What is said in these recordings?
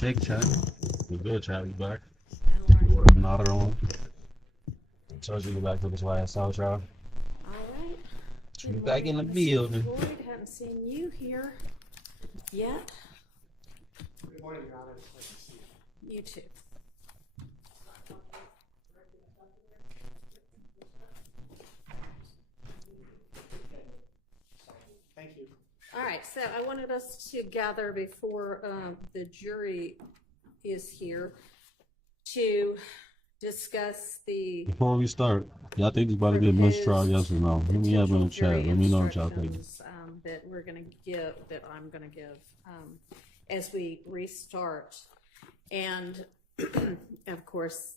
Big chat. We good, chat. We back. All Another one. Told you to go back to this YSL, y'all. right. We back in the building. Floyd, haven't seen you here yet. Good morning, Your Honor. It's nice to see you. You too. Thank you. All right, so I wanted us to gather before the jury is here to discuss the Before we start, y'all think it's about to be a mistrial, yes or no? Hit me up in the chat. Let me know what y'all think. instructions that we're going to give, that I'm going to give as we restart. And of course,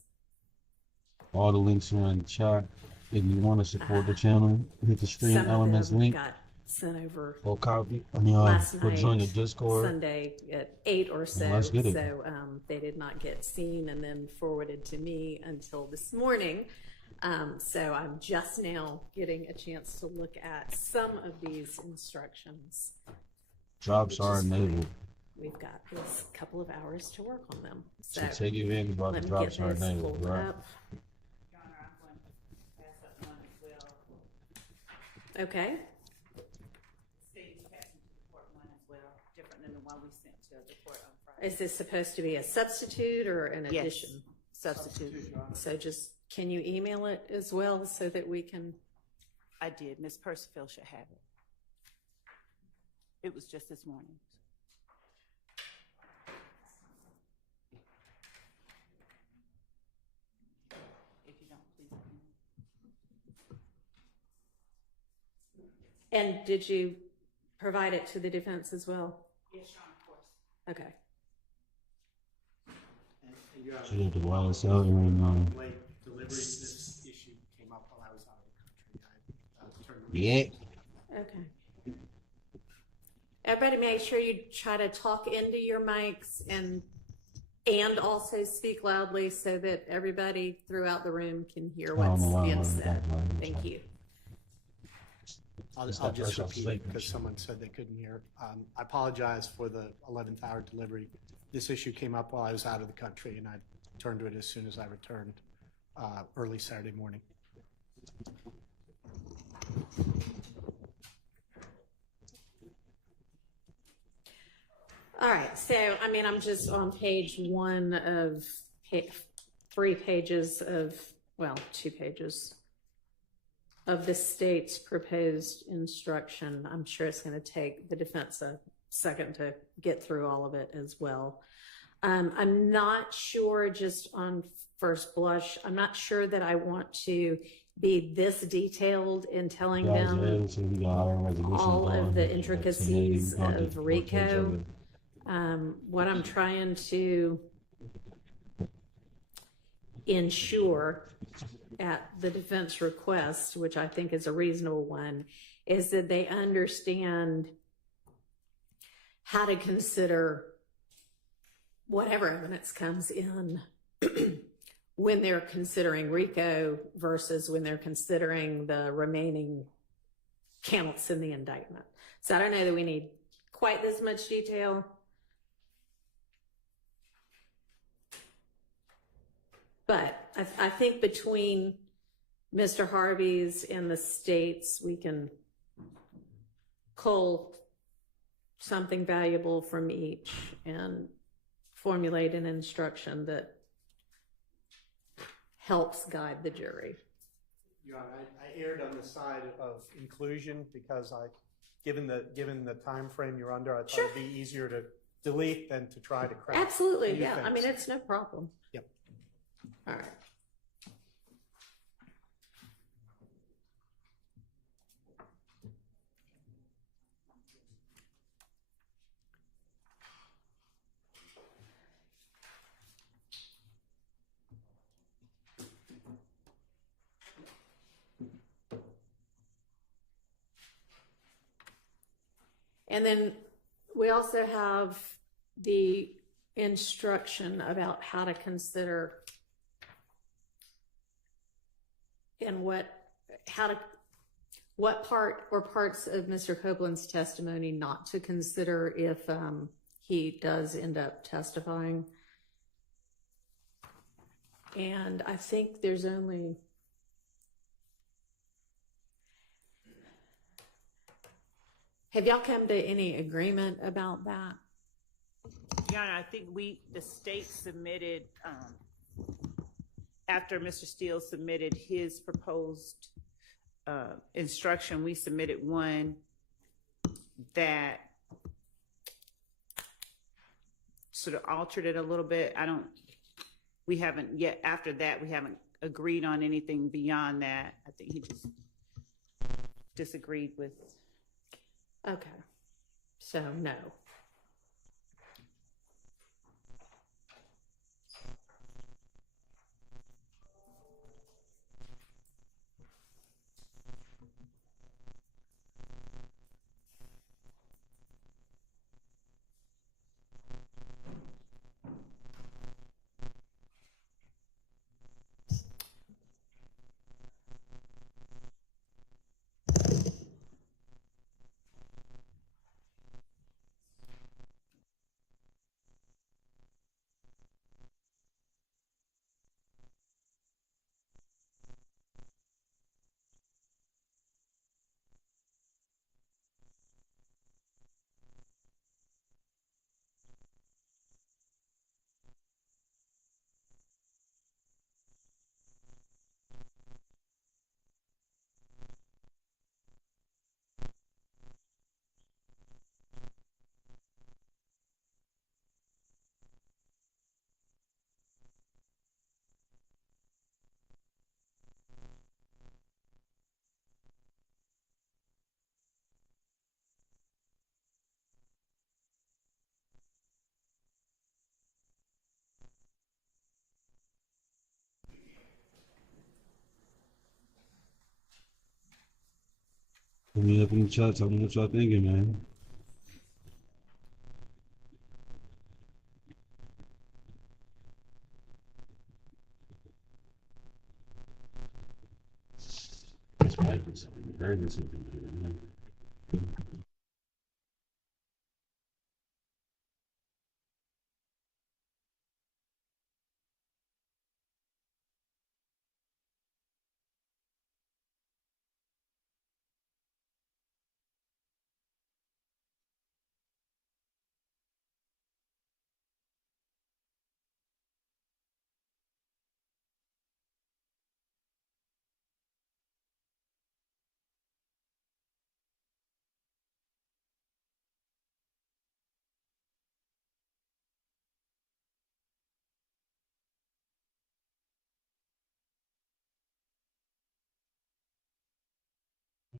All the links are in the chat. If you want to support the channel, hit the Stream some of Elements them link got sent over or copy. last Or join the night, Sunday Sunday at 8 or so. let's get it. So they did not get seen and then forwarded to me until this morning. So I'm just now getting a chance to look at some of these instructions. Drops are enabled. We've got this couple of hours to work on them. So take advantage about the let me drops get are this enabled, pulled right? up. Okay. Different than the one we sent to the court on Friday. Is this supposed to be a substitute or an Yes. addition? Substitute. So just, can you email it as well so that we can? I did. Ms. Percival should have it. It was just this morning. If you don't, please. And did you provide it to the defense as well? Yes, Sean, of course. Okay. And Your So you Honor, have the YSL and late delivery, this issue came up while I was out of the country. I turned. yeah. Okay. Everybody make sure you try to talk into your mics and also speak loudly so that everybody throughout the room can hear what's being said. Thank you. I'll It's just that first repeat it statement. because someone said they couldn't hear. I apologize for the 11th hour delivery. This issue came up while I was out of the country, and I turned to it as soon as I returned early Saturday morning. All right, so I mean, I'm just on page one of 3 pages of, well, 2 pages of the state's proposed instruction. I'm sure it's going to take the defense a second to get through all of it as well. I'm not sure, just on first blush, I'm not sure that I want to be this detailed in telling them all of the intricacies of Rico. What I'm trying to ensure at the defense request, which I think is a reasonable one, is that they understand how to consider whatever evidence comes in when they're considering Rico versus when they're considering the remaining counts in the indictment. So I don't know that we need quite this much detail. But I think between Mr. Harvey's and the state's, we can cull something valuable from each and formulate an instruction that helps guide the jury. Your Honor, I erred on the side of inclusion because given the time frame you're under, I thought it'd be easier to delete than to try to craft. Absolutely, new yeah. I things. mean, it's no problem. Yep. All right. And then we also have the instruction about how to consider and how to what part or parts of Mr. Copeland's testimony not to consider if he does end up testifying. And I think there's only... Have y'all come to any agreement about that? Your Honor, I think the state submitted, after Mr. Steele submitted his proposed instruction, we submitted one that sort of altered it a little bit. We haven't yet, after that, we haven't agreed on anything beyond that. I think he just disagreed with. Okay, so no. Put me up in the chat, tell me what y'all thinking, man. This mic is very something here, man.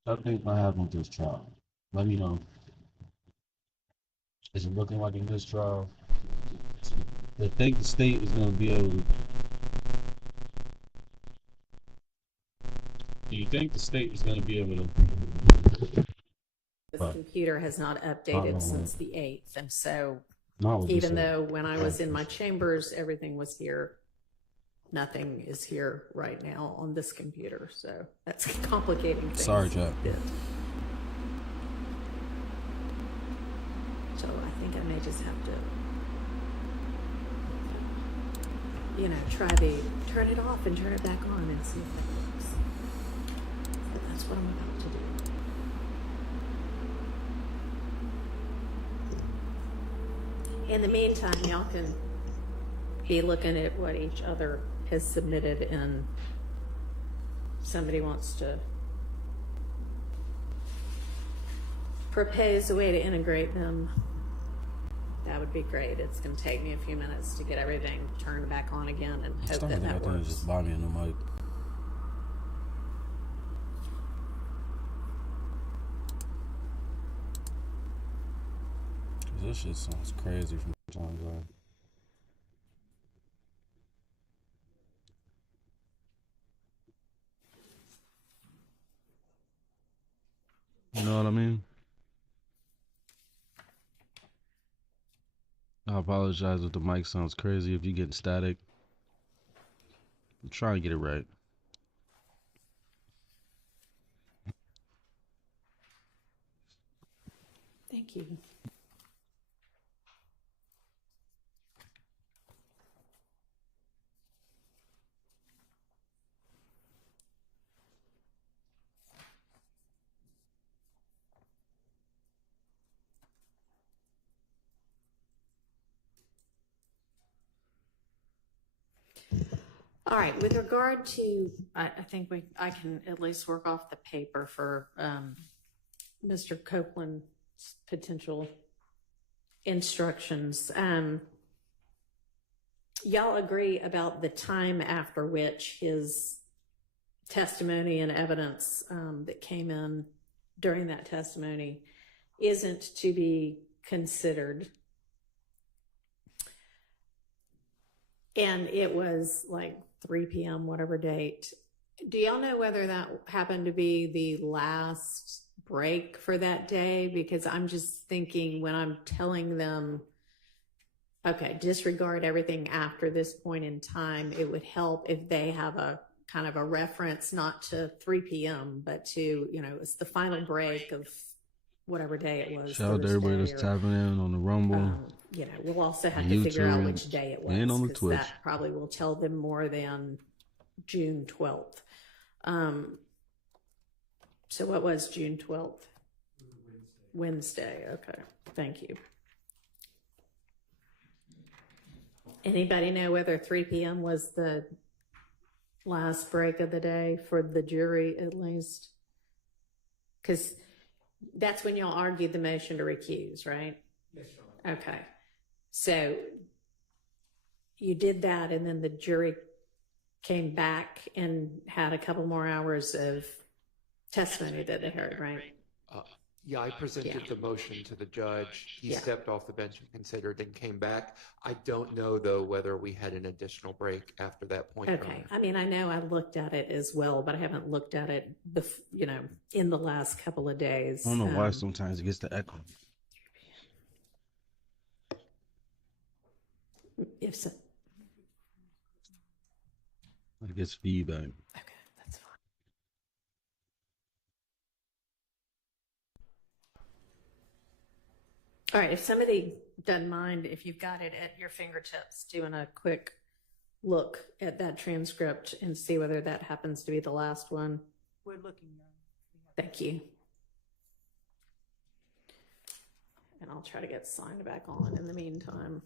What y'all think might happen with this trial? Let me know. Is it looking like in this trial? They think the state is going to be able to. Do you think the state is going to be able to? This computer has not updated since the 8th, and so even though when I was in my chambers, everything was here, nothing is here right now on this computer, so that's complicating things. Sorry, Jack. So I think I may just have to, turn it off and turn it back on and see if that works. So that's what I'm about to do. In the meantime, y'all can be looking at what each other has submitted, and somebody wants to propose a way to integrate them, that would be great. It's going to take me a few minutes to get everything turned back on again and hope that works. Just buy me a new mic. This shit sounds crazy from time to time. You know what I mean? I apologize if the mic sounds crazy, if you get static. I'm trying to get it right. Thank you. All right, with regard to, I think I can at least work off the paper for Mr. Copeland's potential instructions. Y'all agree about the time after which his testimony and evidence that came in during that testimony isn't to be considered. And it was like 3 p.m., whatever date. Do y'all know whether that happened to be the last break for that day? Because I'm just thinking when I'm telling them, okay, disregard everything after this point in time, it would help if they have a kind of a reference, not to 3 p.m., but to, it's the final break of whatever day it was. Shout out to everybody that's tapping in on the Rumble. We'll also have to figure out which day it was, and on the Twitch. that probably will tell them more than June 12th. So what was June 12th? Wednesday. Okay, thank you. Anybody know whether 3 p.m. was the last break of the day for the jury, at least? Because that's when y'all argued the motion to recuse, right? Yes, Your Honor. Okay. So you did that, and then the jury came back and had a couple more hours of testimony that they heard, right? Yeah, I presented the motion to the judge. He stepped off the bench and considered and came back. I don't know, though, whether we had an additional break after that point. Okay. I mean, I know I looked at it as well, but I haven't looked at it, in the last couple of days. I don't know why sometimes it gets the echo. If so. It gets feedback. Okay, that's fine. All right, if somebody doesn't mind, if you've got it at your fingertips, doing a quick look at that transcript and see whether that happens to be the last one. We're looking. Thank you. And I'll try to get signed back on in the meantime.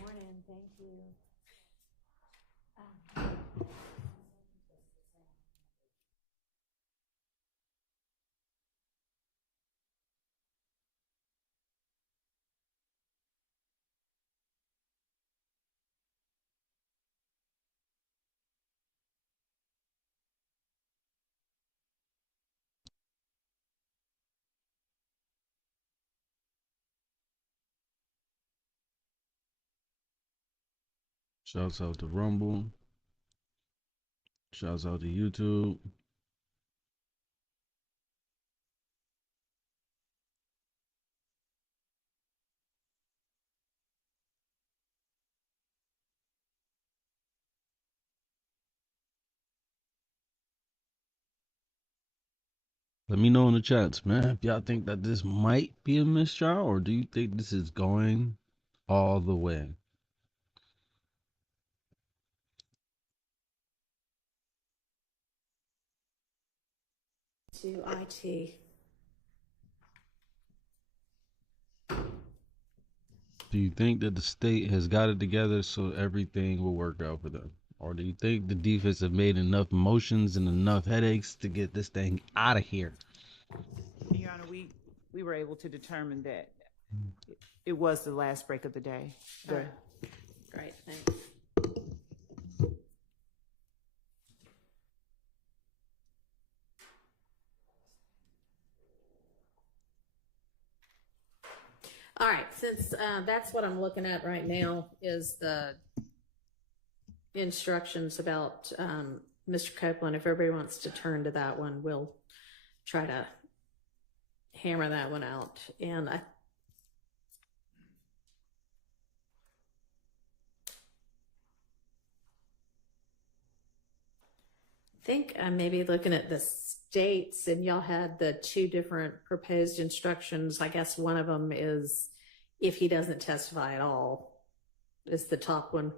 Morning, thank you. Shouts out to Rumble. Shouts out to YouTube. Let me know in the chats, man, if y'all think that this might be a mistrial, or do you think this is going all the way? To IT. Do you think that the state has got it together so everything will work out for them? Or do you think the defense have made enough motions and enough headaches to get this thing out of here? Your Honor, we were able to determine that it was the last break of the day. All right. Great, thanks. All right, since that's what I'm looking at right now is the instructions about Mr. Copeland. If everybody wants to turn to that one, we'll try to hammer that one out. And I think I'm maybe looking at the states, and y'all had the two different proposed instructions. I guess one of them is if he doesn't testify at all, is the top one.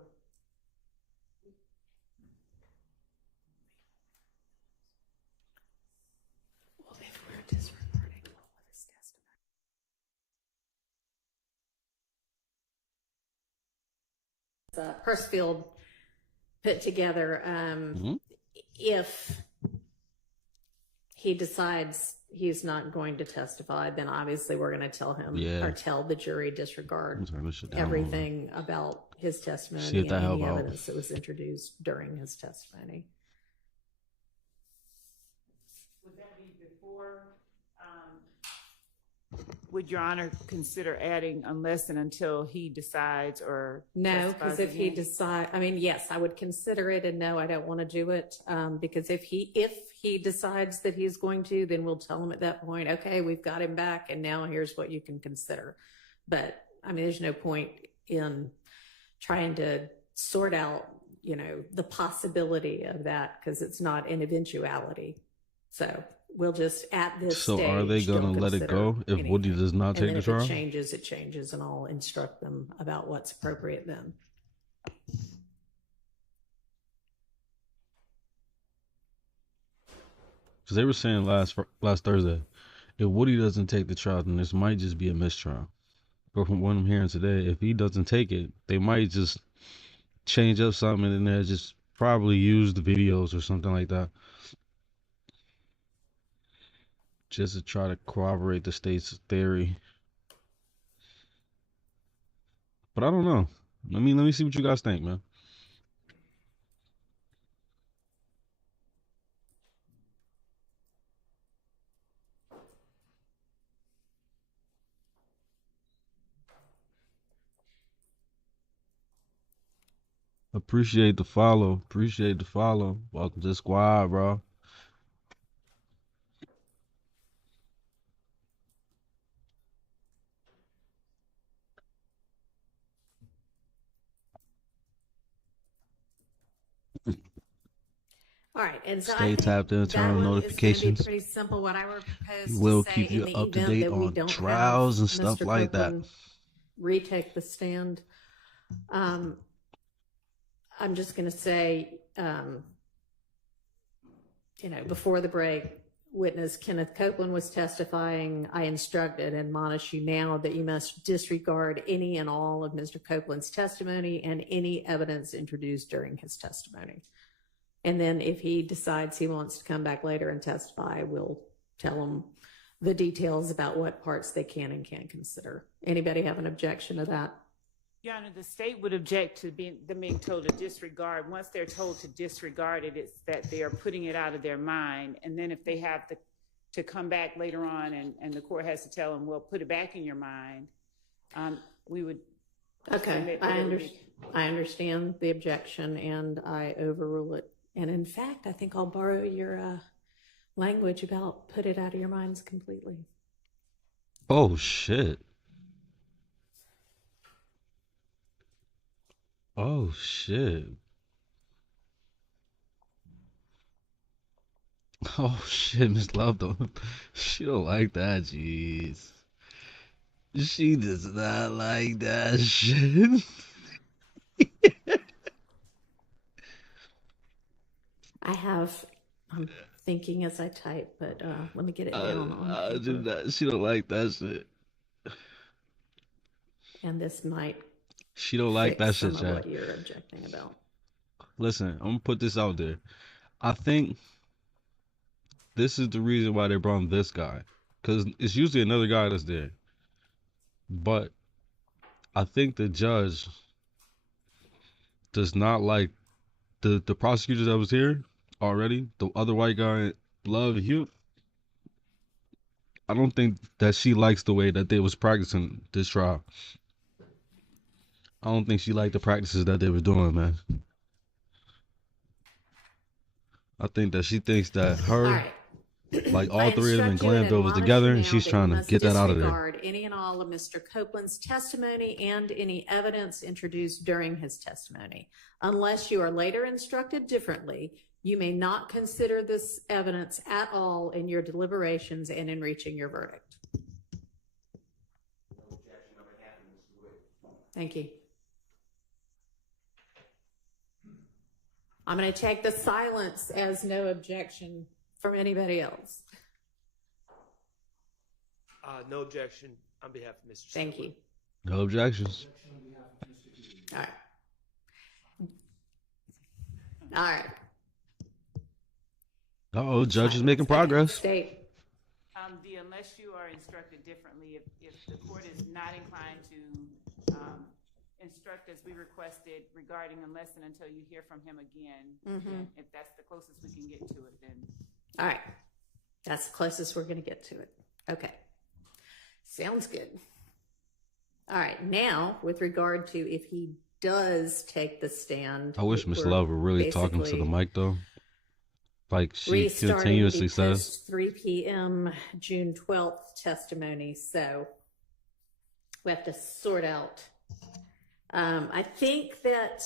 Well, if we're disregarding all of his testimony. Persefield put together. If he decides he's not going to testify, then obviously we're going to tell him or tell the jury disregard everything about his testimony and any evidence that was introduced during his testimony. Would that be before? Would Your Honor consider adding unless and until he decides or no? Because if he decides, I mean, yes, I would consider it, and no, I don't want to do it because if he decides that he's going to, then we'll tell him at that point, okay, we've got him back, and now here's what you can consider. But I mean, there's no point in trying to sort out, you know, the possibility of that because it's not an eventuality. So we'll just at this stage. So are they going to let it go if anything. Woody does not take the trial? If it changes, and I'll instruct them about what's appropriate then. Because they were saying last Thursday, if Woody doesn't take the trial, then this might just be a mistrial. But from what I'm hearing today, if he doesn't take it, they might just change up something in there, just probably use the videos or something like that. Just to try to corroborate the state's theory. But I don't know. Let me see what you guys think, man. Appreciate the follow. Welcome to the squad, bro. All right, and so stay tapped in, turn on notifications. Be pretty simple. What I were proposed we'll to say keep you in the up to event date that we on don't trials have and stuff Mr. like Copeland that. Retake the stand. I'm just going to say, you know, before the break, witness Kenneth Copeland was testifying. I instruct and admonish you now that you must disregard any and all of Mr. Copeland's testimony and any evidence introduced during his testimony. And then if he decides he wants to come back later and testify, we'll tell him the details about what parts they can and can't consider. Anybody have an objection to that? Your Honor, the state would object to them being told to disregard. Once they're told to disregard it, it's that they are putting it out of their mind. And then if they have to come back later on and the court has to tell them, well, put it back in your mind, we would. Okay, I understand the objection and I overrule it. And in fact, I think I'll borrow your language about put it out of your minds completely. Oh, shit. Oh, shit. Oh, shit, Miss Love, don't, she don't like that, jeez. She does not like that shit. I have I'm thinking as I type, but let me get it down on paper. She don't like that shit. And this might She don't like fix that some shit, of Jack. what you're objecting about. Listen, I'm gonna put this out there. I think this is the reason why they brought in this guy, because it's usually another guy that's there. But I think the judge does not like the prosecutor that was here already. The other white guy, Love Hugh. I don't think that she likes the way that they was practicing this trial. I don't think she liked the practices that they were doing, man. I think that she thinks that All her, right. like I all three of them in instruct you and Glanville was admonish together, you and now she's that trying you to must get that out of there. disregard any and all of Mr. Copeland's testimony and any evidence introduced during his testimony. Unless you are later instructed differently, you may not consider this evidence at all in your deliberations and in reaching your verdict. Thank you. I'm going to take the silence as no objection from anybody else. No objection on behalf of Mr. Thank Stillman. you. No objections. All right. All right. Uh-oh, judge is making progress. State. Unless you are instructed differently, if the court is not inclined to instruct as we requested regarding unless and until you hear from him again, then if that's the closest we can get to it, then. All right. That's the closest we're going to get to it. Okay. Sounds good. All right. Now, with regard to if he does take the stand. I wish Miss Love were really talking to the mic, though. Like she continuously says. 3 p.m. June 12th testimony. So we have to sort out. I think that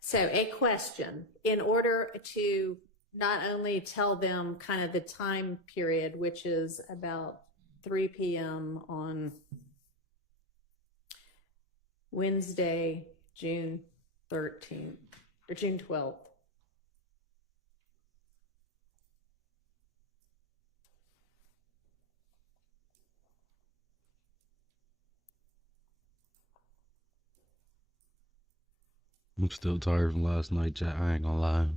so a question in order to not only tell them kind of the time period, which is about 3 p.m. on Wednesday, June 13th or June 12th. I'm still tired from last night, Jack. I ain't gonna lie.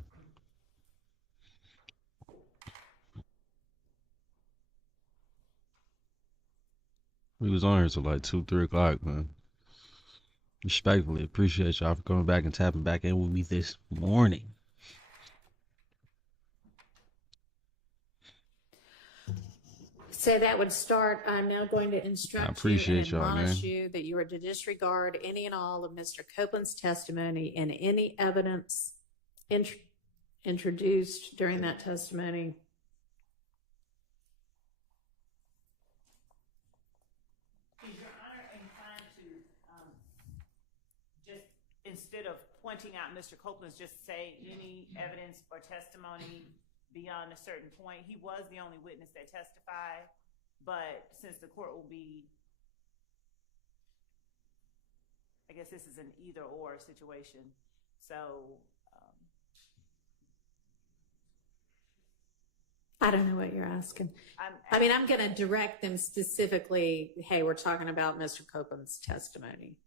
We was on here till like 2, 3 o'clock, man. Respectfully, appreciate y'all for coming back and tapping back in with me this morning. So that would start, I'm now going to instruct you and admonish you that you are to disregard any and all of Mr. Copeland's testimony and any evidence introduced during that testimony. Is Your Honor inclined to just, instead of pointing out Mr. Copeland's, just say any evidence or testimony beyond a certain point? He was the only witness that testified, but since the court will be, I guess this is an either or situation. So, I don't know what you're asking. I'm going to direct them specifically, hey, we're talking about Mr. Copeland's testimony.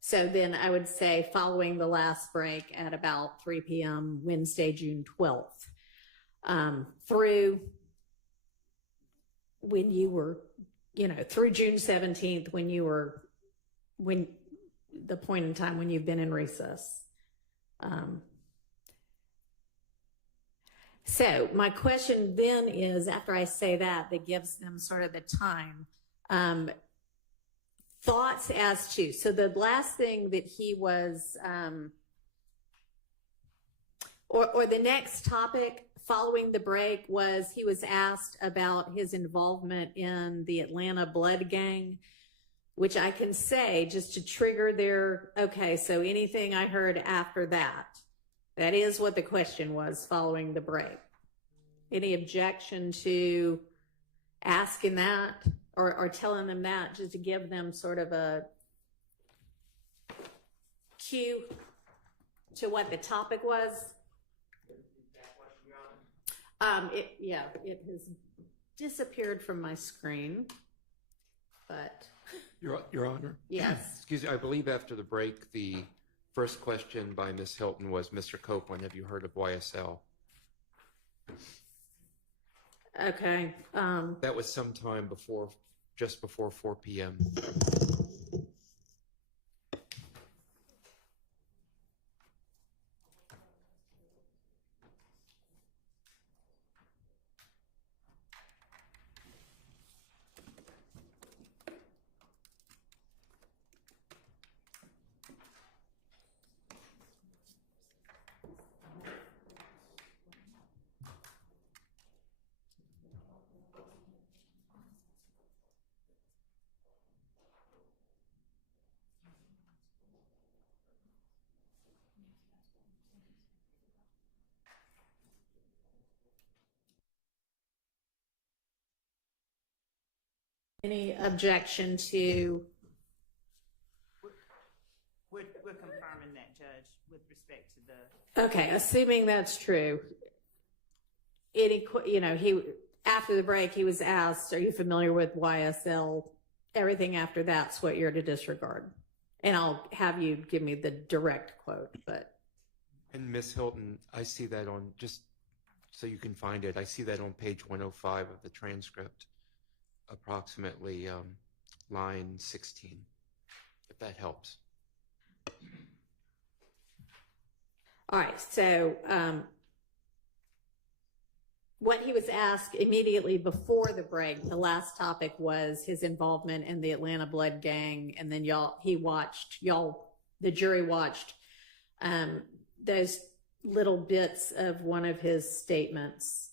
So then I would say following the last break at about 3 p.m. Wednesday, June 12th, through when you were, through June 17th, when the point in time when you've been in recess. So my question then is, after I say that gives them sort of the time, thoughts as to, so the last thing that he was, or the next topic following the break was he was asked about his involvement in the Atlanta Blood Gang, which I can say just to trigger their, okay, so anything I heard after that, that is what the question was following the break. Any objection to asking that or telling them that, just to give them sort of a cue to what the topic was. It has disappeared from my screen, but Your Honor? yes. Excuse me, I believe after the break, the first question by Ms. Hilton was, Mr. Copeland, have you heard of YSL? Okay. That was sometime before, just before 4 p.m. Any objection to? We're confirming that, Judge, with respect to the. Okay, assuming that's true. He after the break he was asked, "Are you familiar with YSL?" Everything after that's what you're to disregard, and I'll have you give me the direct quote. But And Ms. Hilton, I see that on, just so you can find it, I see that on page 105 of the transcript, approximately line 16, if that helps. all right, so what he was asked immediately before the break, the last topic was his involvement in the Atlanta Blood Gang, and then the jury watched those little bits of one of his statements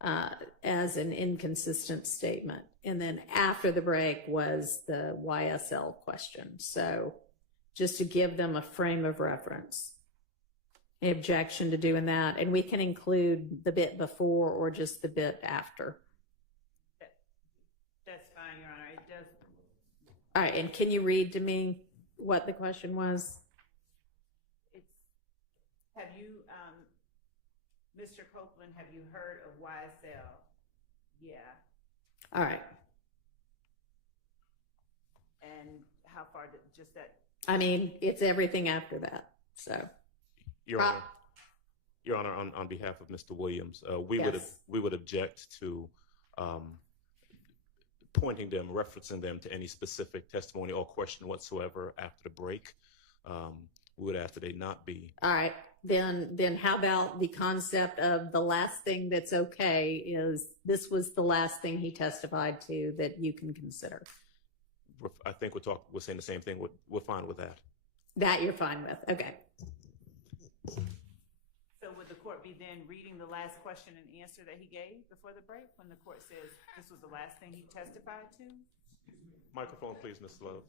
as an inconsistent statement. And then after the break was the YSL question. So just to give them a frame of reference. Any objection to doing that? And we can include the bit before or just the bit after. That's fine, Your Honor. It does. All right, and can you read to me what the question was? Have you, Mr. Copeland, have you heard of YSL? Yeah. All right. And how far did just that? I mean, it's everything after that. So, Your Honor, on behalf of Mr. Williams, we Yes. would object to pointing them, referencing them to any specific testimony or question whatsoever after the break. We would ask that they not be. all right. Then how about the concept of the last thing that's okay is this was the last thing he testified to that you can consider. I think we're saying the same thing. We're fine with that. That you're fine with. Okay. So would the court be then reading the last question and answer that he gave before the break when the court says this was the last thing he testified to? Microphone, please, Ms. Love.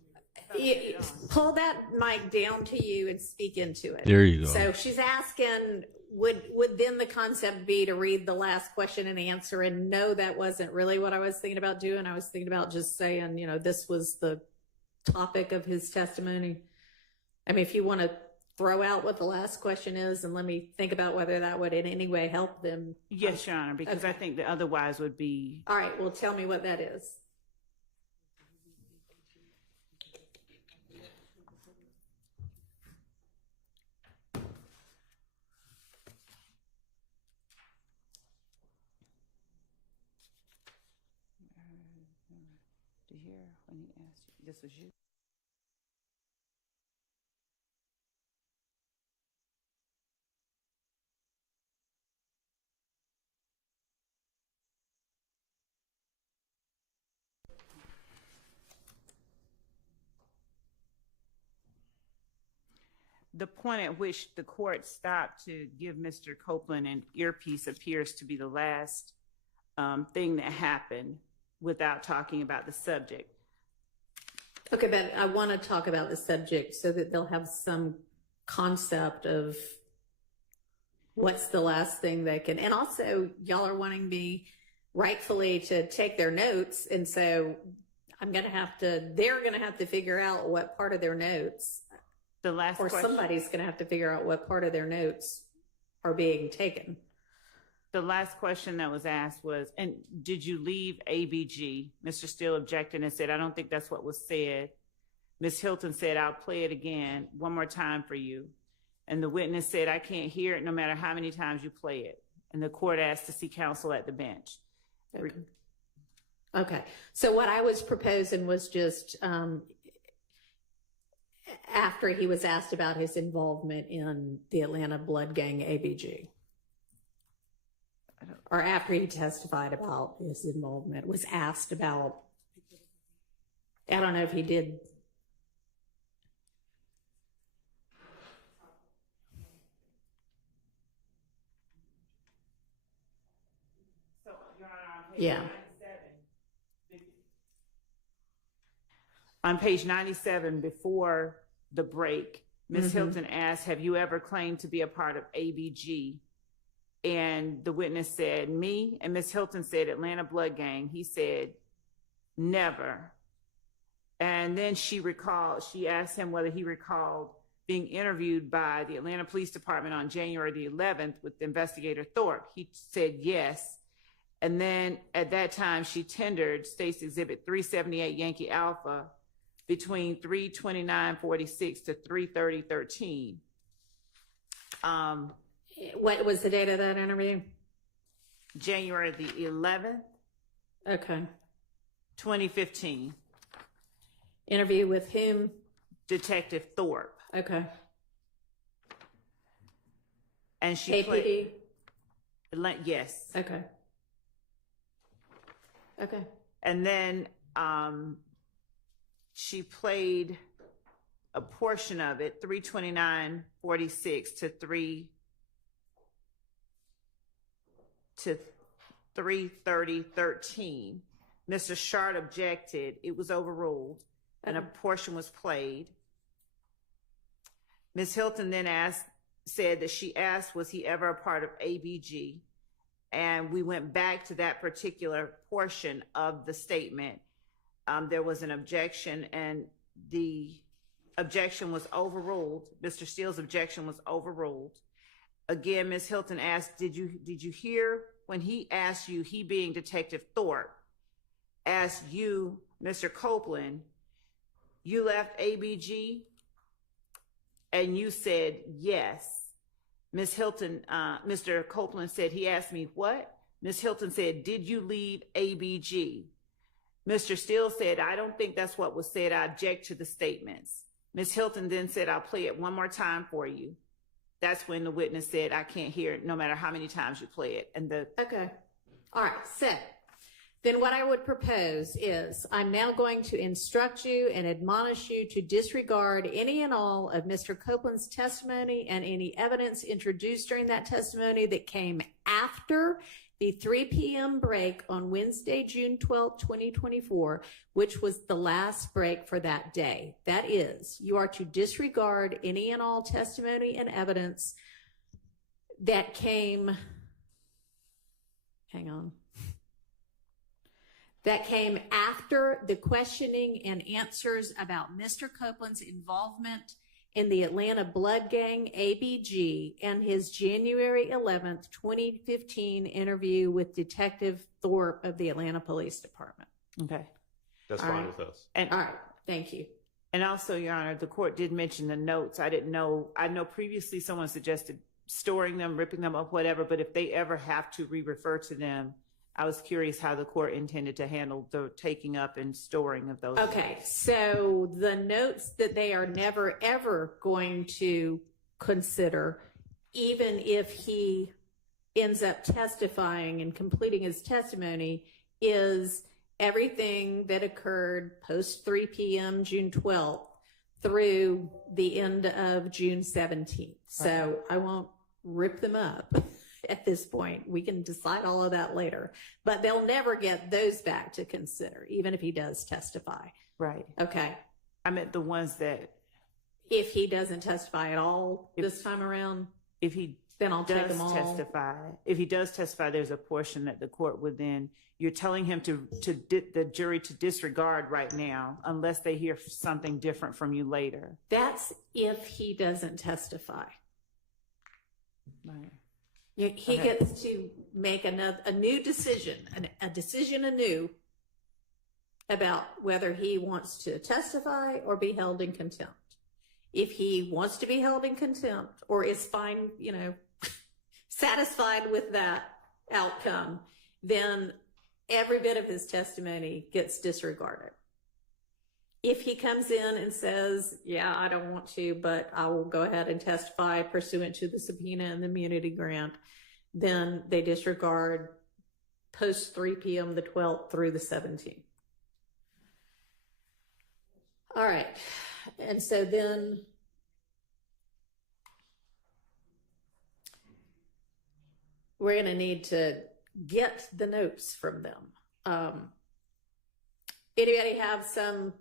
Pull that mic down to you and speak into it. There you go. So she's asking, would then the concept be to read the last question and answer? And no, that wasn't really what I was thinking about doing. I was thinking about just saying, this was the topic of his testimony. I mean, if you want to throw out what the last question is and let me think about whether that would in any way help them. Yes, Your Honor, because Okay. I think that otherwise would be. All right, well, tell me what that is. To hear when he asked you, this was you. The point at which the court stopped to give Mr. Copeland an earpiece appears to be the last thing that happened without talking about the subject. Okay, but I want to talk about the subject so that they'll have some concept of what's the last thing they can, and also y'all are wanting me rightfully to take their notes. And so they're going to have to figure out what part of their notes The last Or question. somebody's going to have to figure out what part of their notes are being taken. The last question that was asked was, and did you leave ABG? Mr. Steele objected and said, I don't think that's what was said. Ms. Hilton said, I'll play it again one more time for you. And the witness said, I can't hear it no matter how many times you play it. And the court asked to see counsel at the bench. Okay. So what I was proposing was just after he was asked about his involvement in the Atlanta Blood Gang ABG. Or after he testified about his involvement, was asked about, I don't know if he did. So, Your Honor, on page Yeah. 97, on page 97, before the break, Ms. Hilton asked, have you ever claimed to be a part of ABG? And the witness said, me. And Ms. Hilton said, Atlanta Blood Gang. He said, never. And then she asked him whether he recalled being interviewed by the Atlanta Police Department on January the 11th with investigator Thorpe. He said yes. And then at that time, she tendered State's Exhibit 378 Yankee Alpha between 3/29/46 to 3/30/13. What was the date of that interview? January the 11th, Okay. 2015. Interview with whom? Detective Thorpe. Okay. And she APD? yes. Okay. Okay. And then she played a portion of it, 3/29/46 to 3/30/13. Mr. Shart objected. It was overruled, and a portion was played. Ms. Hilton then said that she asked, was he ever a part of ABG? And we went back to that particular portion of the statement. There was an objection, and the objection was overruled. Mr. Steele's objection was overruled. Again, Ms. Hilton asked, did you hear when he asked you, he being Detective Thorpe, asked you, Mr. Copeland, you left ABG? And you said yes. Ms. Hilton, Mr. Copeland said, he asked me what? Ms. Hilton said, did you leave ABG? Mr. Steele said, I don't think that's what was said. I object to the statements. Ms. Hilton then said, I'll play it one more time for you. That's when the witness said, I can't hear it no matter how many times you play it. And Okay. All right. So then what I would propose is I'm now going to instruct you and admonish you to disregard any and all of Mr. Copeland's testimony and any evidence introduced during that testimony that came after the 3 p.m. break on Wednesday, June 12, 2024, which was the last break for that day. That is, you are to disregard any and all testimony and evidence that came, that came after the questioning and answers about Mr. Copeland's involvement in the Atlanta Blood Gang ABG and his January 11th, 2015 interview with Detective Thorpe of the Atlanta Police Department. okay. That's All fine right. with us. And All right. Thank you. And also, Your Honor, the court did mention the notes. I didn't know. I know previously someone suggested storing them, ripping them up, whatever. But if they ever have to re-refer to them, I was curious how the court intended to handle the taking up and storing of those. Okay. So the notes that they are never, ever going to consider, even if he ends up testifying and completing his testimony, is everything that occurred post 3 p.m. June 12th through the end of June 17th. So I won't rip them up at this point. We can decide all of that later, but they'll never get those back to consider, even if he does testify. Right. Okay. I meant the ones that If he doesn't testify at all this time around. if he Then I'll take does them all. testify, if he does testify, there's a portion that the court would then, you're telling him the jury to disregard right now unless they hear something different from you later. That's if he doesn't testify. Right. He gets to make a new decision, a decision anew about whether he wants to testify or be held in contempt. If he wants to be held in contempt or is fine, satisfied with that outcome, then every bit of his testimony gets disregarded. If he comes in and says, yeah, I don't want to, but I will go ahead and testify pursuant to the subpoena and the immunity grant, then they disregard post 3 p.m. the 12th through the 17th. All right. And so then we're going to need to get the notes from them. Anybody have some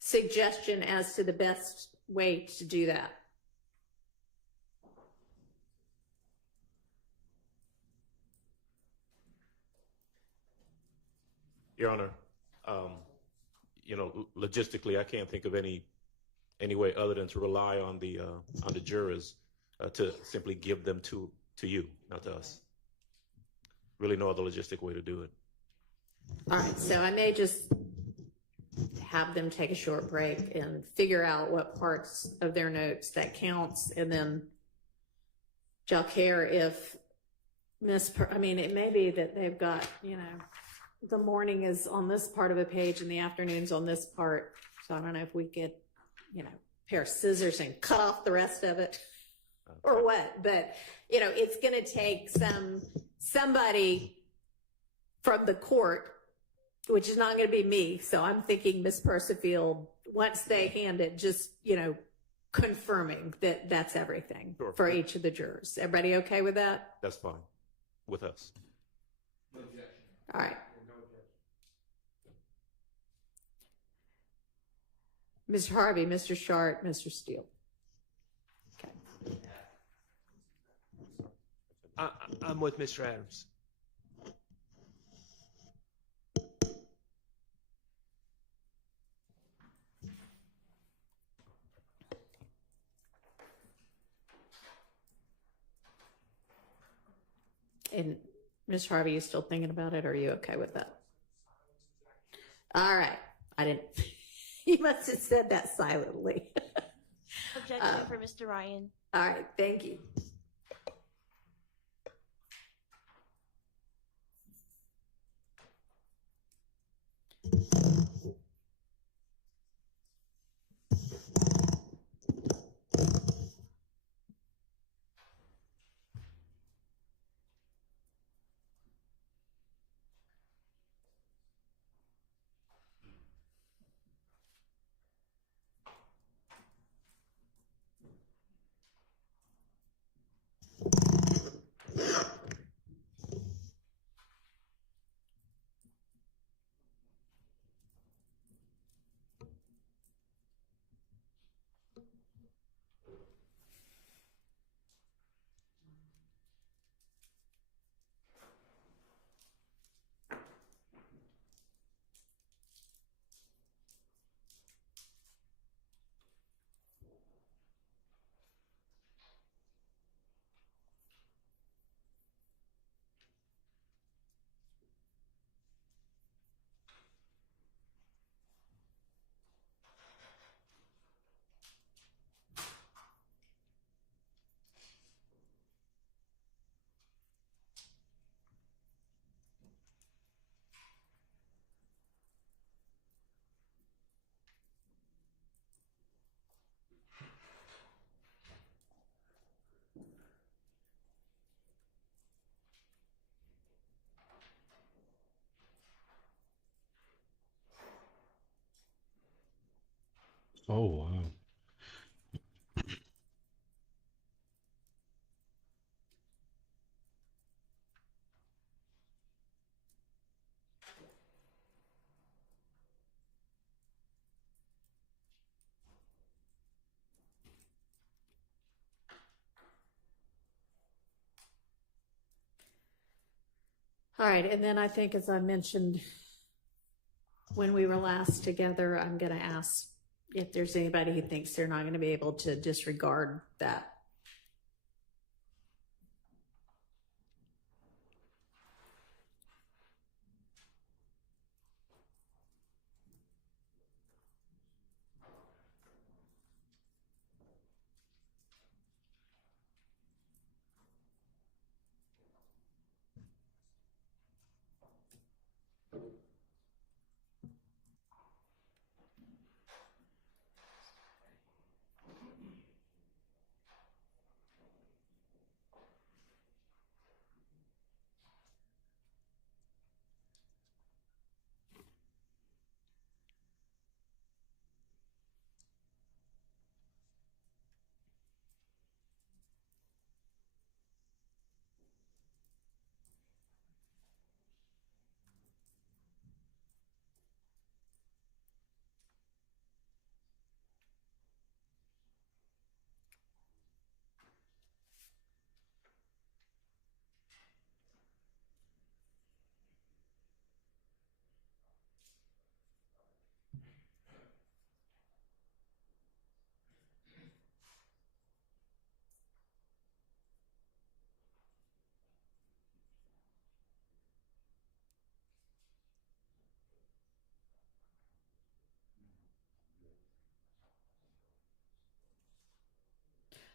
suggestion as to the best way to do that? Your Honor, logistically, I can't think of any way other than to rely on the jurors to simply give them to you, not to us. Really, no other logistic way to do it. All right, so I may just have them take a short break and figure out what parts of their notes that counts, and then y'all care if it may be that they've got, the morning is on this part of a page and the afternoon's on this part. So I don't know if we could, a pair of scissors and cut off the rest of it or what, but it's going to take somebody from the court, which is not going to be me. So I'm thinking Ms. Percifield, once they hand it, just, confirming that that's everything for each of the jurors. Everybody okay with that? That's fine with us. All right. Mr. Harvey, Mr. Sharp, Mr. Steele. Okay. I'm with Mr. Adams. And Ms. Harvey, you still thinking about it, or are you okay with that? All right. I didn't, you must have said that silently. Objection for Mr. Ryan. All right, thank you. Oh, wow. All right, and then I think, as I mentioned when we were last together, I'm going to ask if there's anybody who thinks they're not going to be able to disregard that.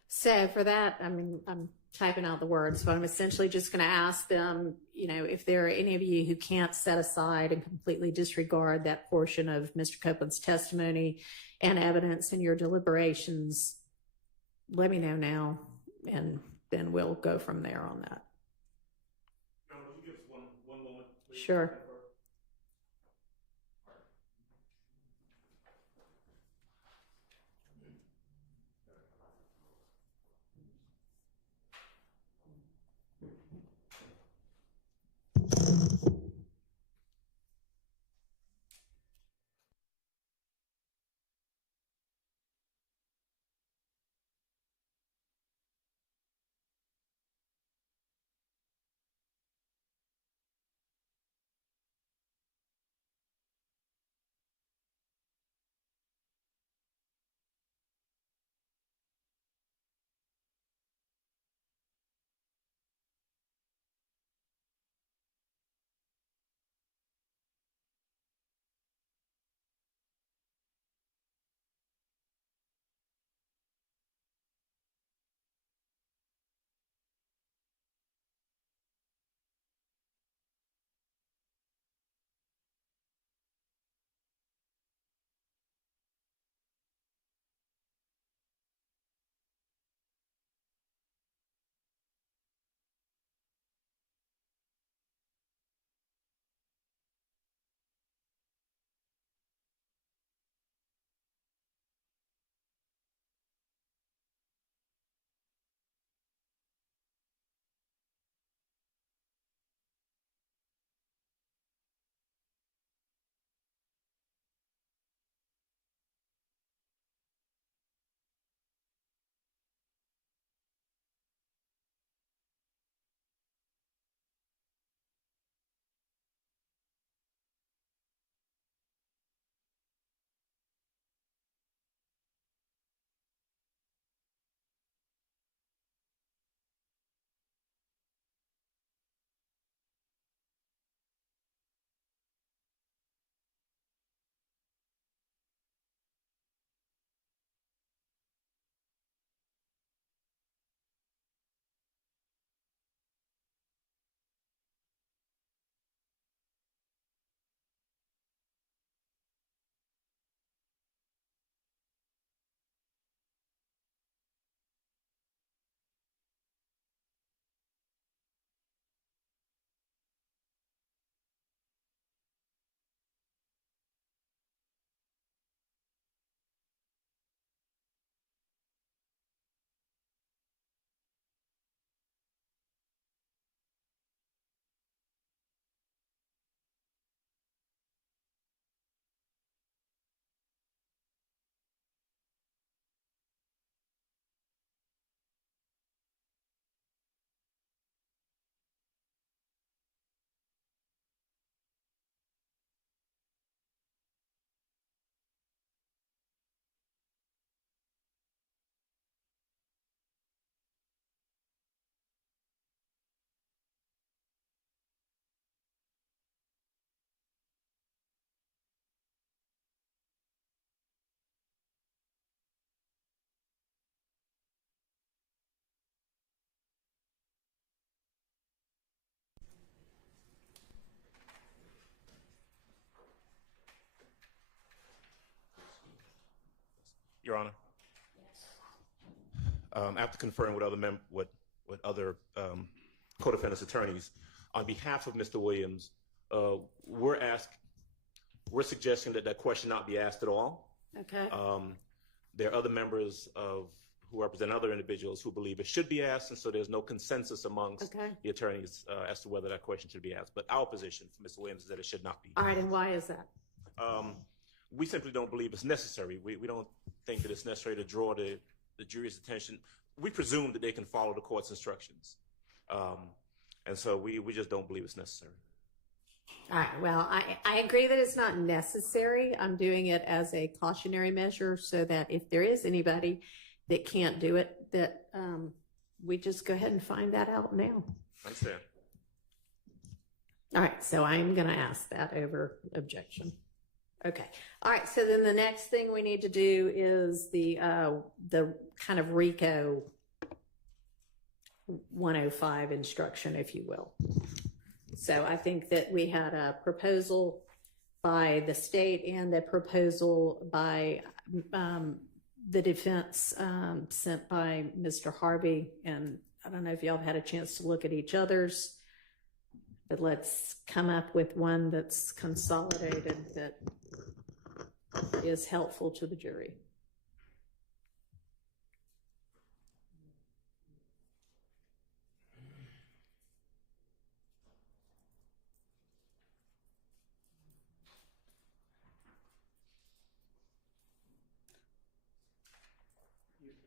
So for that, I mean, I'm typing out the words, but I'm essentially just going to ask them, if there are any of you who can't set aside and completely disregard that portion of Mr. Copeland's testimony and evidence in your deliberations, let me know now, and then we'll go from there on that. Now, would you give us one moment, please? Sure. Your Honor. After conferring with other co-defendants attorneys, on behalf of Mr. Williams, we're suggesting that question not be asked at all. Okay. There are other members who represent other individuals who believe it should be asked, and so there's no consensus amongst the attorneys as to whether that question should be asked. But our position for Mr. Williams is that it should not be. All right, and why is that? We simply don't believe it's necessary. We don't think that it's necessary to draw the jury's attention. We presume that they can follow the court's instructions. And so we just don't believe it's necessary. All right, well, I agree that it's not necessary. I'm doing it as a cautionary measure so that if there is anybody that can't do it, that we just go ahead and find that out now. I understand. All right, so I'm going to ask that over objection. Okay. All right. So then the next thing we need to do is the kind of Rico 105 instruction, if you will. So I think that we had a proposal by the state and a proposal by the defense sent by Mr. Harvey. And I don't know if y'all have had a chance to look at each other's, but let's come up with one that's consolidated that is helpful to the jury.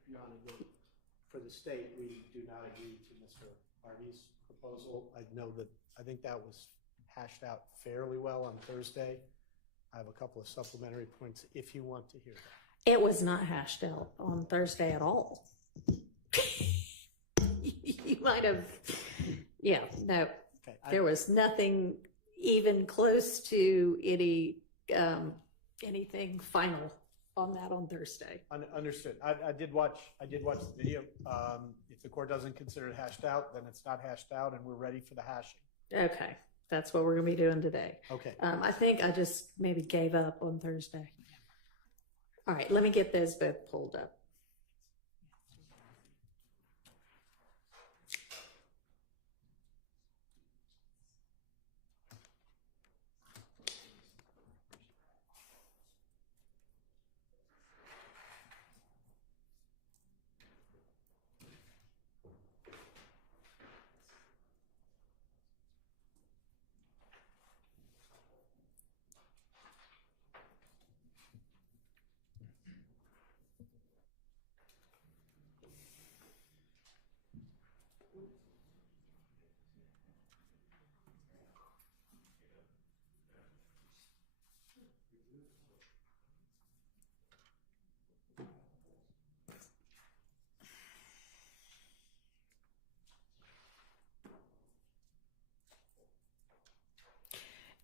Your Honor, for the state, we do not agree to Mr. Harvey's proposal. I think that was hashed out fairly well on Thursday. I have a couple of supplementary points if you want to hear that. It was not hashed out on Thursday at all. You might have, yeah, no. Okay, there was nothing even close to anything final on that on Thursday. Understood. I did watch the video. If the court doesn't consider it hashed out, then it's not hashed out, and we're ready for the hashing. Okay, that's what we're going to be doing today. Okay. I think I just maybe gave up on Thursday. All right, let me get those both pulled up.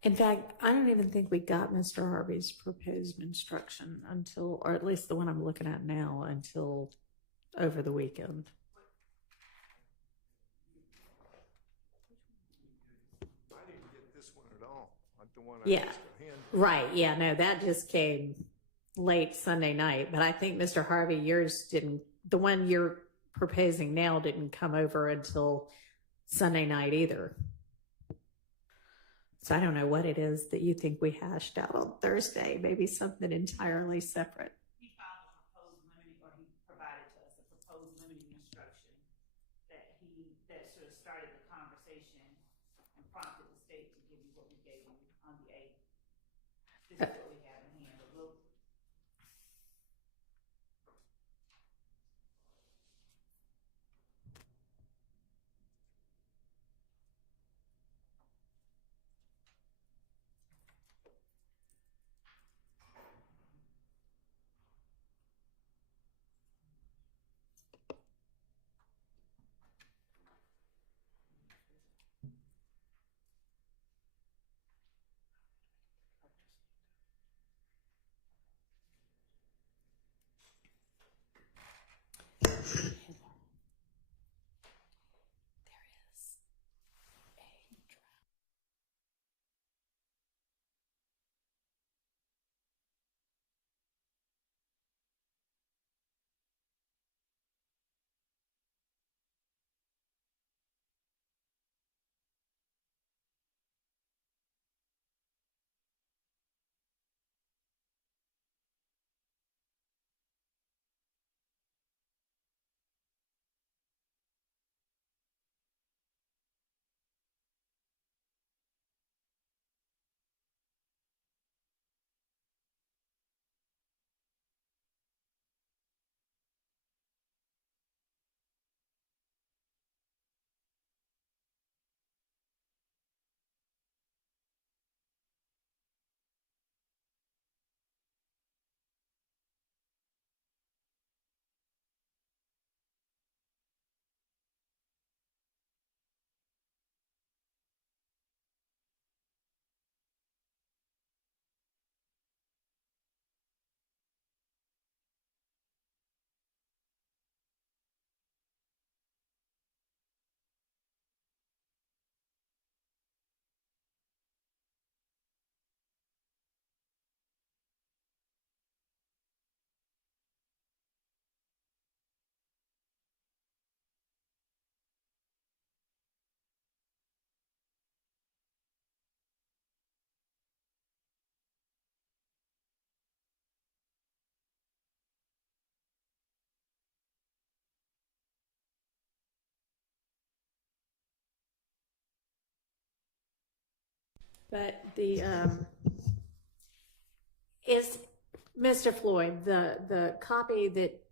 In fact, I don't even think we got Mr. Harvey's proposed instruction until, or at least the one I'm looking at now, until over the weekend. I didn't get this one at all. Like the one Yeah, right. Yeah, no, that just came late Sunday night. But I think Mr. Harvey, yours didn't, the one you're proposing now didn't come over until Sunday night either. So I don't know what it is that you think we hashed out on Thursday, maybe something entirely separate. He filed a proposed limiting, or he provided to us a proposed limiting instruction that sort of started the conversation and prompted the state to give you what we gave you on the 8th. This is what we have in hand. But we'll But the, is, Mr. Floyd, the copy that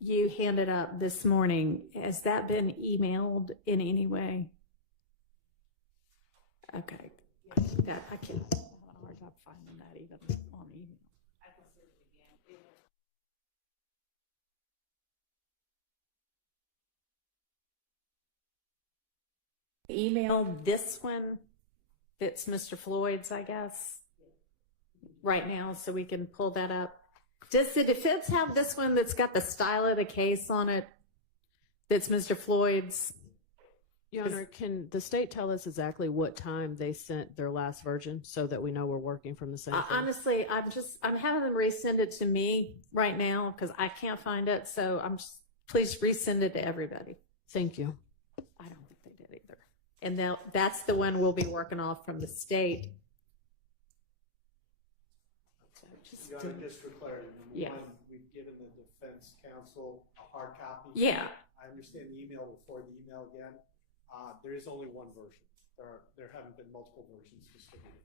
you handed up this morning, has that been emailed in any way? Okay. That, I can, I have a hard time finding that even on email. Email this one that's Mr. Floyd's, I guess, right now, so we can pull that up. Does the defense have this one that's got the style of the case on it? That's Mr. Floyd's? Your Honor, can the state tell us exactly what time they sent their last version so that we know we're working from the same thing? Honestly, I'm having them resend it to me right now because I can't find it. So please resend it to everybody. Thank you. I don't think they did either. And now that's the one we'll be working off from the state. So Your Honor, just for clarity, Yeah. number one, we've given the defense counsel a hard copy. Yeah. I understand the email will forward the email again. There is only one version. There haven't been multiple versions distributed.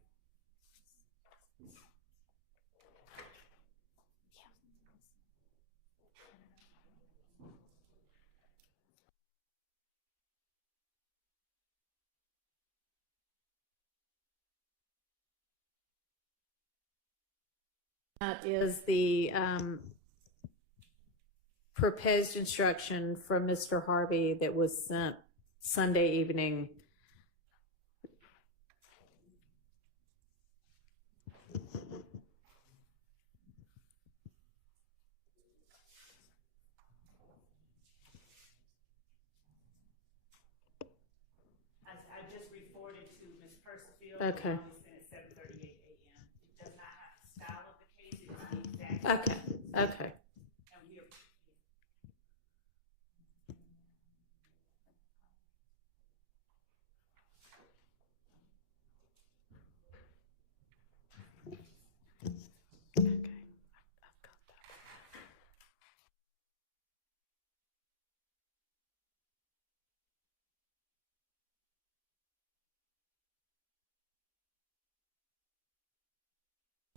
That is the proposed instruction from Mr. Harvey that was sent Sunday evening. I just reported to Ms. Percival. Okay. It was sent at 7:38 a.m. It does not have the style of the case. It's the exact. Okay. And we are.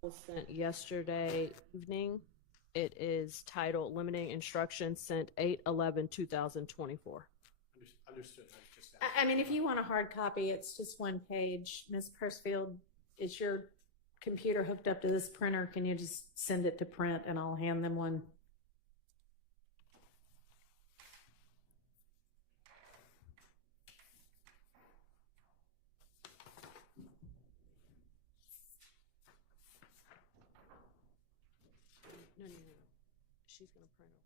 Was sent yesterday evening. It is titled Limiting Instructions, sent 8/11/2024. Understood. I just I mean, if you want a hard copy, it's just one page. Ms. Percival, is your computer hooked up to this printer? Can you just send it to print and I'll hand them one? No. She's going to print it.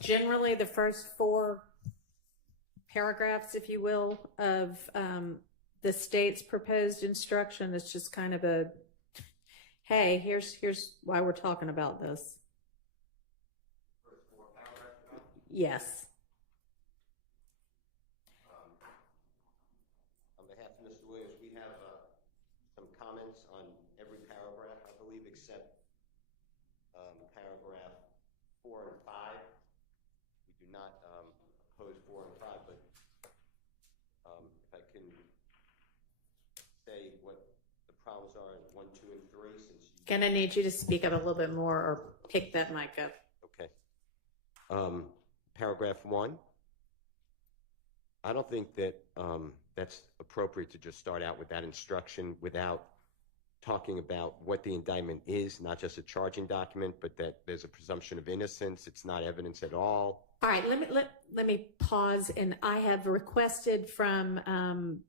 Generally, the first 4 paragraphs, if you will, of the state's proposed instruction is just kind of a, hey, here's why we're talking about this. First 4 paragraphs. Yes. On behalf of Mr. Williams, we have some comments on every paragraph, I believe, except paragraph 4 and 5. We do not oppose 4 and 5, but if I can say what the problems are in 1, 2, and 3, since you... Gonna need you to speak up a little bit more or pick that mic up. Okay. Paragraph 1. I don't think that that's appropriate to just start out with that instruction without talking about what the indictment is, not just a charging document, but that there's a presumption of innocence. It's not evidence at all. All right, let me pause, and I have requested from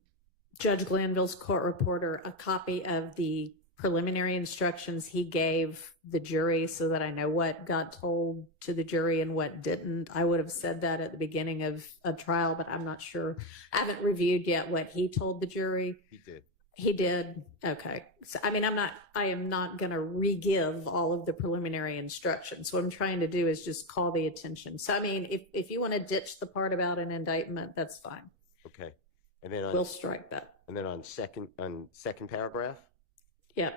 Judge Glanville's court reporter a copy of the preliminary instructions he gave the jury so that I know what got told to the jury and what didn't. I would have said that at the beginning of a trial, but I'm not sure. I haven't reviewed yet what he told the jury. He did. He did? Okay. So, I mean, I am not going to re-give all of the preliminary instructions. What I'm trying to do is just call the attention. So, I mean, if you want to ditch the part about an indictment, that's fine. Okay. And then We'll strike that. And then on second paragraph, Yep.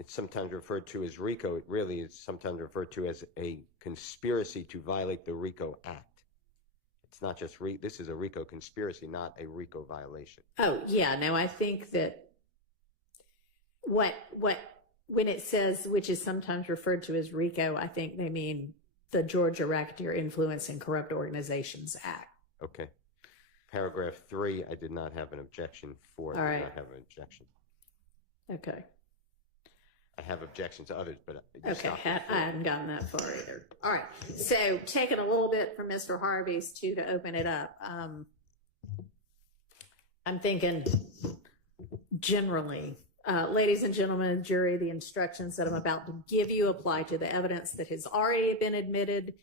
it's sometimes referred to as RICO. It really is sometimes referred to as a conspiracy to violate the RICO Act. It's not just this is a RICO conspiracy, not a RICO violation. Oh, yeah. No, I think that when it says, which is sometimes referred to as RICO, I think they mean the Georgia Racketeer Influence and Corrupt Organizations Act. Okay. Paragraph 3, I did not have an objection for. All I right. did not have an objection. Okay. I have objections to others, but Okay, I haven't gotten that far either. All right, so taking a little bit from Mr. Harvey's too to open it up. I'm thinking generally, ladies and gentlemen of the jury, the instructions that I'm about to give you apply to the evidence that has already been admitted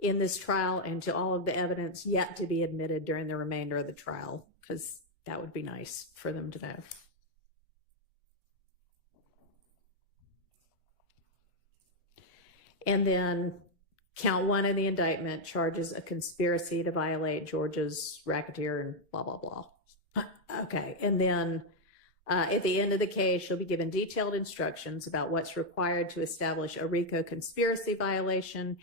in this trial and to all of the evidence yet to be admitted during the remainder of the trial, because that would be nice for them to know. And then count 1 in the indictment charges a conspiracy to violate Georgia's racketeer and blah, blah, blah. Okay. And then at the end of the case, you'll be given detailed instructions about what's required to establish a RICO conspiracy violation.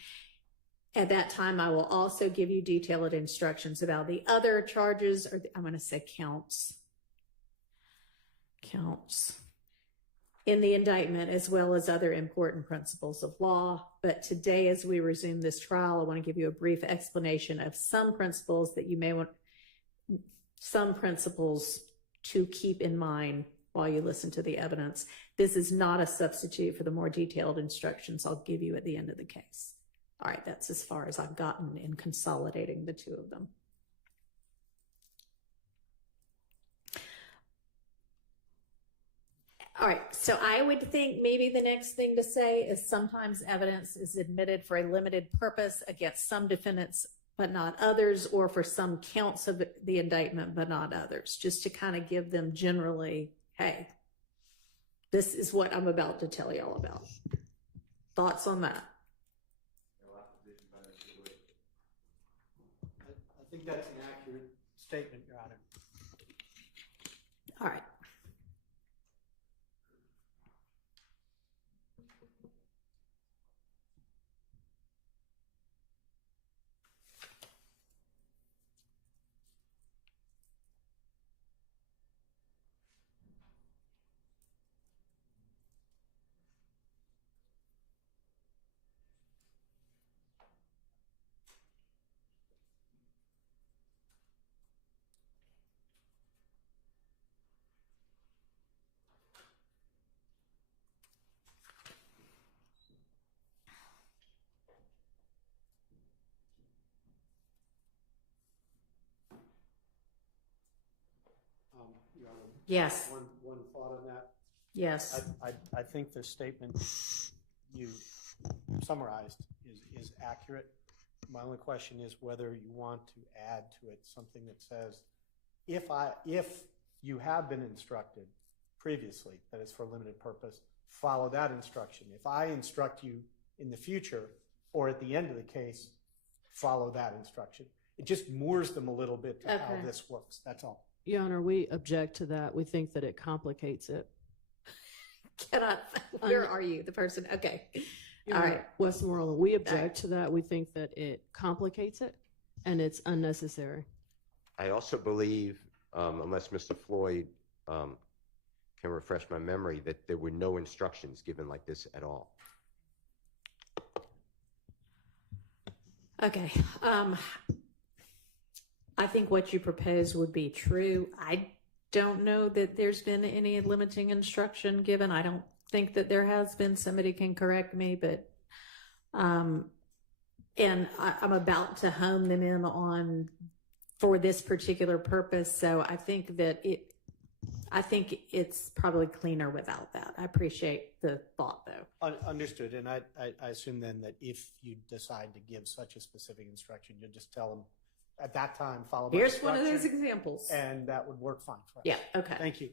At that time, I will also give you detailed instructions about the other charges, or I'm going to say counts in the indictment, as well as other important principles of law. But today, as we resume this trial, I want to give you a brief explanation of some principles that you may want, some principles to keep in mind while you listen to the evidence. This is not a substitute for the more detailed instructions I'll give you at the end of the case. All right, that's as far as I've gotten in consolidating the two of them. All right, so I would think maybe the next thing to say is sometimes evidence is admitted for a limited purpose against some defendants, but not others, or for some counts of the indictment, but not others, just to kind of give them generally, hey, this is what I'm about to tell you all about. Thoughts on that? I think that's an accurate statement, Your Honor. All right. Your Honor, Yes. one thought on that. Yes. I think the statement you summarized is accurate. My only question is whether you want to add to it something that says, if you have been instructed previously that it's for a limited purpose, follow that instruction. If I instruct you in the future or at the end of the case, follow that instruction. It just moors them a little bit to how Okay. this works. That's all. Your Honor, we object to that. We think that it complicates it. Where are you? The person? Okay. Your All Honor, right. Westmoreland, we object to that. We think that it complicates it and it's unnecessary. I also believe, unless Mr. Floyd can refresh my memory, that there were no instructions given like this at all. Okay. I think what you propose would be true. I don't know that there's been any limiting instruction given. I don't think that there has been. Somebody can correct me, but and I'm about to hone them in on for this particular purpose. So I think that it's probably cleaner without that. I appreciate the thought, though. Understood. And I assume then that if you decide to give such a specific instruction, you'll just tell them at that time, follow my Here's one of those instruction, examples. and that would work fine for us. Yeah, okay. Thank you.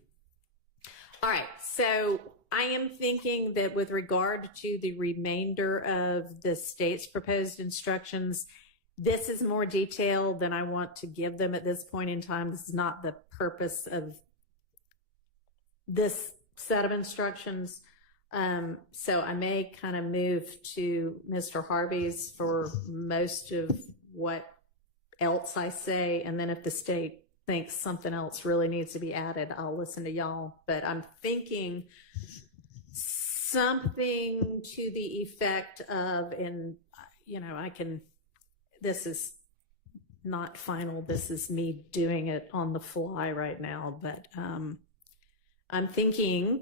All right, so I am thinking that with regard to the remainder of the state's proposed instructions, this is more detailed than I want to give them at this point in time. This is not the purpose of this set of instructions. So I may kind of move to Mr. Harvey's for most of what else I say, and then if the state thinks something else really needs to be added, I'll listen to y'all. But I'm thinking something to the effect of, and this is not final, this is me doing it on the fly right now, but I'm thinking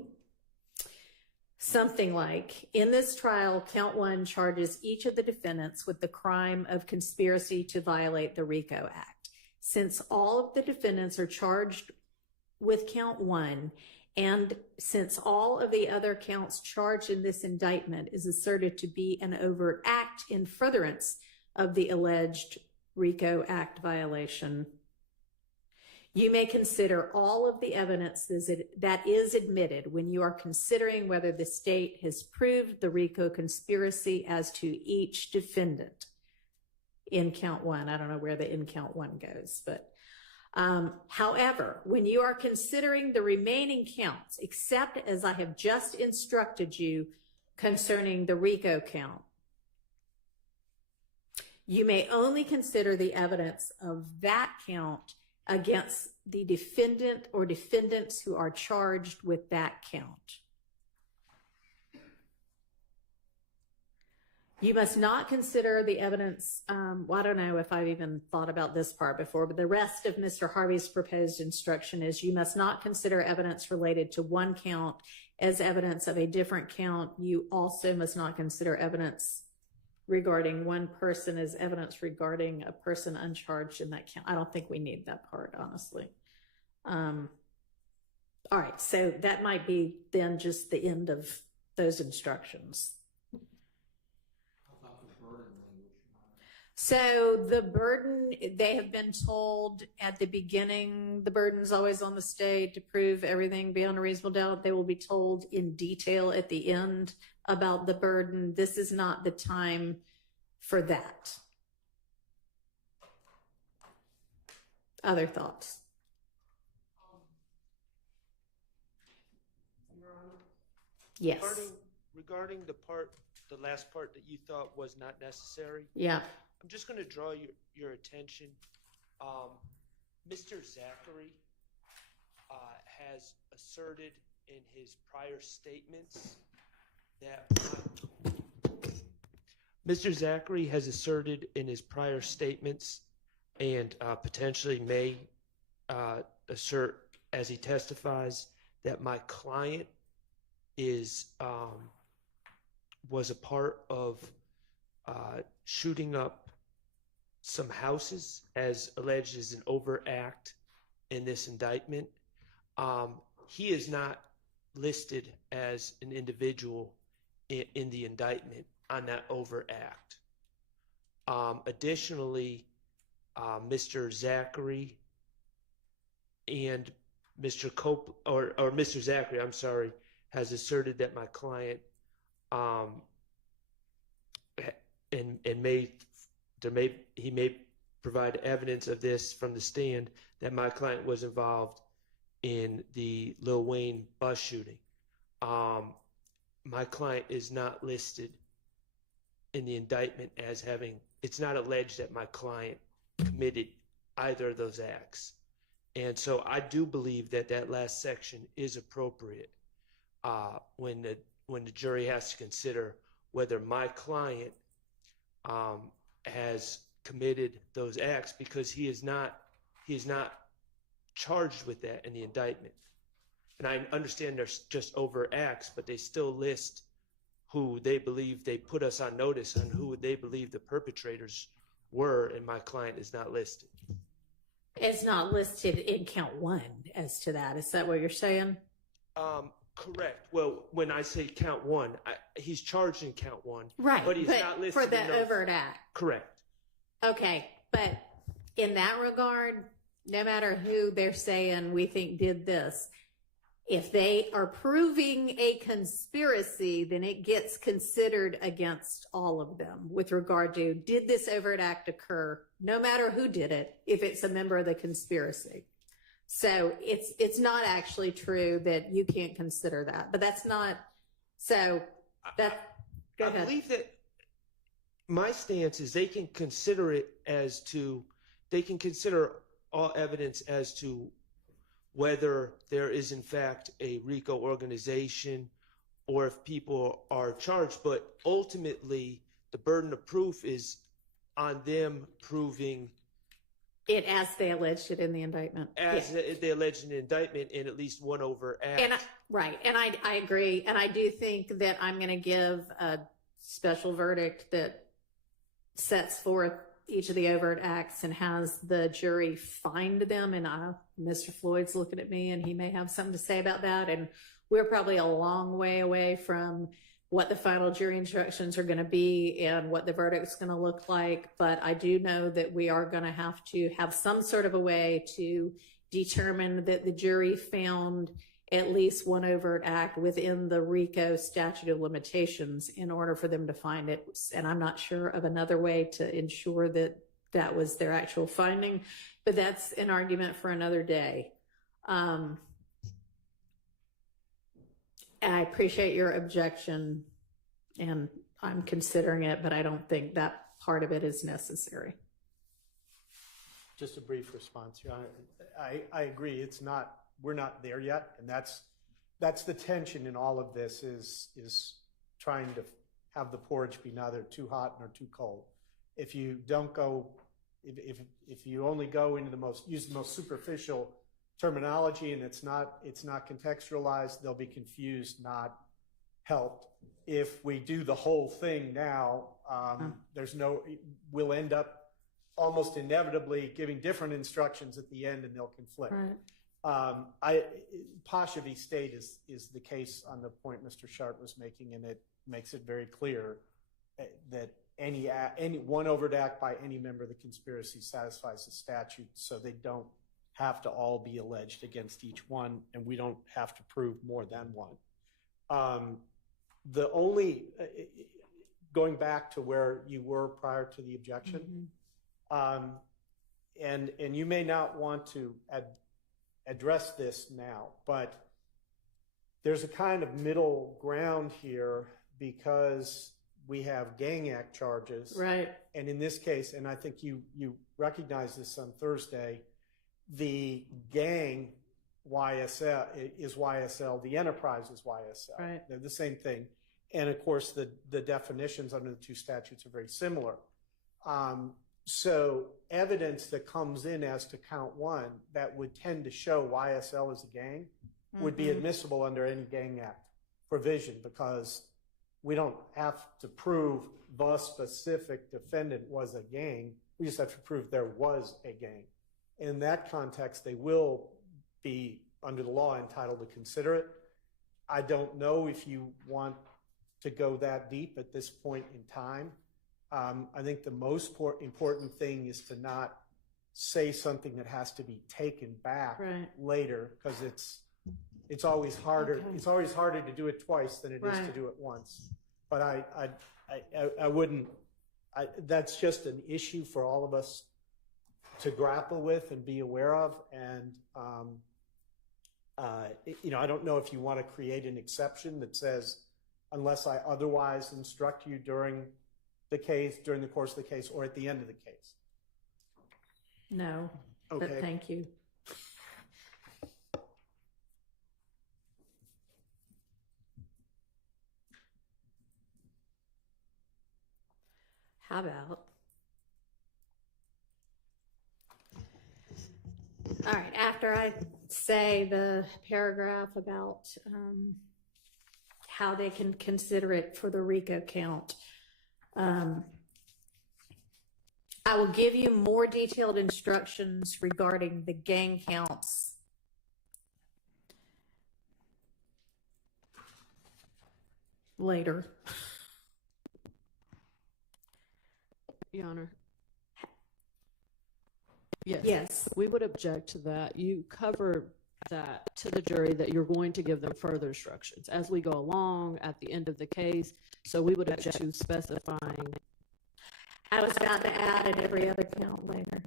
something like, in this trial, count one charges each of the defendants with the crime of conspiracy to violate the Rico Act. Since all of the defendants are charged with count one, and since all of the other counts charged in this indictment is asserted to be an overt act in furtherance of the alleged Rico Act violation, you may consider all of the evidence that is admitted when you are considering whether the state has proved the Rico conspiracy as to each defendant in count one. I don't know where the in count one goes, but however, when you are considering the remaining counts, except as I have just instructed you concerning the Rico count, you may only consider the evidence of that count against the defendant or defendants who are charged with that count. You must not consider the evidence, well, I don't know if I've even thought about this part before, but the rest of Mr. Harvey's proposed instruction is you must not consider evidence related to one count as evidence of a different count. You also must not consider evidence regarding one person as evidence regarding a person uncharged in that count. I don't think we need that part, honestly. All right, so that might be then just the end of those instructions. So the burden, they have been told at the beginning, the burden's always on the state to prove everything beyond a reasonable doubt. They will be told in detail at the end about the burden. This is not the time for that. Other thoughts? Yes. Regarding the last part that you thought was not necessary. Yeah. I'm just going to draw your attention. Mr. Zachary has asserted in his prior statements that and potentially may assert as he testifies that my client was a part of shooting up some houses as alleged as an overt act in this indictment. He is not listed as an individual in the indictment on that overt act. Additionally, Mr. Zachary and Mr. Mr. Zachary, I'm sorry, has asserted that my client and he may provide evidence of this from the stand that my client was involved in the Lil Wayne bus shooting. My client is not listed in the indictment as having, it's not alleged that my client committed either of those acts. And so I do believe that that last section is appropriate when the jury has to consider whether my client has committed those acts, because he is not charged with that in the indictment. And I understand there's just overt acts, but they still list who they believe, they put us on notice on who they believe the perpetrators were, and my client is not listed. It's not listed in count one as to that. Is that what you're saying? Correct. Well, when I say count one, he's charged in count one. Right. But he's not listed for the in those. overt act. Correct. Okay. But in that regard, no matter who they're saying we think did this, if they are proving a conspiracy, then it gets considered against all of them with regard to, did this overt act occur, no matter who did it, if it's a member of the conspiracy. So it's not actually true that you can't consider that, but that's not, so that, go ahead. I believe that my stance is they can consider it as to, they can consider all evidence as to whether there is in fact a RICO organization or if people are charged, but ultimately the burden of proof is on them proving it as they alleged it in the indictment. As they alleged in the indictment in at least one overt act. And I agree. And I do think that I'm going to give a special verdict that sets forth each of the overt acts and has the jury find them. And Mr. Floyd's looking at me and he may have something to say about that. And we're probably a long way away from what the final jury instructions are going to be and what the verdict's going to look like. But I do know that we are going to have some sort of a way to determine that the jury found at least one overt act within the RICO statute of limitations in order for them to find it. And I'm not sure of another way to ensure that that was their actual finding, but that's an argument for another day. I appreciate your objection and I'm considering it, but I don't think that part of it is necessary. Just a brief response, Your Honor. I agree. We're not there yet. And that's the tension in all of this is trying to have the porridge be neither too hot nor too cold. If you don't go, if you only go into use the most superficial terminology and it's not contextualized, they'll be confused, not helped. If we do the whole thing now, we'll end up almost inevitably giving different instructions at the end and they'll conflict. Right. Pasha v. State is the case on the point Mr. Sharp was making, and it makes it very clear that any one overt act by any member of the conspiracy satisfies the statute, so they don't have to all be alleged against each one, and we don't have to prove more than one. The only, going back to where you were prior to the objection, and you may not want to address this now, but there's a kind of middle ground here because we have gang act charges. Right. And in this case, and I think you recognize this on Thursday, the gang YSL is YSL, the enterprise is YSL. Right. They're the same thing. And of course, the definitions under the two statutes are very similar. So evidence that comes in as to count one that would tend to show YSL as a gang would be admissible under any gang act provision because we don't have to prove the specific defendant was a gang. We just have to prove there was a gang. In that context, they will be, under the law, entitled to consider it. I don't know if you want to go that deep at this point in time. I think the most important thing is to not say something that has to be taken back later, because it's always harder. Okay. It's always harder to do it twice than it is to do it once. But I wouldn't That's just an issue for all of us to grapple with and be aware of. And, I don't know if you want to create an exception that says, unless I otherwise instruct you during the course of the case, or at the end of the case. No, Okay. but thank you. How about? All right, after I say the paragraph about how they can consider it for the Rico count, I will give you more detailed instructions regarding the gang counts later. Your Honor. Yes. Yes. We would object to that. You covered that to the jury that you're going to give them further instructions as we go along at the end of the case. So we would object to specifying. I was about to add at every other count later.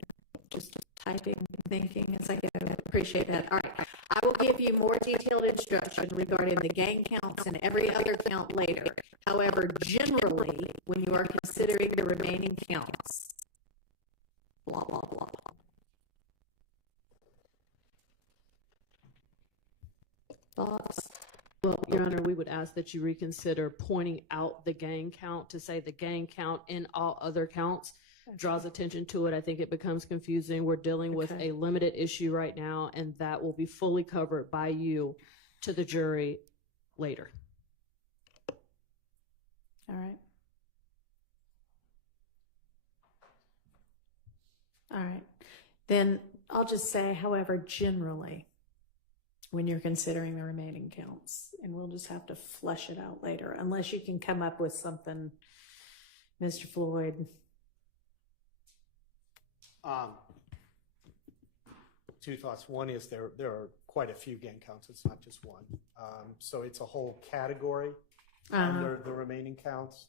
Just typing, thinking as I go. Appreciate that. All right. I will give you more detailed instruction regarding the gang counts and every other count later. However, generally, when you are considering the remaining counts, blah, blah, blah. Thoughts? Well, Your Honor, we would ask that you reconsider pointing out the gang count to say the gang count in all other counts draws attention to it. I think it becomes confusing. We're dealing with a limited issue right now, and that will be fully covered by you to the jury later. All right. All right. Then I'll just say, however, generally, when you're considering the remaining counts, and we'll just have to flesh it out later, unless you can come up with something, Mr. Floyd. Two thoughts. One is there are quite a few gang counts. It's not just one. So it's a whole category under the remaining counts,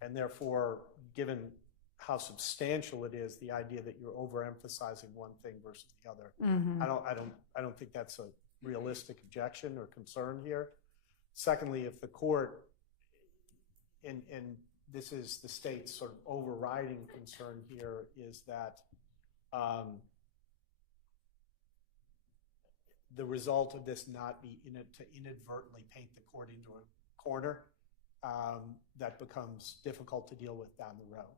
and therefore, given how substantial it is, the idea that you're overemphasizing one thing versus the other, I don't think that's a realistic objection or concern here. Secondly, if the court, and this is the state's sort of overriding concern here, is that the result of this not be to inadvertently paint the court into a corner that becomes difficult to deal with down the road,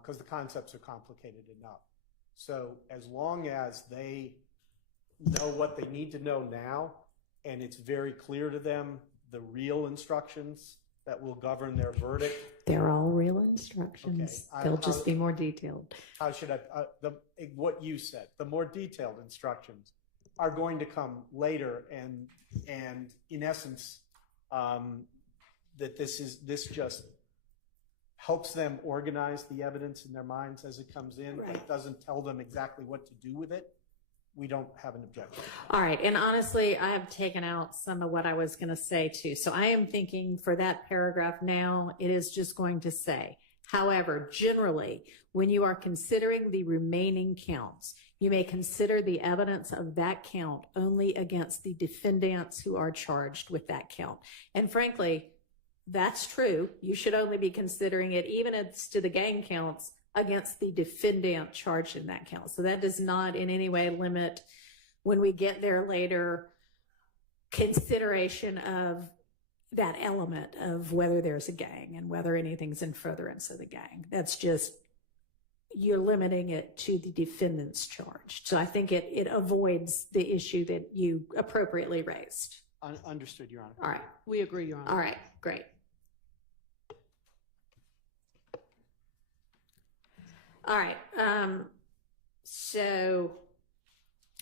because the concepts are complicated enough. So as long as they know what they need to know now, and it's very clear to them the real instructions that will govern their verdict. They're all real instructions. Okay. They'll just be more detailed. How should I, what you said, the more detailed instructions are going to come later, and in essence, that this just helps them organize the evidence in their minds as it comes in, but it doesn't tell them exactly what to do with it. We don't have an objection. All right. And honestly, I have taken out some of what I was going to say too. So I am thinking for that paragraph now, it is just going to say, however, generally, when you are considering the remaining counts, you may consider the evidence of that count only against the defendants who are charged with that count. And frankly, that's true. You should only be considering it, even as to the gang counts, against the defendant charged in that count. So that does not in any way limit, when we get there later, consideration of that element of whether there's a gang and whether anything's in furtherance of the gang. That's just, you're limiting it to the defendants charged. So I think it avoids the issue that you appropriately raised. Understood, Your Honor. All right. We agree, Your Honor. All right, great. All right. So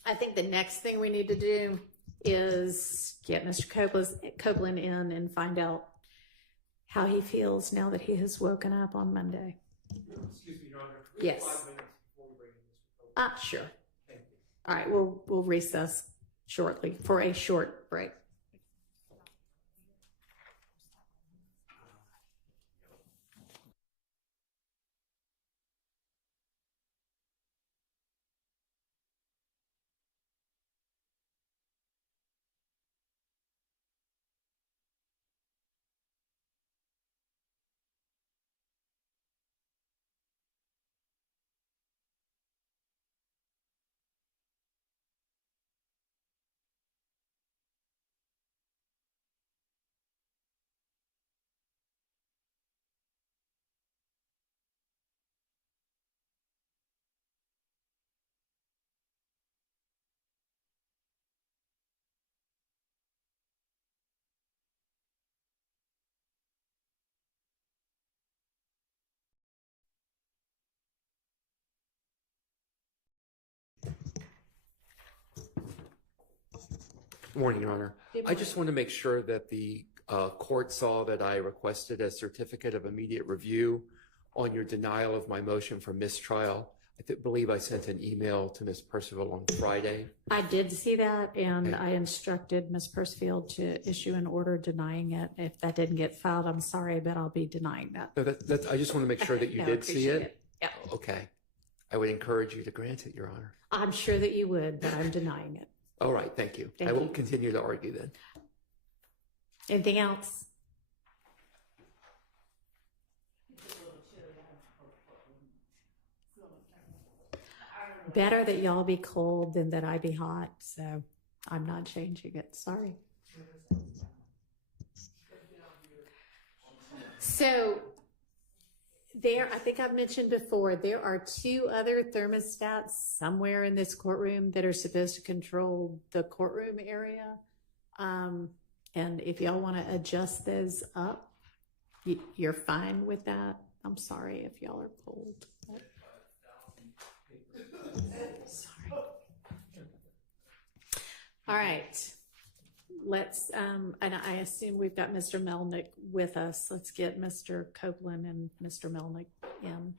I think the next thing we need to do is get Mr. Copeland in and find out how he feels now that he has woken up on Monday. Excuse me, Your Honor. Yes. 5 minutes before we bring in Mr. Copeland. Sure. Thank you. All right, we'll recess shortly for a short break. Morning, Your Honor. Good I just want to make sure that the court saw that I requested a certificate of immediate review on your denial of my motion for mistrial. I believe I sent an email to Ms. Percival on Friday. I did see that, and I instructed Ms. Percival to issue an order denying it. If that didn't get filed, I'm sorry, but I'll be denying that. No, I just want to make sure that you No, did see appreciate it. Yeah. Okay. I would encourage you to grant it, Your Honor. I'm sure that you would, but I'm denying it. All right, thank you. Thank I you. won't continue to argue then. Anything else? Better that y'all be cold than that I be hot, so I'm not changing it. Sorry. So there, I think I've mentioned before, there are 2 other thermostats somewhere in this courtroom that are supposed to control the courtroom area. And if y'all want to adjust those up, you're fine with that. I'm sorry if y'all are cold. Sorry. All right. Let's, and I assume we've got Mr. Melnick with us. Let's get Mr. Copeland and Mr. Melnick in.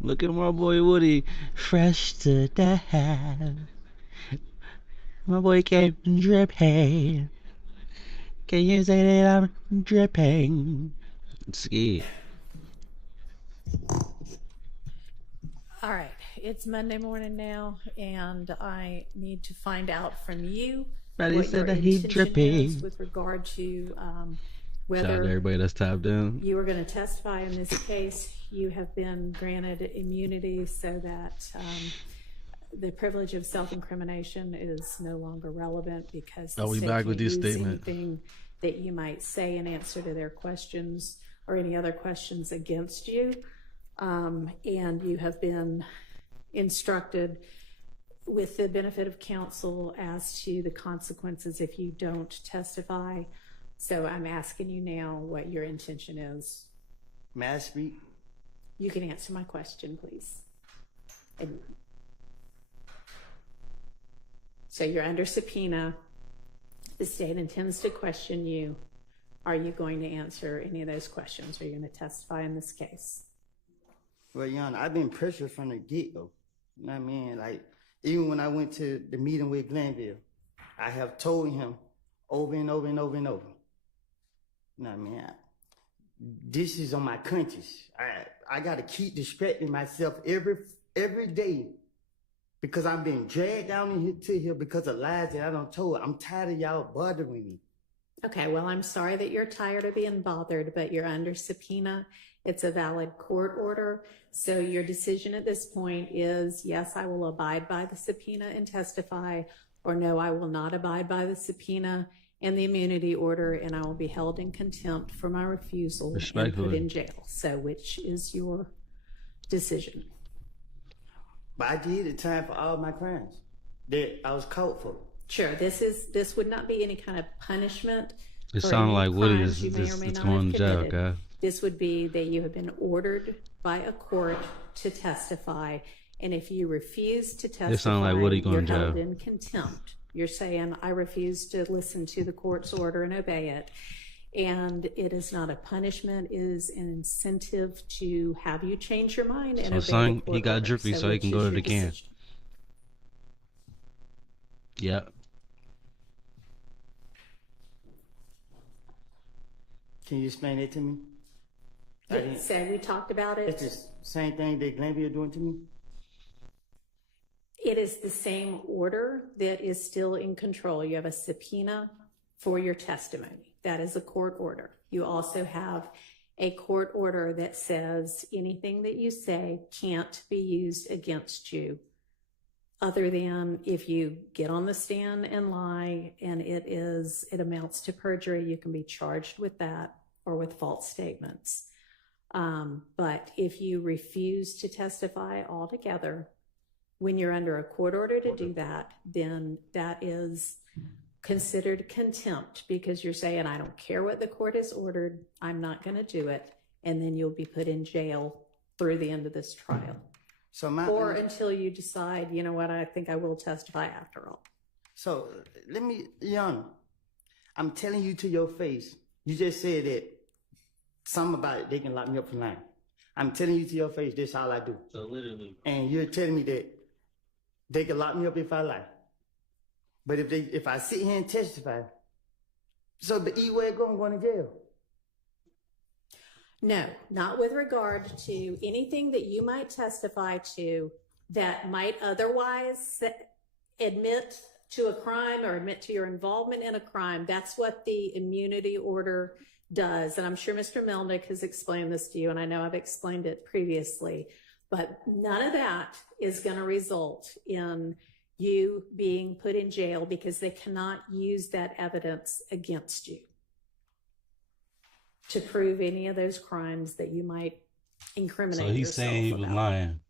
Look at my boy Woody, fresh to death. My boy came dripping. Can you say that I'm dripping? Ski. All right, it's Monday morning now, and I need to find out from you Buddy what said your that he intention dripping. is with regard to Shout out to whether everybody that's tapped in. you are going to testify in this case. You have been granted immunity so that the privilege of self-incrimination is no longer relevant because the Are we state back with can't this use statement? anything that you might say in answer to their questions or any other questions against you. And you have been instructed with the benefit of counsel as to the consequences if you don't testify. So I'm asking you now what your intention is. May I speak? You can answer my question, please. And so you're under subpoena. The state intends to question you. Are you going to answer any of those questions? Are you going to testify in this case? Well, Your Honor, I've been pressured from the get-go. You know what I mean? Like, even when I went to the meeting with Glenville, I have told him over and over and over and over. You know what I mean? This is on my conscience. I got to keep distracting myself every day because I'm being dragged down to here because of lies that I done told. I'm tired of y'all bothering me. Okay, well, I'm sorry that you're tired of being bothered, but you're under subpoena. It's a valid court order. So your decision at this point is, yes, I will abide by the subpoena and testify, or no, I will not abide by the subpoena and the immunity order, and I will be held in contempt for my refusal and put Respectfully. in jail. So which is your decision? But I did the time for all my crimes that I was caught for. Sure, this would not be any kind of punishment. It for sounds any like Woody crimes is you may or may it's not going have to jail, committed. guy. This would be that you have been ordered by a court to testify, and if you refuse to testify, sound like Woody going you're to jail. held in contempt. You're saying, I refuse to listen to the court's order and obey it. And it is not a punishment, it is an incentive to have you change your mind and So obey son, the court he got order. drippy so he which can is go to your the can. decision? Yeah. Can you explain that to me? I didn't- So we talked about it. It's the same thing that Glenville doing to me? It is the same order that is still in control. You have a subpoena for your testimony. That is a court order. You also have a court order that says anything that you say can't be used against you, other than if you get on the stand and lie and it amounts to perjury, you can be charged with that or with false statements. But if you refuse to testify altogether, when you're under a court order to do that, then that is considered contempt, because you're saying, I don't care what the court has ordered, I'm not going to do it, and then you'll be put in jail through the end of this trial. So Or until you decide, you know what, I think I will testify after all. So let me, Yana, I'm telling you to your face. You just said that something about it, they can lock me up for lying. I'm telling you to your face, this is all I do. So literally. And you're telling me that they can lock me up if I lie. But if I sit here and testify, so the E-way going to jail. No, not with regard to anything that you might testify to that might otherwise admit to a crime or admit to your involvement in a crime. That's what the immunity order does. And I'm sure Mr. Melnick has explained this to you, and I know I've explained it previously, but none of that is going to result in you being put in jail, because they cannot use that evidence against you to prove any of those crimes that you might incriminate So he's yourself saying he was about. lying,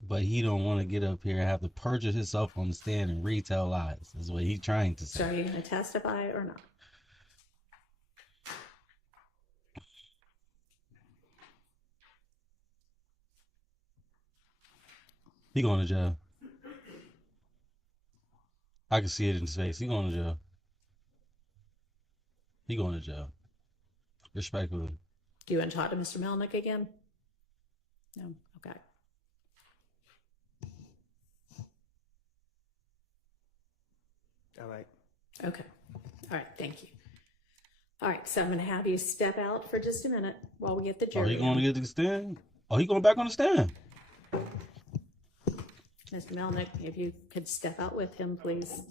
but he don't want to get up here and have to perjure himself on the stand and retell lies. Is what he's trying to So say. are you going to testify or not? He going to jail. I can see it in his face. He going to jail. He going to jail. Respectfully. Do you want to talk to Mr. Melnick again? No? Okay. All right. Okay. All right. Thank you. All right. So I'm going to have you step out for just a minute while we get the Oh, jury. he going to in. get the stand? Oh, he going back on the stand? Mr. Melnick, if you could step out with him, please.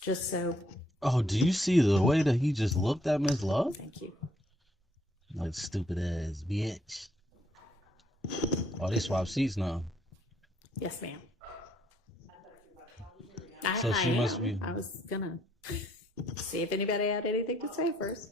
Just so. Oh, do you see the way that he just looked at Miss Love? Thank you. Like stupid ass bitch. Oh, they swap seats now. Yes, ma'am. So she must am. be- I was going to see if anybody had anything to say first.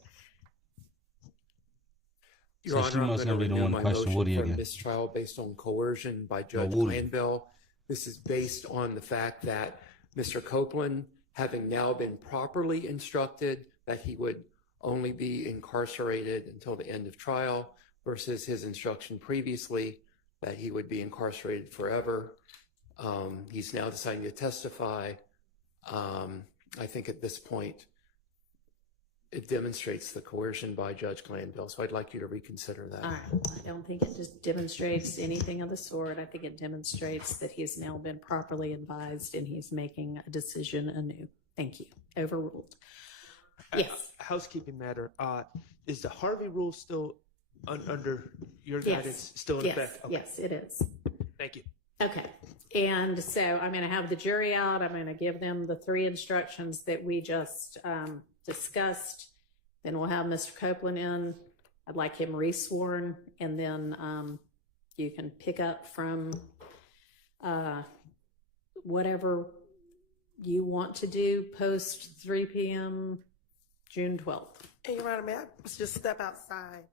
Your So she Honor, I'm must going gonna to be the renew one to my question motion Woody for again. mistrial based on coercion by Judge Woody. Glanville. This is based on the fact that Mr. Copeland, having now been properly instructed that he would only be incarcerated until the end of trial, versus his instruction previously that he would be incarcerated forever. He's now deciding to testify. I think at this point, it demonstrates the coercion by Judge Glanville. So I'd like you to reconsider that. All right. I don't think it just demonstrates anything of the sort. I think it demonstrates that he's now been properly advised and he's making a decision anew. Thank you. Overruled. Yes. Housekeeping matter. Is the Harvey rule still under your guidance? Still in Yes. effect? Okay. Yes, it is. Thank you. Okay. And so I'm going to have the jury out. I'm going to give them the 3 instructions that we just discussed. Then we'll have Mr. Copeland in. I'd like him resworn, and then you can pick up from whatever you want to do post 3 p.m. June 12th. And Your Honor, may I just step outside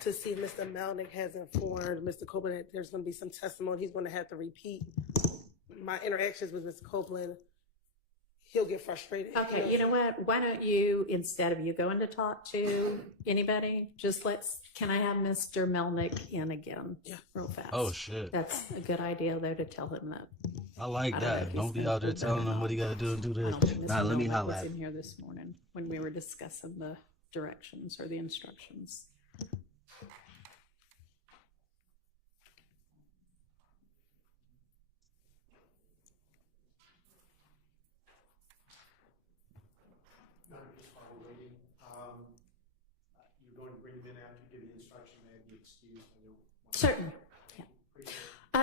to see if Mr. Melnick has informed Mr. Copeland that there's going to be some testimony. He's going to have to repeat my interactions with Mr. Copeland. He'll get frustrated. Okay, you know what? Why don't you, instead of you going to talk to anybody, can I have Mr. Melnick in again? Yeah. Real fast. Oh, shit. That's a good idea, though, to tell him that. I like that. Don't be out there telling them what he got to do and do I don't this. think Nah, Mr. let me Melnick holler was at in him. here this morning when we were discussing the directions or the instructions. No, just while we're waiting, you're going to bring them in after you give the instruction, they have the excuse. Certainly.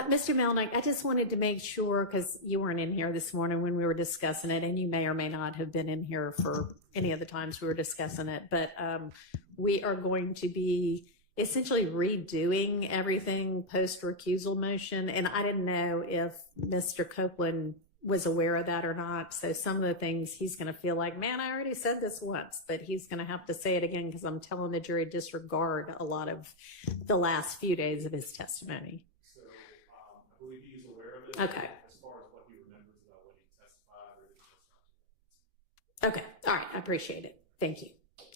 Mr. Melnick, I just wanted to make sure, because you weren't in here this morning when we were discussing it, and you may or may not have been in here for any of the times we were discussing it, but we are going to be essentially redoing everything post-recusal motion, and I didn't know if Mr. Copeland was aware of that or not. So some of the things he's going to feel like, man, I already said this once, but he's going to have to say it again because I'm telling the jury disregard a lot of the last few days of his testimony. So I believe he's aware of it. Okay. As far as what he remembers about when he testified or the Okay. All right. I appreciate it. Thank you.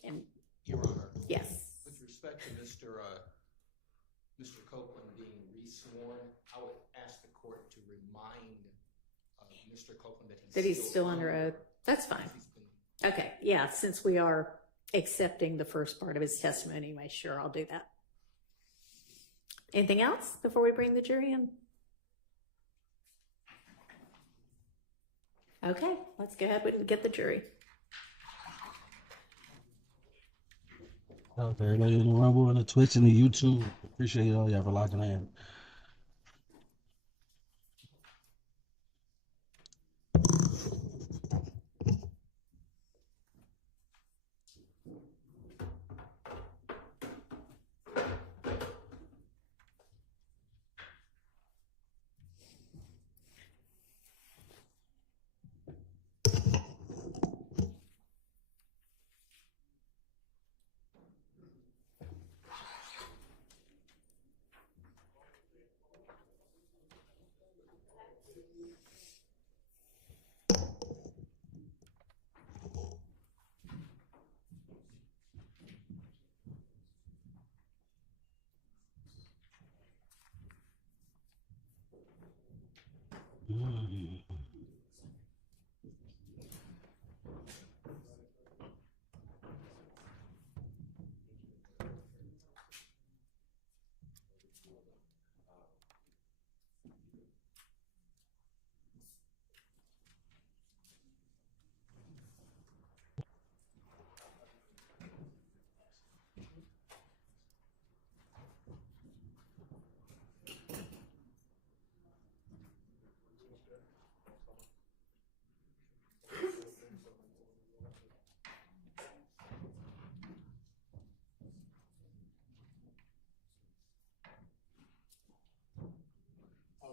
And Your Honor. yes. With respect to Mr. Copeland being resworn, I would ask the court to remind Mr. Copeland That he's still under oath. That's fine. Okay. Yeah. Since we are accepting the first part of his testimony anyway, sure, I'll do that. Anything else before we bring the jury in? Okay. Let's go ahead and get the jury. Okay, everybody in the Rumble and the Twitch and the YouTube. Appreciate all y'all for locking in.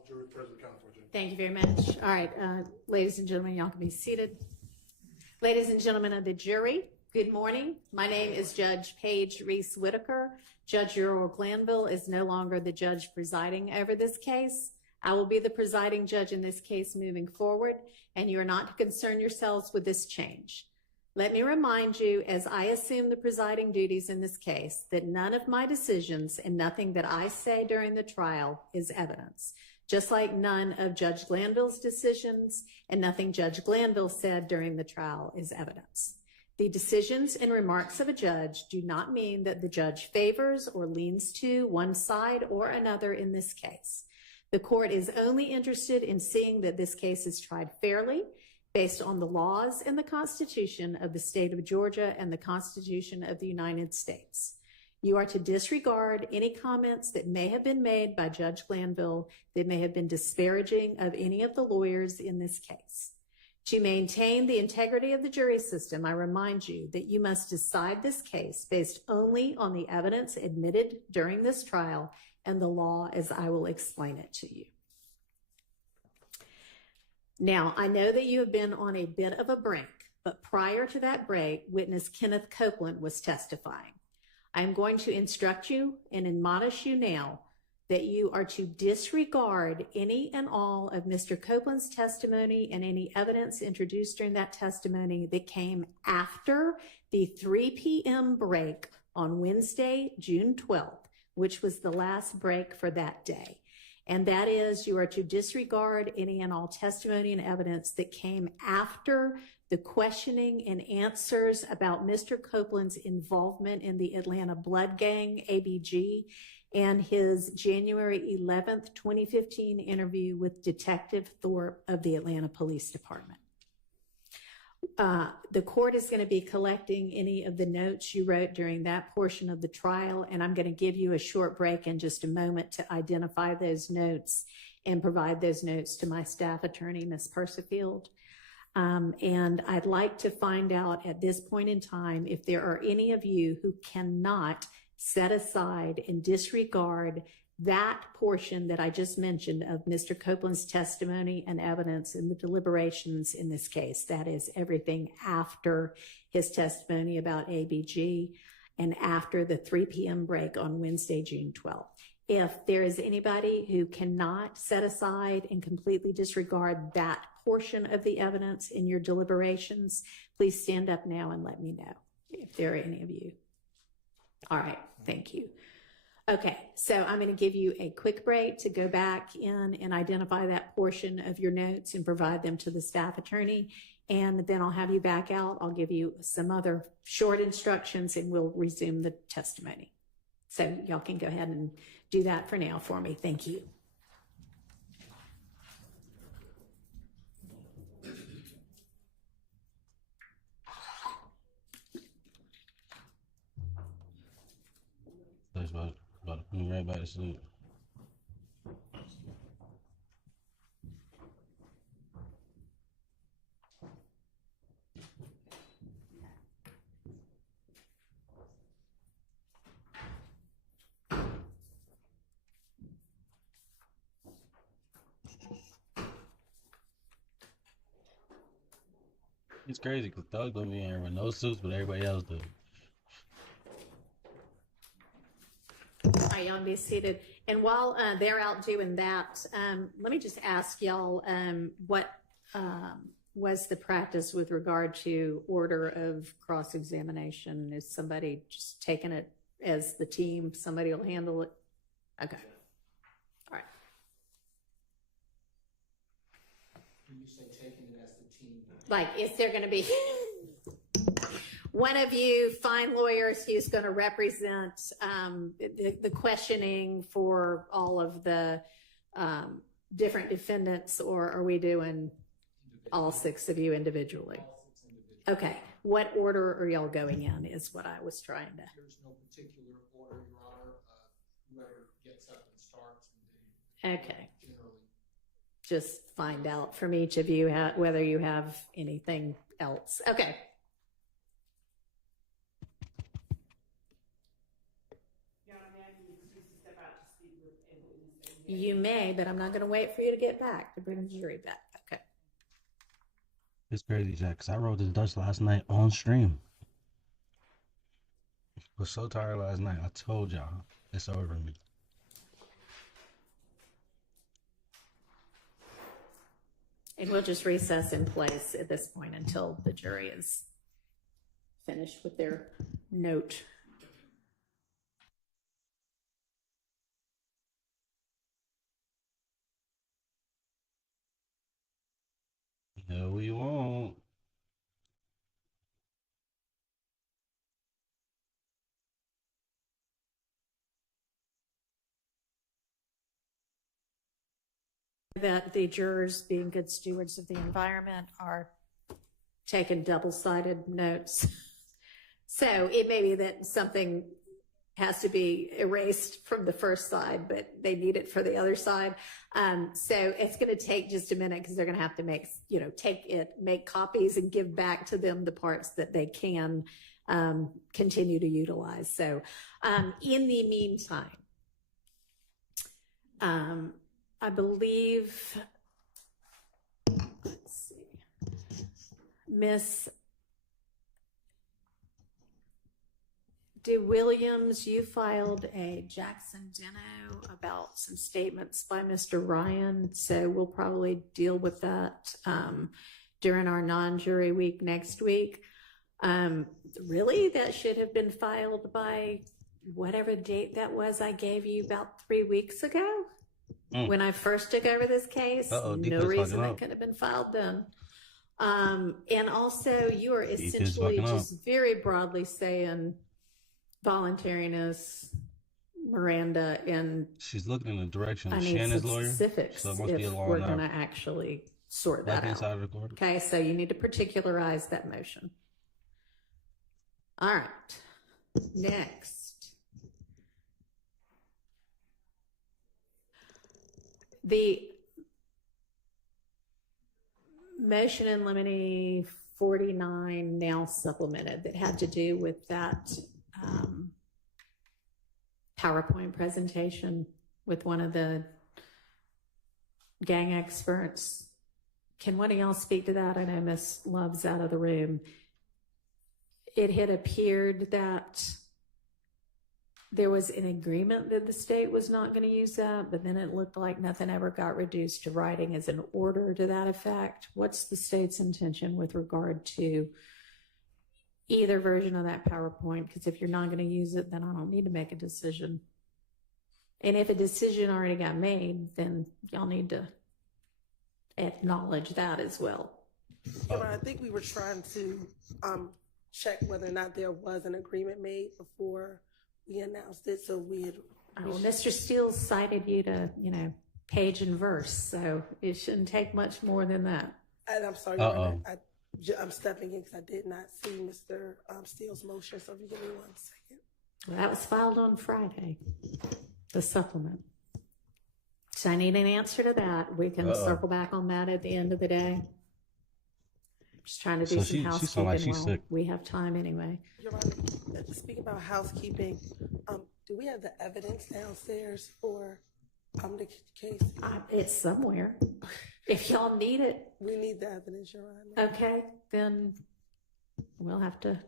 Jury present, counsel. Thank you very much. All right, ladies and gentlemen, y'all can be seated. Ladies and gentlemen of the jury, good morning. My name is Judge Paige Reese Whitaker. Judge Earl Glanville is no longer the judge presiding over this case. I will be the presiding judge in this case moving forward, and you are not to concern yourselves with this change. Let me remind you, as I assume the presiding duties in this case, that none of my decisions and nothing that I say during the trial is evidence. Just like none of Judge Glanville's decisions and nothing Judge Glanville said during the trial is evidence. The decisions and remarks of a judge do not mean that the judge favors or leans to one side or another in this case. The court is only interested in seeing that this case is tried fairly based on the laws and the Constitution of the state of Georgia and the Constitution of the United States. You are to disregard any comments that may have been made by Judge Glanville that may have been disparaging of any of the lawyers in this case. To maintain the integrity of the jury system, I remind you that you must decide this case based only on the evidence admitted during this trial and the law as I will explain it to you. Now, I know that you have been on a bit of a break, but prior to that break, witness Kenneth Copeland was testifying. I am going to instruct you and admonish you now that you are to disregard any and all of Mr. Copeland's testimony and any evidence introduced during that testimony that came after the 3 p.m. break on Wednesday, June 12th, which was the last break for that day. And that is, you are to disregard any and all testimony and evidence that came after the questioning and answers about Mr. Copeland's involvement in the Atlanta Blood Gang, ABG, and his January 11th, 2015 interview with Detective Thorpe of the Atlanta Police Department. The court is going to be collecting any of the notes you wrote during that portion of the trial, and I'm going to give you a short break in just a moment to identify those notes and provide those notes to my staff attorney, Ms. Persifield. And I'd like to find out at this point in time if there are any of you who cannot set aside and disregard that portion that I just mentioned of Mr. Copeland's testimony and evidence in the deliberations in this case. That is everything after his testimony about ABG and after the 3 p.m. break on Wednesday, June 12th. If there is anybody who cannot set aside and completely disregard that portion of the evidence in your deliberations, please stand up now and let me know if there are any of you. All right, thank you. Okay, so I'm going to give you a quick break to go back in and identify that portion of your notes and provide them to the staff attorney. And then I'll have you back out. I'll give you some other short instructions and we'll resume the testimony. So y'all can go ahead and do that for now for me. Thank you. That's about to put me right back to sleep. It's crazy because Thug don't be in here with no suits, but everybody else do. All right, y'all be seated. And while they're out doing that, let me just ask y'all what was the practice with regard to order of cross-examination? Is somebody just taking it as the team? Somebody will handle it? Okay. All right. When you say taking it as the team. Like, is there going to be one of you fine lawyers who's going to represent the questioning for all of the different defendants, or are we doing all 6 of you individually? Okay. What order are y'all going in is what I was trying to. There's no particular order, Your Honor. Whoever gets up and starts. Okay. Just find out from each of you whether you have anything else. Okay. You may, but I'm not going to wait for you to get back to bring the jury back. Okay. It's crazy, Jack, because I wrote this Dutch last night on stream. I was so tired last night. I told y'all it's over me. And we'll just recess in place at this point until the jury is finished with their note. No, we won't. That the jurors, being good stewards of the environment, are taking double-sided notes. So it may be that something has to be erased from the first side, but they need it for the other side. So it's going to take just a minute because they're going to have to make copies and give back to them the parts that they can continue to utilize. So in the meantime, I believe, let's see, Miss Williams, you filed a Jackson Deno about some statements by Mr. Ryan, so we'll probably deal with that during our non-jury week next week. Really, that should have been filed by whatever date that was I gave you about 3 weeks ago when I first took over this case. No reason that could have been filed then. And also, you are essentially just very broadly saying voluntariness, Miranda, and she's looking in the direction I of need Shannon's some lawyer. specifics So it must be if along we're that going to actually sort that right-hand out. side of the court. Okay, so you need to particularize that motion. All right, next. The motion in limine 49 now supplemented that had to do with that PowerPoint presentation with one of the gang experts. Can one of y'all speak to that? I know Miss Love's out of the room. It had appeared that there was an agreement that the state was not going to use that, but then it looked like nothing ever got reduced to writing as an order to that effect. What's the state's intention with regard to either version of that PowerPoint? Because if you're not going to use it, then I don't need to make a decision. And if a decision already got made, then y'all need to acknowledge that as well. I think we were trying to check whether or not there was an agreement made before we announced it. So we had. Well, Mr. Steele cited you to, page and verse, so it shouldn't take much more than that. And I'm sorry, I'm stepping in because I did not see Mr. Steele's motion. So if you give me 1 second. Well, that was filed on Friday, the supplement. So I need an answer to that. We can circle back on that at the end of the day. Just trying to do some housekeeping. Sound like she's sick. We have time anyway. You're right. Speaking about housekeeping, do we have the evidence downstairs for the case? It's somewhere. If y'all need it. We need the evidence, Your Honor. Okay, then we'll have to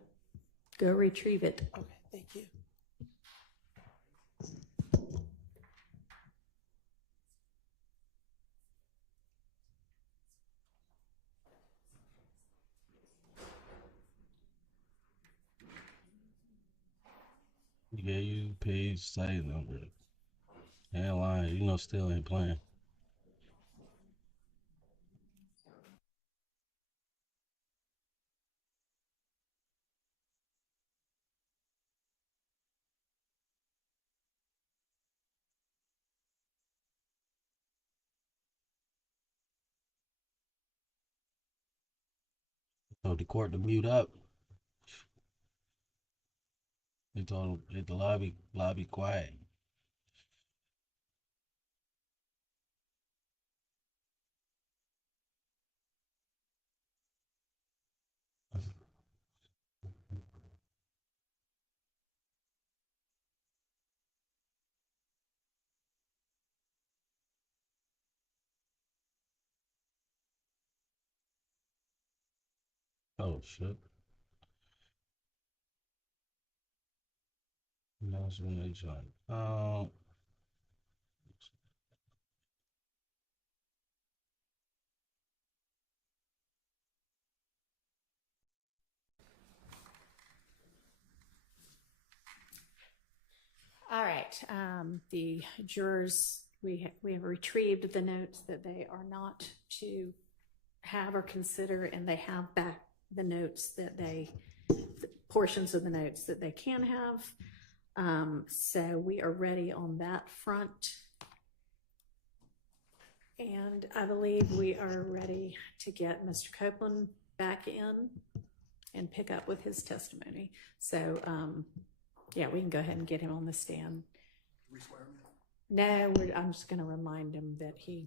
go retrieve it. Okay, thank you. He gave you page, site number. Ain't lying, still ain't playing. Told the court to mute up. They told him hit the lobby quiet. Oh shit. That's when they joined. All right. The jurors, we have retrieved the notes that they are not to have or consider, and they have back the notes that the portions of the notes that they can have. So we are ready on that front. And I believe we are ready to get Mr. Copeland back in and pick up with his testimony. So, Yeah, we can go ahead and get him on the stand. Re-swear him? No, I'm just going to remind him that he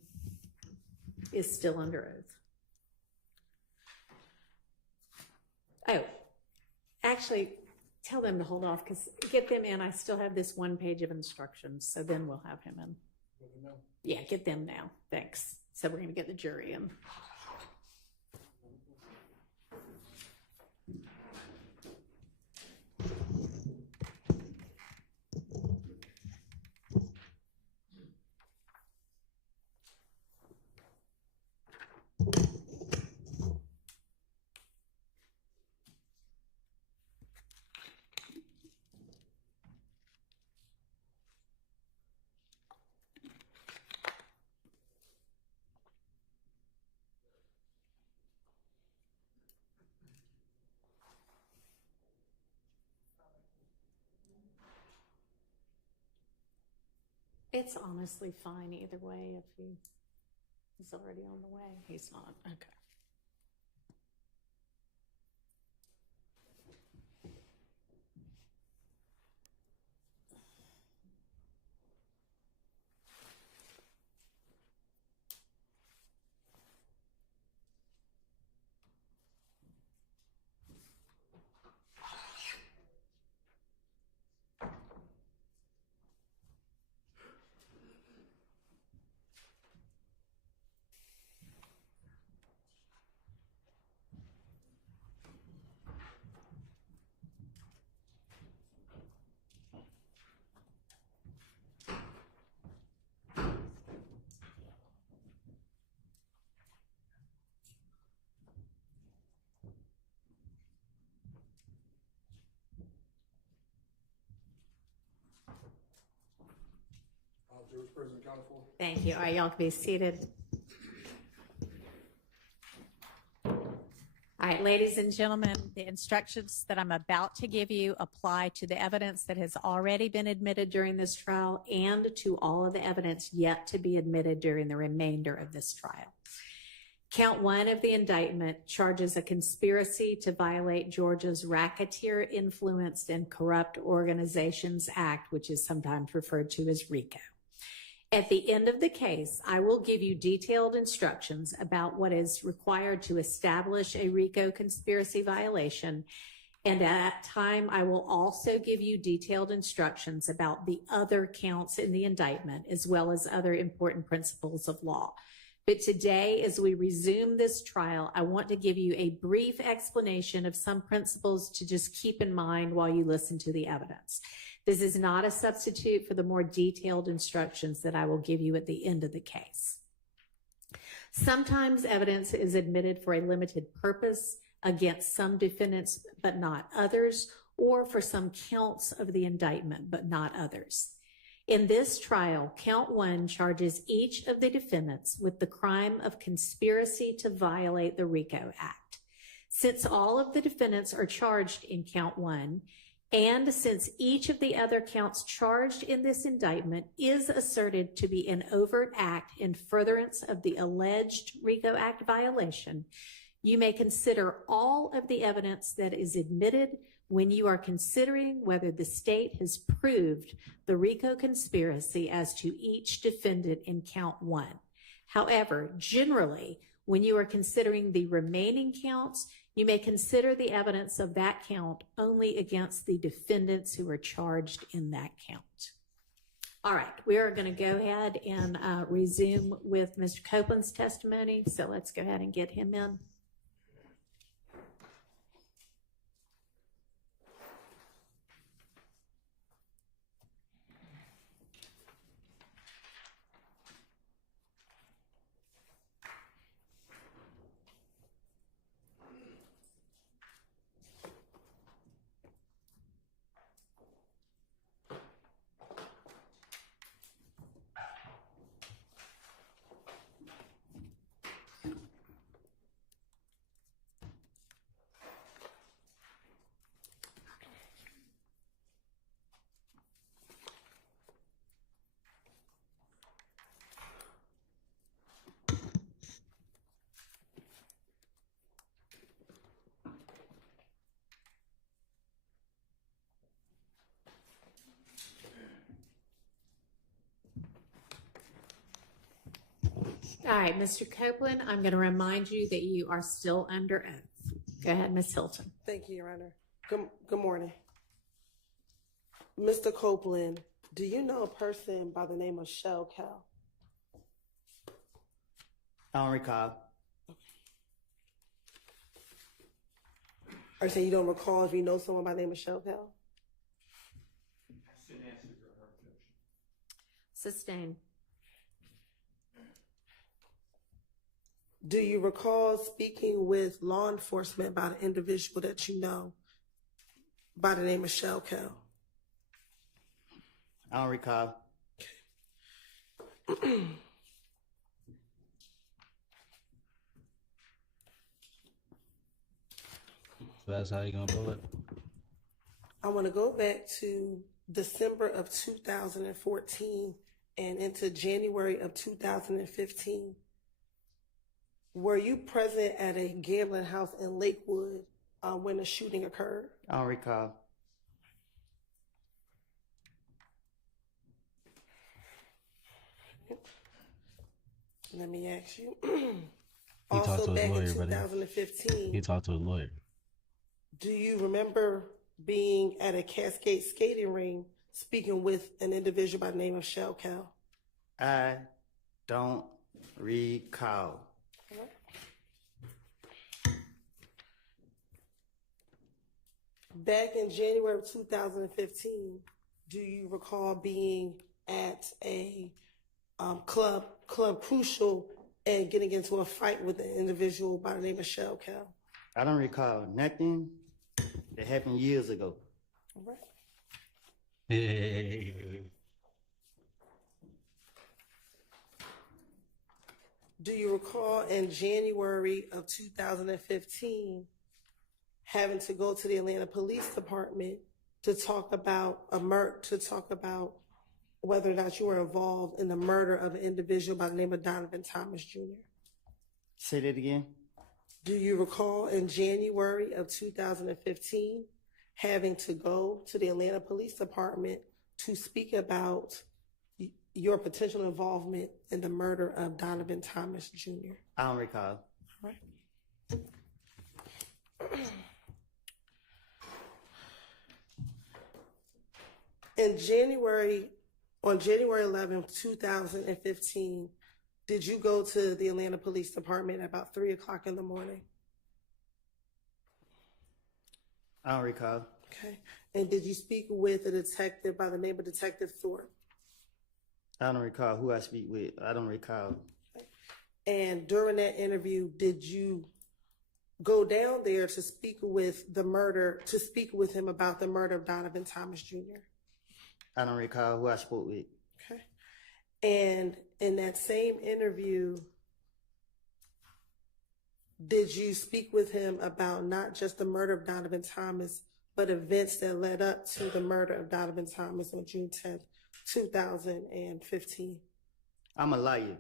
is still under oath. Oh, actually, tell them to hold off because get them in. I still have this one page of instructions, so then we'll have him in. Yeah, get them now. Thanks. So we're going to get the jury in. It's honestly fine either way if he's already on the way. He's not. Okay. Jurors present accounted for. Thank you. All right, y'all can be seated. All right, ladies and gentlemen, the instructions that I'm about to give you apply to the evidence that has already been admitted during this trial and to all of the evidence yet to be admitted during the remainder of this trial. Count 1 of the indictment charges a conspiracy to violate Georgia's Racketeer Influenced and Corrupt Organizations Act, which is sometimes referred to as RICO. At the end of the case, I will give you detailed instructions about what is required to establish a RICO conspiracy violation. And at that time, I will also give you detailed instructions about the other counts in the indictment, as well as other important principles of law. But today, as we resume this trial, I want to give you a brief explanation of some principles to just keep in mind while you listen to the evidence. This is not a substitute for the more detailed instructions that I will give you at the end of the case. Sometimes evidence is admitted for a limited purpose against some defendants, but not others, or for some counts of the indictment, but not others. In this trial, count 1 charges each of the defendants with the crime of conspiracy to violate the RICO Act. Since all of the defendants are charged in count 1, and since each of the other counts charged in this indictment is asserted to be an overt act in furtherance of the alleged RICO Act violation, you may consider all of the evidence that is admitted when you are considering whether the state has proved the RICO conspiracy as to each defendant in count 1. However, generally, when you are considering the remaining counts, you may consider the evidence of that count only against the defendants who are charged in that count. All right, we are going to go ahead and resume with Mr. Copeland's testimony. So let's go ahead and get him in. All right, Mr. Copeland, I'm going to remind you that you are still under oath. Go ahead, Ms. Hilton. Thank you, Your Honor. Good morning. Mr. Copeland, do you know a person by the name of Shell Cal? I don't recall. Are you saying you don't recall if you know someone by the name of Shell Cal? Sustain. Do you recall speaking with law enforcement about an individual that you know by the name of Shell Cal? I don't recall. So that's how you gonna pull it? I want to go back to December of 2014 and into January of 2015. Were you present at a gambling house in Lakewood when the shooting occurred? I don't recall. Let me ask you. He talked to his back lawyer, in buddy. 2015, He talked to his lawyer. do you remember being at a Cascade skating ring speaking with an individual by the name of Shell Cal? I don't recall. Back in January of 2015, do you recall being at a club Crucial and getting into a fight with an individual by the name of Shell Cal? I don't recall nothing that happened years ago. All right. Do you recall in January of 2015 having to go to the Atlanta Police Department to talk about whether or not you were involved in the murder of an individual by the name of Donovan Thomas Jr.? Say that again. Do you recall in January of 2015 having to go to the Atlanta Police Department to speak about your potential involvement in the murder of Donovan Thomas Jr.? I don't recall. All right. On January 11th, 2015, did you go to the Atlanta Police Department at about 3 o'clock in the morning? I don't recall. Okay. And did you speak with a detective by the name of Detective Thorpe? I don't recall who I speak with. I don't recall. And during that interview, did you go down there to speak with him about the murder of Donovan Thomas Jr.? I don't recall who I spoke with. Okay. And in that same interview, did you speak with him about not just the murder of Donovan Thomas, but events that led up to the murder of Donovan Thomas on June 10th, 2015? I'm a liar.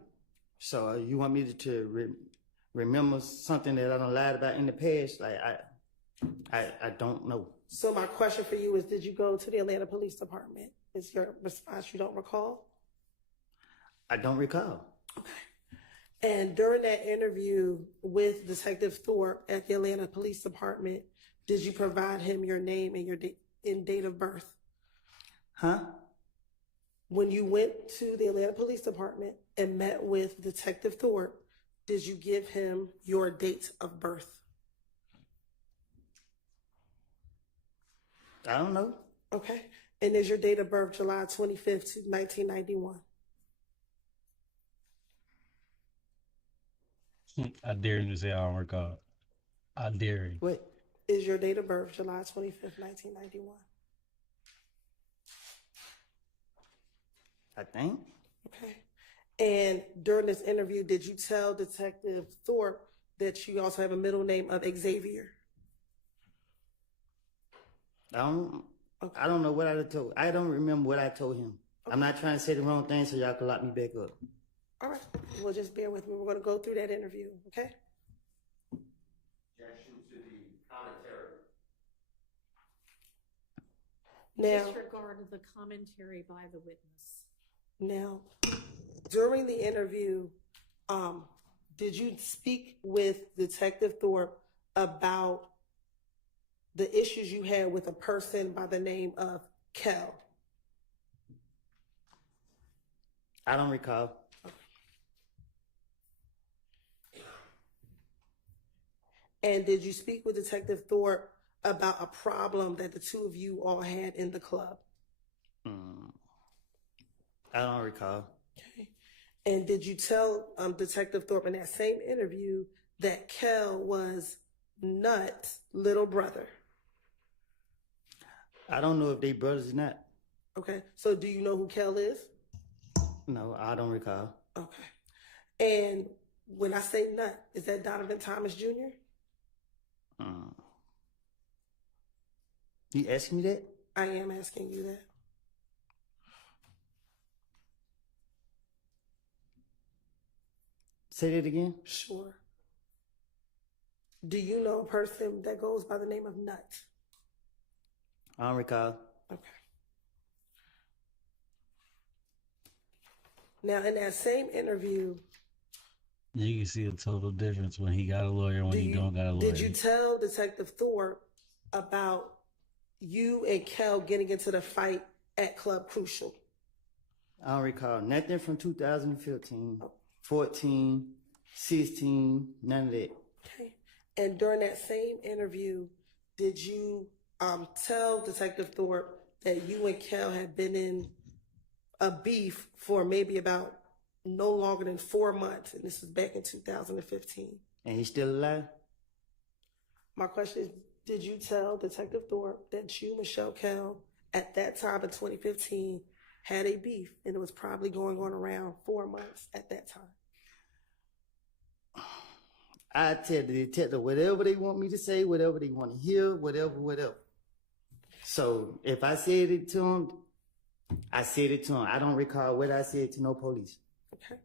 So you want me to remember something that I done lied about in the past? Like, I don't know. So my question for you is, did you go to the Atlanta Police Department? Is your response you don't recall? I don't recall. Okay. And during that interview with Detective Thorpe at the Atlanta Police Department, did you provide him your name and your date of birth? Huh? When you went to the Atlanta Police Department and met with Detective Thorpe, did you give him your date of birth? I don't know. Okay. And is your date of birth July 25th, 1991? I dare him to say I don't recall. I dare him. What? Is your date of birth July 25th, 1991? I think. Okay. And during this interview, did you tell Detective Thorpe that you also have a middle name of Xavier? I don't know what I told. I don't remember what I told him. Okay. I'm not trying to say the wrong thing so y'all can lock me back up. All right. Well, just bear with me. We're going to go through that interview, okay? Objection to the commentary. Now, disregard the commentary by the witness. Now, during the interview, Did you speak with Detective Thorpe about the issues you had with a person by the name of Kel? I don't recall. And did you speak with Detective Thorpe about a problem that the two of you all had in the club? I don't recall. Okay. And did you tell Detective Thorpe in that same interview that Kel was Nut's little brother? I don't know if they brothers or not. Okay. So do you know who Kel is? No, I don't recall. Okay. And when I say Nut, is that Donovan Thomas Jr.? You asking me that? I am asking you that. Say that again? Sure. Do you know a person that goes by the name of Nut? I don't recall. Okay. Now, in that same interview, You can see a total difference when he got a lawyer and when he don't got a lawyer. did you tell Detective Thorpe about you and Kel getting into the fight at Club Crucial? I don't recall nothing from 2015, 14, 16, none of that. Okay. And during that same interview, did you tell Detective Thorpe that you and Kel had been in a beef for maybe about no longer than 4 months, and this was back in 2015? And he's still alive? My question is, did you tell Detective Thorpe that you, Michelle Kel, at that time in 2015, had a beef, and it was probably going on around 4 months at that time? I tell the detective whatever they want me to say, whatever they want to hear, whatever. So if I said it to him, I said it to him. I don't recall what I said to no police. Okay.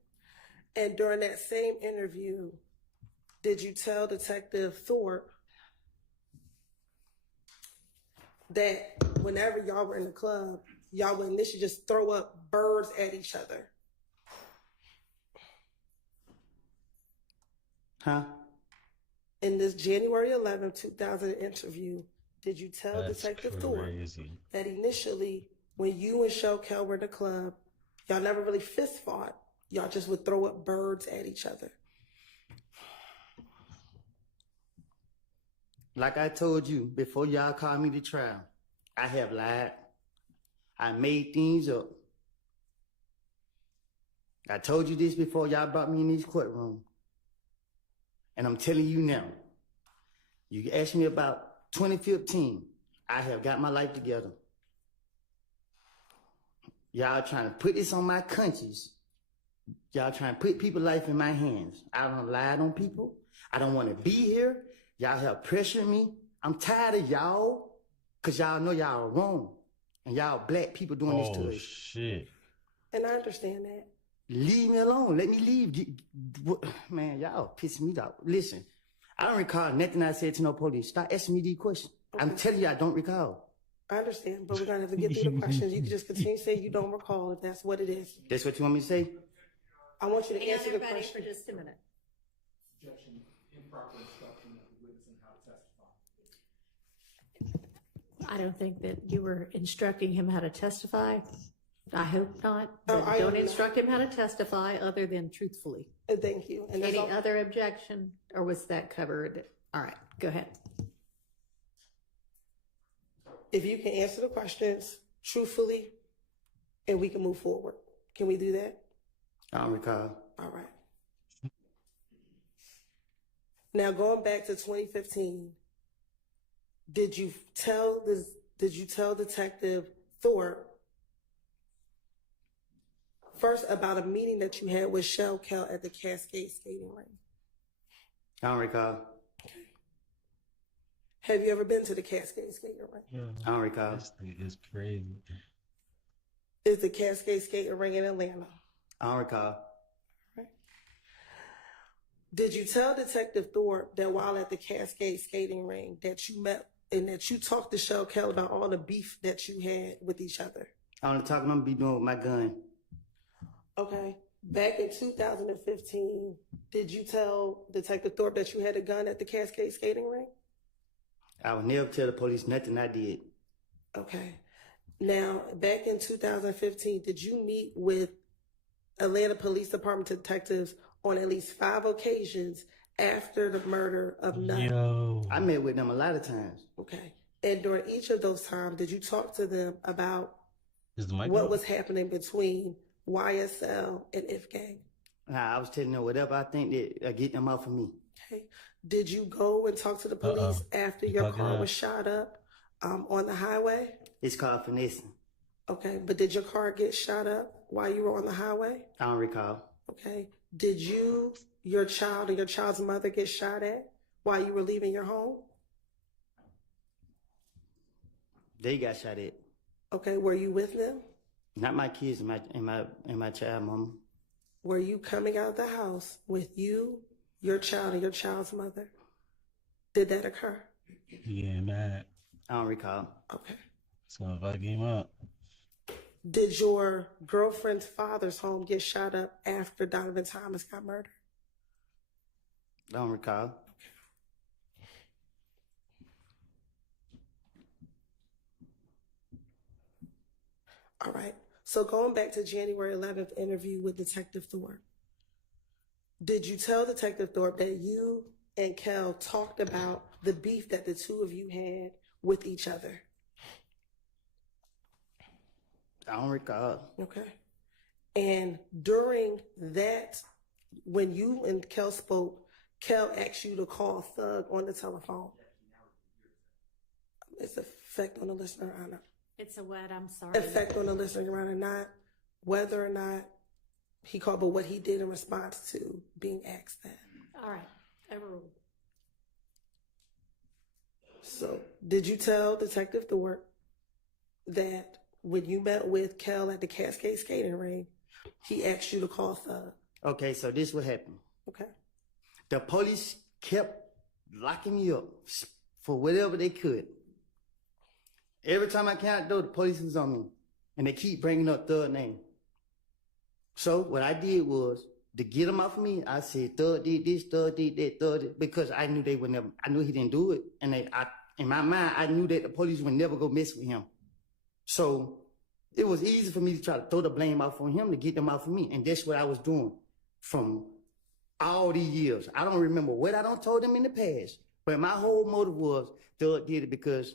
And during that same interview, did you tell Detective Thorpe that whenever y'all were in the club, y'all would initially just throw up birds at each other? Huh? In this January 11, 2000 interview, did you tell Detective Thorpe that initially, when you and Michelle Kel were in the club, y'all never really fist fought, y'all just would throw up birds at each other? Like I told you, before y'all called me to trial, I have lied. I made things up. I told you this before y'all brought me in this courtroom. And I'm telling you now, you asked me about 2015, I have got my life together. Y'all trying to put this on my conscience. Y'all trying to put people's life in my hands. I don't lie on people. I don't want to be here. Y'all have pressured me. I'm tired of y'all, because y'all know y'all are wrong. And y'all black people doing this to us. Oh, shit. And I understand that. Leave me alone. Let me leave. Man, y'all pissing me off. Listen, I don't recall nothing I said to no police. Stop asking me these questions. Okay. I'm telling you, I don't recall. I understand, but we're going to have to get through the questions. You can just continue to say you don't recall if that's what it is. That's what you want me to say? I want you to answer the question. question. For just a minute. Objection, improper instruction of the witness on how to testify. I don't think that you were instructing him how to testify. I hope not. Oh, But don't instruct him how to testify other than truthfully. Thank you. And Any other objection, or was that covered? All right, go ahead. If you can answer the questions truthfully, and we can move forward. Can we do that? I don't recall. All right. Now, going back to 2015, did you tell Detective Thorpe first about a meeting that you had with Shell Kel at the Cascade skating rink? I don't recall. Have you ever been to the Cascade skating rink? I don't recall. This thing is crazy. Is the Cascade skating rink in Atlanta? I don't recall. Did you tell Detective Thorpe that while at the Cascade skating rink that you met and that you talked to Shell Kel about all the beef that you had with each other? I only talking I'm be doing with my gun. Okay. Back in 2015, did you tell Detective Thorpe that you had a gun at the Cascade skating rink? I would never tell the police nothing I did. Okay. Now, back in 2015, did you meet with Atlanta Police Department detectives on at least 5 occasions after the murder of Nunn? I met with them a lot of times. Okay. And during each of those times, did you talk to them about Is the mic what on? was happening between YSL and If Gang? I was telling them whatever I think that get them off of me. Okay. Did you go and talk to the police after You your fucking car up. was shot up on the highway? It's called finessing. Okay, but did your car get shot up while you were on the highway? I don't recall. Okay. Did you, your child, and your child's mother get shot at while you were leaving your home? They got shot at. Okay, were you with them? Not my kids and my child, mama. Were you coming out of the house with you, your child, and your child's mother? Did that occur? Yeah, mad. I don't recall. Okay. So if I came up, Did your girlfriend's father's home get shot up after Donovan Thomas got murdered? I don't recall. All right. So going back to January 11th interview with Detective Thorpe, did you tell Detective Thorpe that you and Kel talked about the beef that the two of you had with each other? I don't recall. Okay. And during that, when you and Kel spoke, Kel asked you to call Thug on the telephone. It's effect on the listener or not. It's a what? I'm sorry. Effect on the listener or not. Whether or not he called, but what he did in response to being asked that. All right. Overruled. So, did you tell Detective Thorpe that when you met with Kel at the Cascade skating ring, he asked you to call Thug? Okay, so this what happened. Okay. The police kept locking me up for whatever they could. Every time I came out the door, the police was on me. And they keep bringing up Thug's name. So what I did was, to get him off of me, I said, Thug did this, Thug did that, Thug did, because I knew they would never, I knew he didn't do it. And in my mind, I knew that the police would never go mess with him. So it was easy for me to try to throw the blame off on him to get them off of me. And that's what I was doing from all these years. I don't remember what I done told them in the past, but my whole motive was Thug did it because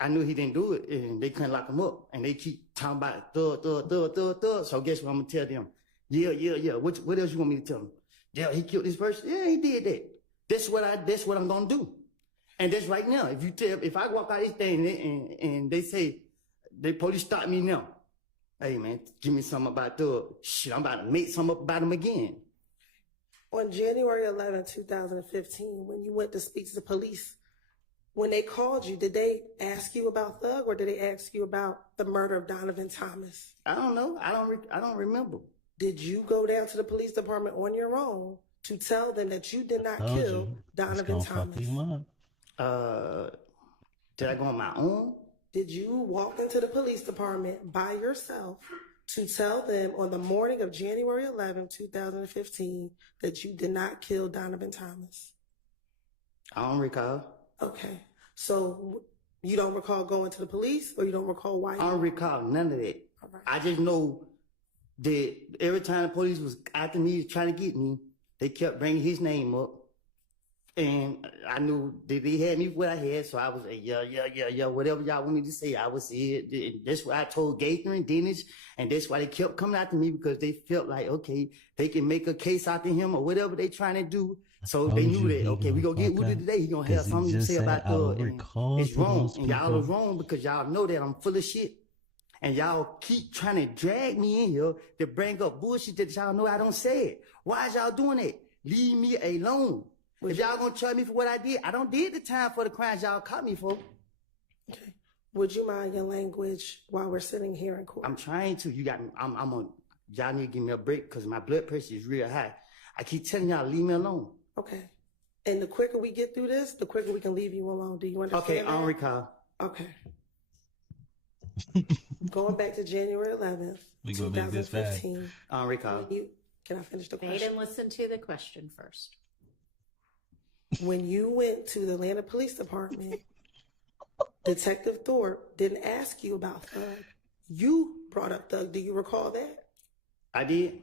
I knew he didn't do it, and they couldn't lock him up. And they keep talking about Thug, Thug, Thug, Thug, Thug. So guess what I'm gonna tell them? Yeah. What else you want me to tell them? Yeah, he killed this person. Yeah, he did that. That's what I'm gonna do. And that's right now. If I walk out this thing and they say the police stop me now, hey man, give me something about Thug. Shit, I'm about to make something up about him again. On January 11, 2015, when you went to speak to the police, when they called you, did they ask you about Thug or did they ask you about the murder of Donovan Thomas? I don't know. I don't remember. Did you go down to the police department on your own to tell them that you did not kill Donovan Thomas? Did I go on my own? Did you walk into the police department by yourself to tell them on the morning of January 11, 2015, that you did not kill Donovan Thomas? I don't recall. Okay. So you don't recall going to the police or you don't recall why? I don't recall none of that. Right. I just know that every time the police was after me, trying to get me, they kept bringing his name up. And I knew that they had me for what I had, so I was like, yeah, whatever y'all want me to say, I would say it. And that's why I told Gaither and Dennis, and that's why they kept coming after me, because they felt like, okay, they can make a case out to him or whatever they trying to do. So they knew that, okay, we gonna get Woody today, he gonna have something to say about Thug. And it's wrong, and y'all is wrong because y'all know that I'm full of shit. And y'all keep trying to drag me in here to bring up bullshit that y'all know I don't say it. Why is y'all doing that? Leave me alone. If y'all gonna charge me for what I did, I don't did the time for the crimes y'all caught me for. Okay. Would you mind your language while we're sitting here in court? I'm trying to. I'm on. Y'all need to give me a break because my blood pressure is real high. I keep telling y'all, leave me alone. Okay. And the quicker we get through this, the quicker we can leave you alone. Do you understand? Okay, I don't recall. Okay. Going back to January 11th, We gonna make this fast. 2015. Recall. Can I finish the Wait question? and listen to the question first. When you went to the Atlanta Police Department, Detective Thorpe didn't ask you about Thug. You brought up Thug. Do you recall that? I did.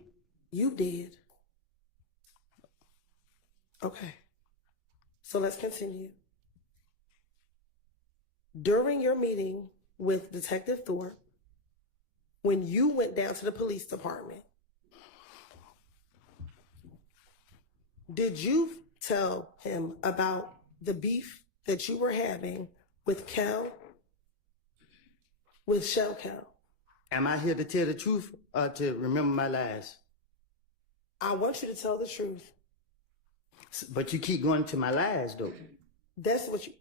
You did. Okay. So let's continue. During your meeting with Detective Thorpe, when you went down to the police department, did you tell him about the beef that you were having with Shell Cal? Am I here to tell the truth or to remember my lies? I want you to tell the truth. But you keep going to my lies, though. That's what you.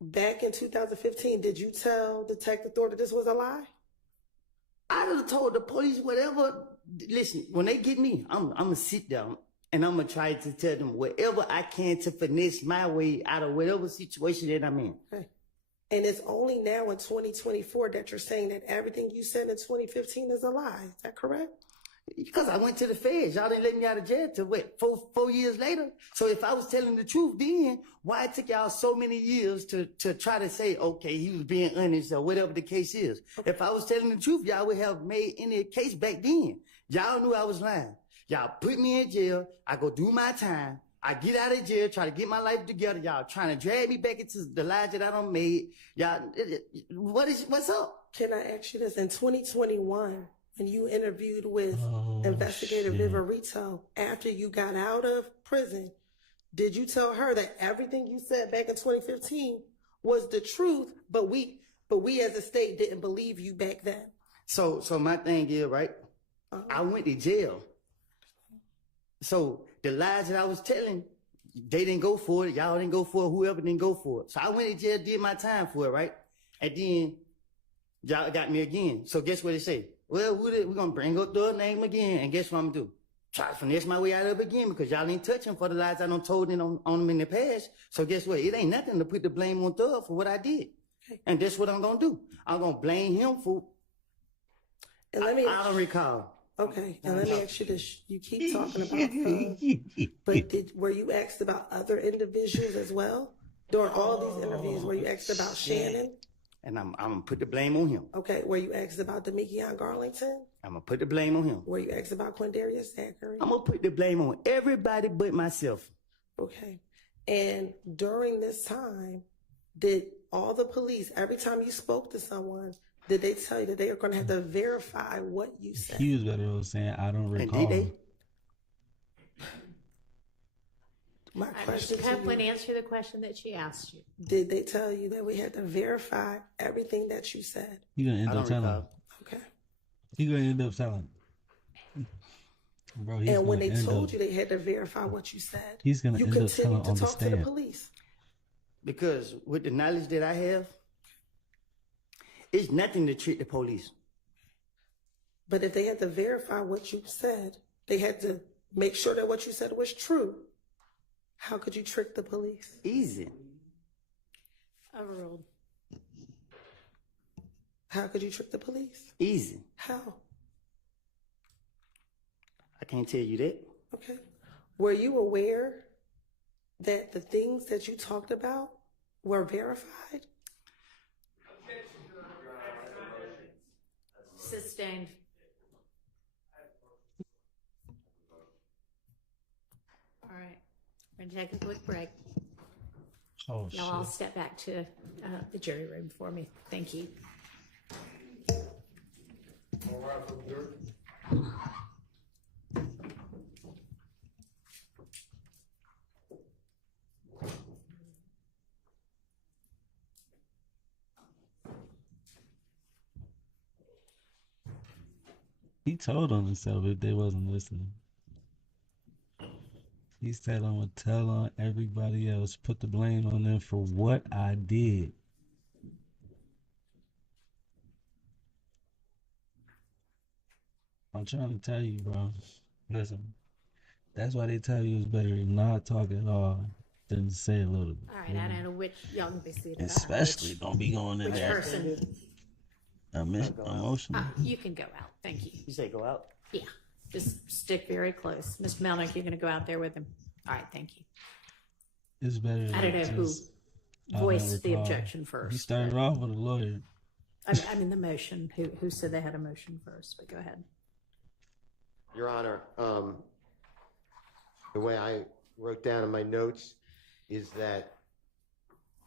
Back in 2015, did you tell Detective Thorpe that this was a lie? I'd have told the police whatever. Listen, when they get me, I'm gonna sit down and I'm gonna try to tell them whatever I can to finesse my way out of whatever situation that I'm in. Okay. And it's only now in 2024 that you're saying that everything you said in 2015 is a lie. Is that correct? Because I went to the feds. Y'all didn't let me out of jail till what, four years later? So if I was telling the truth then, why it took y'all so many years to try to say, okay, he was being honest or whatever the case is? If I was telling the truth, y'all would have made any case back then. Y'all knew I was lying. Y'all put me in jail. I go do my time. I get out of jail, try to get my life together. Y'all trying to drag me back into the lies that I done made. Y'all, what's up? Can I ask you this? In 2021, when you interviewed with Investigator Viverito after you got out of prison, did you tell her that everything you said back in 2015 was the truth, but we as a state didn't believe you back then? So my thing is, right? I went to jail. So the lies that I was telling, they didn't go for it. Y'all didn't go for it. Whoever didn't go for it. So I went to jail, did my time for it, right? And then y'all got me again. So guess what they say? Well, we're going to bring up the name again. And guess what I'm going to do? Try to finesse my way out of it again because y'all ain't touching for the lies I done told on them in the past. So guess what? It ain't nothing to put the blame on Thug for what I did. And that's what I'm going to do. I'm going to blame him for... And let me... I don't recall. Okay, and let me ask you this. You keep talking about Thug, but were you asked about other individuals as well? During all these interviews, were you asked about Shannon? And I'm going to put the blame on him. Okay, were you asked about Demekion Garlington? I'm going to put the blame on him. Were you asked about Quindarius Zachary? I'm going to put the blame on everybody but myself. Okay, and during this time, did all the police, every time you spoke to someone, did they tell you that they are going to have to verify what you said? He was better off saying, I don't recall. And did they? My question to Copeland, you, answer the question that she asked you. did they tell you that we had to verify everything that you said? He gonna end up telling. Okay. He gonna end up telling. Bro, And when they told you they had to verify what you said, he's gonna you end up continued telling to on the talk to the stand. police. Because with the knowledge that I have, it's nothing to trick the police. But if they had to verify what you said, they had to make sure that what you said was true. How could you trick the police? Easy. Overruled. How could you trick the police? Easy. How? I can't tell you that. Okay. Were you aware that the things that you talked about were verified? Sustained. All right. We're going to take a quick break. Oh, Y'all all shit. step back to the jury room for me. Thank you. All right, from there. He told on himself if they wasn't listening. He said, I'm gonna tell on everybody else, put the blame on them for what I did. I'm trying to tell you, bro. Listen, that's why they tell you it's better to not talk at all than to say a little bit. All right, I don't know which, y'all can be seated. Especially don't be going in Which there. person? I missed my motion. You can go out. Thank you. You say go out? Yeah, just stick very close. Mr. Melnick, you're going to go out there with him. All right, thank you. It's better. I don't know who voiced the objection first. He started off with a lawyer. I mean the motion. Who said they had a motion first? But go ahead. Your Honor, the way I wrote down in my notes is that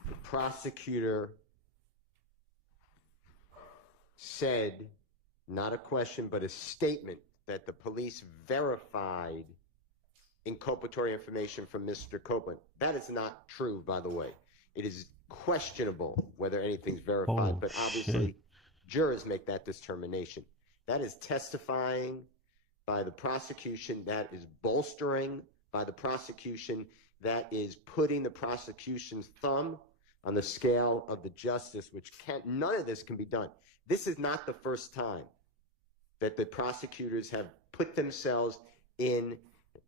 the prosecutor said, not a question, but a statement that the police verified inculpatory information from Mr. Copeland. That is not true, by the way. It is questionable whether anything's verified, but obviously jurors make that determination. That is testifying by the prosecution, that is bolstering by the prosecution, that is putting the prosecution's thumb on the scale of the justice, which none of this can be done. This is not the first time that the prosecutors have put themselves in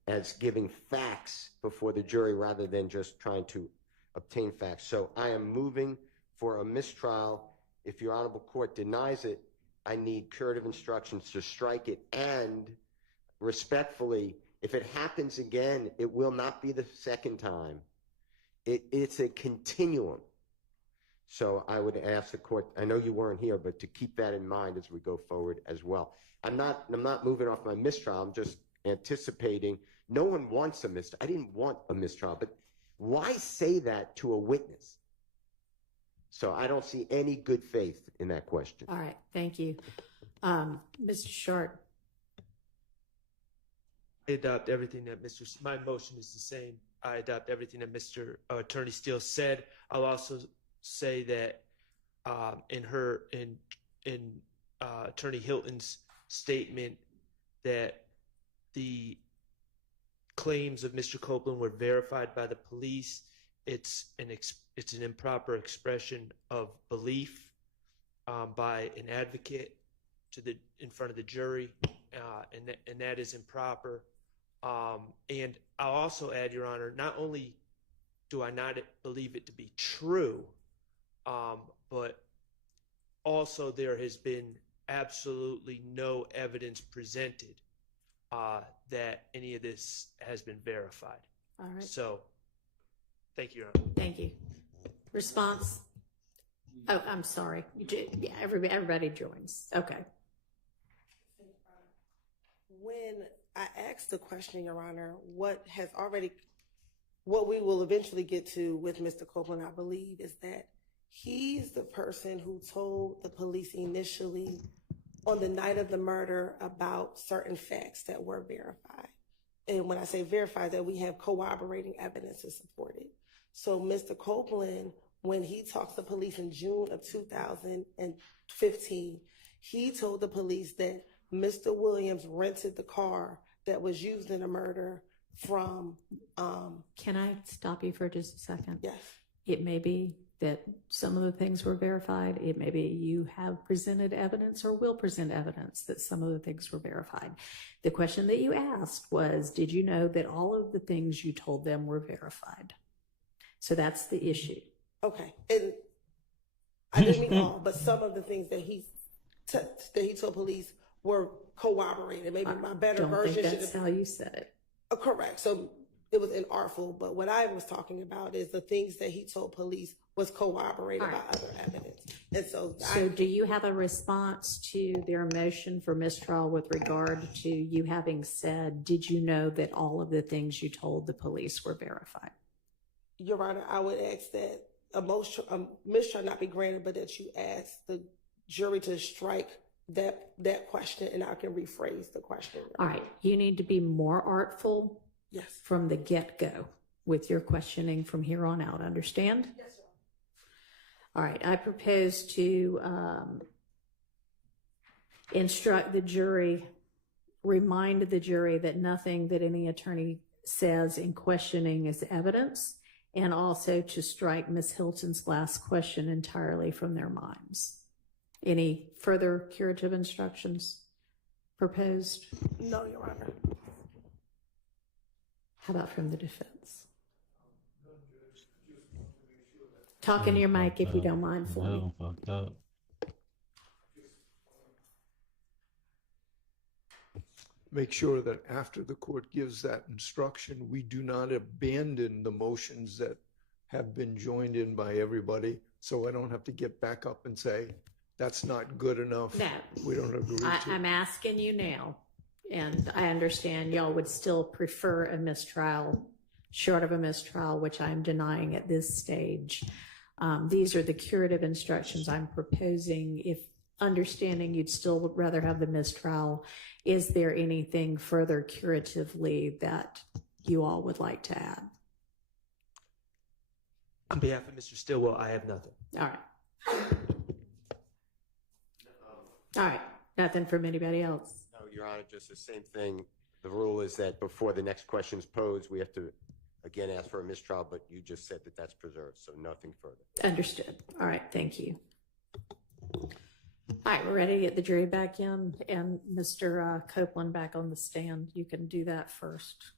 as giving facts before the jury rather than just trying to obtain facts. So I am moving for a mistrial. If your honorable court denies it, I need curative instructions to strike it, and respectfully, if it happens again, it will not be the second time. It's a continuum. So I would ask the court, I know you weren't here, but to keep that in mind as we go forward as well. I'm not moving off my mistrial. I'm just anticipating. No one wants a mistrial. I didn't want a mistrial, but why say that to a witness? So I don't see any good faith in that question. All right, thank you. Mr. Short. I adopt everything that my motion is the same. I adopt everything that Mr. Attorney Steele said. I'll also say that in Attorney Hilton's statement that the claims of Mr. Copeland were verified by the police. It's an improper expression of belief by an advocate in front of the jury, and that is improper. And I'll also add, Your Honor, not only do I not believe it to be true, but also there has been absolutely no evidence presented that any of this has been verified. All right. So, thank you, Your Honor. Thank you. Response? Oh, I'm sorry. Yeah, everybody joins. Okay. When I asked the question, Your Honor, what we will eventually get to with Mr. Copeland, I believe, is that he's the person who told the police initially on the night of the murder about certain facts that were verified. And when I say verified, that we have corroborating evidence to support it. So Mr. Copeland, when he talks to police in June of 2015, he told the police that Mr. Williams rented the car that was used in the murder from... Can I stop you for just a second? Yes. It may be that some of the things were verified. It may be you have presented evidence or will present evidence that some of the things were verified. The question that you asked was, did you know that all of the things you told them were verified? So that's the issue. Okay. And I didn't mean all, but some of the things that he told police were corroborated. Maybe my better version should have... That's how you said it. Correct. So it was inartful, but what I was talking about is the things that he told police was corroborated by other evidence. And so do you have a response to their motion for mistrial with regard to you having said, did you know that all of the things you told the police were verified? Your Honor, I would ask that a mistrial not be granted, but that you ask the jury to strike that question, and I can rephrase the question. All right. You need to be more artful. Yes. From the get-go with your questioning from here on out. Understand? Yes, sir. All right. I propose to instruct the jury, remind the jury that nothing that any attorney says in questioning is evidence, and also to strike Ms. Hilton's last question entirely from their minds. Any further curative instructions proposed? No, Your Honor. How about from the defense? Talk into your mic if you don't mind for me. Fucked up. make sure that after the court gives that instruction, we do not abandon the motions that have been joined in by everybody, so I don't have to get back up and say, that's not good enough. No. We don't agree to. I'm asking you now, and I understand y'all would still prefer a mistrial, short of a mistrial, which I'm denying at this stage. These are the curative instructions I'm proposing. If understanding you'd still rather have the mistrial, is there anything further curatively that you all would like to add? On behalf of Mr. Stillwell, I have nothing. All right. All right. Nothing from anybody else. No, Your Honor, just the same thing. The rule is that before the next question is posed, we have to again ask for a mistrial, but you just said that that's preserved, so nothing further. Understood. All right. Thank you. All right. We're ready to get the jury back in and Mr. Copeland back on the stand. You can do that first.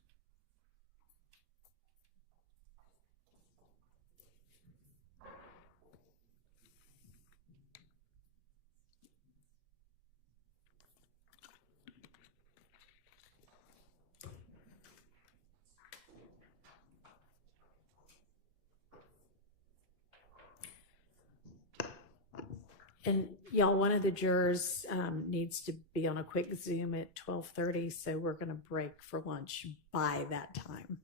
And y'all, one of the jurors needs to be on a quick Zoom at 12:30, so we're going to break for lunch by that time.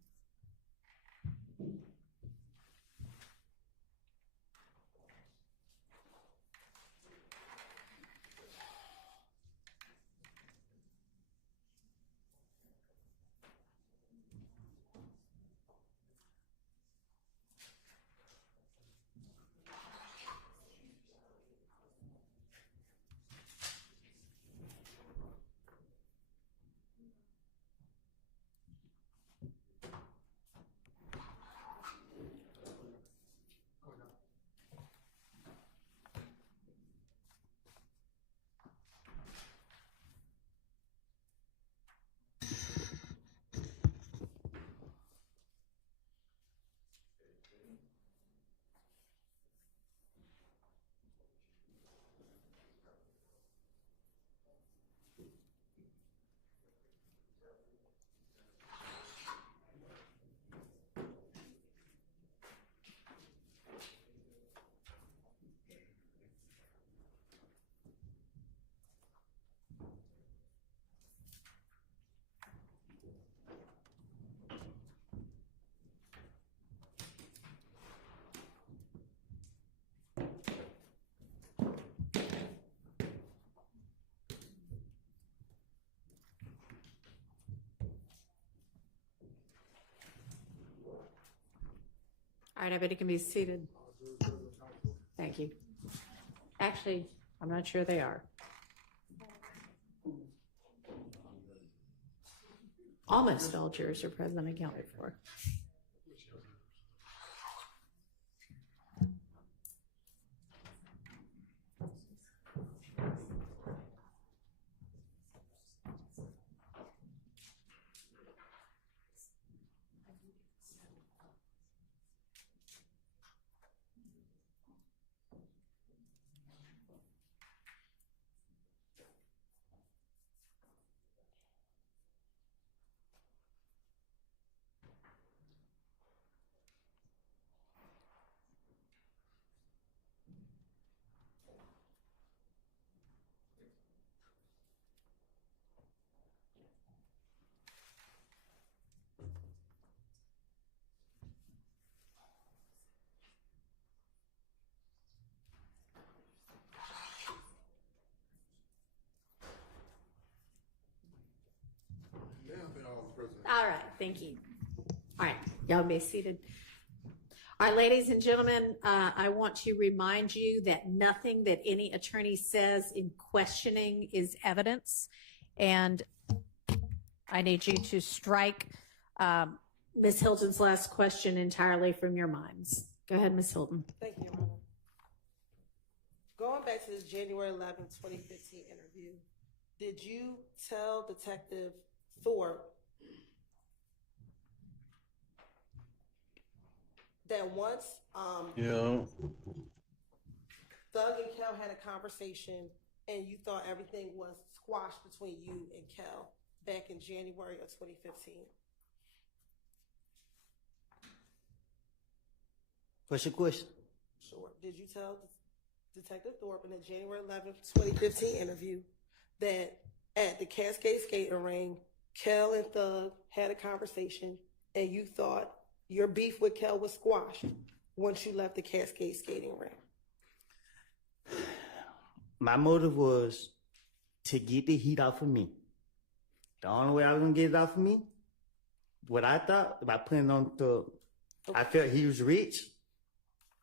All right, everybody can be seated. Thank you. Actually, I'm not sure they are. Almost all jurors are present and accounted for. All right, thank you. All right, y'all be seated. All right, ladies and gentlemen, I want to remind you that nothing that any attorney says in questioning is evidence, and I need you to strike Ms. Hilton's last question entirely from your minds. Go ahead, Ms. Hilton. Thank you, Your Honor. Going back to this January 11, 2015 interview, did you tell Detective Thorpe that once Thug and Kel had a conversation and you thought everything was squashed between you and Kel, back in January of 2015? What's your question? Sure. Did you tell Detective Thorpe in the January 11th, 2015 interview that at the Cascade skating ring, Kel and Thug had a conversation and you thought your beef with Kel was squashed once you left the Cascade skating ring? My motive was to get the heat off of me. The only way I was gonna get it off of me, what I thought, by putting on the, I felt he was rich,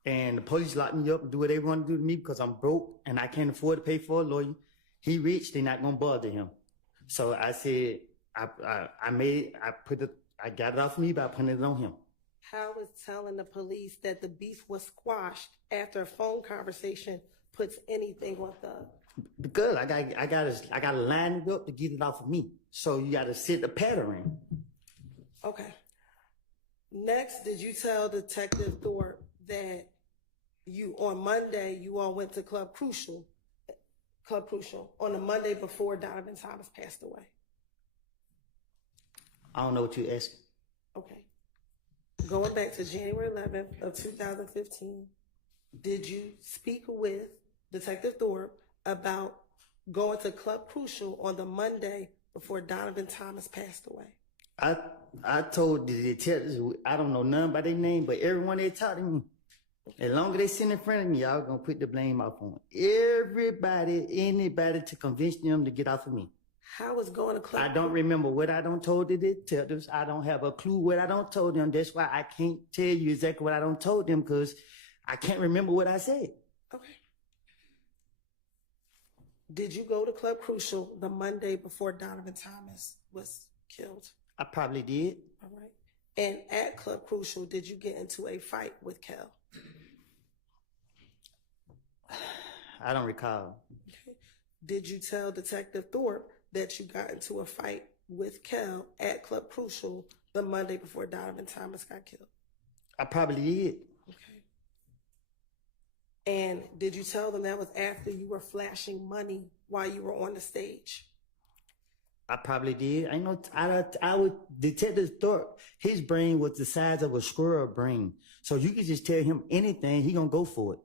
and the police locked me up and do what they want to do to me because I'm broke and I can't afford to pay for a lawyer. He rich, they're not gonna bother him. So I said, I got it off me by putting it on him. How is telling the police that the beef was squashed after a phone conversation puts anything on Thug? Because I gotta line it up to get it off of me. So you gotta set the pattern. Okay. Next, did you tell Detective Thorpe that you, on Monday, you all went to Club Crucial on the Monday before Donovan Thomas passed away? I don't know what you're asking. Okay. Going back to January 11th of 2015, did you speak with Detective Thorpe about going to Club Crucial on the Monday before Donovan Thomas passed away? I told the detectives, I don't know none by their name, but everyone they talked to me, as long as they sit in front of me, I was gonna put the blame off on everybody, anybody to convince them to get off of me. How was going to Club? I don't remember what I don't told the detectives. I don't have a clue what I don't told them. That's why I can't tell you exactly what I don't told them, because I can't remember what I said. Okay. Did you go to Club Crucial the Monday before Donovan Thomas was killed? I probably did. All right. And at Club Crucial, did you get into a fight with Kel? I don't recall. Okay. Did you tell Detective Thorpe that you got into a fight with Kel at Club Crucial the Monday before Donovan Thomas got killed? I probably did. Okay. And did you tell them that was after you were flashing money while you were on the stage? I probably did. I would, Detective Thorpe, his brain was the size of a squirrel brain. So you could just tell him anything, he gonna go for it.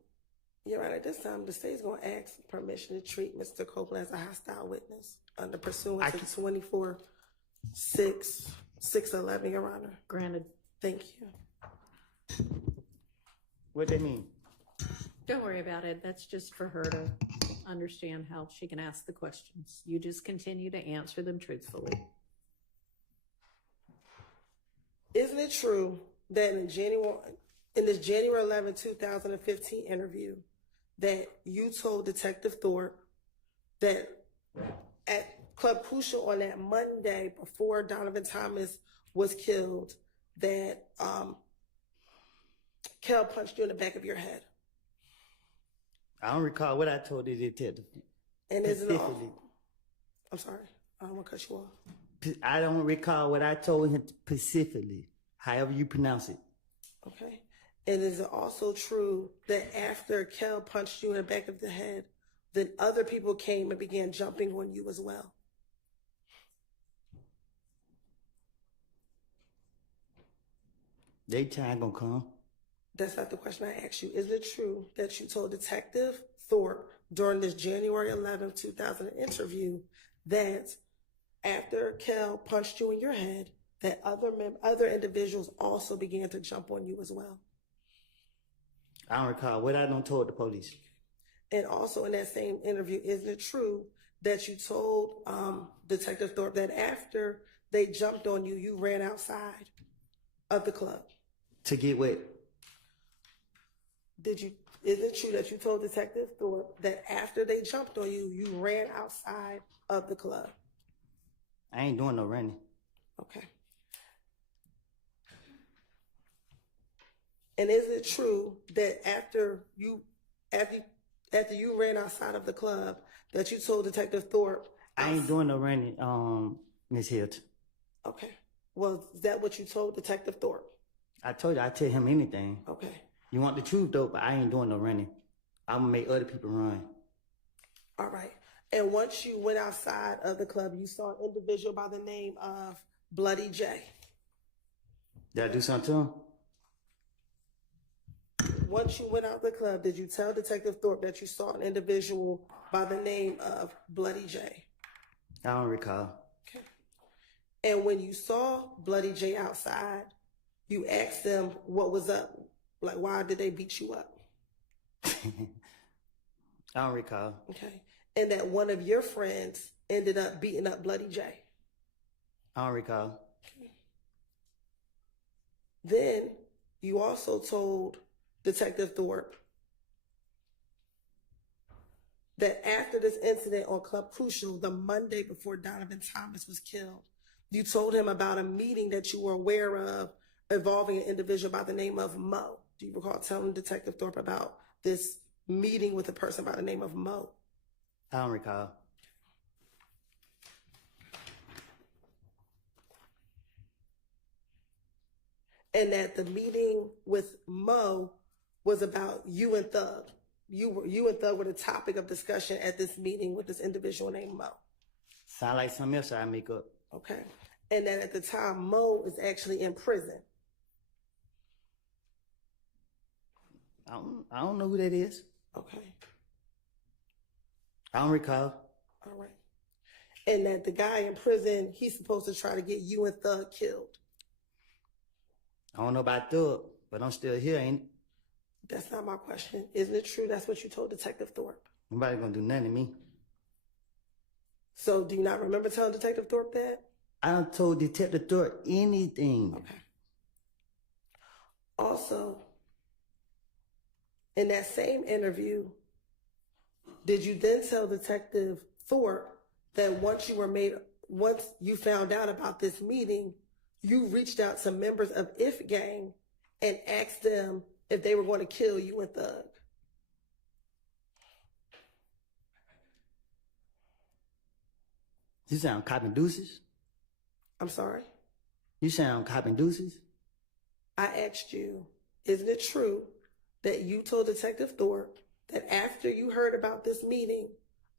You're right. At this time, the state's going to ask permission to treat Mr. Copeland as a hostile witness under pursuant to 24-6-611, Your Honor. Granted. Thank you. What that mean? Don't worry about it. That's just for her to understand how she can ask the questions. You just continue to answer them truthfully. Isn't it true that in this January 11, 2015 interview, that you told Detective Thorpe that at Club Crucial on that Monday before Donovan Thomas was killed, that Kel punched you in the back of your head? I don't recall what I told the detective. And isn't it I'm sorry, I don't want to cut you off. I don't recall what I told him specifically, however you pronounce it. Okay. And is it also true that after Kel punched you in the back of the head, then other people came and began jumping on you as well? They time gonna come. That's not the question I asked you. Is it true that you told Detective Thorpe during this January 11, 2000 interview that after Kel punched you in your head, that other individuals also began to jump on you as well? I don't recall what I done told the police. And also in that same interview, isn't it true that you told Detective Thorpe that after they jumped on you, you ran outside of the club? To get what? Isn't it true that you told Detective Thorpe that after they jumped on you, you ran outside of the club? I ain't doing no running. Okay. And is it true that after you ran outside of the club, that you told Detective Thorpe? I ain't doing no running, Miss Hilton. Okay. Well, is that what you told Detective Thorpe? I told you I tell him anything. Okay. You want the truth though, but I ain't doing no running. I'm gonna make other people run. All right. And once you went outside of the club, you saw an individual by the name of Bloody J. Did I do something to him? Once you went out the club, did you tell Detective Thorpe that you saw an individual by the name of Bloody J? I don't recall. Okay. And when you saw Bloody J outside, you asked them what was up. Like, why did they beat you up? I don't recall. Okay. And that one of your friends ended up beating up Bloody J. I don't recall. Okay. Then you also told Detective Thorpe that after this incident on Club Crucial, the Monday before Donovan Thomas was killed, you told him about a meeting that you were aware of involving an individual by the name of Mo. Do you recall telling Detective Thorpe about this meeting with a person by the name of Mo? I don't recall. And that the meeting with Mo was about you and Thug. You and Thug were the topic of discussion at this meeting with this individual named Mo. Sound like something else I make up. Okay. And that at the time, Mo is actually in prison. I don't know who that is. Okay. I don't recall. All right. And that the guy in prison, he's supposed to try to get you and Thug killed. I don't know about Thug, but I'm still here, ain't it? That's not my question. Isn't it true that's what you told Detective Thorpe? Nobody gonna do nothing to me. So do you not remember telling Detective Thorpe that? I done told Detective Thorpe anything. Okay. Also, in that same interview, did you then tell Detective Thorpe that once you found out about this meeting, you reached out to members of If Gang and asked them if they were going to kill you and Thug? You sound copping deuces? I'm sorry? You sound copping deuces? I asked you, isn't it true that you told Detective Thorpe that after you heard about this meeting,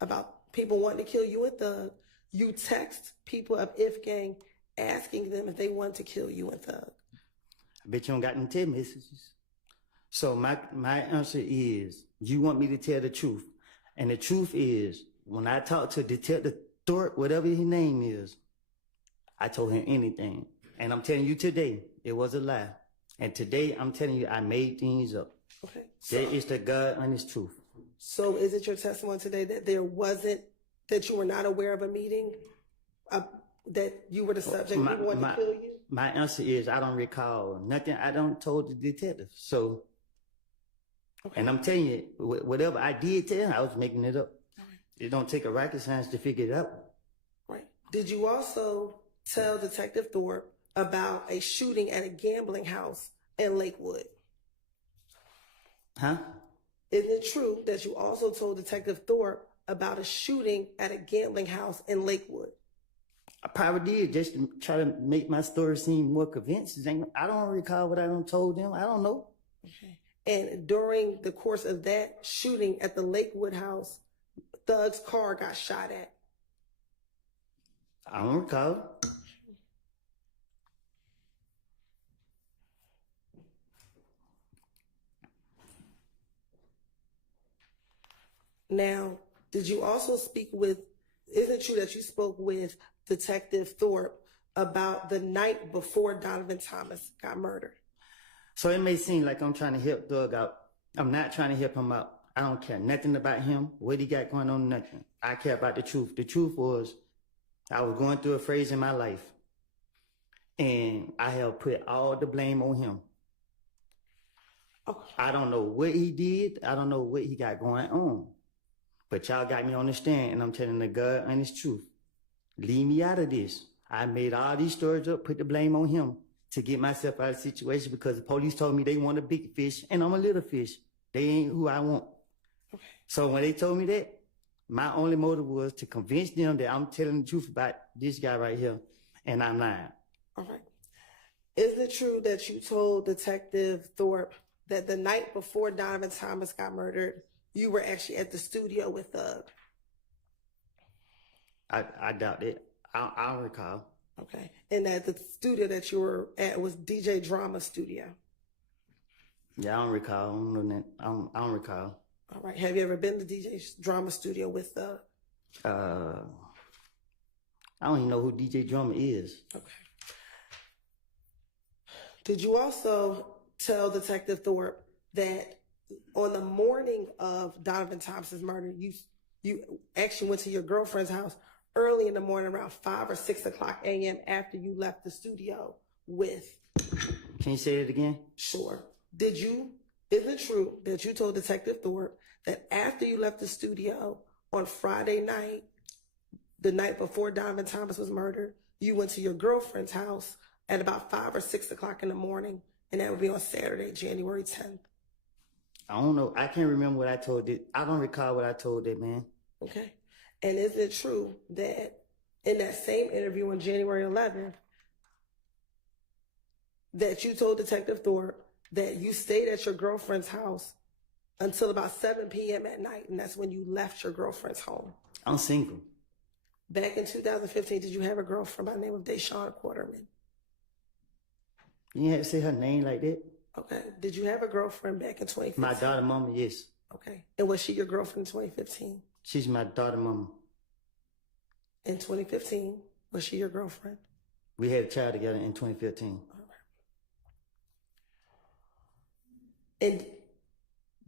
about people wanting to kill you and Thug, you text people of If Gang asking them if they want to kill you and Thug? I bet you don't got any text messages. So my answer is, you want me to tell the truth. And the truth is, when I talked to Detective Thorpe, whatever his name is, I told him anything. And I'm telling you today, it was a lie. And today, I'm telling you, I made things up. Okay. That is the God honest truth. So is it your testimony today that that you were not aware of a meeting, that you were the subject, people wanted to kill you? My answer is, I don't recall nothing. I don't told the detective. So, okay. And I'm telling you, whatever I did tell him, I was making it up. Right. It don't take a rocket science to figure it out. Right. Did you also tell Detective Thorpe about a shooting at a gambling house in Lakewood? Huh? Isn't it true that you also told Detective Thorpe about a shooting at a gambling house in Lakewood? I probably did, just to try to make my story seem more convincing. I don't recall what I done told them. I don't know. Okay. And during the course of that shooting at the Lakewood house, Thug's car got shot at. I don't recall. Now, did you also speak with, isn't it true that you spoke with Detective Thorpe about the night before Donovan Thomas got murdered? So it may seem like I'm trying to help Thug out. I'm not trying to help him out. I don't care nothing about him, what he got going on, nothing. I care about the truth. The truth was, I was going through a phase in my life, and I have put all the blame on him. Okay. I don't know what he did. I don't know what he got going on. But y'all got me on the stand, and I'm telling the God honest truth. Leave me out of this. I made all these stories up, put the blame on him to get myself out of the situation because the police told me they want a big fish, and I'm a little fish. They ain't who I want. Okay. So when they told me that, my only motive was to convince them that I'm telling the truth about this guy right here, and I'm lying. All right. Is it true that you told Detective Thorpe that the night before Donovan Thomas got murdered, you were actually at the studio with Thug? I doubt it. I don't recall. Okay. And that the studio that you were at was DJ Drama Studio. Yeah, I don't recall. I don't know that. I don't recall. All right. Have you ever been to DJ Drama Studio with the? I don't even know who DJ Drummer is. Okay. Did you also tell Detective Thorpe that on the morning of Donovan Thompson's murder, you actually went to your girlfriend's house early in the morning, around 5 or 6 o'clock a.m. after you left the studio with? Can you say it again? Sure. Is it true that you told Detective Thorpe that after you left the studio on Friday night, the night before Donovan Thomas was murdered, you went to your girlfriend's house at about 5 or 6 o'clock in the morning, and that would be on Saturday, January 10th? I don't know. I can't remember what I told it. I don't recall what I told that man. Okay. And is it true that in that same interview on January 11th, that you told Detective Thorpe that you stayed at your girlfriend's house until about 7 p.m. at night, and that's when you left your girlfriend's home? I'm single. Back in 2015, did you have a girlfriend by the name of Deshawn Quarterman? You didn't have to say her name like that. Okay. Did you have a girlfriend back in 2015? My daughter mama, yes. Okay. And was she your girlfriend in 2015? She's my daughter mama. In 2015, was she your girlfriend? We had a child together in 2015. And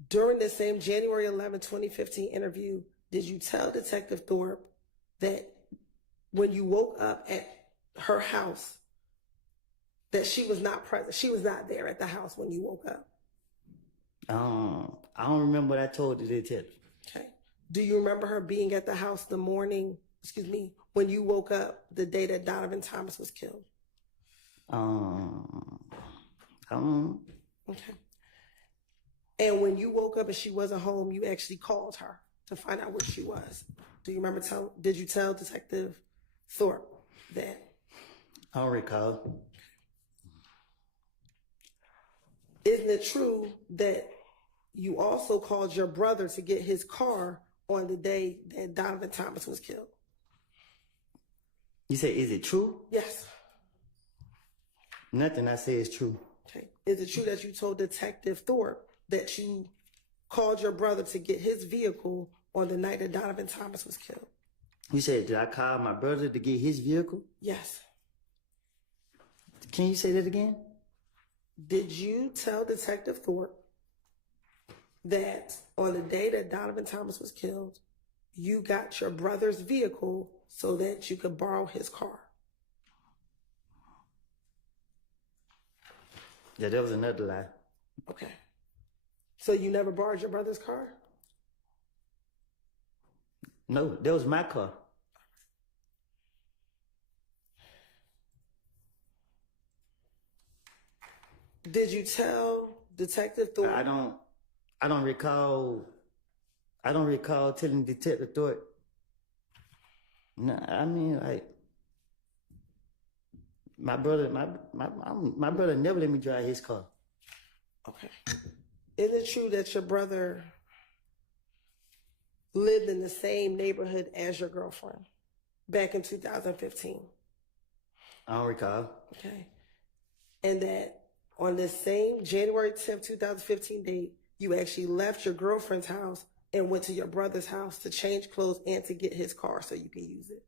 during the same January 11, 2015 interview, did you tell Detective Thorpe that when you woke up at her house, that she was not present? She was not there at the house when you woke up? I don't remember what I told the detective. Okay. Do you remember her being at the house when you woke up the day that Donovan Thomas was killed? Okay. And when you woke up and she wasn't home, you actually called her to find out where she was. Do you remember did you tell Detective Thorpe that? I don't recall. Isn't it true that you also called your brother to get his car on the day that Donovan Thomas was killed? You say, is it true? Yes. Nothing I say is true. Okay. Is it true that you told Detective Thorpe that you called your brother to get his vehicle on the night that Donovan Thomas was killed? You said, did I call my brother to get his vehicle? Yes. Can you say that again? Did you tell Detective Thorpe that on the day that Donovan Thomas was killed, you got your brother's vehicle so that you could borrow his car? Yeah, that was another lie. Okay. So you never borrowed your brother's car? No, that was my car. Did you tell Detective Thorpe? I don't recall telling Detective Thorpe. No, I mean, like, my brother never let me drive his car. Okay. Is it true that your brother lived in the same neighborhood as your girlfriend back in 2015? I don't recall. Okay. And that on this same January 10th, 2015 date, you actually left your girlfriend's house and went to your brother's house to change clothes and to get his car so you can use it?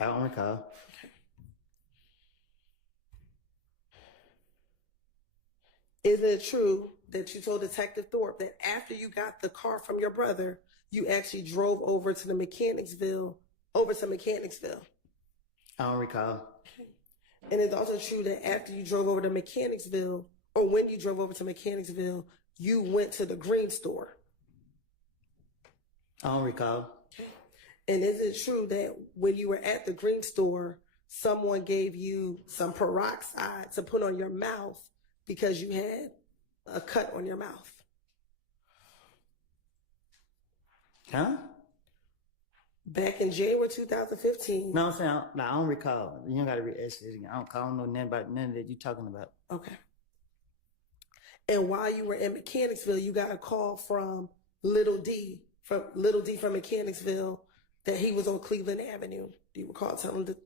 I don't recall. Okay. Is it true that you told Detective Thorpe that after you got the car from your brother, you actually drove over to Mechanicsville? I don't recall. Okay. And it's also true that after you drove over to Mechanicsville, or when you drove over to Mechanicsville, you went to the green store? I don't recall. Okay. And is it true that when you were at the green store, someone gave you some peroxide to put on your mouth because you had a cut on your mouth? Huh? Back in January 2015. No, I'm saying, I don't recall. You don't got to re-ask it again. I don't know nothing about none of that you talking about. Okay. And while you were in Mechanicsville, you got a call from Little D from Mechanicsville that he was on Cleveland Avenue? Do you recall telling the?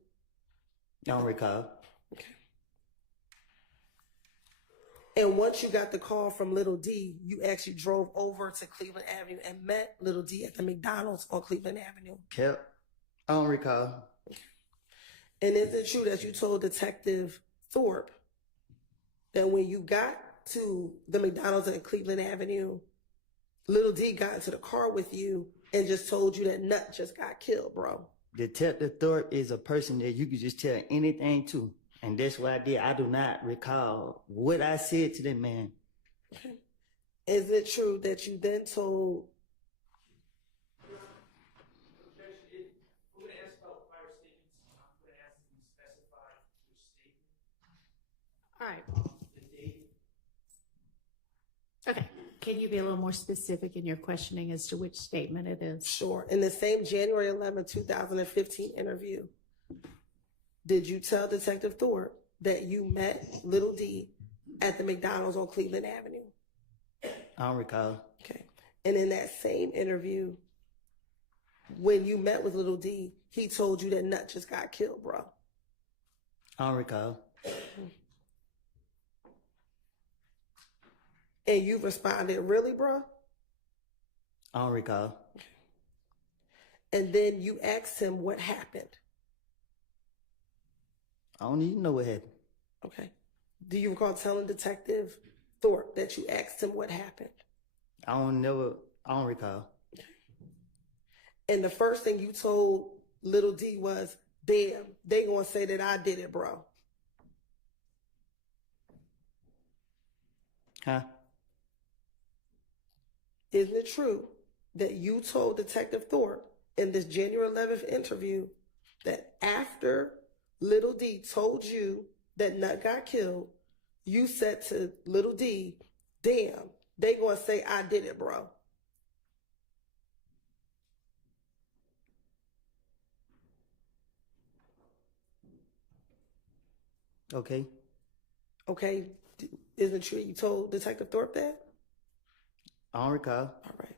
I don't recall. Okay. And once you got the call from Little D, you actually drove over to Cleveland Avenue and met Little D at the McDonald's on Cleveland Avenue. Yep. I don't recall. And is it true that you told Detective Thorpe that when you got to the McDonald's at Cleveland Avenue, Little D got into the car with you and just told you that Nut just got killed, bro? Detective Thorpe is a person that you could just tell anything to. And that's what I did. I do not recall what I said to that man. Okay. Is it true that you then told? All right. Okay. Can you be a little more specific in your questioning as to which statement it is? Sure. In the same January 11, 2015 interview, did you tell Detective Thorpe that you met Little D at the McDonald's on Cleveland Avenue? I don't recall. Okay. And in that same interview, when you met with Little D, he told you that Nut just got killed, bro? I don't recall. And you responded, really, bro? I don't recall. And then you asked him what happened. I don't even know what happened. Okay. Do you recall telling Detective Thorpe that you asked him what happened? I don't recall. And the first thing you told Little D was, damn, they gonna say that I did it, bro. Huh? Isn't it true that you told Detective Thorpe in this January 11th interview that after Little D told you that Nut got killed, you said to Little D, damn, they gonna say I did it, bro? Okay. Okay. Isn't it true you told Detective Thorpe that? I don't recall. All right.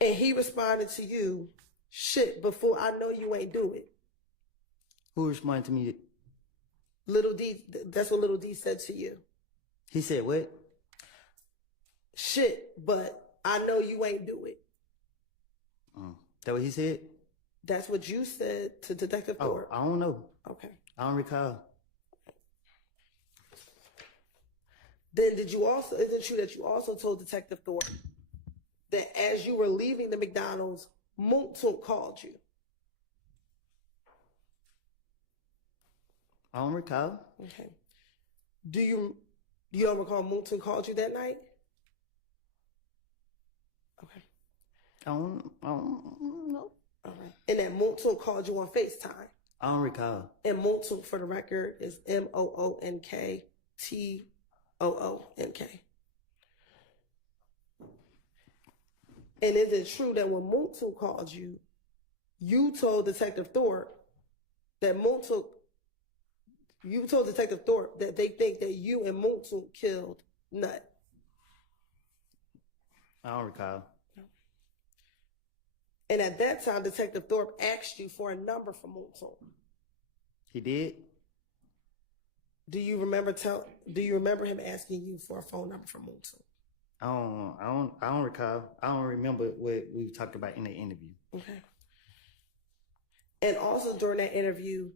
And he responded to you, shit, before I know you ain't do it. Who responded to me? Little D, that's what Little D said to you. He said what? Shit, but I know you ain't do it. That what he said? That's what you said to Detective Thorpe. I don't know. Okay. I don't recall. Then is it true that you also told Detective Thorpe that as you were leaving the McDonald's, Moontoon called you? I don't recall. Okay. Do you don't recall Moontoon called you that night? Okay. I don't know. All right. And that Moontoon called you on FaceTime? I don't recall. And Moontoon, for the record, is MOONKTOONK. And is it true that when Moontoon called you, you told Detective Thorpe that they think that you and Moontoon killed Nut? I don't recall. And at that time, Detective Thorpe asked you for a number from Moontoon. He did? Do you remember him asking you for a phone number from Moontoon? I don't recall. I don't remember what we talked about in the interview. Okay. And also during that interview,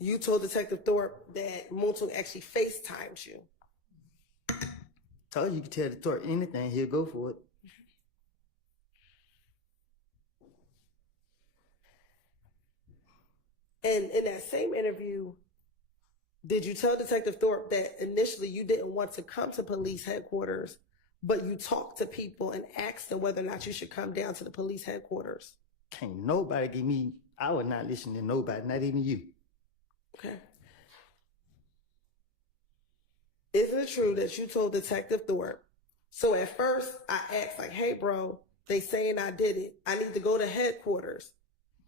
you told Detective Thorpe that Moontoon actually FaceTimed you. Told you could tell the Thorpe anything, he'll go for it. And in that same interview, did you tell Detective Thorpe that initially you didn't want to come to police headquarters, but you talked to people and asked them whether or not you should come down to the police headquarters? Can't nobody give me, I would not listen to nobody, not even you. Okay. Isn't it true that you told Detective Thorpe? So at first I asked like, hey bro, they saying I did it. I need to go to headquarters.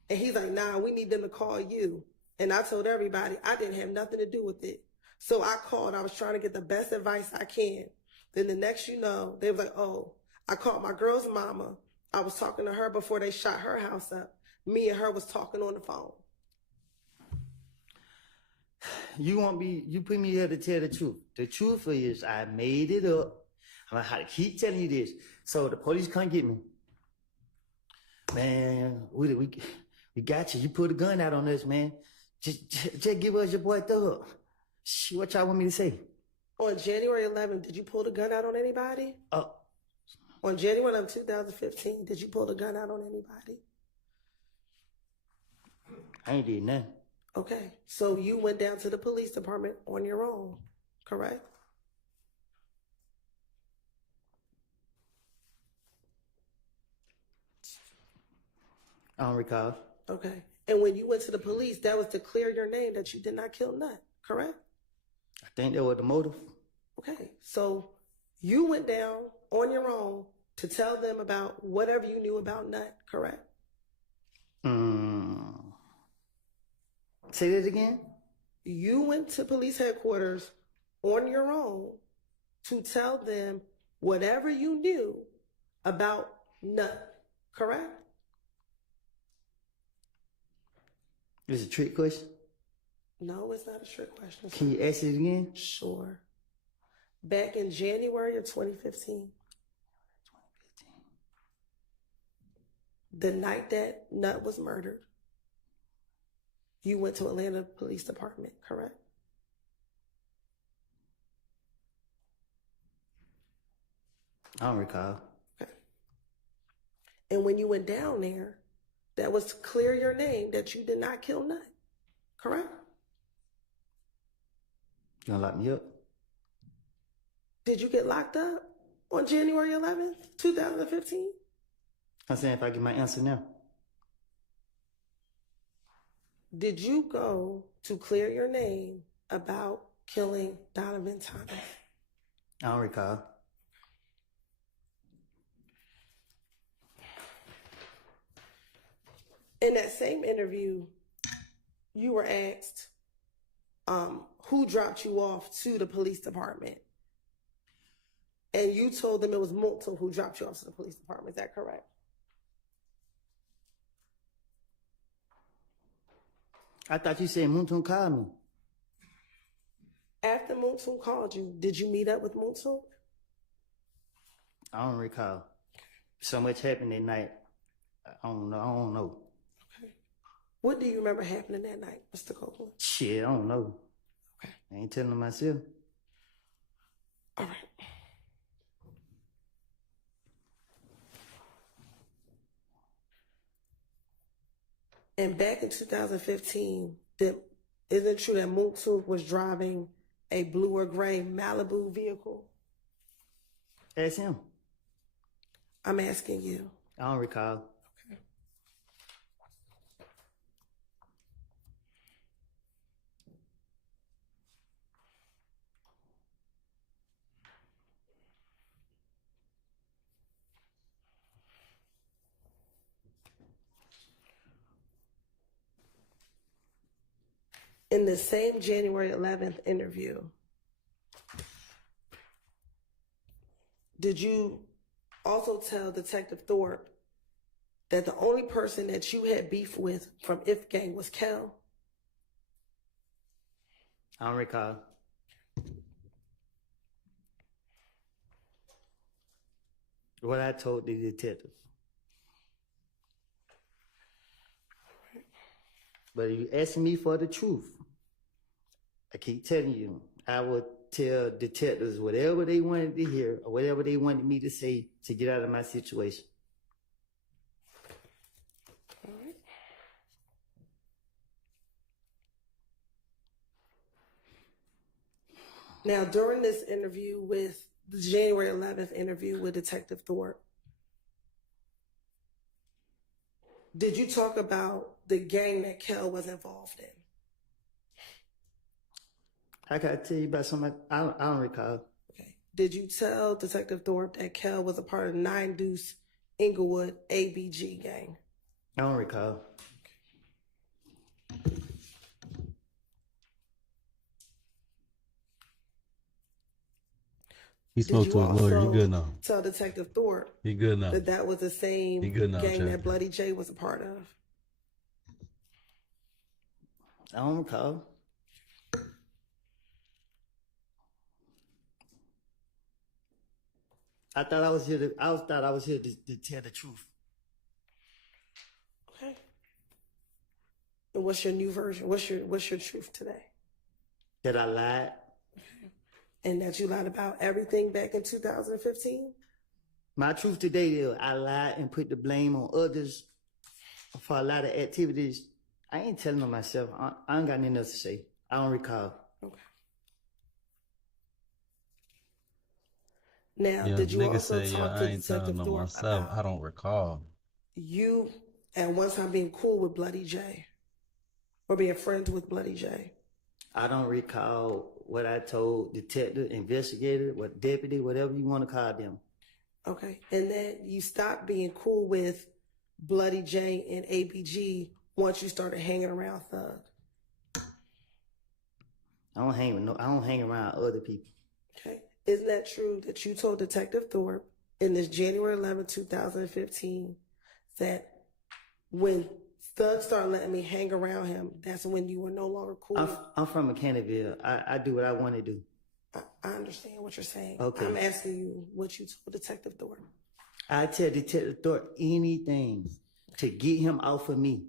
And he's like, nah, we need them to call you. And I told everybody I didn't have nothing to do with it. So I called. I was trying to get the best advice I can. Then the next you know, they was like, oh, I called my girl's mama. I was talking to her before they shot her house up. Me and her was talking on the phone. You put me here to tell the truth. The truth is I made it up. I'm gonna have to keep telling you this. So the police come get me. Man, we got you. You put a gun out on us, man. Just give us your boy Thug. Shit, what y'all want me to say? On January 11th, did you pull the gun out on anybody? On January 11th, 2015, did you pull the gun out on anybody? I ain't did nothing. Okay, so you went down to the police department on your own, correct? I don't recall. Okay, and when you went to the police, that was to clear your name that you did not kill Nut, correct? I think that was the motive. Okay, so you went down on your own to tell them about whatever you knew about Nut, correct? Say that again? You went to police headquarters on your own to tell them whatever you knew about Nut, correct? It's a trick question? No, it's not a trick question. Can you ask it again? Sure. Back in January of 2015. The night that Nut was murdered, you went to Atlanta Police Department, correct? I don't recall. Okay. And when you went down there, that was to clear your name that you did not kill Nut, correct? You gonna lock me up? Did you get locked up on January 11th, 2015? I'm saying if I get my answer now. Did you go to clear your name about killing Donovan Thomas? I don't recall. In that same interview, you were asked who dropped you off to the police department. And you told them it was Multo who dropped you off to the police department. Is that correct? I thought you said Moontoon called me. After Multo called you, did you meet up with Multo? I don't recall. So much happened that night. I don't know. Okay. What do you remember happening that night, Mr. Copeland? Shit, I don't know. Okay. I ain't telling myself. All right. And back in 2015, isn't it true that Multo was driving a blue or gray Malibu vehicle? Ask him. I'm asking you. I don't recall. Okay. In the same January 11th interview, did you also tell Detective Thorpe that the only person that you had beef with from If Gang was Kel? I don't recall. What I told the detective. But you asking me for the truth. I keep telling you, I would tell detectives whatever they wanted to hear or whatever they wanted me to say to get out of my situation. All right. Now, during this interview with the January 11th interview with Detective Thorpe, did you talk about the gang that Kel was involved in? I gotta tell you about something I don't recall. Okay. Did you tell Detective Thorpe that Kel was a part of 9 Deuce Inglewood ABG gang? I don't recall. He Did spoke you to his lawyer. He also good now. tell Detective Thorpe He good now. that that was the same He good now, gang Chad. that Bloody J was a part of? I don't recall. I thought I was here to. Thought I was here to tell the truth. Okay. And what's your new version? What's your truth today? That I lied. And that you lied about everything back in 2015? My truth today is I lied and put the blame on others for a lot of activities. I ain't telling on myself. I ain't got nothing else to say. I don't recall. Okay. Now, Yeah, did you nigga also say, talk I to ain't telling Detective on Thorpe myself. about I don't recall. you at one time being cool with Bloody J or being friends with Bloody J? I don't recall what I told detective, investigator, what deputy, whatever you want to call them. Okay. And then you stopped being cool with Bloody J and ABG once you started hanging around Thug. I don't hang around other people. Okay. Isn't that true that you told Detective Thorpe in this January 11, 2015, that when Thug started letting me hang around him, that's when you were no longer cool? I'm from Mechanicsville. I do what I want to do. I understand what you're saying. Okay. I'm asking you what you told Detective Thorpe. I tell Detective Thorpe anything to get him off of me.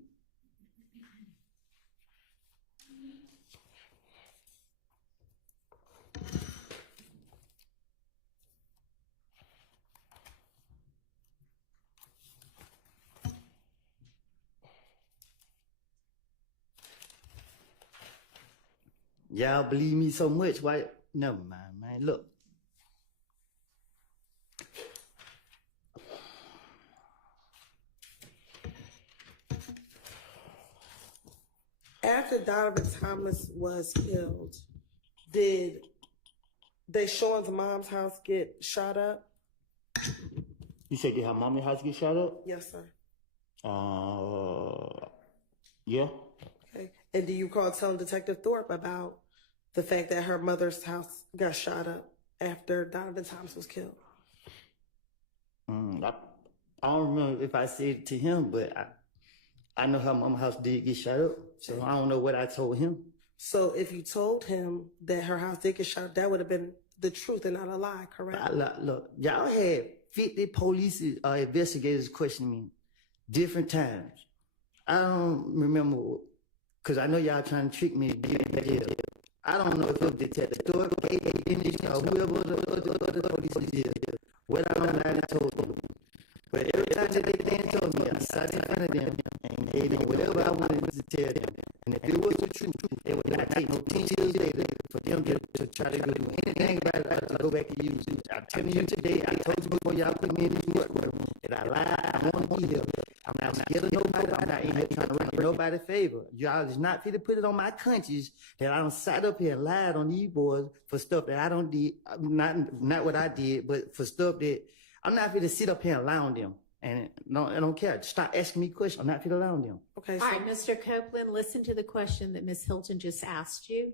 Y'all believe me so much, why? Never mind, man. Look. After Donovan Thomas was killed, did Deshaun's mom's house get shot up? You said did her mommy's house get shot up? Yes, sir. Yeah. Okay. And do you recall telling Detective Thorpe about the fact that her mother's house got shot up after Donovan Thomas was killed? I don't remember if I said it to him, but I know her mom's house did get shot up, so I don't know what I told him. So if you told him that her house did get shot up, that would have been the truth and not a lie, correct? Look, y'all had 50 police investigators questioning me different times. I don't remember, because I know y'all trying to trick me to get me in jail. I don't know if it was Detective Thorpe, or whoever the police did. What I don't know, I told them. But every time that they came and told me, I sat in front of them and gave them whatever I wanted to tell them. And if it was the truth, it would not take no 10 years later for them to try to go do anything about it, to go back and use it. I'm telling you today, I told you before y'all put me in this courtroom that I lied, I want to be here. I'm not scared of nobody, I'm not in here trying to run in nobody's favor. Y'all is not fit to put it on my conscience that I don't sat up here and lied on these boys for stuff that I don't did, not what I did, but for stuff that I'm not fit to sit up here and lie on them. And no, I don't care. Stop asking me questions. I'm not fit to lie on them. Okay. All right, Mr. Copeland, listen to the question that Ms. Hilton just asked you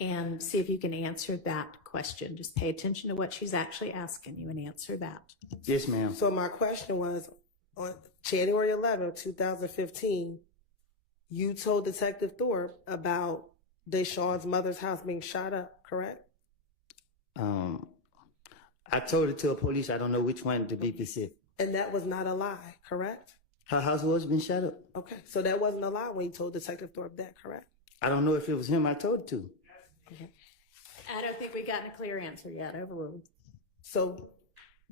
and see if you can answer that question. Just pay attention to what she's actually asking you and answer that. Yes, ma'am. So my question was, on January 11th, 2015, you told Detective Thorpe about Deshaun's mother's house being shot up, correct? I told it to a police. I don't know which one to be specific. And that was not a lie, correct? Her house was been shot up. Okay, so that wasn't a lie when you told Detective Thorpe that, correct? I don't know if it was him I told it to. Okay. I don't think we've gotten a clear answer yet. Overruled. So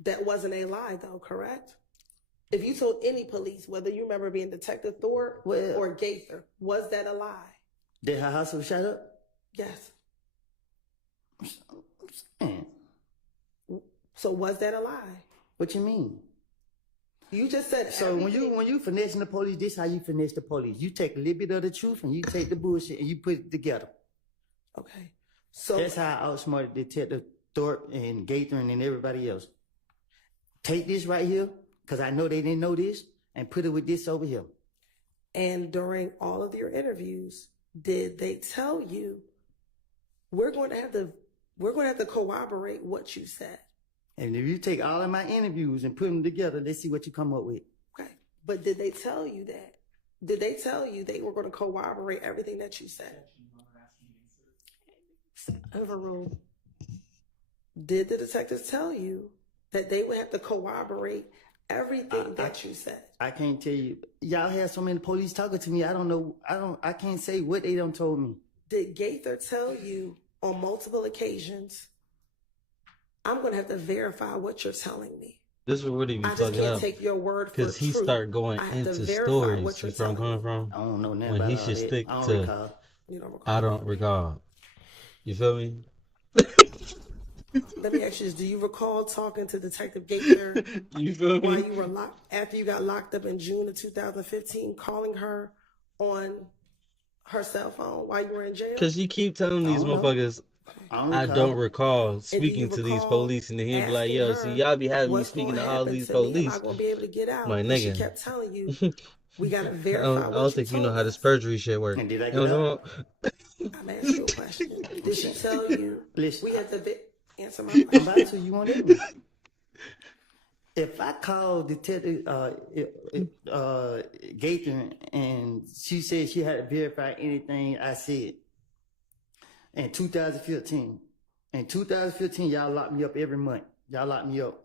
that wasn't a lie, though, correct? If you told any police, whether you remember being Detective Thorpe or Gaither, was that a lie? That her house was shot up? Yes. Man. So was that a lie? What you mean? You just said so. When you finessing the police, this how you finesse the police. You take a little bit of the truth and you take the bullshit and you put it together. Okay. So that's how I outsmarted Detective Thorpe and Gaither and everybody else. Take this right here, because I know they didn't know this, and put it with this over here. And during all of your interviews, did they tell you we're going to have to corroborate what you said? And if you take all of my interviews and put them together, let's see what you come up with. Okay. But did they tell you that? Did they tell you they were going to corroborate everything that you said? Overruled. Did the detectives tell you that they would have to corroborate everything that you said? I can't tell you. Y'all have so many police talking to me. I don't know. I can't say what they done told me. Did Gaither tell you on multiple occasions, I'm going to have to verify what you're telling me? This is what he be I just talking can't about. take your word for Because he truth. start going I have to into verify stories. what You you're feel where I'm telling coming me. from? I don't know nothing When about he all should that. stick I don't to, recall. You don't recall. I don't recall. You feel me? Let me ask you this. Do you recall talking to Detective Gaither You feel while me? you were locked, after you got locked up in June of 2015, calling her on her cell phone while you were in jail? Because you keep telling these don't know. motherfuckers, I don't recall And do you speaking to these recall police, and then he'd be like, asking yo, her, see, y'all be having me what's speaking going to to all happen these to me? Am I police. going to be able to get out? My And she nigga. kept telling you, we got to I verify don't what you think you know told how us. this perjury shit work. And did I You get know out? what I'm asking you a question. Did she tell you, Listen, we have to answer my I'm question? about to. You want it? If I call Detective Gaither and she said she had to verify anything I said in 2015. In 2015, y'all locked me up every month. Y'all locked me up.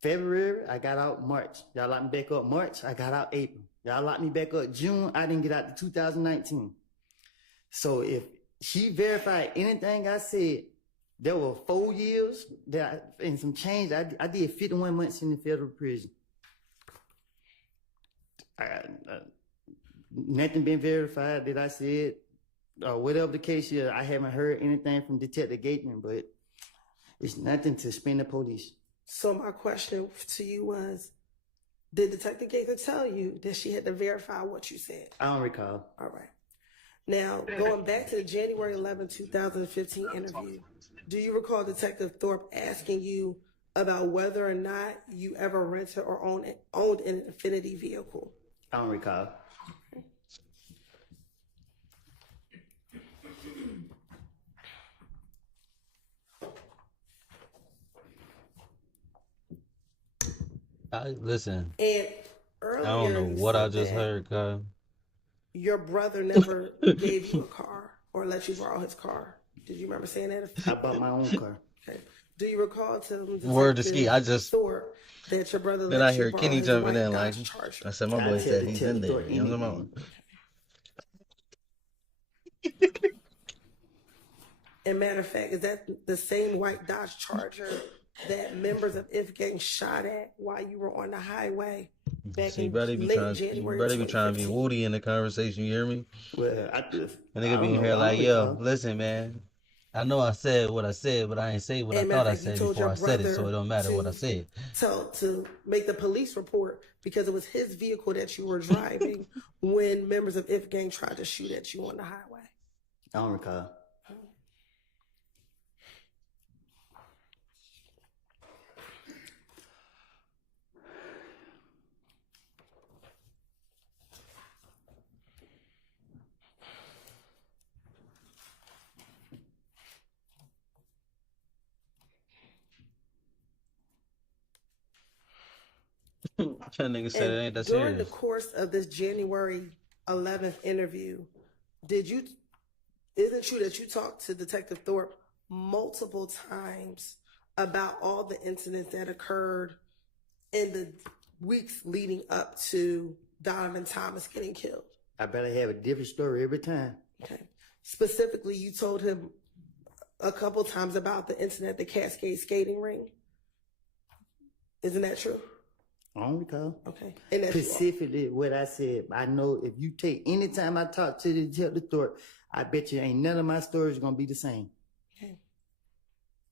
February, I got out March. Y'all locked me back up March, I got out April. Y'all locked me back up June, I didn't get out to 2019. So if she verified anything I said, there were 4 years that and some change. I did 51 months in the federal prison. Nothing been verified that I said, whatever the case is. I haven't heard anything from Detective Gateman, but it's nothing to spin the police. So my question to you was, did Detective Gaither tell you that she had to verify what you said? I don't recall. All right. Now, going back to the January 11, 2015 interview, do you recall Detective Thorpe asking you about whether or not you ever rented or owned an Infinity vehicle? I don't recall. listen, And I earlier don't know you what I said just that heard, cuz. your brother never gave you a car or let you borrow his car. Did you remember saying that? I bought my own car. Okay. Do you recall telling Word to ski. I just Thorpe that your brother then I let you hear borrow Kenny his jumping white in like, Dodge Charger? I said, my I boy tell said the he's tell in the there. Thorpe You know what I'm anything. And matter of fact, is that the same white Dodge Charger that members of If Gang shot at while you were on the highway back See, in brother be late trying, January brother be trying to be 2015? woody in the conversation. You hear me? Well, I And nigga be don't in know. here I like, don't yo, recall. listen, man. I know I said what I said, but I ain't say what I And matter thought of I fact, you said told your before I said it, so brother it don't matter what I to said. to make the police report because it was his vehicle that you were driving when members of If Gang tried to shoot at you on the highway. I don't recall. That nigga said it ain't that During the serious. course of this January 11th interview, isn't it true that you talked to Detective Thorpe multiple times about all the incidents that occurred in the weeks leading up to Donovan Thomas getting killed? I better have a different story every time. Okay. Specifically, you told him a couple times about the incident at the Cascade skating ring. Isn't that true? I don't recall. Okay. And that's Specifically what I said. I know if you take any time I talk to the Detective Thorpe, I bet you ain't none of my stories gonna be the same. Okay.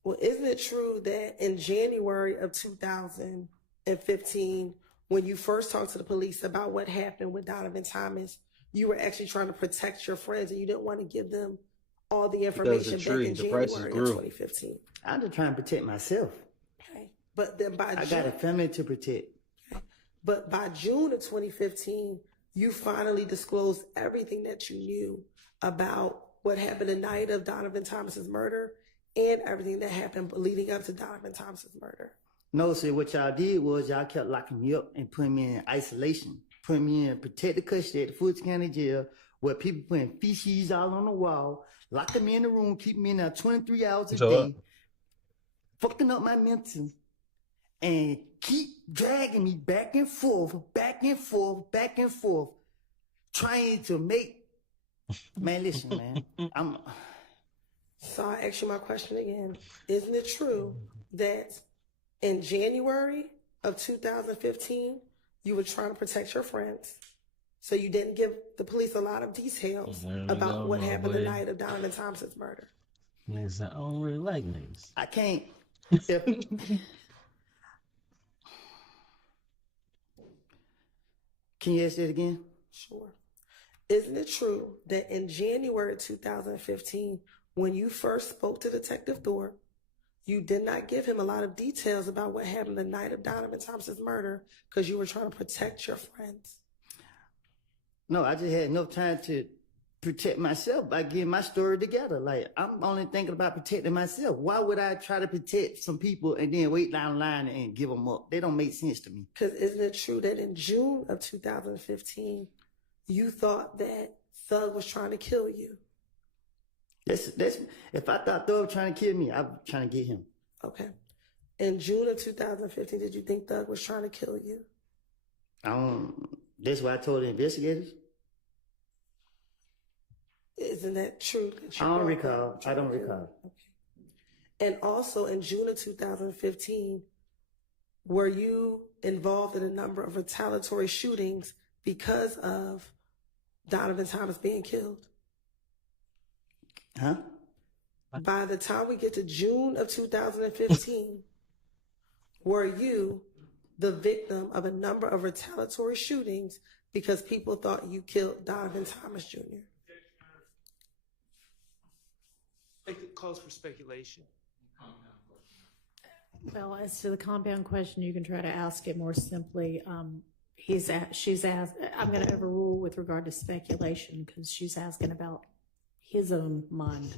Well, isn't it true that in January of 2015, when you first talked to the police about what happened with Donovan Thomas, you were actually trying to protect your friends and you didn't want to give them all the information back in January of 2015? I'm just trying to protect myself. Okay. But then I got a family to protect. But by June of 2015, you finally disclosed everything that you knew about what happened the night of Donovan Thomas's murder and everything that happened leading up to Donovan Thompson's murder? No, sir. What y'all did was y'all kept locking me up and putting me in isolation, putting me in protected custody at the Fulton County Jail, where people putting feces all on the wall, locking me in the room, keeping me in there 23 hours a day, fucking up my mental, and keep dragging me back and forth, back and forth, back and forth, trying to make. Man, listen, man. So I ask you my question again. Isn't it true that in January of 2015, you were trying to protect your friends, so you didn't give the police a lot of details about what happened the night of Donovan Thompson's murder? Niggas, I don't really like niggas. I can't. Can you ask that again? Sure. Isn't it true that in January 2015, when you first spoke to Detective Thorpe, you did not give him a lot of details about what happened the night of Donovan Thompson's murder because you were trying to protect your friends? No, I just had enough time to protect myself by getting my story together. Like, I'm only thinking about protecting myself. Why would I try to protect some people and then wait down the line and give them up? They don't make sense to me. Because isn't it true that in June of 2015, you thought that Thug was trying to kill you? That's if I thought Thug was trying to kill me, I was trying to get him. Okay. In June of 2015, did you think Thug was trying to kill you? That's what I told the investigators. Isn't that true? I don't recall. I don't recall. Okay. And also in June of 2015, were you involved in a number of retaliatory shootings because of Donovan Thomas being killed? Huh? By the time we get to June of 2015, were you the victim of a number of retaliatory shootings because people thought you killed Donovan Thomas Jr.? It calls for speculation. Well, as to the compound question, you can try to ask it more simply. She's asked, I'm going to overrule with regard to speculation because she's asking about his own mind.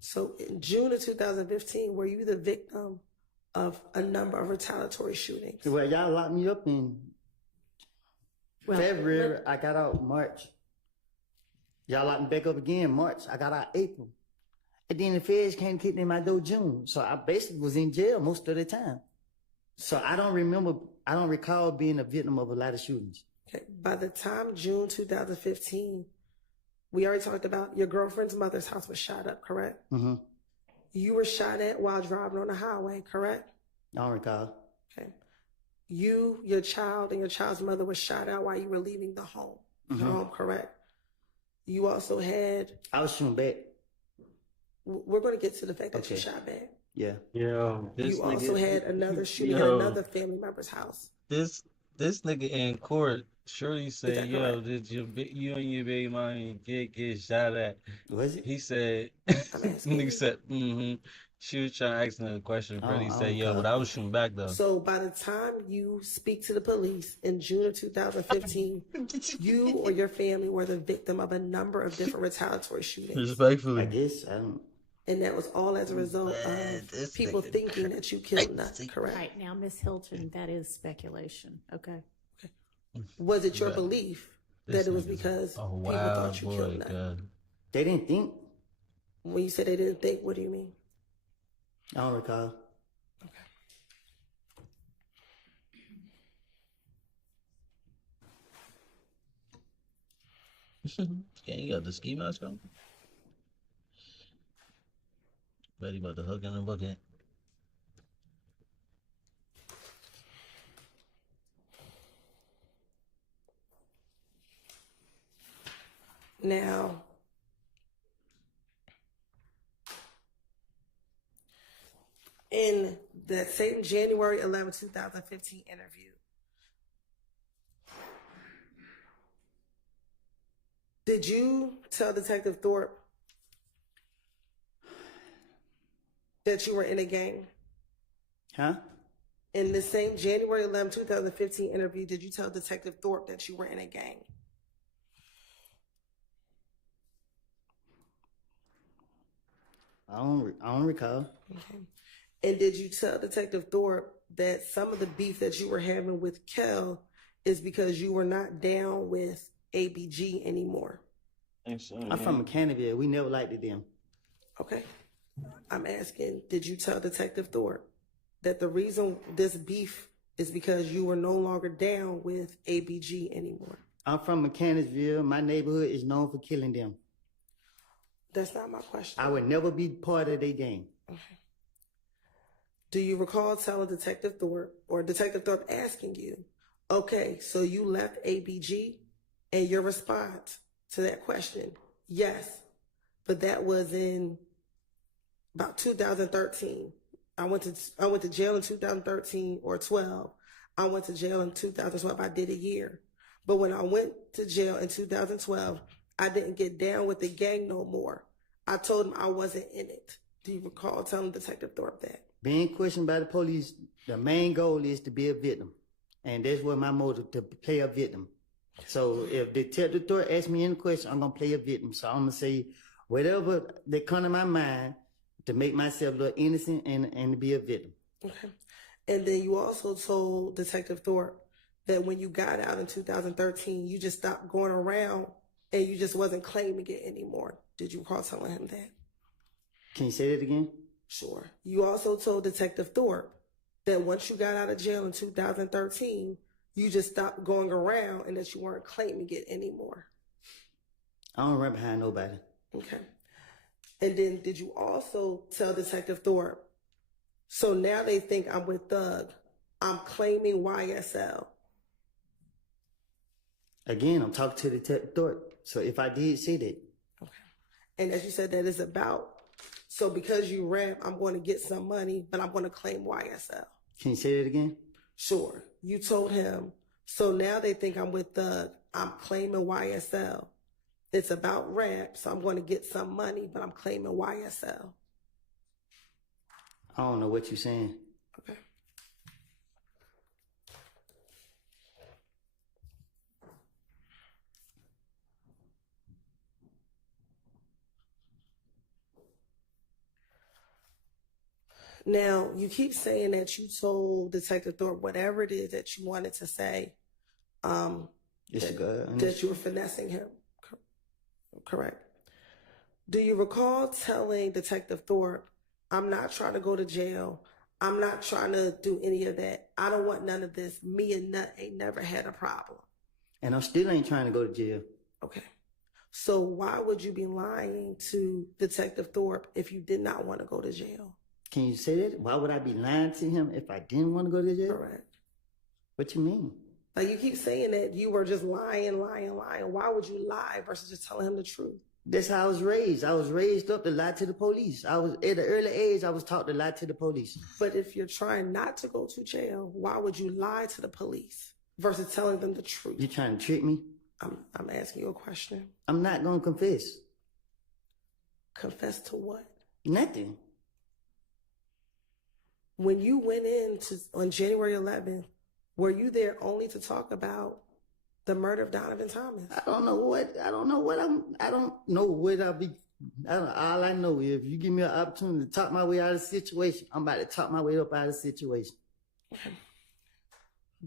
So in June of 2015, were you the victim of a number of retaliatory shootings? Well, y'all locked me up in February. I got out March. Y'all locked me back up again March. I got out April. And then the feds came kicked in my door June. So I basically was in jail most of the time. So I don't recall being a victim of a lot of shootings. Okay. By the time June 2015, we already talked about your girlfriend's mother's house was shot up, correct? Mm-hmm. You were shot at while driving on the highway, correct? I don't recall. Okay. You, your child, and your child's mother was shot at while you were leaving the home. Mm-hmm. Your home, correct? You also had... I was shooting back. We're going to get to the fact that you shot back. Yeah. Yeah. You also had another shooting at another family member's house. This nigga in court surely said, "Yo, did you and your baby mama get shot at?" Was it? He said, "Nigga said, mm-hmm." She was trying to ask him a question. Freddie said, "Yo, but I was shooting back though." So by the time you speak to the police in June of 2015, you or your family were the victim of a number of different retaliatory shootings. Respectfully, I guess I don't. And that was all as a result of people thinking that you killed nothing, correct? Right now, Ms. Hilton, that is speculation. Okay. Was it your belief that it was because people thought you killed nothing? They didn't think. When you said they didn't think, what do you mean? I don't recall. Yeah, you got the ski mask on? Ready about the hook in the bucket. Now, in that same January 11, 2015 interview, did you tell Detective Thorpe that you were in a gang? Huh? In the same January 11, 2015 interview, did you tell Detective Thorpe that you were in a gang? I don't recall. Okay. And did you tell Detective Thorpe that some of the beef that you were having with Kel is because you were not down with ABG anymore? I'm from Mechanicsville. We never liked them. Okay. I'm asking, did you tell Detective Thorpe that the reason this beef is because you were no longer down with ABG anymore? I'm from Mechanicsville. My neighborhood is known for killing them. That's not my question. I would never be part of their gang. Okay. Do you recall telling Detective Thorpe or Detective Thorpe asking you, okay, so you left ABG, and your response to that question, yes, but that was in about 2013. I went to jail in 2013 or 12. I went to jail in 2012. I did a year. But when I went to jail in 2012, I didn't get down with the gang no more. I told him I wasn't in it. Do you recall telling Detective Thorpe that? Being questioned by the police, the main goal is to be a victim. And that's what my motive, to play a victim. So if Detective Thorpe asks me any question, I'm going to play a victim. So I'm going to say whatever that come to my mind to make myself look innocent and to be a victim. Okay. And then you also told Detective Thorpe that when you got out in 2013, you just stopped going around and you just wasn't claiming it anymore. Did you recall telling him that? Can you say that again? Sure. You also told Detective Thorpe that once you got out of jail in 2013, you just stopped going around and that you weren't claiming it anymore. I don't run behind nobody. Okay. And then did you also tell Detective Thorpe, so now they think I'm with Thug, I'm claiming YSL? Again, I'm talking to Detective Thorpe. So if I did say that. Okay. And as you said, that is about, so because you rap, I'm going to get some money, but I'm going to claim YSL. Can you say that again? Sure. You told him, so now they think I'm with Thug, I'm claiming YSL. It's about rap, so I'm going to get some money, but I'm claiming YSL. I don't know what you're saying. Okay. Now, you keep saying that you told Detective Thorpe whatever it is that you wanted to say, that you were finessing him. Correct. Do you recall telling Detective Thorpe, I'm not trying to go to jail. I'm not trying to do any of that. I don't want none of this. Me and Nut ain't never had a problem. And I still ain't trying to go to jail. Okay. So why would you be lying to Detective Thorpe if you did not want to go to jail? Can you say that? Why would I be lying to him if I didn't want to go to jail? Correct. What you mean? Like you keep saying that you were just lying. Why would you lie versus just telling him the truth? That's how I was raised. I was raised up to lie to the police. I was at an early age, I was taught to lie to the police. But if you're trying not to go to jail, why would you lie to the police versus telling them the truth? You trying to trick me? I'm asking you a question. I'm not going to confess. Confess to what? Nothing. When you went in on January 11th, were you there only to talk about the murder of Donovan Thomas? I don't know what I'll be. All I know is if you give me an opportunity to talk my way out of the situation, I'm about to talk my way up out of the situation. Okay.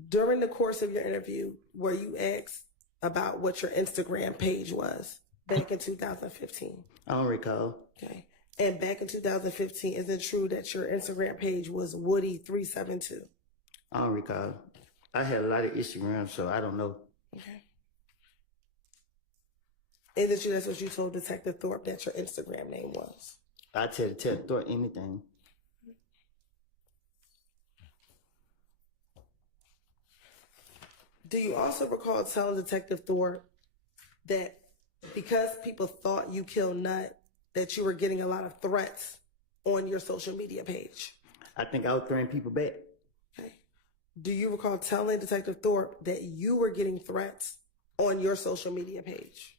During the course of your interview, were you asked about what your Instagram page was back in 2015? I don't recall. Okay. And back in 2015, is it true that your Instagram page was Woody372? I don't recall. I had a lot of Instagram, so I don't know. Okay. Is it true that's what you told Detective Thorpe that your Instagram name was? I tell Detective Thorpe anything. Do you also recall telling Detective Thorpe that because people thought you killed Nut, that you were getting a lot of threats on your social media page? I think I was throwing people back. Okay. Do you recall telling Detective Thorpe that you were getting threats on your social media page?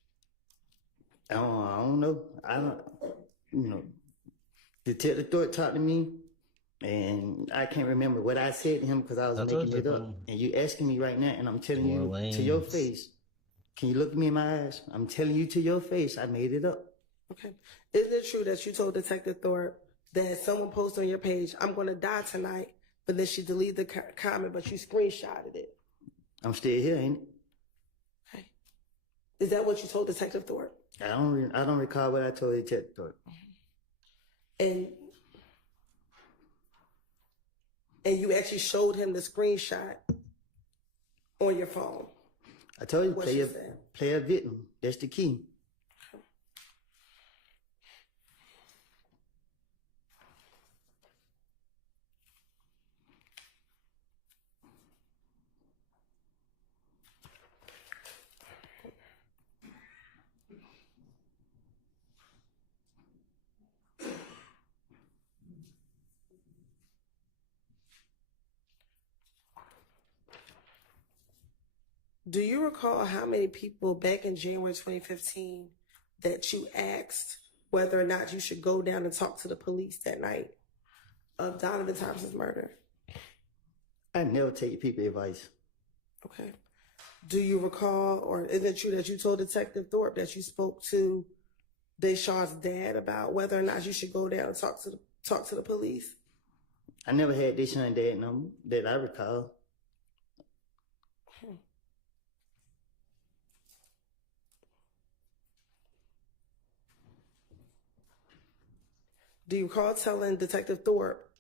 I don't know. Detective Thorpe talked to me, and I can't remember what I said to him because I was making it up. And you asking me right now, and I'm telling you to your face. Can you look me in my eyes? I'm telling you to your face, I made it up. Okay. Isn't it true that you told Detective Thorpe that someone posted on your page, "I'm going to die tonight," but then she deleted the comment, but you screenshotted it? I'm still here, ain't it? Okay. Is that what you told Detective Thorpe? I don't recall what I told Detective Thorpe. And you actually showed him the screenshot on your phone. I told you, What play she a, said. play a victim. That's the key. Do you recall how many people back in January 2015 that you asked whether or not you should go down and talk to the police that night of Donovan Thompson's murder? I never take people advice. Okay. Do you recall, or is it true that you told Detective Thorpe that you spoke to Deshaun's dad about whether or not you should go down and talk to the police? I never had Deshaun dad number that I recall. Do you recall telling Detective Thorpe,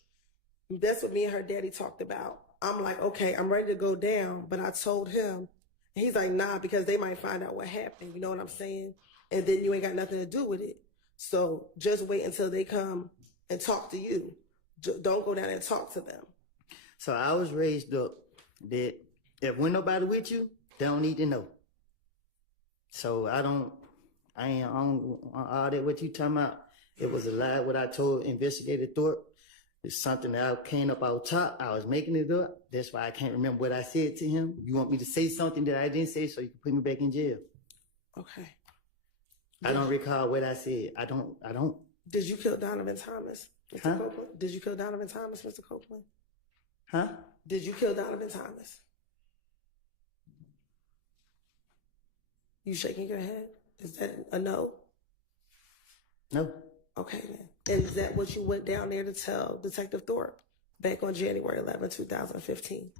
that's what me and her daddy talked about? I'm like, okay, I'm ready to go down, but I told him, and he's like, nah, because they might find out what happened. You know what I'm saying? And then you ain't got nothing to do with it. So just wait until they come and talk to you. Don't go down and talk to them. So I was raised up that if when nobody with you, they don't need to know. So I ain't on all that what you talking about. It was a lie what I told Investigator Thorpe. It's something that I came up out top. I was making it up. That's why I can't remember what I said to him. You want me to say something that I didn't say so you can put me back in jail? Okay. I don't recall what I said. I don't. Did you kill Donovan Thomas, Mr. Huh? Copeland? Did you kill Donovan Thomas, Mr. Copeland? Huh? Did you kill Donovan Thomas? You shaking your head? Is that a no? No. Okay, then. And is that what you went down there to tell Detective Thorpe back on January 11, 2015?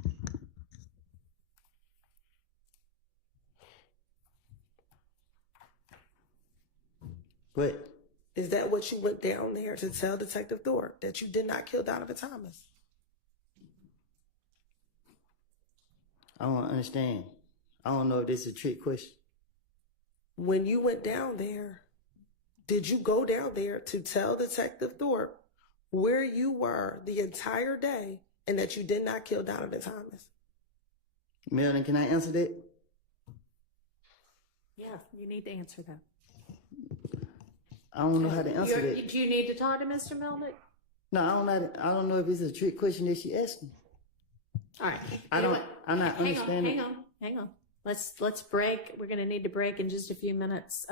What? Is that what you went down there to tell Detective Thorpe, that you did not kill Donovan Thomas? I don't understand. I don't know if this is a trick question. When you went down there, did you go down there to tell Detective Thorpe where you were the entire day and that you did not kill Donovan Thomas? Melvin, can I answer that? Yeah, you need to answer that. I don't know how to answer that. Do you need to talk to Mr. Melnick? No, I don't know if it's a trick question that she asked me. All right. I'm not understanding. Hang on. Let's break. We're going to need to break in just a few minutes.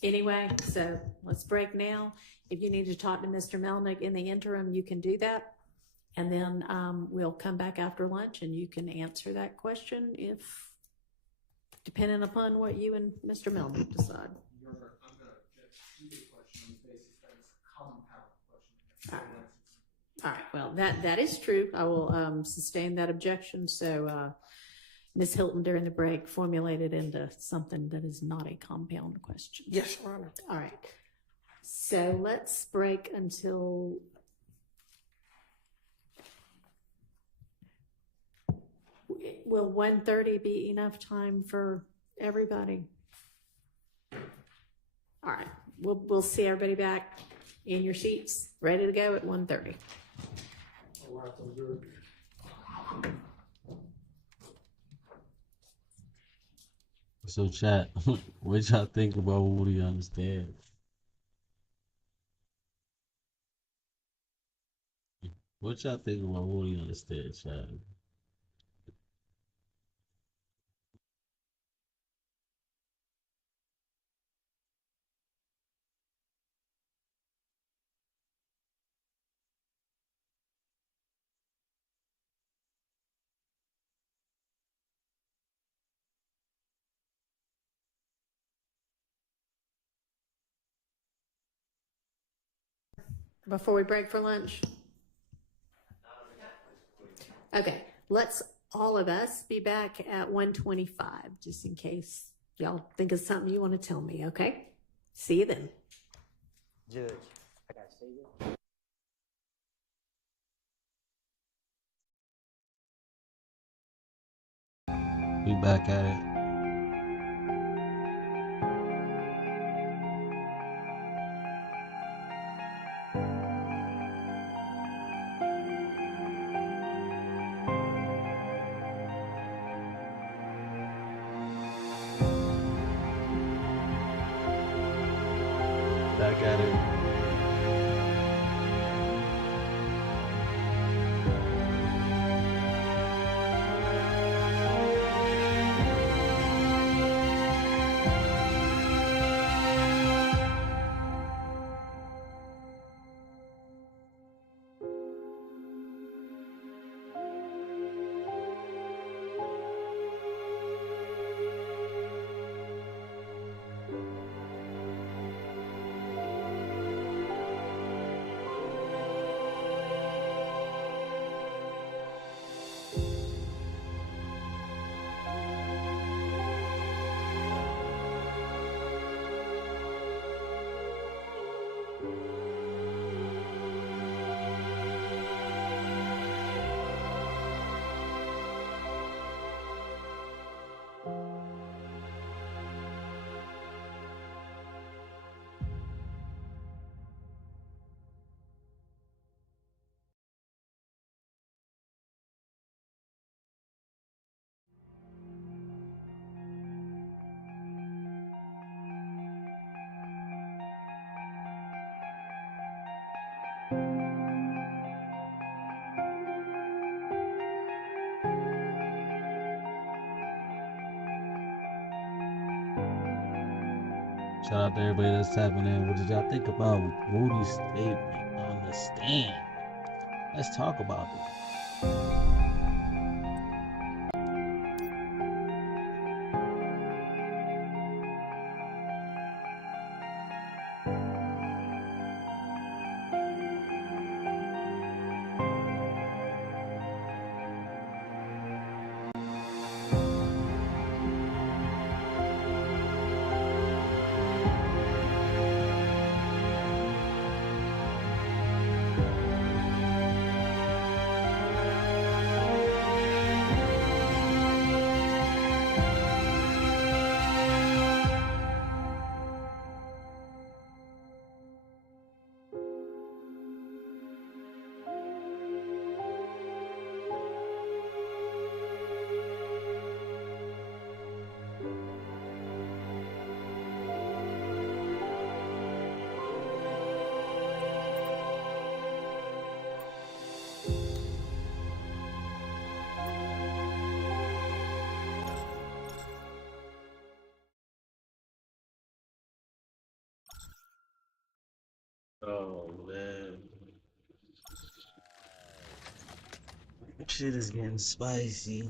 Anyway, so let's break now. If you need to talk to Mr. Melnick in the interim, you can do that. And then we'll come back after lunch and you can answer that question depending upon what you and Mr. Melnick decide. I'm going to object to the question on the basis that it's a compound question. All right. Well, that is true. I will sustain that objection. So Ms. Hilton, during the break, formulated into something that is not a compound question. Yes, Your Honor. All right. So let's break until will 1:30 be enough time for everybody? All right. We'll see everybody back in your seats, ready to go at 1:30. So chat, what y'all think about Woody on the stand? What y'all think about Woody on the stand, chat? before we break for lunch? Okay, let's all of us be back at 1:25, just in case y'all think of something you want to tell me, okay? See you then. Judge, I gotta stay here. We back at it. Back at it. Shout out to everybody that's tapping in. What did y'all think about Moody's statement on the stand? Let's talk about it. Oh man. Shit is getting spicy.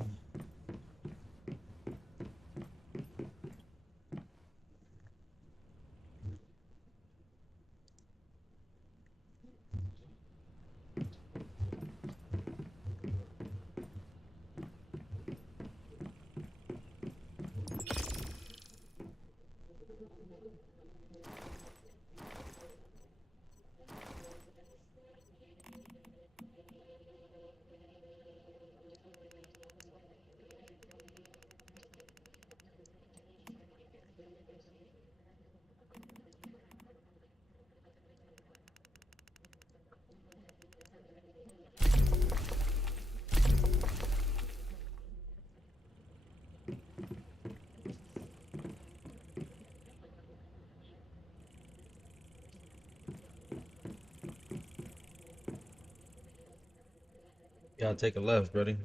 Y'all take a left, buddy.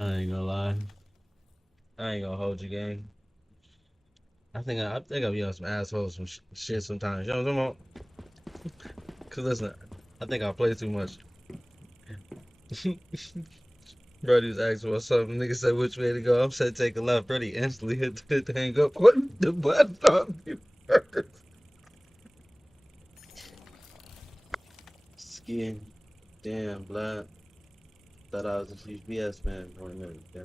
I ain't gonna lie. I ain't gonna hold you, gang. I think I'll be on some assholes some shit sometimes. You know what I'm talking about? Cause listen, I think I play too much. Brody was asking for something. Nigga said which way to go. I'm said take a left. Brody instantly hit the hang up. What the button on me first? Skin. Damn, blood. Thought I was a CBS man for a minute. Yeah.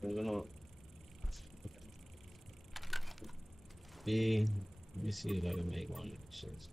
What's going on? B. Let me see if I can make one of these shits.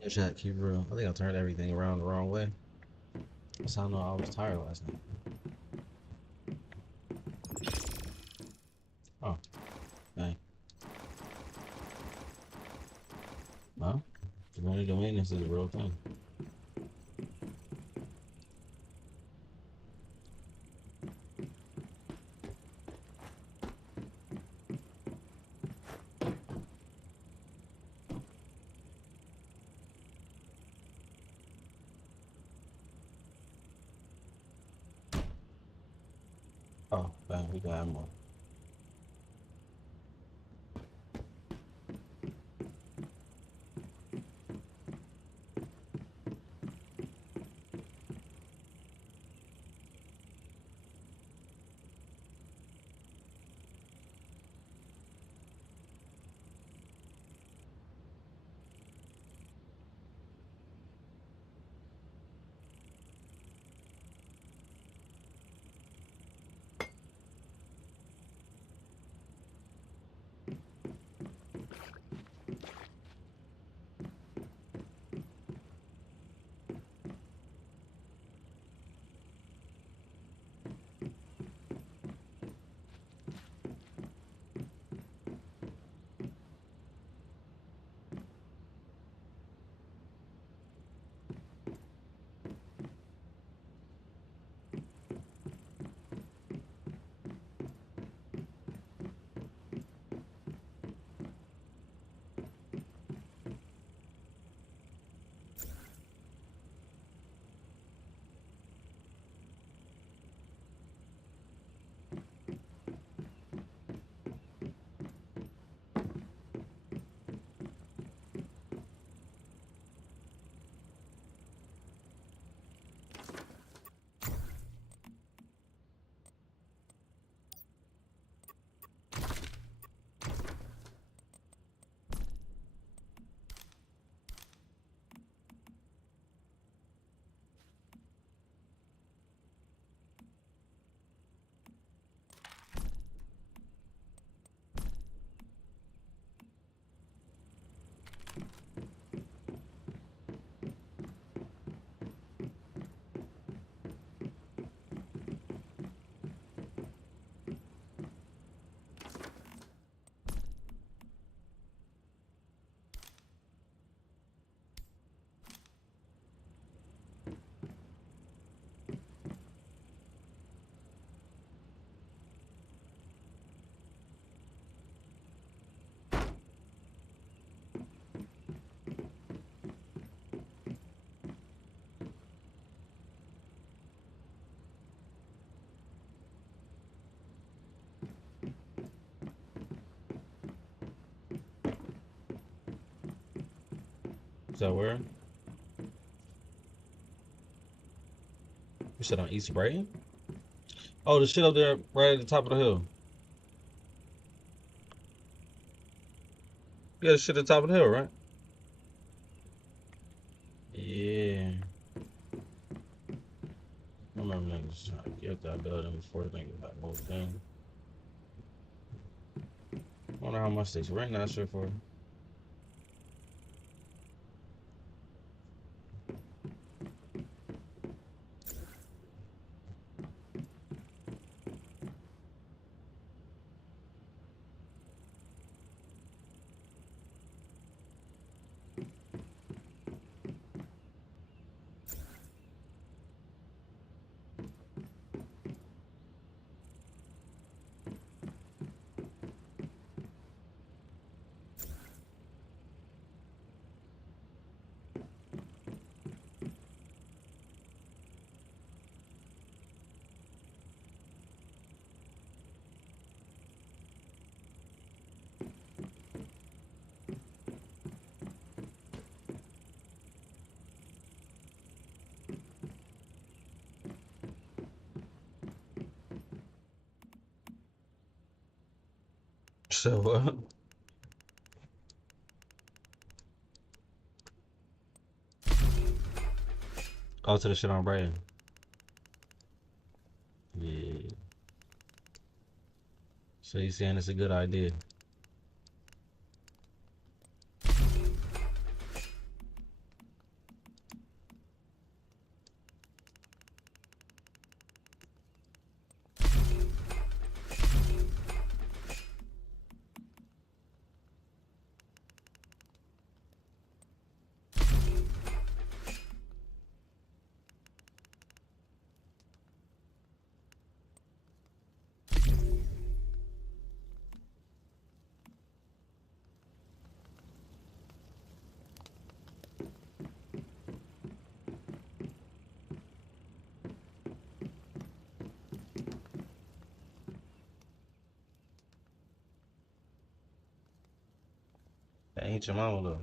Yeah, shit, keep it real. I think I turned everything around the wrong way. That's how I know I was tired last night. Oh, dang. Well, preventive maintenance is a real thing. Oh, dang, we got more. Is that where? You said on East Brighton? Oh, the shit up there right at the top of the hill. Yeah, the shit at the top of the hill, right? Yeah. I remember niggas trying to get that building before they think about the whole thing. I wonder how much they rent that shit for. So, go to the shit on Brighton. Yeah. So you saying it's a good idea? That ain't your mama though.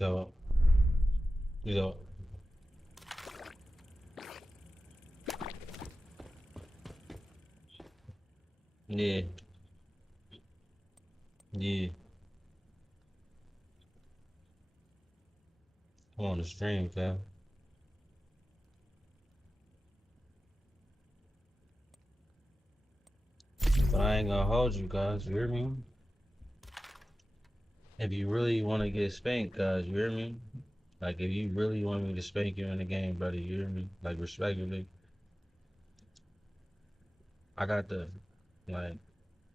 So, you know, yeah, yeah. I'm on the stream, fam. But I ain't gonna hold you guys, you hear me? If you really want to get spanked, guys, you hear me? Like, if you really want me to spank you in the game, brother, you hear me? Like, respectfully, I got the, like,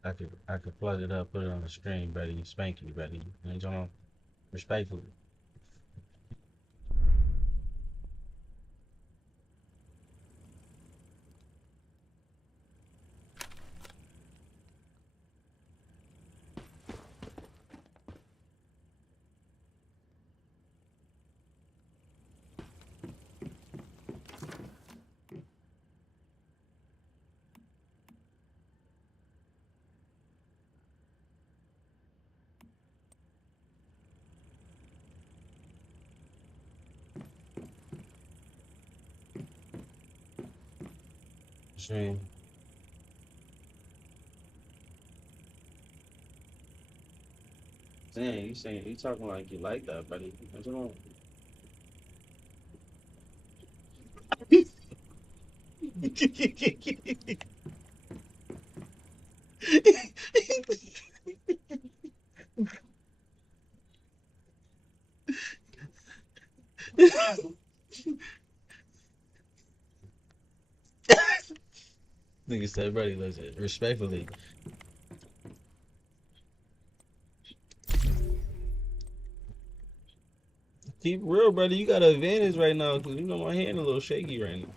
I could plug it up, put it on the screen, brother, and spank you, brother. You know what I'm saying? Respectfully. Stream. Dang, you talking like you like that, buddy. What's wrong? Nigga said, buddy, listen, respectfully. Keep it real, brother. You got an advantage right now because you know my hand a little shaky right now.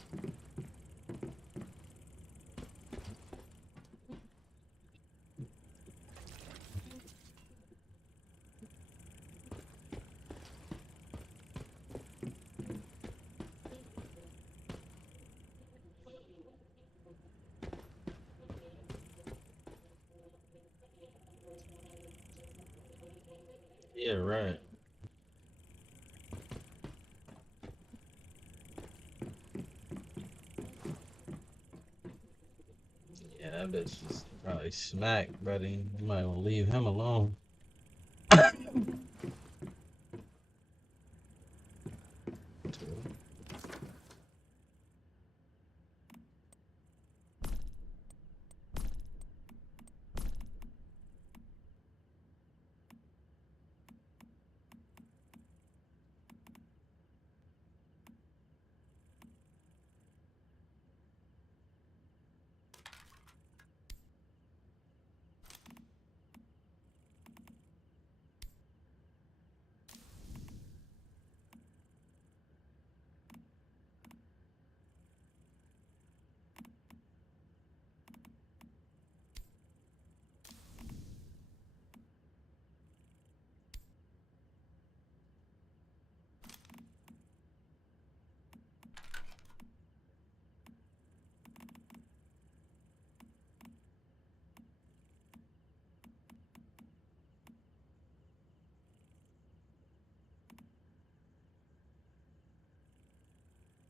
Yeah, right. Yeah, that bitch is probably smacked, brother. You might want to leave him alone.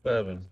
7.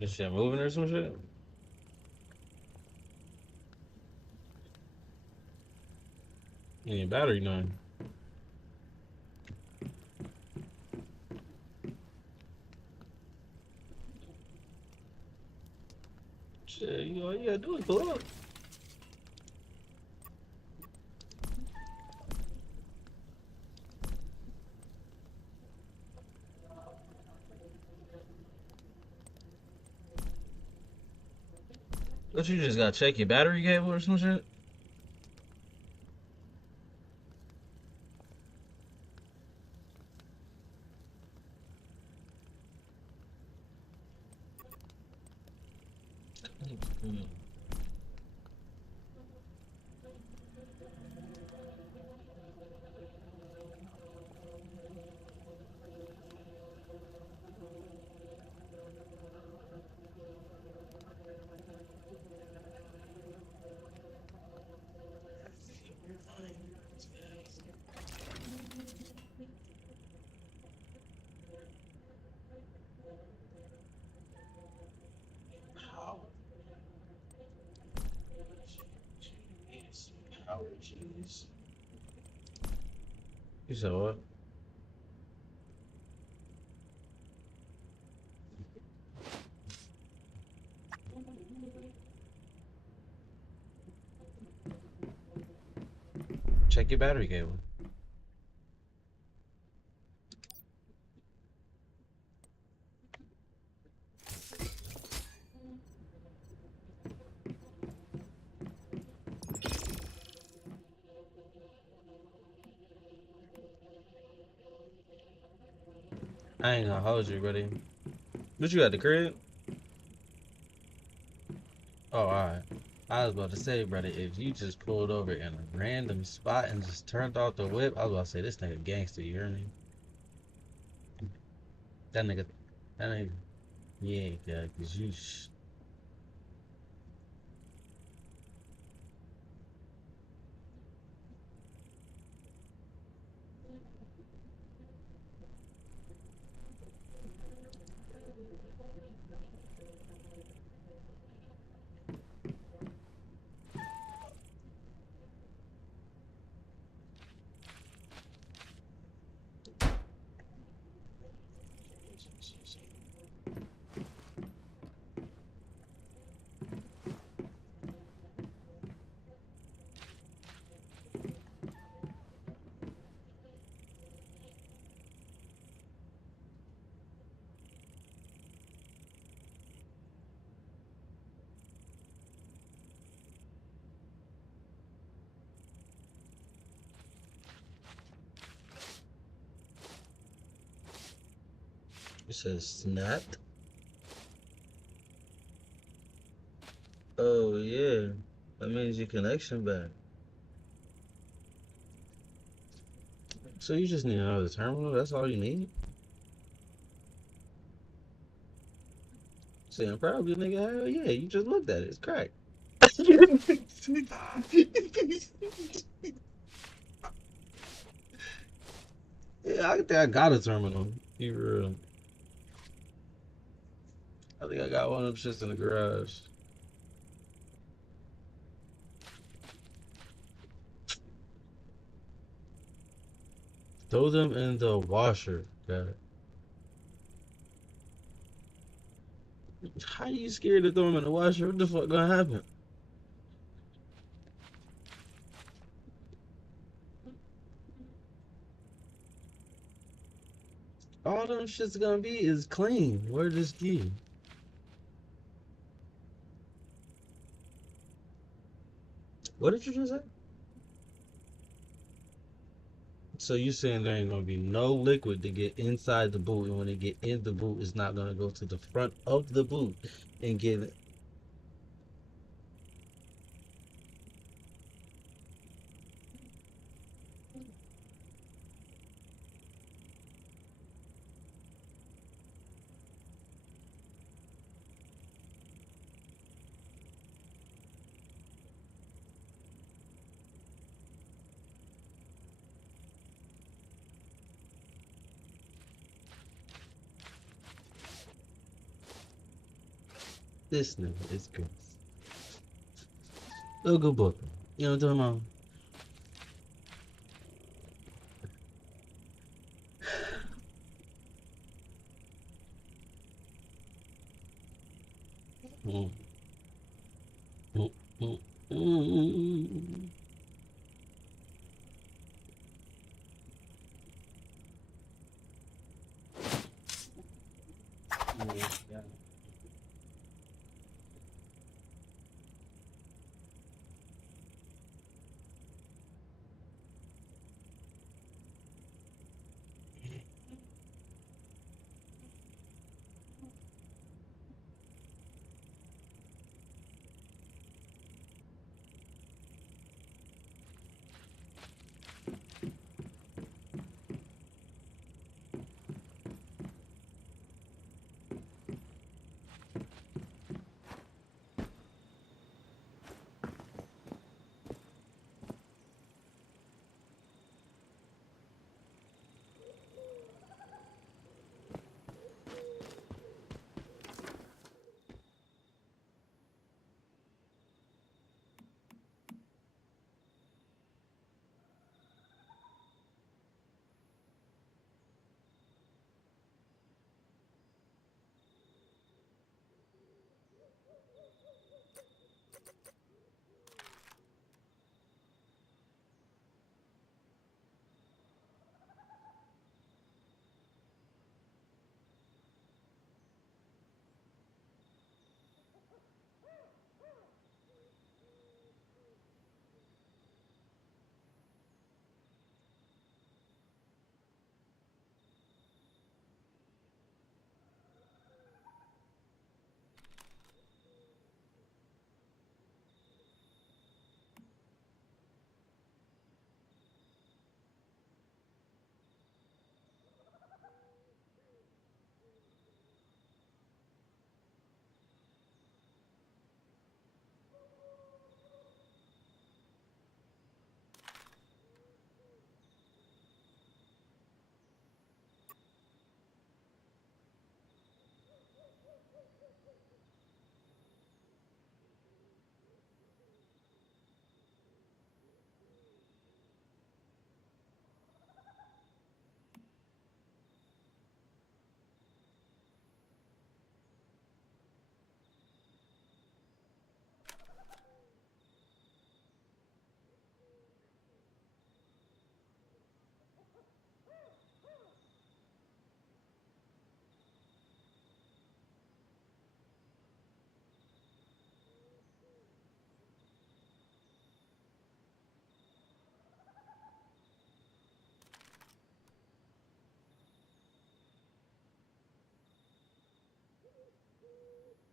Is shit moving or some shit? Ain't battery none. Shit, all you gotta do is pull up. Don't you just gotta check your battery cable or some shit? You said what? Check your battery cable. I ain't gonna hold you, buddy. What you got, the crib? Oh, alright. I was about to say, brother, if you just pulled over in a random spot and just turned off the whip, I was about to say, this nigga gangster, you hear me? That nigga, yeah, cause you, it says snapped. Oh, yeah. That means your connection back. So you just need another terminal? That's all you need? Saying probably, nigga, hell yeah, you just looked at it. It's cracked. Yeah, I think I got a terminal. You real. I think I got one of them shits in the garage. Throw them in the washer. God. How you scared to throw them in the washer? What the fuck gonna happen? All them shits gonna be is clean. Where this key? What did you just say? So you saying there ain't gonna be no liquid to get inside the boot, and when it get in the boot, it's not gonna go to the front of the boot and get it. This nigga is good. Little good book. You know what I'm talking about? Mm. Mm, mm, mm. Yeah.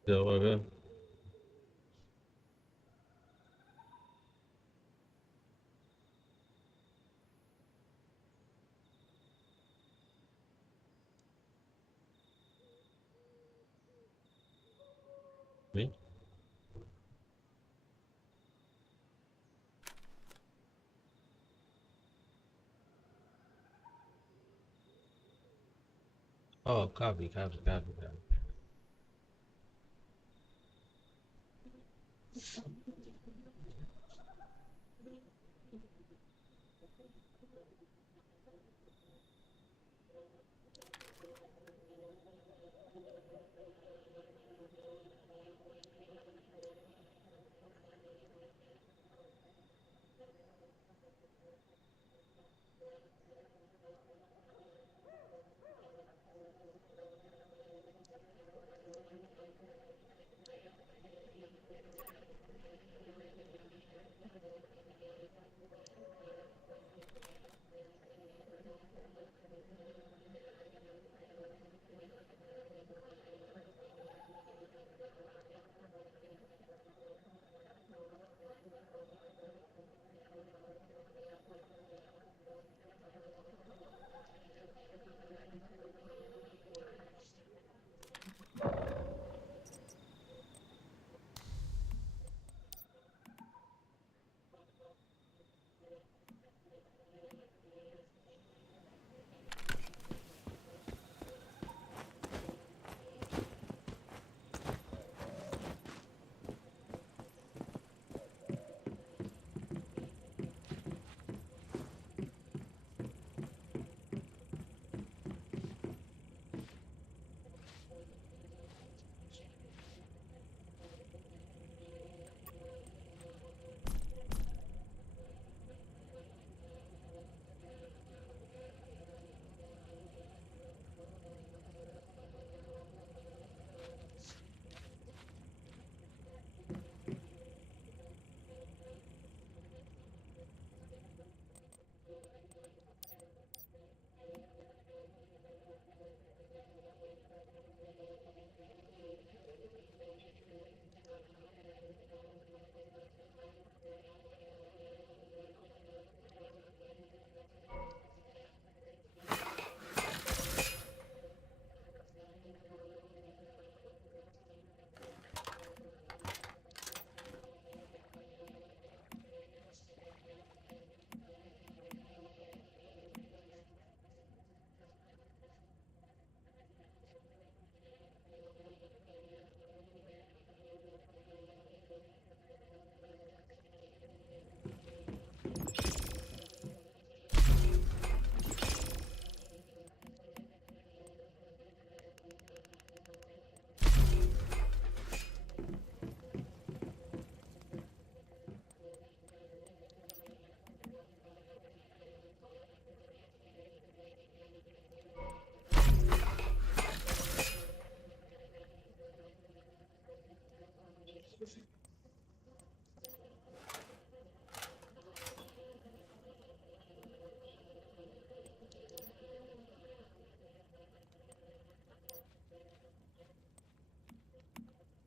Still okay? Me? Oh, copy.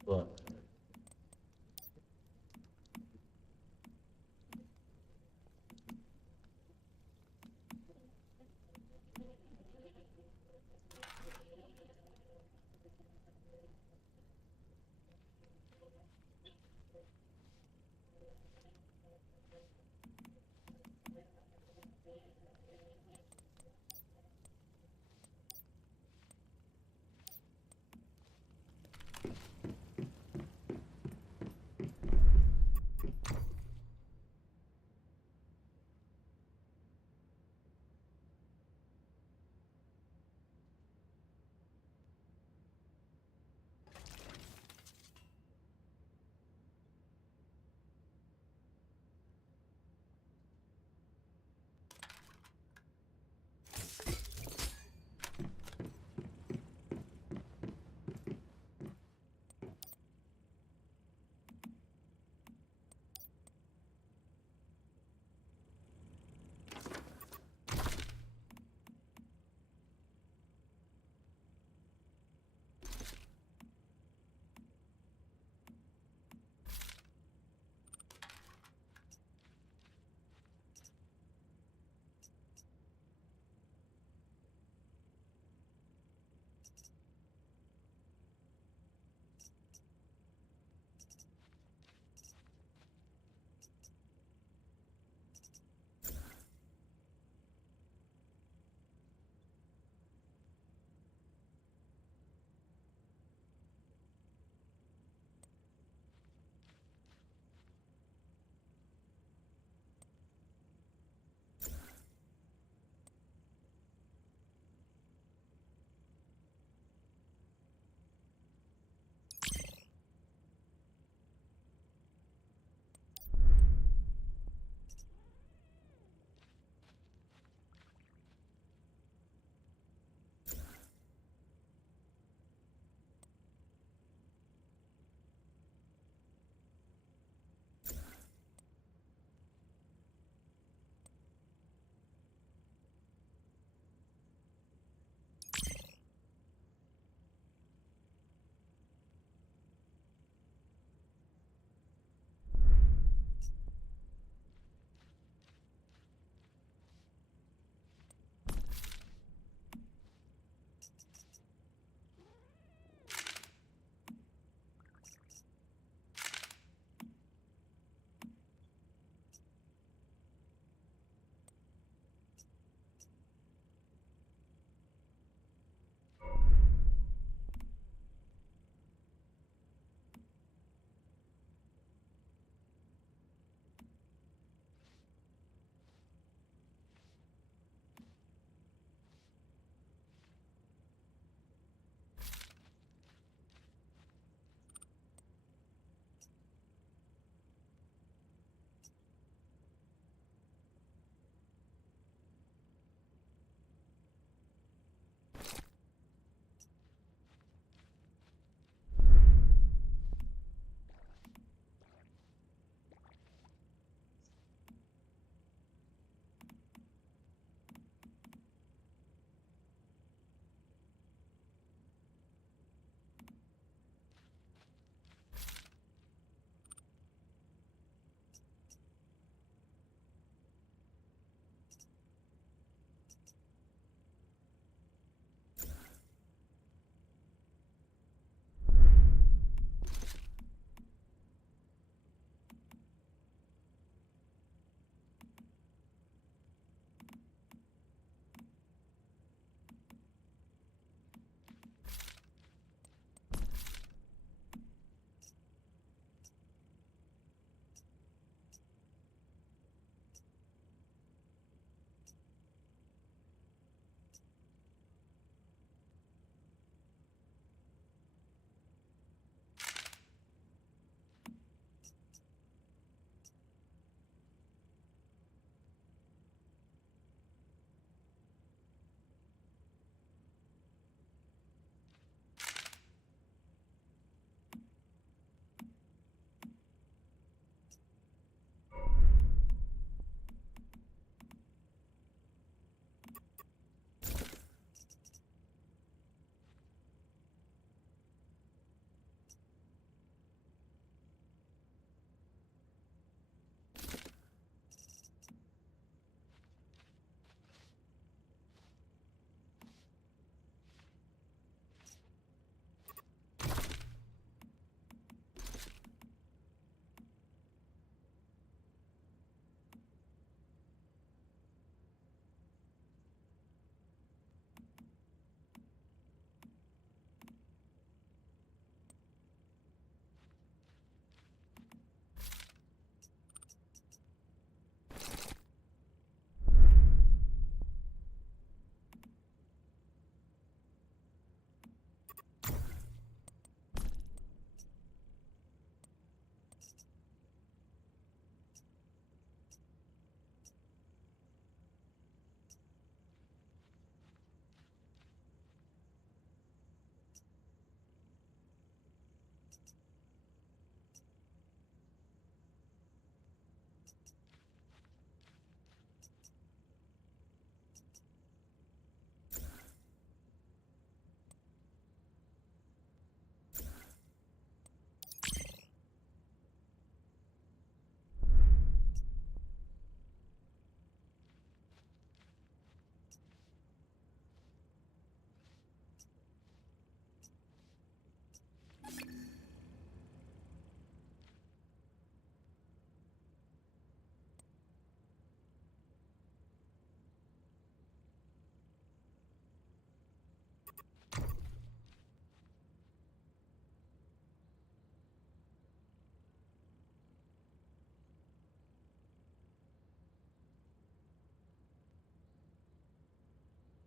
But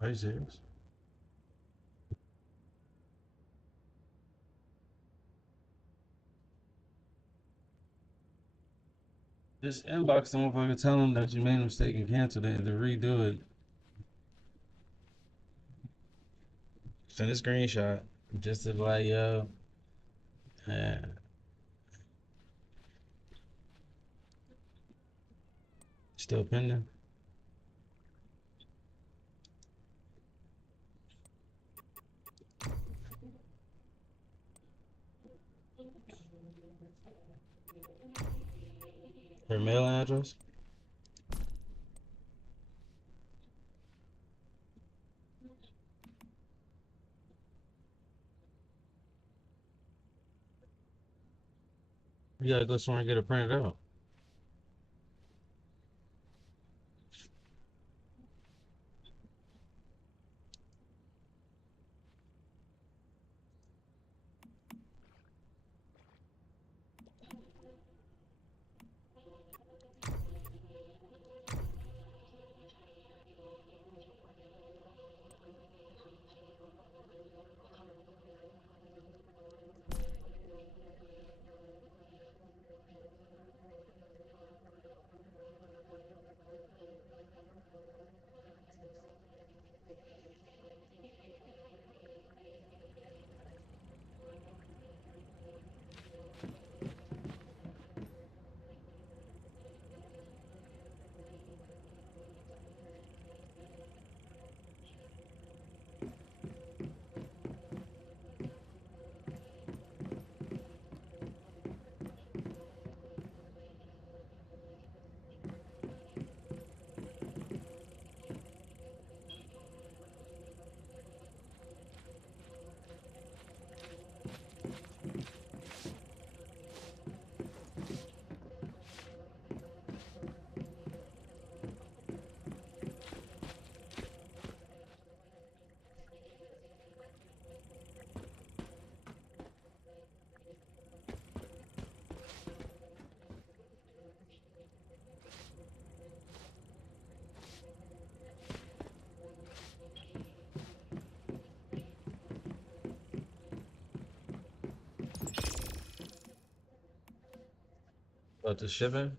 Are you serious? Just inbox the motherfucker, tell them that you made a mistake and cancel it, to redo it. Send a screenshot. Just to like, yo, yeah. Still pending. Her mailing address? You gotta go somewhere and get it printed out. About the shipping?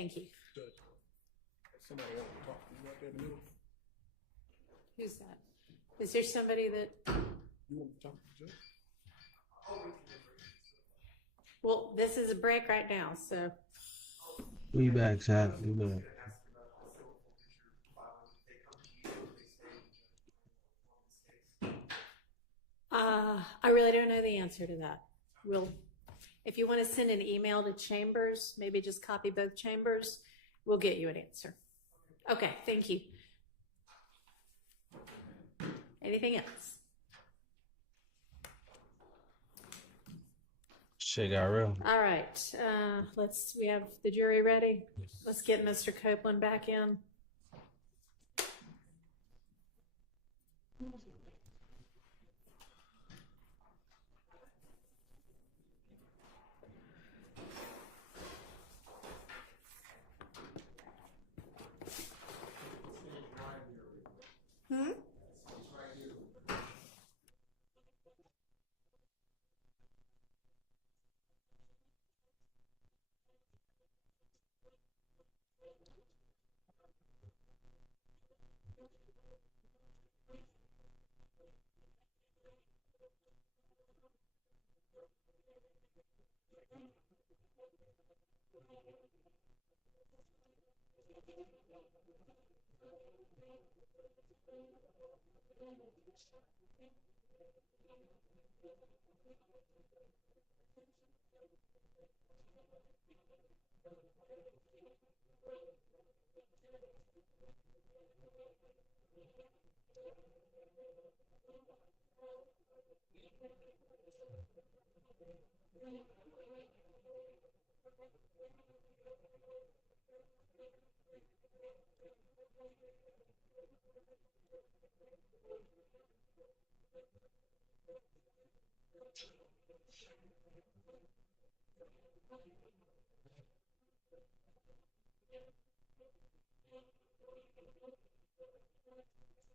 thank you. Judge, somebody else talk to you right there in the middle. Who's that? Is there somebody that? You want to talk to the judge? Well, this is a break right now, so. We back, chat. We back. I really don't know the answer to that. If you want to send an email to Chambers, maybe just copy both chambers, we'll get you an answer. Okay, thank you. Anything else? Shit got real. All right, we have the jury ready. Let's get Mr. Copeland back in. Hmm?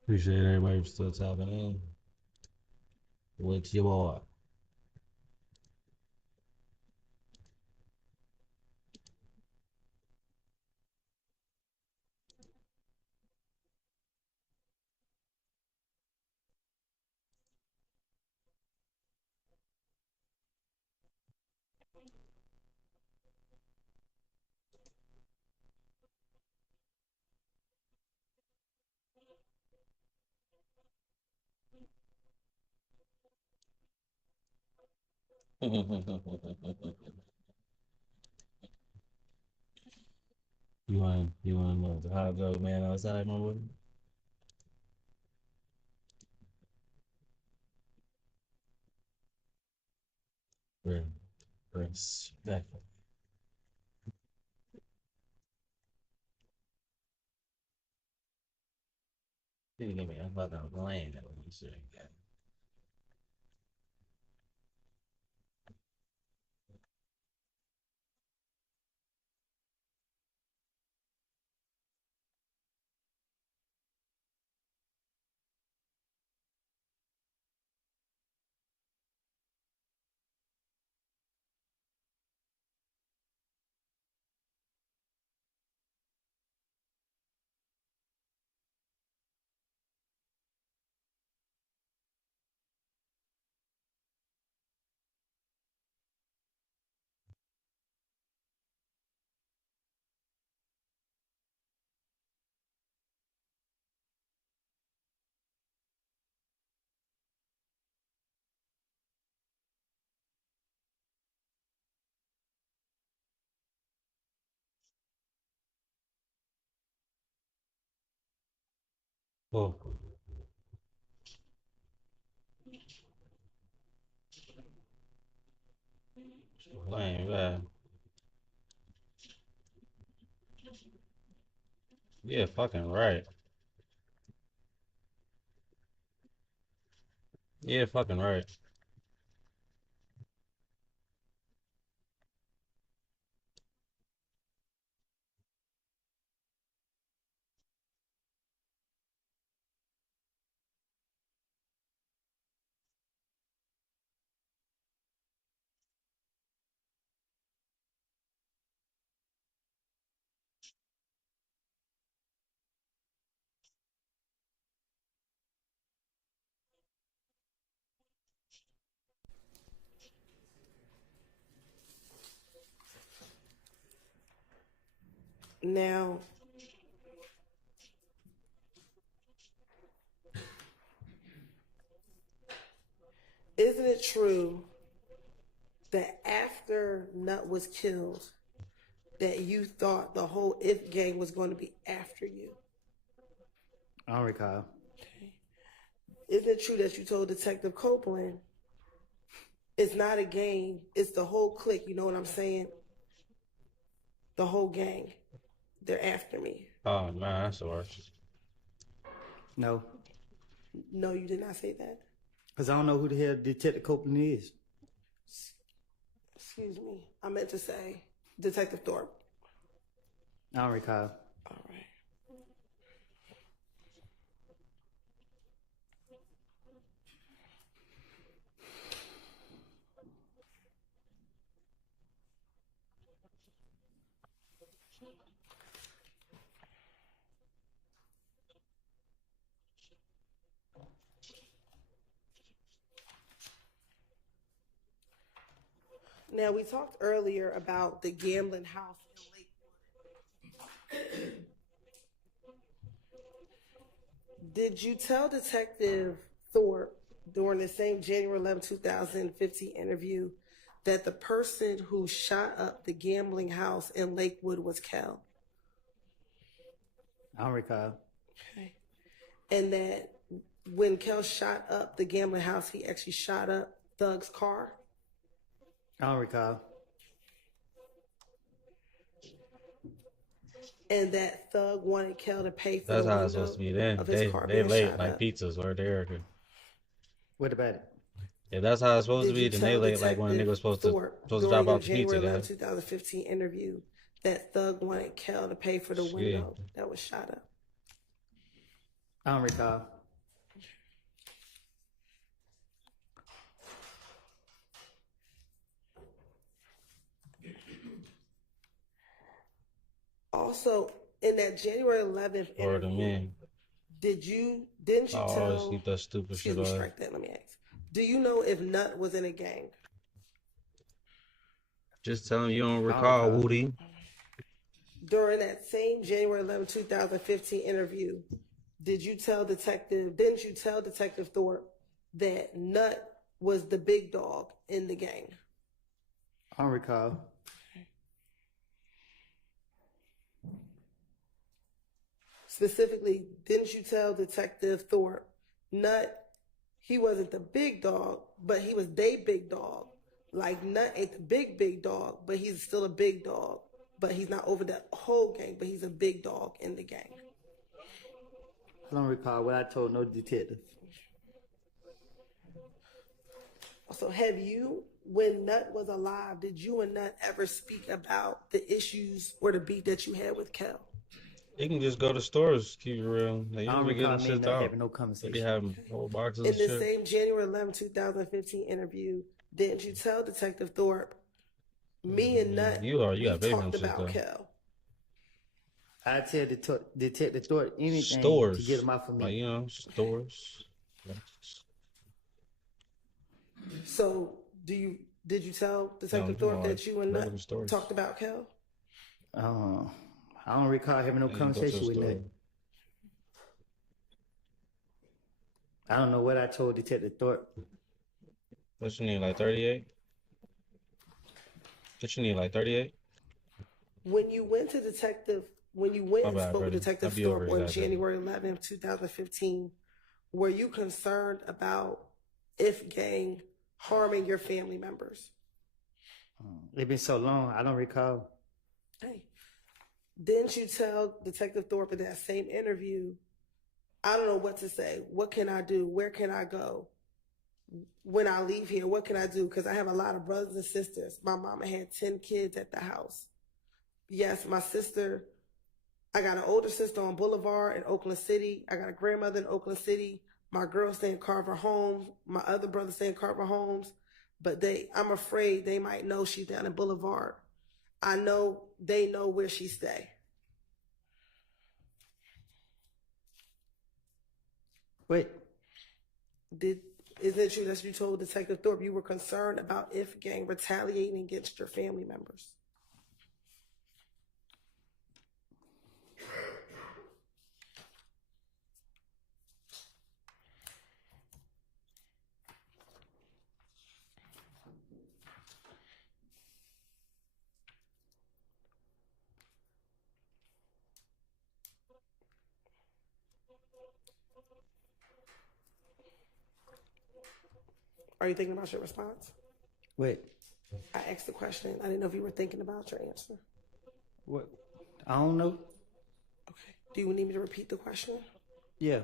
Appreciate everybody for still tapping in. What's your boy? You want to know the hot dog man outside my way? Respectful. You give me a fucking blame that when you say that. Oh, blame that. Yeah, fucking right. Yeah, fucking right. Now, isn't it true that after Nut was killed, that you thought the whole If gang was going to be after you? I don't recall. Isn't it true that you told Detective Copeland it's not a gang, it's the whole clique, you know what I'm saying? The whole gang. They're after me. Oh man, that's the worst. No, No, you did not say that. because I don't know who the hell Detective Copeland is. Excuse me. I meant to say Detective Thorpe. I don't recall. All right. Now, we talked earlier about the gambling house in Lakewood. Did you tell Detective Thorpe during the same January 11, 2015 interview that the person who shot up the gambling house in Lakewood was Kel? I don't recall. Okay. And that when Kel shot up the gambling house, he actually shot up Thug's car? I don't recall. And that Thug wanted Kel to pay for That's the how window it's supposed to be. Then of his car they being late shot like up. pizzas or there. What about it? If that's how it's supposed to Did be, you then they tell late like when a nigga Detective was supposed Thorpe to during drop your out the pizza January 11, guy. 2015 interview that Thug wanted Kel to pay for the Shit. window that was shot up? I don't recall. Also, in that January 11th Or the interview, man. didn't you I always tell? keep that stupid Excuse shit me, off. strike that. Let me ask. Do you know if Nut was in a gang? Just tell him you don't I don't recall, recall. Woody. During that same January 11, 2015 interview, didn't you tell Detective Thorpe that Nut was the big dog in the gang? I don't recall. Specifically, didn't you tell Detective Thorpe Nut, he wasn't the big dog, but he was they big dog? Like Nut ain't the big dog, but he's still a big dog. But he's not over the whole gang, but he's a big dog in the gang. I don't recall what I told no detective. So have you, when Nut was alive, did you and Nut ever speak about the issues or the beef that you had with Kel? They can just go to stores, keep it real. They I don't usually get recall them me and shipped Nut out. having no They be conversation. having whole boxes In of the shit. same January 11, 2015 interview, didn't you tell Detective Thorpe, me and Nut, You we got baby talked shit about though. Kel? I tell Detective Thorpe anything Stores, to get him off of like me. stores. So did you tell Detective No, Thorpe like that you and regular Nut stores. talked about Kel? I don't recall having no You can go to conversation a with store. Nut. I don't know what I told Detective Thorpe. What you need, like 38? What you need, like 38? When you went My and bad, spoke with buddy. Detective I be Thorpe on over-exaggerating. January 11th, 2015, were you concerned about If Gang harming your family members? It's been so long, I don't recall. Hey, didn't you tell Detective Thorpe in that same interview, I don't know what to say. What can I do? Where can I go? When I leave here, what can I do? Because I have a lot of brothers and sisters. My mama had 10 kids at the house. Yes, my sister, I got an older sister on Boulevard in Oakland City. I got a grandmother in Oakland City. My girls stay in Carver Homes. My other brothers stay in Carver Homes. But I'm afraid they might know she's down in Boulevard. I know they know where she stay. Wait, Isn't it true that you told Detective Thorpe you were concerned about If Gang retaliating against your family members? Are you thinking about your response? Wait, I asked the question. I didn't know if you were thinking about your answer. what? I don't know. Okay. Do you need me to repeat the question? Yeah.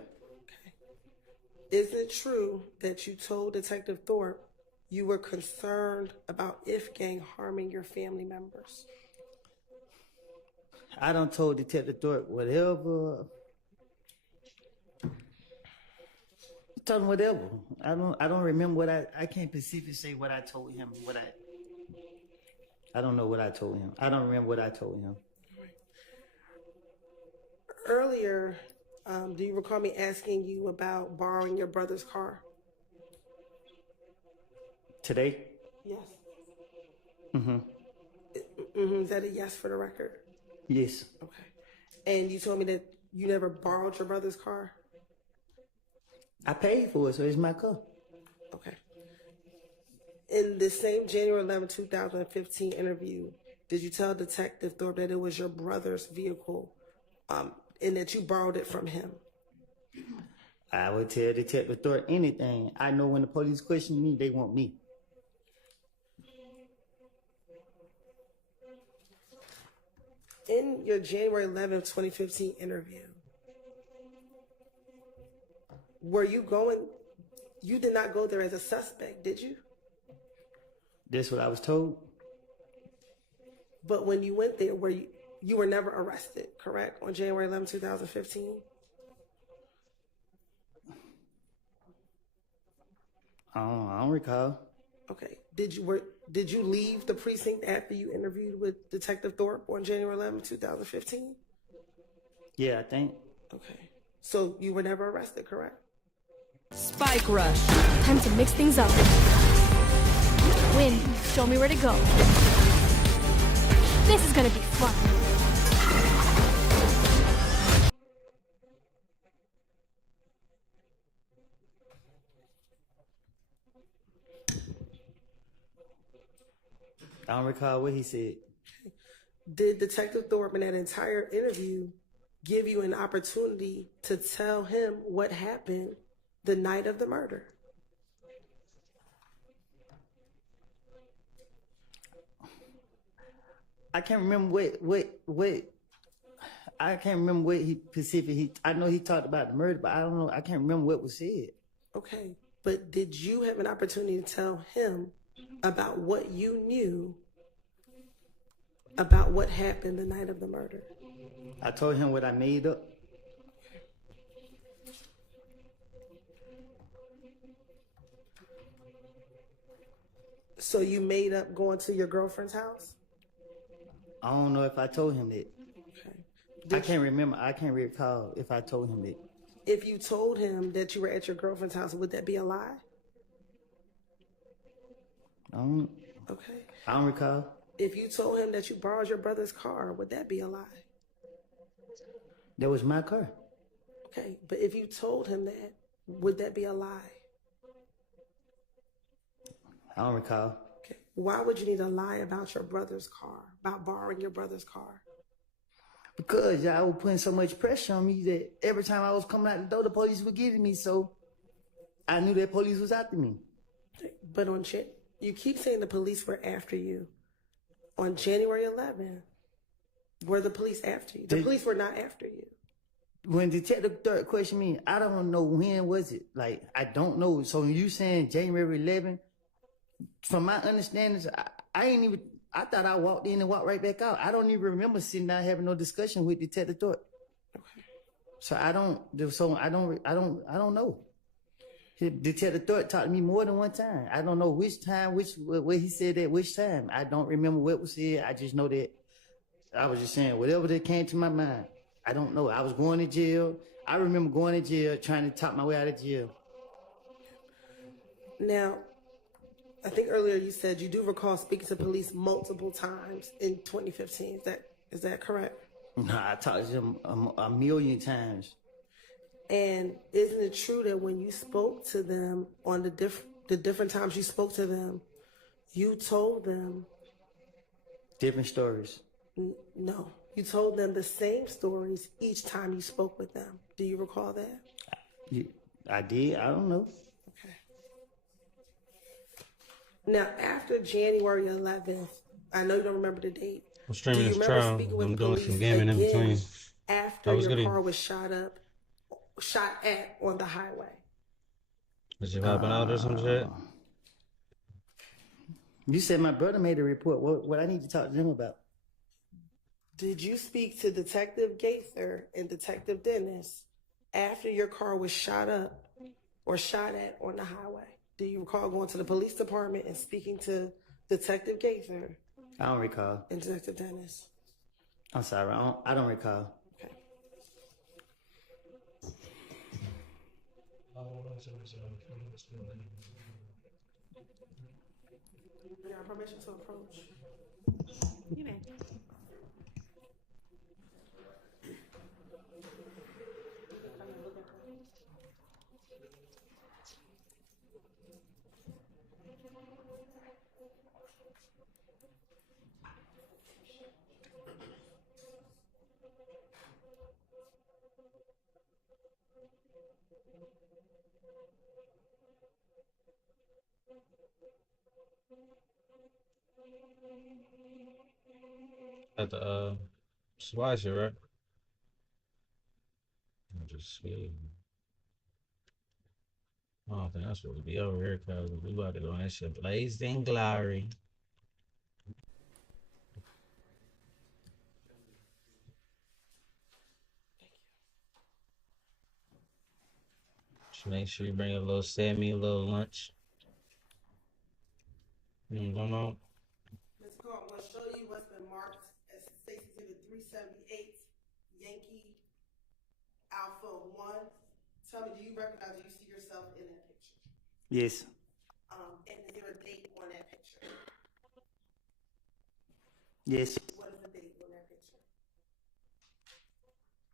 Is it true that you told Detective Thorpe you were concerned about if gang harming your family members? I done told Detective Thorpe whatever. Told him whatever. I don't remember what I can't specifically say what I told him. I don't know what I told him. I don't remember what I told him. Earlier, do you recall me asking you about borrowing your brother's car? Today? Yes. Mm-hmm. Is that a yes for the record? Yes. Okay. And you told me that you never borrowed your brother's car? I paid for it, so it's my car. Okay. In the same January 11, 2015 interview, did you tell Detective Thorpe that it was your brother's vehicle and that you borrowed it from him? I would tell Detective Thorpe anything. I know when the police question me, they want me. In your January 11, 2015 interview, you did not go there as a suspect, did you? That's what I was told. But when you went there, you were never arrested, correct? On January 11, 2015? I don't recall. Okay. Did you leave the precinct after you interviewed with Detective Thorpe on January 11, 2015? Yeah, I think. Okay. So you were never arrested, correct? Spike rush. Time to mix things up. Win, show me where to go. This is gonna be fun. I don't recall what he said. Did Detective Thorpe in that entire interview give you an opportunity to tell him what happened the night of the murder? I can't remember what I can't remember what I know he talked about the murder, but I don't know. I can't remember what was said. Okay, but did you have an opportunity to tell him about what you knew about what happened the night of the murder? I told him what I made up. So you made up going to your girlfriend's house? I don't know if I told him that. Okay. I can't remember. I can't recall if I told him that. If you told him that you were at your girlfriend's house, would that be a lie? Okay. I don't recall. If you told him that you borrowed your brother's car, would that be a lie? That was my car. Okay, but if you told him that, would that be a lie? I don't recall. Okay. Why would you need to lie about your brother's car, about borrowing your brother's car? Because y'all were putting so much pressure on me that every time I was coming out the door, the police were getting me, so I knew that police was after me. But you keep saying the police were after you. On January 11th, were the police after you? The police were not after you. When Detective Third questioned me, I don't know when was it. Like, I don't know. So when you saying January 11th, from my understanding, I thought I walked in and walked right back out. I don't even remember sitting down having no discussion with Detective Thorpe. Okay. So I don't know. Detective Thorpe talked to me more than one time. I don't know which time, what he said at which time. I don't remember what was said. I just know that I was just saying whatever that came to my mind. I don't know. I was going to jail. I remember going to jail, trying to talk my way out of jail. Now, I think earlier you said you do recall speaking to police multiple times in 2015. Is that correct? Nah, I talked to them a million times. And isn't it true that when you spoke to them on the different times you spoke to them, you told them different stories? No, you told them the same stories each time you spoke with them. Do you recall that? I did. I don't know. Okay. Now, after January 11th, I know you don't remember the date. I'm Do streaming you this remember trial. speaking with I'm doing police some gaming in between. again after I was your good. car was shot at on the highway? Did you happen out or some shit? You said my brother made a report. What I need to talk to them about? Did you speak to Detective Gaither and Detective Dennis after your car was shot up or shot at on the highway? Do you recall going to the police department and speaking to Detective Gaither I don't recall. and Detective Dennis? I'm sorry. I don't recall. Okay. You have permission to approach? You may. At the slasher, right? I'm just see. I don't think that's supposed to be over here because we about to go in that shit blazed in glory. Just make sure you bring a little, send me a little lunch. Going on? Ms. Carr, I'm going to show you what's been marked as State's Exhibit 378, Yankee Alpha 1. Tell me, do you recognize, do you see yourself in that picture? Yes. And is there a date on that picture? Yes. What is the date on that picture?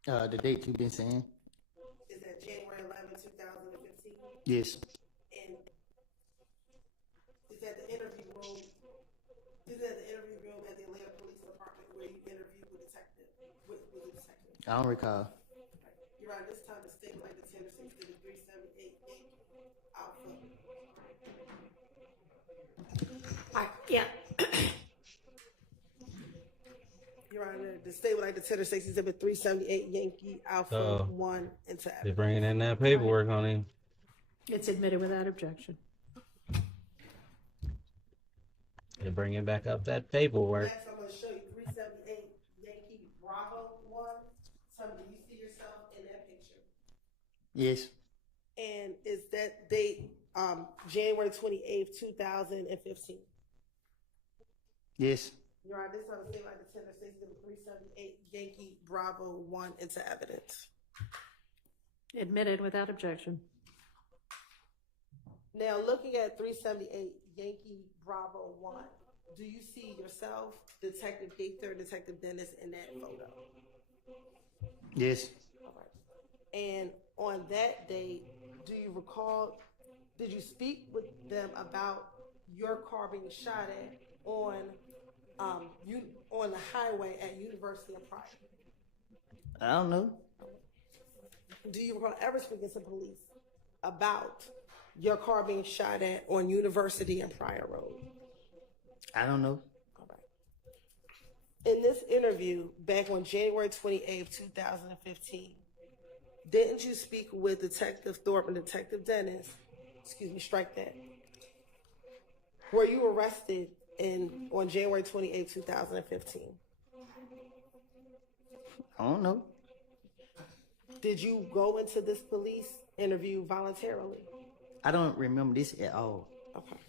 The date you've been saying? Is that January 11, 2015? Yes. And is that the interview room? Is that the interview room at the Atlanta Police Department where you interviewed with the detective? I don't recall. You're right. This time the state would like the tender 378 Alpha. Yeah. Your Honor, the state would like the tender Exhibit 378 Yankee Alpha 1 into They're bringing in that paperwork, honey. It's admitted without objection. They're bringing back up that paperwork. Next, I'm going to show you 378 Yankee Bravo 1. Tell me, do you see yourself in that picture? Yes. And is that date January 28th, 2015? Yes. Your Honor, this time the state would like the tender Exhibit 378 Yankee Bravo 1 into evidence. Admitted without objection. Now, looking at 378 Yankee Bravo 1, do you see yourself, Detective Gaither, Detective Dennis in that photo? Yes. All right. And on that date, do you recall, did you speak with them about your car being shot at on the highway at University of Pryor? I don't know. Do you recall ever speaking to police about your car being shot at on University and Pryor Road? I don't know. All right. In this interview back on January 28th, 2015, didn't you speak with Detective Thorpe and Detective Dennis? Excuse me, strike that. Were you arrested on January 28th, 2015? I don't know. Did you go into this police interview voluntarily? I don't remember this at all. Okay.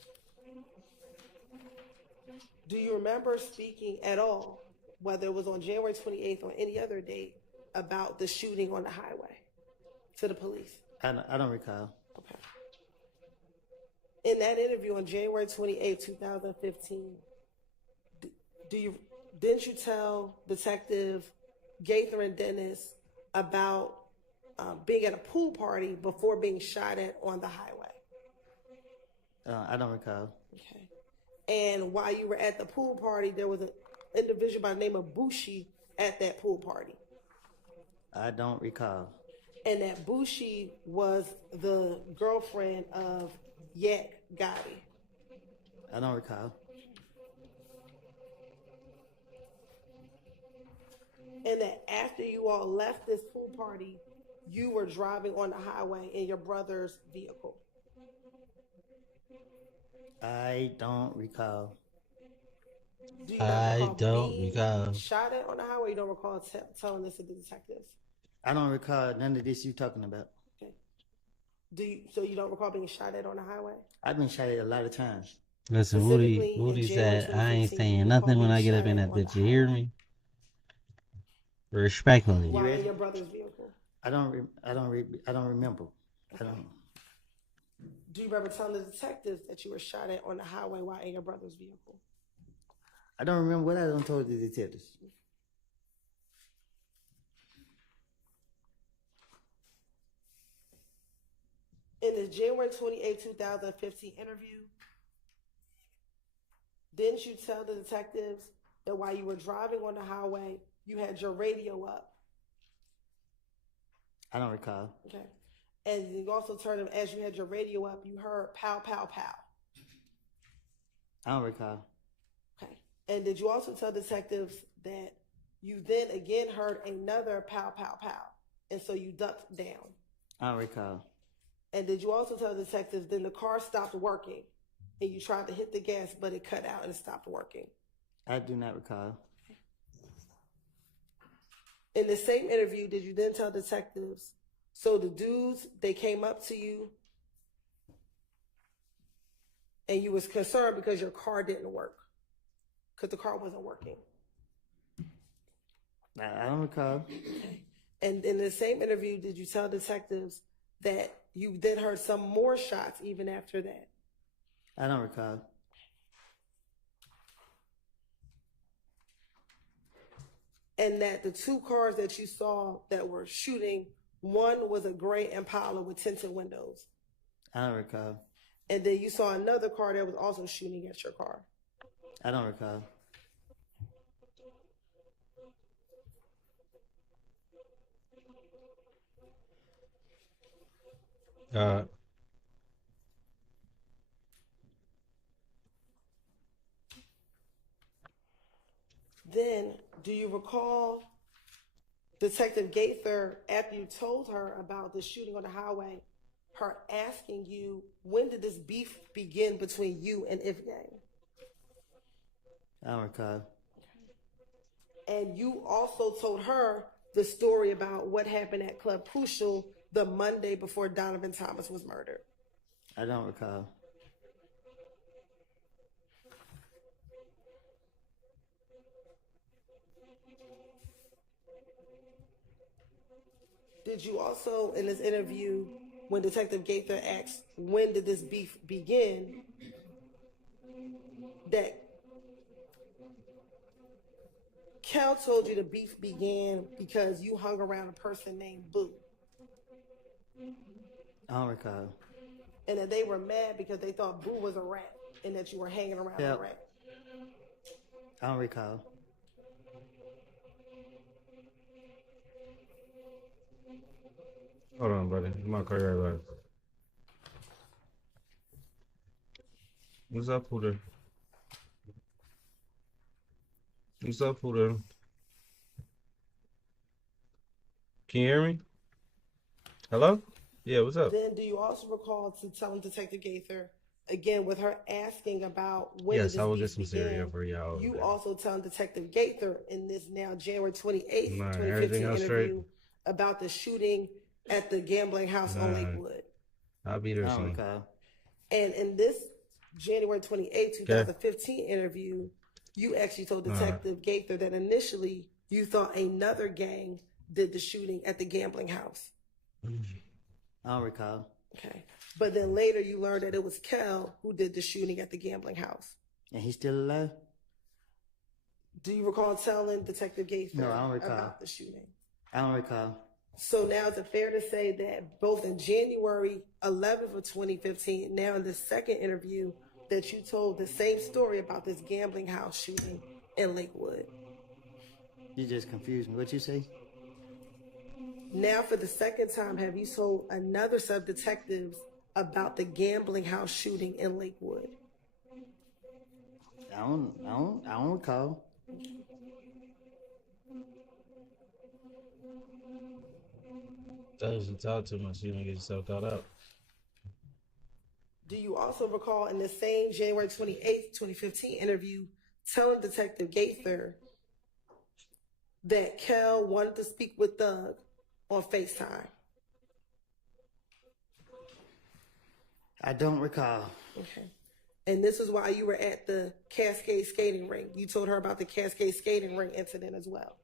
Do you remember speaking at all, whether it was on January 28th or any other date, about the shooting on the highway to the police? I don't recall. Okay. In that interview on January 28th, 2015, didn't you tell Detective Gaither and Dennis about being at a pool party before being shot at on the highway? I don't recall. Okay. And while you were at the pool party, there was an individual by the name of Bushi at that pool party. I don't recall. And that Bushi was the girlfriend of Yak Gotti. I don't recall. And that after you all left this pool party, you were driving on the highway in your brother's vehicle. I don't recall. Do you not recall don't being recall. shot at on the highway? You don't recall telling this to the detectives? I don't recall none of this you talking about. Okay. So you don't recall being shot at on the highway? I've been shot at a lot of times. Listen, Woody said, I ain't saying nothing when I get up in that bitch. You hear me? Respectfully. While in your brother's vehicle? I don't remember. I don't. Do you remember telling the detectives that you were shot at on the highway while in your brother's vehicle? I don't remember what I done told the detectives. In the January 28, 2015 interview, didn't you tell the detectives that while you were driving on the highway, you had your radio up? I don't recall. Okay. And you also told them as you had your radio up, you heard pow, pow, pow. I don't recall. Okay. And did you also tell detectives that you then again heard another pow, pow, pow, and so you ducked down? I don't recall. And did you also tell detectives then the car stopped working and you tried to hit the gas, but it cut out and it stopped working? I do not recall. In the same interview, did you then tell detectives, so the dudes, they came up to you and you was concerned because your car didn't work, because the car wasn't working? I don't recall. Okay. And in the same interview, did you tell detectives that you then heard some more shots even after that? I don't recall. And that the two cars that you saw that were shooting, one was a gray Impala with tinted windows. I don't recall. And then you saw another car that was also shooting at your car. I don't recall. Then, do you recall Detective Gaither, after you told her about the shooting on the highway, her asking you, when did this beef begin between you and If Gang? I don't recall. And you also told her the story about what happened at Club Crucial the Monday before Donovan Thomas was murdered. I don't recall. Did you also, in this interview, when Detective Gaither asked, when did this beef begin, that Cal told you the beef began because you hung around a person named Boo? I don't recall. And that they were mad because they thought Boo was a rat and that you were hanging around a rat. I don't recall. Hold on, buddy. I'm gonna call you right back. What's up, Pooter? What's up, Pooter? Can you hear me? Hello? Yeah, what's up? Then do you also recall to telling Detective Gaither, again, with her asking about when Yes, did I will this get beef some cereal begin, for y'all. you also telling Detective Gaither in this now January 28th, Nah, 2015 everything else interview straight? about the shooting at the gambling house on Nah. Lakewood. I'll be there I don't soon. recall. And in this January 28th, 2015 interview, you actually told Detective Gaither that initially you thought another gang did the shooting at the gambling house. I don't recall. Okay. But then later you learned that it was Kel who did the shooting at the gambling house. And he's still alive? Do you recall telling Detective Gaither No, I don't recall. about the shooting? I don't recall. So now is it fair to say that both in January 11th of 2015, now in the second interview, that you told the same story about this gambling house shooting in Lakewood? You just confused me. What you say? Now for the second time, have you told another sub-detectives about the gambling house shooting in Lakewood? I don't recall. Those who talk too much, you don't get yourself caught up. Do you also recall in the same January 28th, 2015 interview telling Detective Gaither that Kel wanted to speak with Doug on FaceTime? I don't recall. Okay. And this is why you were at the Cascade skating rink. You told her about the Cascade skating rink incident as well.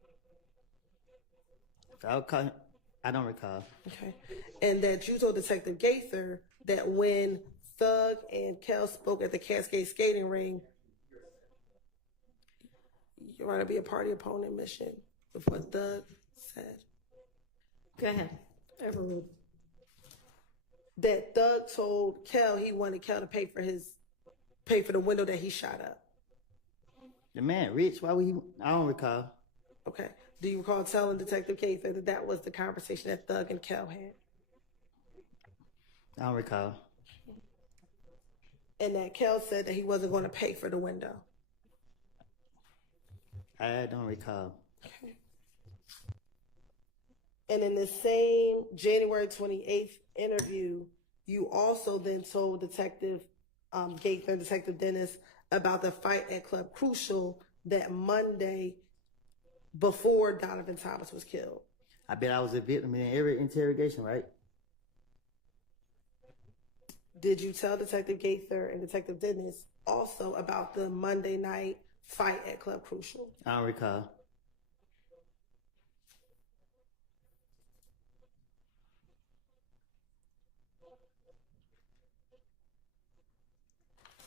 I don't recall. Okay. And that you told Detective Gaither that when Thug and Kel spoke at the Cascade skating ring, you're going to be a party opponent mission with what Thug said. Go ahead. Overruled. That Thug told Kel he wanted Kel to pay for the window that he shot up. The man rich, why would he? I don't recall. Okay. Do you recall telling Detective Gaither that that was the conversation that Thug and Kel had? I don't recall. And that Kel said that he wasn't going to pay for the window. I don't recall. Okay. And in the same January 28th interview, you also then told Detective Gaither and Detective Dennis about the fight at Club Crucial that Monday before Donovan Thomas was killed. I bet I was a victim in every interrogation, right? Did you tell Detective Gaither and Detective Dennis also about the Monday night fight at Club Crucial? I don't recall.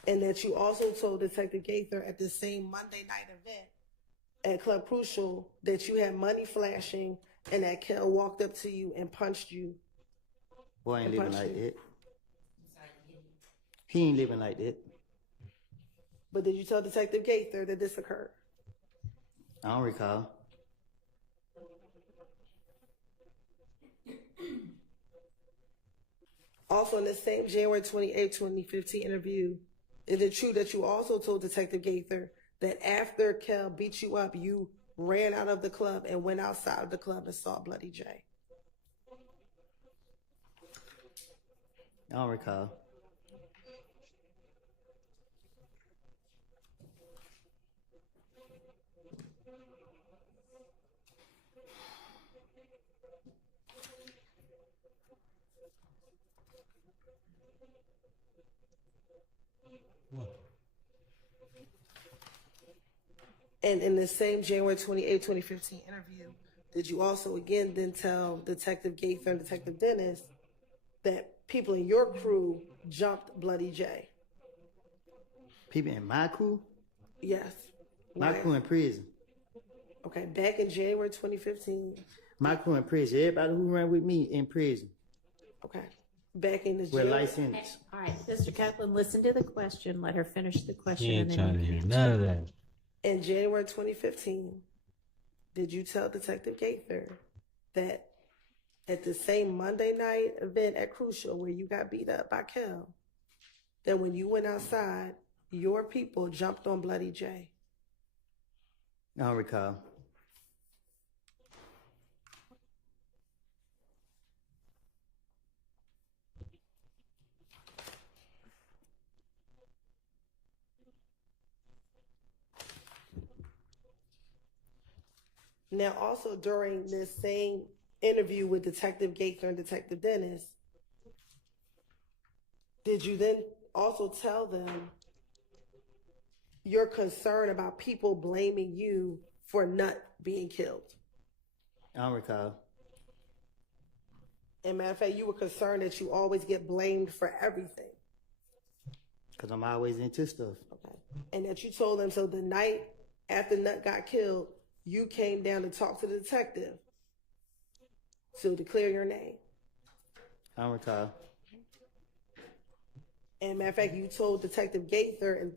And that you also told Detective Gaither at the same Monday night event at Club Crucial that you had money flashing and that Kel walked up to you and punched you. Boy ain't living like that. He ain't living like that. But did you tell Detective Gaither that this occurred? I don't recall. Also in the same January 28, 2015 interview, is it true that you also told Detective Gaither that after Kel beat you up, you ran out of the club and went outside of the club and saw Bloody J? I don't recall. And in the same January 28, 2015 interview, did you also again then tell Detective Gaither and Detective Dennis that people in your crew jumped Bloody J? People in my crew? Yes. My crew in prison. Okay, back in January 2015. My crew in prison. Everybody who ran with me in prison. Okay. Back in the With license. All right, Mr. Kaplan, listen to the question. Let her finish the question. He ain't and then trying to you hear can none answer. of that. In January 2015, did you tell Detective Gaither that at the same Monday night event at Crucial where you got beat up by Kel, that when you went outside, your people jumped on Bloody J? I don't recall. Now, also during this same interview with Detective Gaither and Detective Dennis, did you then also tell them your concern about people blaming you for Nut being killed? I don't recall. And matter of fact, you were concerned that you always get blamed for everything. Because I'm always into stuff. Okay. And that you told them, so the night after Nut got killed, you came down to talk to the detective to declare your name. I don't recall. And matter of fact, you told Detective Gaither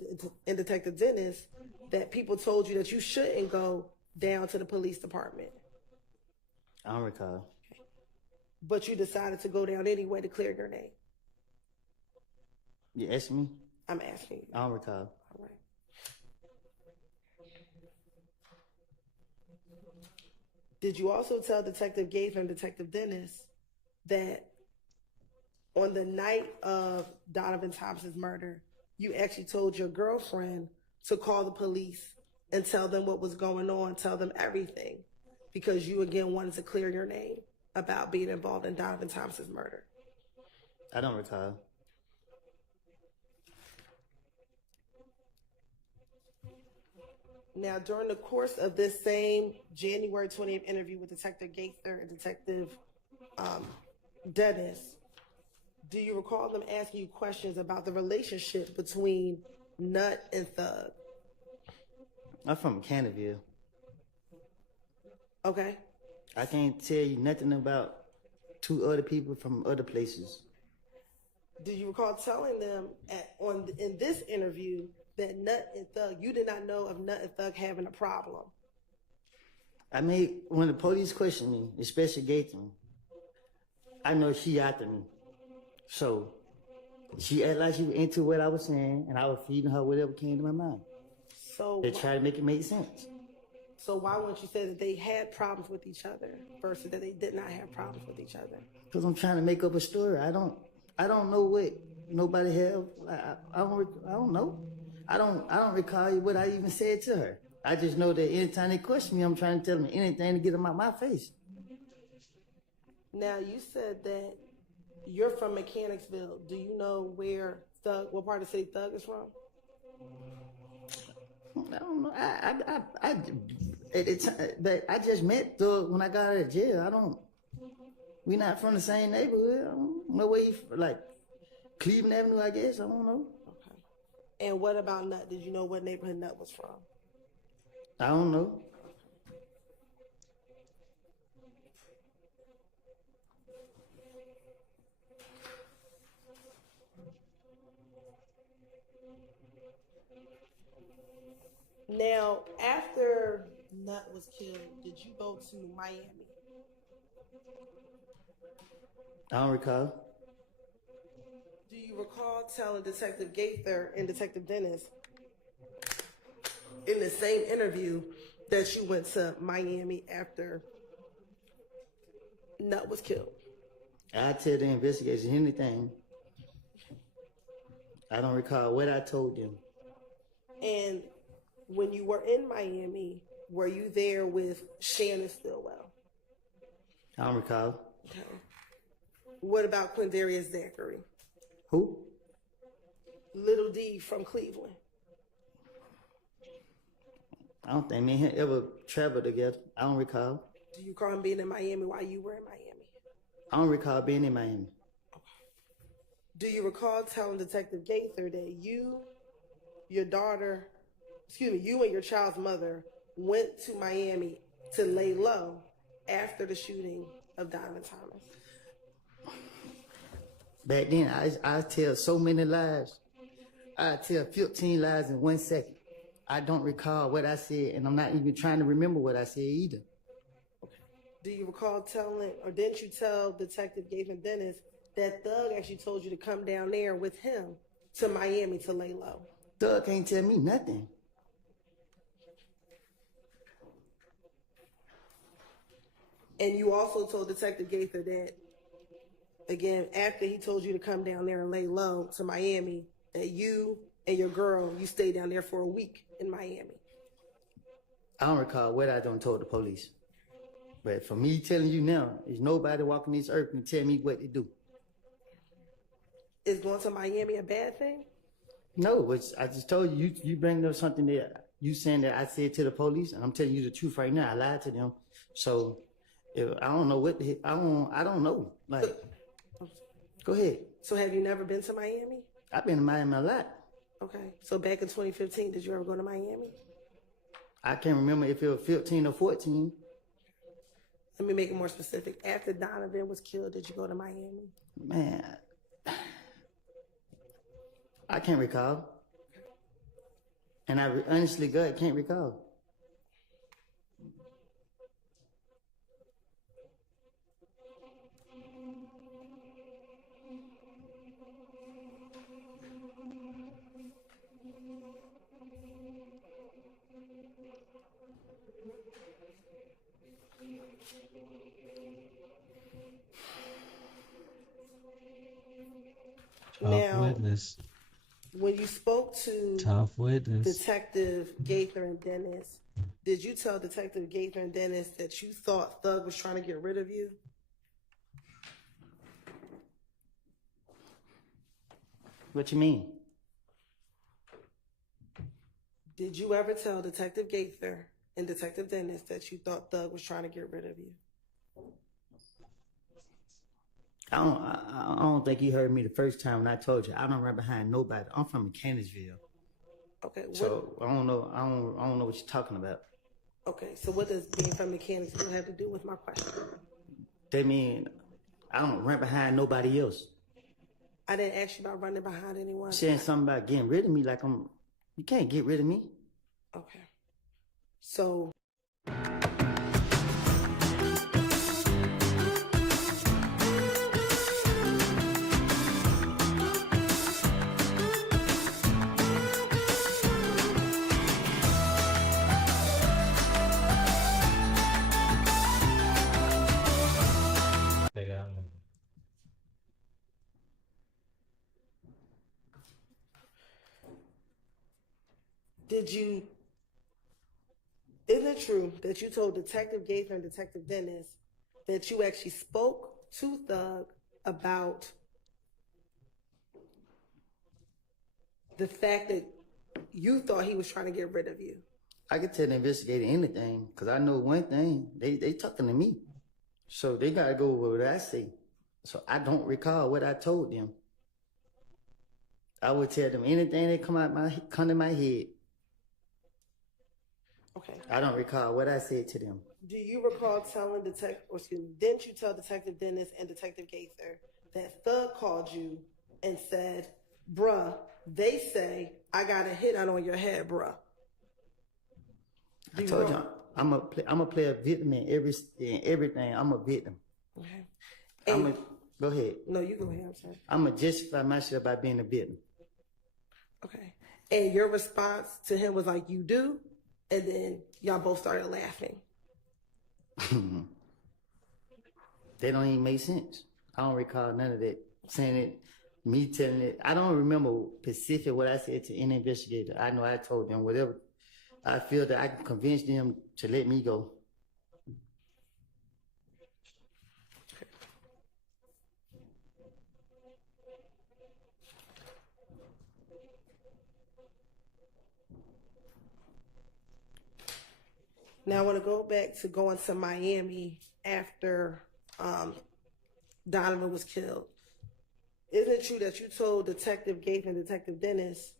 and Detective Dennis that people told you that you shouldn't go down to the police department. I don't recall. But you decided to go down anyway to clear your name. You asking me? I'm asking you. I don't recall. All right. Did you also tell Detective Gaither and Detective Dennis that on the night of Donovan Thompson's murder, you actually told your girlfriend to call the police and tell them what was going on, tell them everything, because you again wanted to clear your name about being involved in Donovan Thompson's murder? I don't recall. Now, during the course of this same January 20th interview with Detective Gaither and Detective Dennis, do you recall them asking you questions about the relationship between Nut and Thug? I'm from Canterville. Okay. I can't tell you nothing about two other people from other places. Do you recall telling them in this interview that Nut and Thug, you did not know of Nut and Thug having a problem? I mean, when the police questioned me, especially Gaither, I know she after me. So she acted like she was into what I was saying, and I was feeding her whatever came to my mind. So they tried to make it make sense. So why wouldn't you say that they had problems with each other versus that they did not have problems with each other? Because I'm trying to make up a story. I don't know what nobody have. I don't know. I don't recall what I even said to her. I just know that anytime they question me, I'm trying to tell them anything to get them out my face. Now, you said that you're from Mechanicsville. Do you know what part of the city Thug is from? I don't know. I just met Thug when I got out of jail. We not from the same neighborhood. I don't know where you, like, Cleveland Avenue, I guess. I don't know. Okay. And what about Nut? Did you know what neighborhood Nut was from? I don't know. Now, after Nut was killed, did you go to Miami? I don't recall. Do you recall telling Detective Gaither and Detective Dennis in the same interview that you went to Miami after Nut was killed? I tell the investigators anything. I don't recall what I told them. And when you were in Miami, were you there with Shannon Stillwell? I don't recall. Okay. What about Quindarius Zachary? Who? Little D from Cleveland. I don't think me and him ever traveled together. I don't recall. Do you recall him being in Miami while you were in Miami? I don't recall being in Miami. Do you recall telling Detective Gaither that you and your child's mother went to Miami to lay low after the shooting of Donovan Thomas? Back then, I tell so many lies. I tell 15 lies in 1 second. I don't recall what I said, and I'm not even trying to remember what I said either. Do you recall didn't you tell Detective Gaither Dennis that Thug actually told you to come down there with him to Miami to lay low? Thug can't tell me nothing. And you also told Detective Gaither that, again, after he told you to come down there and lay low to Miami, that you and your girl, you stayed down there for a week in Miami. I don't recall what I done told the police. But for me telling you now, there's nobody walking this earth and tell me what to do. Is going to Miami a bad thing? No, I just told you, you bring up something that you saying that I said to the police, and I'm telling you the truth right now. I lied to them. So I don't know what I don't know. Like, go ahead. So have you never been to Miami? I've been to Miami a lot. Okay. So back in 2015, did you ever go to Miami? I can't remember if it was 15 or 14. Let me make it more specific. After Donovan was killed, did you go to Miami? Man, I can't recall. And I honestly, God, can't recall. Tough witness. When you spoke to Tough witness. Detective Gaither and Dennis, did you tell Detective Gaither and Dennis that you thought Thug was trying to get rid of you? What you mean? Did you ever tell Detective Gaither and Detective Dennis that you thought Thug was trying to get rid of you? I don't think you heard me the first time when I told you I don't run behind nobody. I'm from Mechanicsville. Okay. So I don't know. I don't know what you're talking about. Okay. So what does being from Mechanicsville have to do with my question? That mean I don't run behind nobody else. I didn't ask you about running behind anyone. Saying something about getting rid of me, like you can't get rid of me. Okay. So. Isn't it true that you told Detective Gaither and Detective Dennis that you actually spoke to Thug about the fact that you thought he was trying to get rid of you? I could tell the investigator anything, because I know one thing, they talking to me. So they gotta go with what I say. So I don't recall what I told them. I would tell them anything that come to my head. Okay. I don't recall what I said to them. Do you recall telling didn't you tell Detective Dennis and Detective Gaither that Thug called you and said, bruh, they say I got a hit out on your head, bruh? I told you, I'm a play a victim in everything. I'm a victim. Okay. Go ahead. No, you go ahead. I'm sorry. I'm gonna justify myself by being a victim. Okay. And your response to him was like, you do? And then y'all both started laughing. They don't even make sense. I don't recall none of that. Saying it, me telling it. I don't remember specific what I said to any investigator. I know I told them whatever. I feel that I can convince them to let me go. Now I want to go back to going to Miami after Donovan was killed. Isn't it true that you told Detective Gaither and Detective Dennis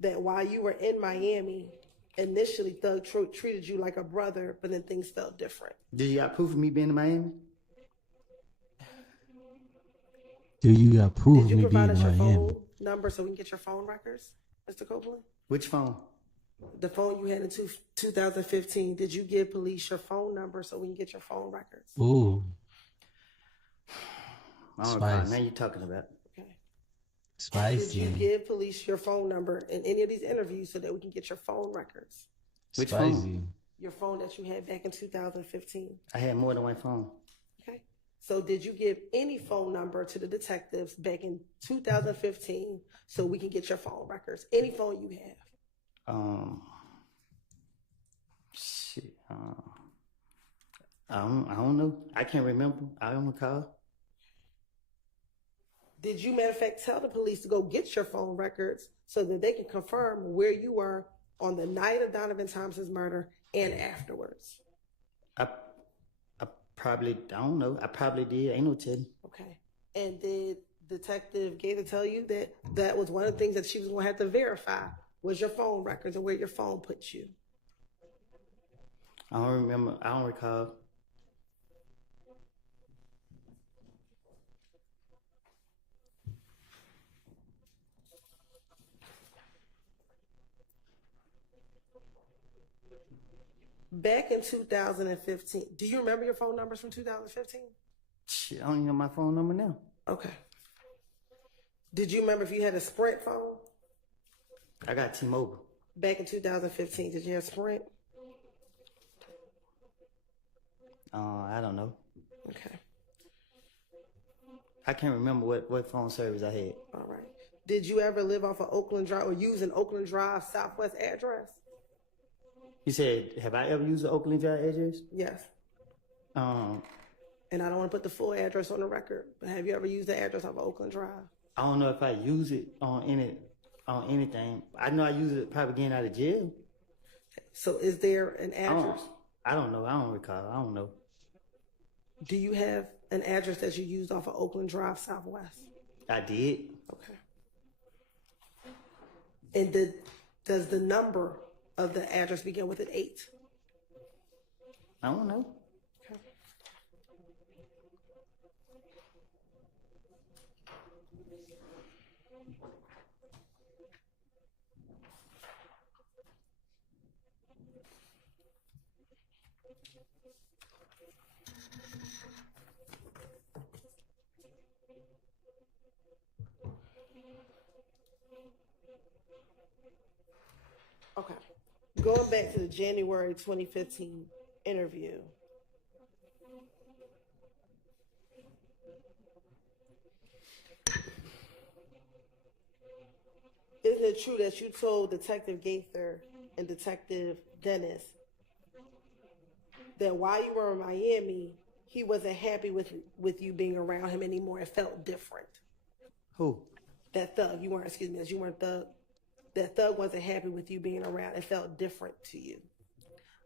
that while you were in Miami, initially Thug treated you like a brother, but then things felt different? Do you got proof of me being in Miami? Do you got proof Did of you me being provide in us your Miami? phone number so we can get your phone records, Mr. Copeland? Which phone? The phone you had in 2015. Did you give police your phone number so we can get your phone records? Ooh. I don't know. Now you're talking about. Okay. Spicy. Did you give police your phone number in any of these interviews so that we can get your phone records? Which Spicy. phone? Your phone that you had back in 2015. I had more than one phone. Okay. So did you give any phone number to the detectives back in 2015 so we can get your phone records? Any phone you have? Shit. I don't know. I can't remember. I don't recall. Did you, matter of fact, tell the police to go get your phone records so that they can confirm where you were on the night of Donovan Thompson's murder and afterwards? I don't know. I probably did. Ain't no telling. Okay. And did Detective Gaither tell you that that was one of the things that she was going to have to verify was your phone records and where your phone put you? I don't remember. I don't recall. Back in 2015, do you remember your phone numbers from 2015? Shit, I don't even know my phone number now. Okay. Did you remember if you had a Sprint phone? I got T-Mobile. Back in 2015, did you have Sprint? I don't know. Okay. I can't remember what phone service I had. All right. Did you ever live off of Oakland Drive or use an Oakland Drive Southwest address? You said, have I ever used the Oakland Drive address? Yes. Um, And I don't want to put the full address on the record, but have you ever used the address of Oakland Drive? I don't know if I use it on anything. I know I use it probably getting out of jail. So is there an address? I don't know. I don't recall. I don't know. Do you have an address that you used off of Oakland Drive Southwest? I did. Okay. And does the number of the address begin with an 8? I don't know. Okay. Okay. Going back to the January 2015 interview. Isn't it true that you told Detective Gaither and Detective Dennis that while you were in Miami, he wasn't happy with you being around him anymore? It felt different. Who? That thug. You weren't, excuse me, you weren't thug. That thug wasn't happy with you being around. It felt different to you.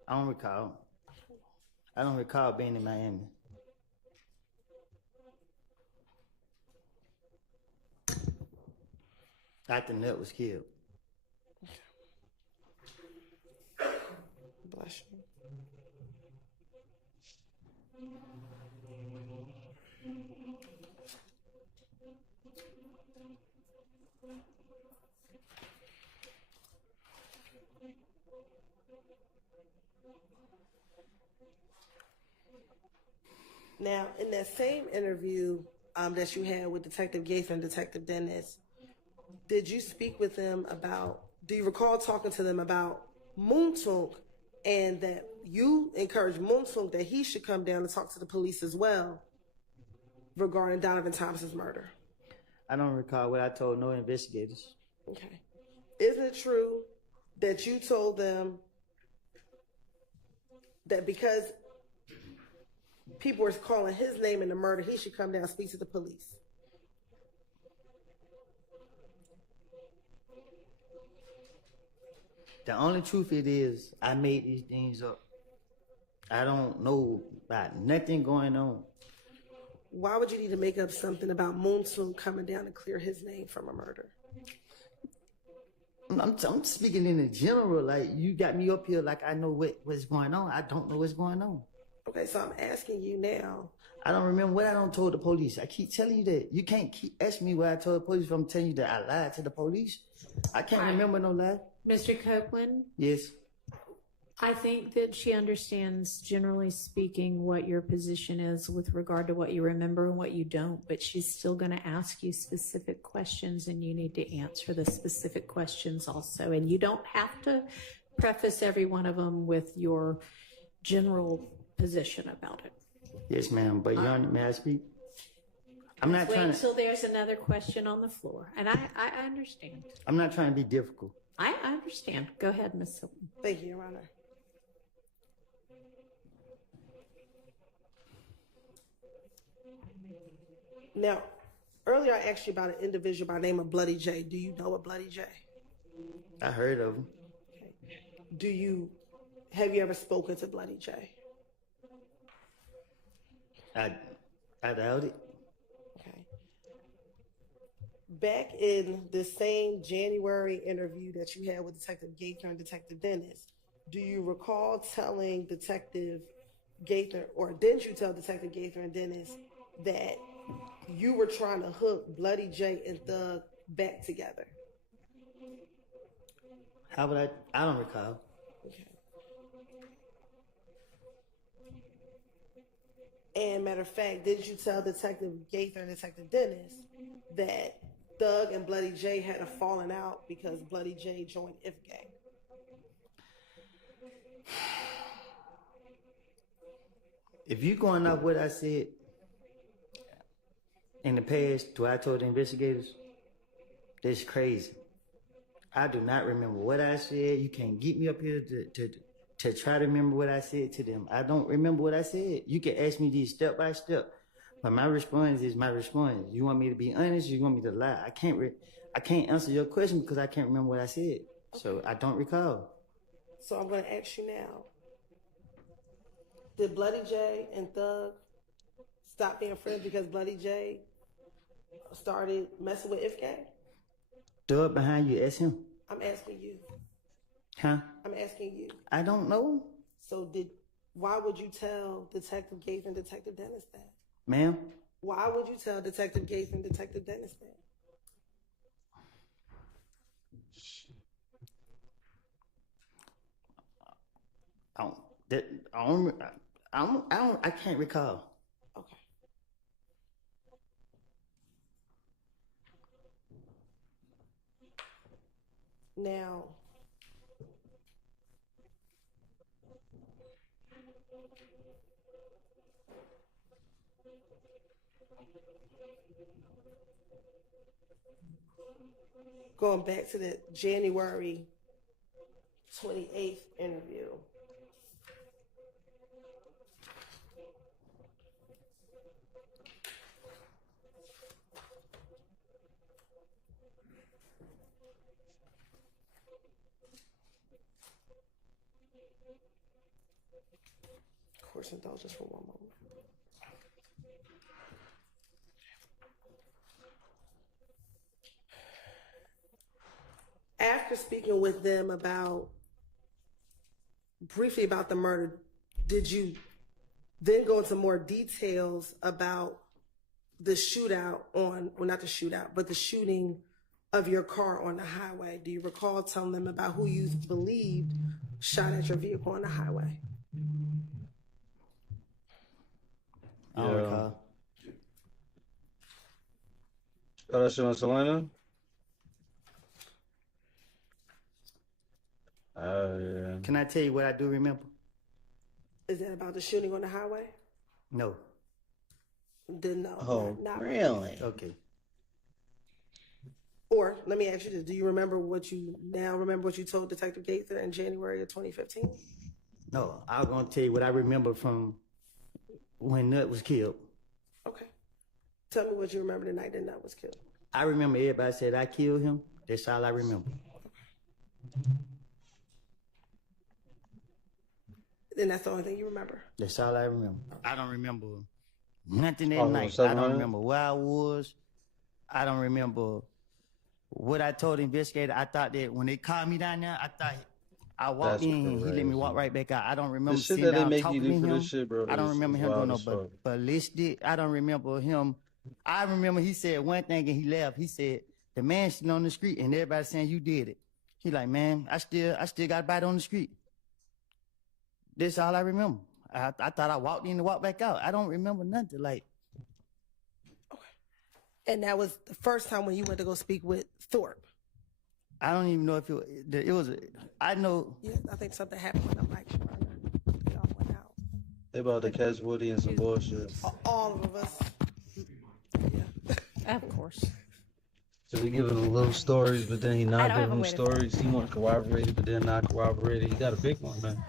I don't recall. I don't recall being in Miami. After Nut was killed. Bless you. Now, in that same interview that you had with Detective Gaither and Detective Dennis, did you speak with them about, do you recall talking to them about Moontunk and that you encouraged Moontunk that he should come down and talk to the police as well regarding Donovan Thompson's murder? I don't recall what I told no investigators. Okay. Isn't it true that you told them that because people were calling his name in the murder, he should come down and speak to the police? The only truth it is, I made these things up. I don't know about nothing going on. Why would you need to make up something about Moonsoon coming down to clear his name from a murder? I'm speaking in general. Like, you got me up here like I know what's going on. I don't know what's going on. Okay, so I'm asking you now. I don't remember what I don't told the police. I keep telling you that. You can't keep asking me what I told the police if I'm telling you that I lied to the police. I can't remember no lie. Mr. Copeland, Yes. I think that she understands, generally speaking, what your position is with regard to what you remember and what you don't, but she's still going to ask you specific questions, and you need to answer the specific questions also. And you don't have to preface every one of them with your general position about it. Yes, ma'am. But Your Honor, may I speak? I'm not Wait trying to. until there's another question on the floor. And I understand. I'm not trying to be difficult. I understand. Go ahead, Ms. Hilton. Thank you, Your Honor. Now, earlier I asked you about an individual by the name of Bloody J. Do you know a Bloody J? I heard of him. Have you ever spoken to Bloody J? I doubt it. Okay. Back in the same January interview that you had with Detective Gaither and Detective Dennis, do you recall telling Detective Gaither, or didn't you tell Detective Gaither and Dennis that you were trying to hook Bloody J and Thug back together? How would I don't recall. Okay. And matter of fact, didn't you tell Detective Gaither and Detective Dennis that Thug and Bloody J had a falling out because Bloody J joined If Gang? If you going off what I said, in the past, do I told the investigators? That's crazy. I do not remember what I said. You can't get me up here to try to remember what I said to them. I don't remember what I said. You can ask me these step by step, but my response is my response. You want me to be honest? You want me to lie? I can't answer your question because I can't remember what I said. So I don't recall. So I'm going to ask you now. Did Bloody J and Thug stop being friends because Bloody J started messing with Ifgay? Thug behind you, ask him. I'm asking you. Huh? I'm asking you. I don't know. So why would you tell Detective Gates and Detective Dennis that? Ma'am? Why would you tell Detective Gates and Detective Dennis that? I can't recall. Okay. Now, going back to the January 28th interview. Of course, indulge us for one moment. After speaking with them briefly about the murder, did you then go into more details about the shootout not the shootout, but the shooting of your car on the highway? Do you recall telling them about who you believed shot at your vehicle on the highway? I don't recall. Oh, that's in Selena? Yeah. Can I tell you what I do remember? Is that about the shooting on the highway? No. Then no. Oh, not really? Okay. Or let me ask you this: do you remember what you told Detective Gaither in January of 2015? No, I was gonna tell you what I remember from when Nut was killed. Okay. Tell me what you remember the night that Nut was killed. I remember everybody said I killed him. That's all I remember. Then that's the only thing you remember. That's all I remember. I don't remember nothing that Oh, night. I 700? don't remember where I was. I don't remember what I told the investigator. I thought that when they called me down there, I walked That's in, he let me crazy. walk right back out. I don't remember The shit sitting that they down make you talking do to for him. this shit, bro, I don't is remember him wild doing no as fuck. ballistic. I don't remember him. I remember he said one thing and he left. He said, the man sitting on the street and everybody saying you did it. He like, man, I still got a bite on the street. That's all I remember. I thought I walked in and walked back out. I don't remember nothing. Like, And that was the first time when you went to go speak with Thorpe. I don't even know if it was. I know. Yeah, I think something happened with the mic. They all went out. They about to catch Woody and some bullshit. All of us. Of course. So we giving him little stories, but then he I not don't have giving a him way to stories. He want to corroborate it, but then not corroborate it. He got a big one, man.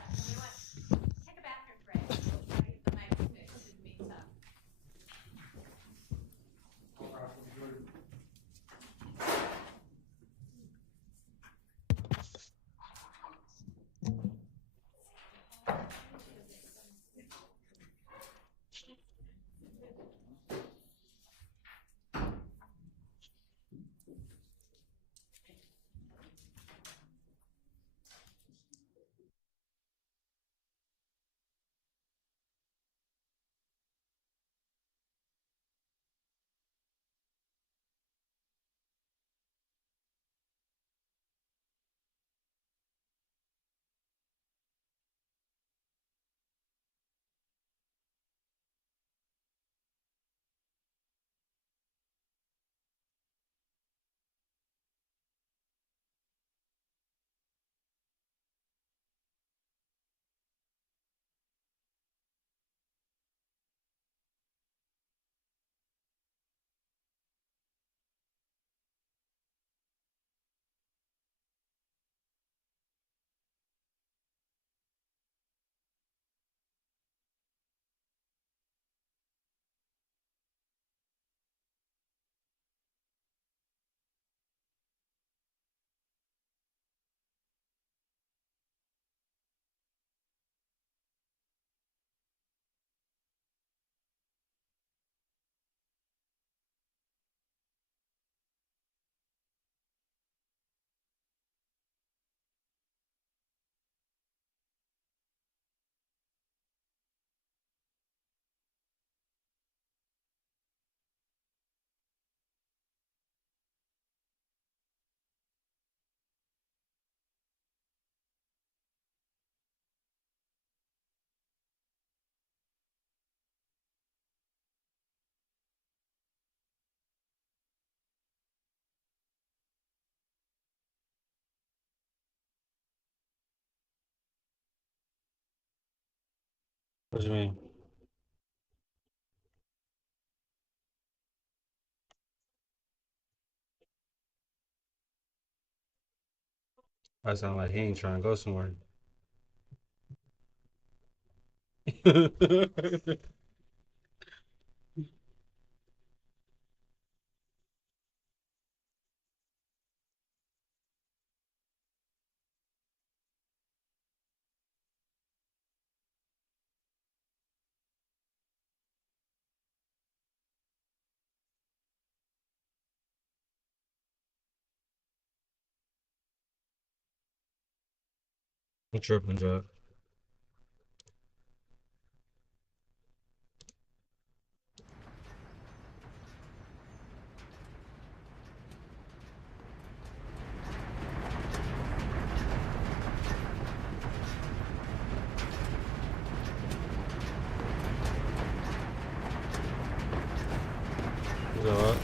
What do you mean? I sound like he ain't trying to go somewhere. I'm tripping, Joe. You know what?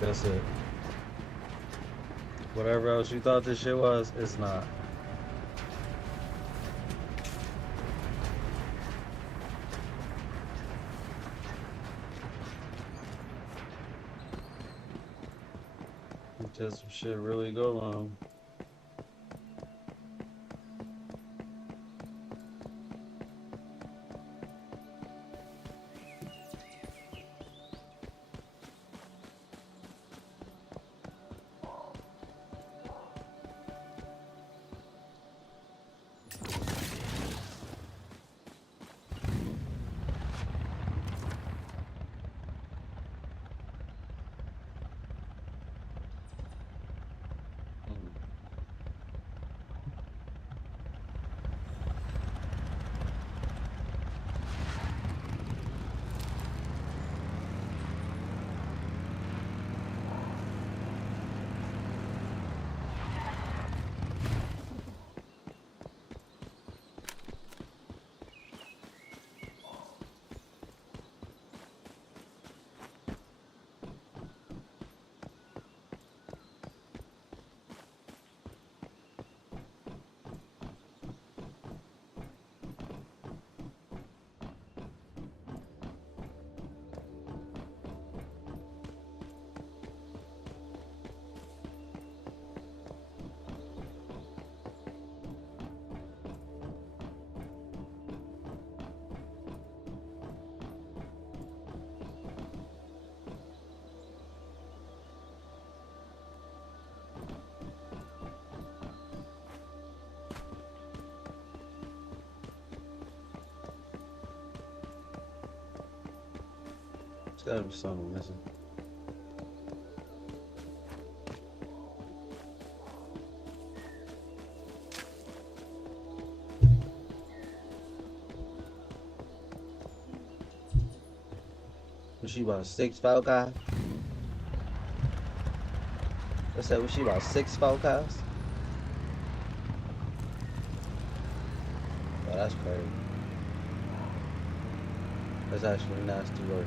That's it. Whatever else you thought this shit was, it's not. Just some shit really go wrong. There's gotta be something missing. Was she about 6 foul guys? I said, was she about 6 foul guys? Oh, that's crazy. That's actually nasty work.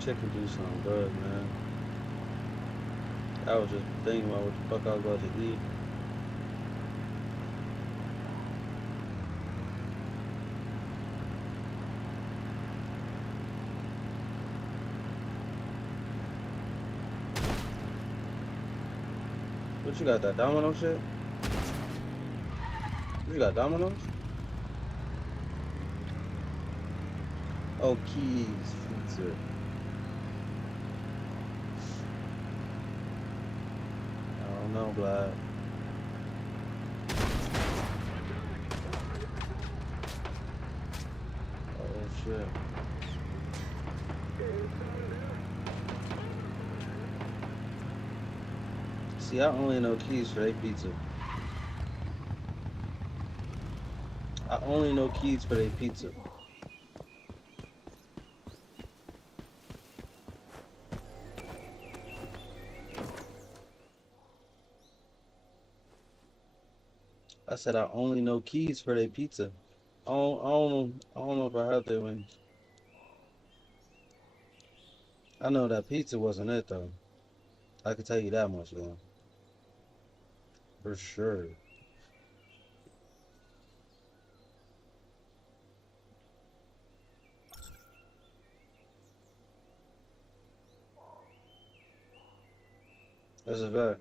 Chicken do something good, man. I was just thinking about what the fuck I was about to eat. What you got, that domino shit? What you got, dominoes? Oh, keys, pizza. I don't know, Vlad. Oh, shit. See, I only know keys for their pizza. I only know keys for their pizza. I said I only know keys for their pizza. I don't know if I heard that one. I know that pizza wasn't it though. I can tell you that much though. For sure. That's a fact.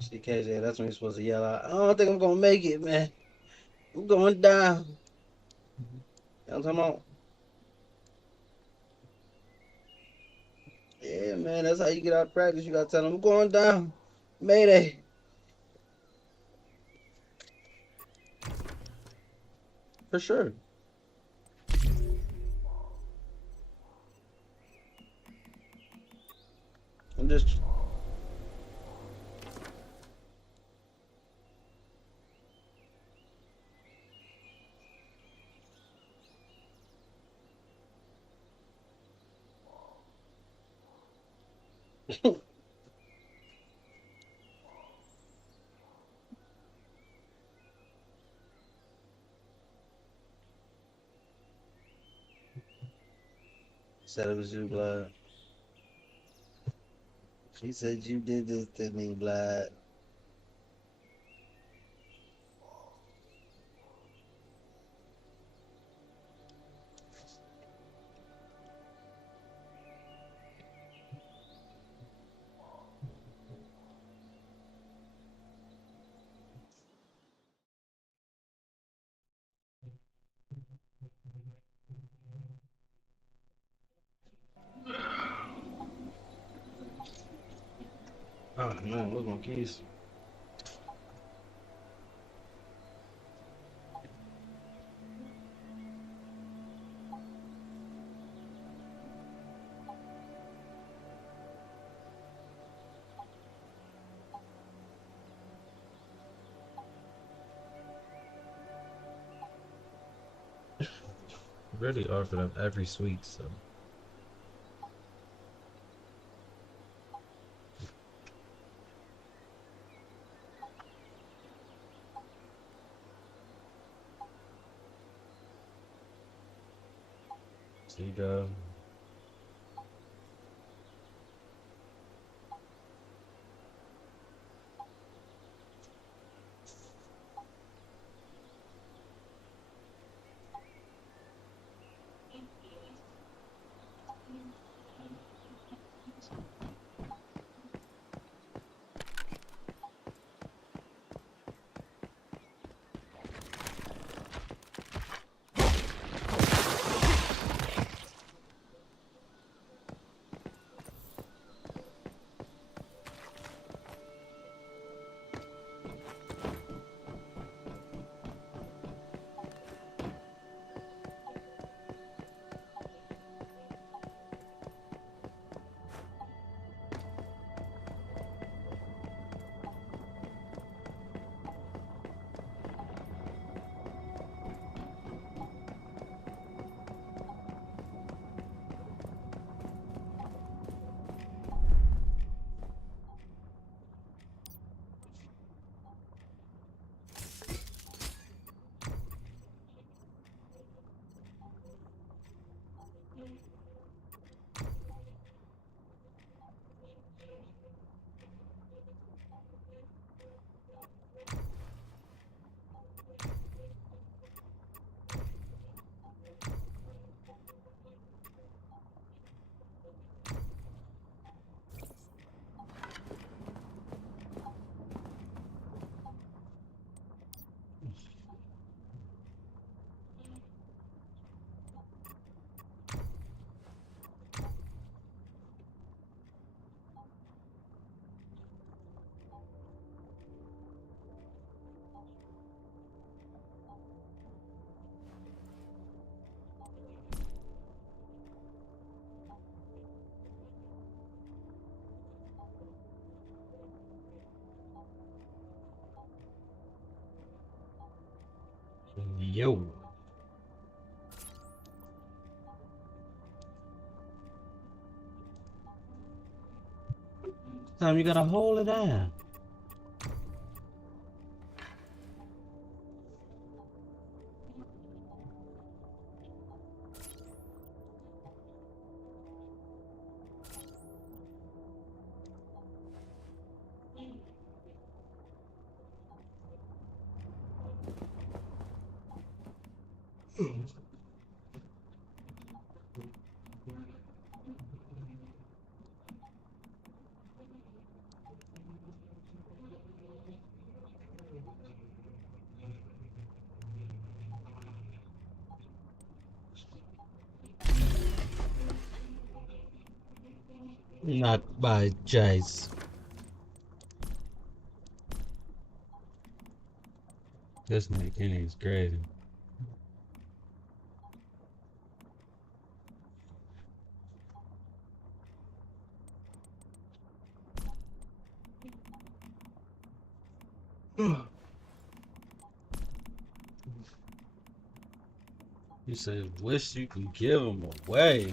See KJ, that's when you're supposed to yell out, I don't think I'm gonna make it, man. I'm going down. You know what I'm talking about? Yeah, man, that's how you get out of practice. You gotta tell them I'm going down. Mayday. For sure. I'm just said it was you, blood. She said you did this to me, blood. Oh man, where's my keys? Really offer them every sweet, so. See you go. Yo. Time you gotta hold it down. Not by Jace. This nigga Kenny is crazy. You said, wish you could give him away.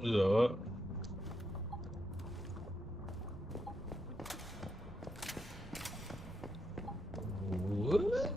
Yeah. What?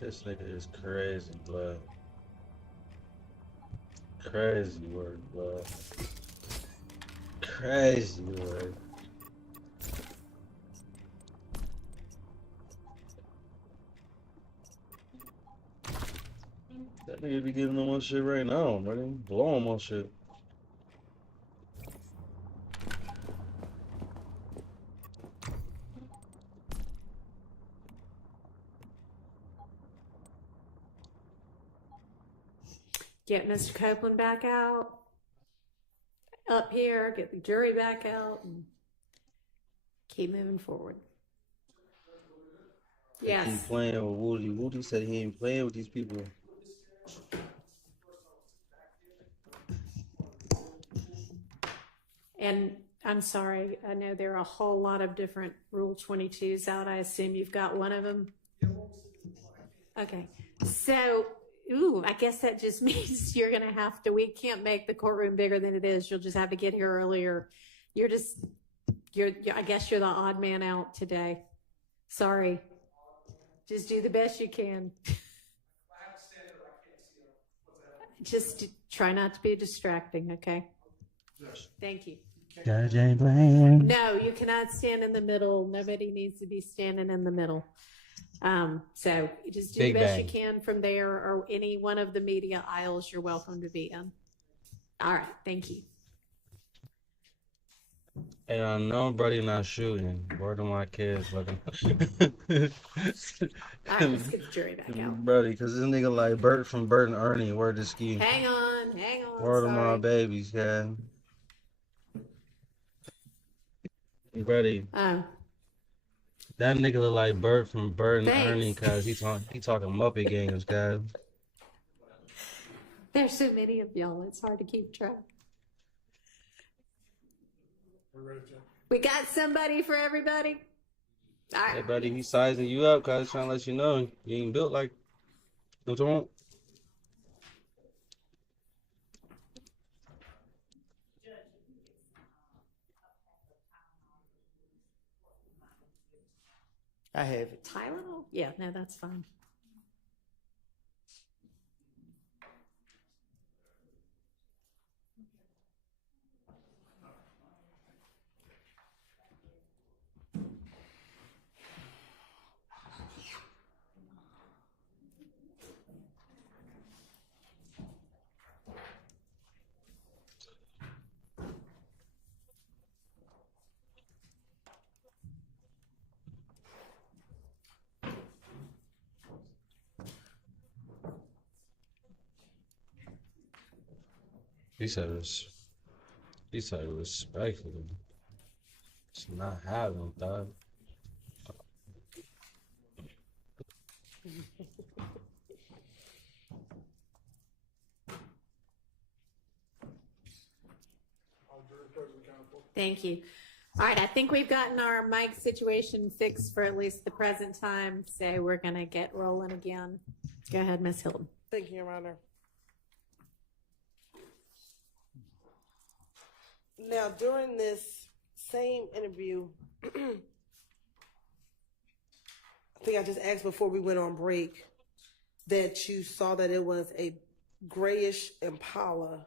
This nigga is crazy, blood. Crazy word, blood. Crazy word. That nigga be giving them my shit right now, man. Blowing my shit. Get Mr. Copeland back out. up here, get the jury back out, and keep moving forward. They Yes. keep playing with Woody. Woody said he ain't playing with these people. And I'm sorry, I know there are a whole lot of different Rule 22s out. I assume you've got one of them. Okay. So, I guess that just means you're going to have to, we can't make the courtroom bigger than it is. You'll just have to get here earlier. I guess you're the odd man out today. Sorry. Just do the best you can. Just try not to be distracting, okay? Thank you. Judge ain't playing. No, you cannot stand in the middle. Nobody needs to be standing in the middle. So just do Big the best bang. you can from there, or any one of the media aisles you're welcome to be in. All right, thank you. Hey, I know Brody not shooting. Word to my kids, but All right, let's get the jury back out. Brody, cause this nigga like Bert from Bert and Ernie. Word to ski. Hang on. Word to my Sorry. babies, guy. Brody. Oh. That nigga look like Bert from Bert and Thanks. Ernie, cause he talking Muppet games, guys. There's so many of y'all, it's hard to keep track. We got somebody for everybody? All right. Hey, buddy, he sizing you up, cause he's trying to let you know you ain't built like no don't. I have it. Tylenol? Yeah, no, that's fine. He said respectfully. It's not having that. Thank you. All right, I think we've gotten our mic situation fixed for at least the present time, so we're going to get rolling again. Go ahead, Ms. Hilton. Thank you, Your Honor. Now, during this same interview, I think I just asked before we went on break that you saw that it was a grayish Impala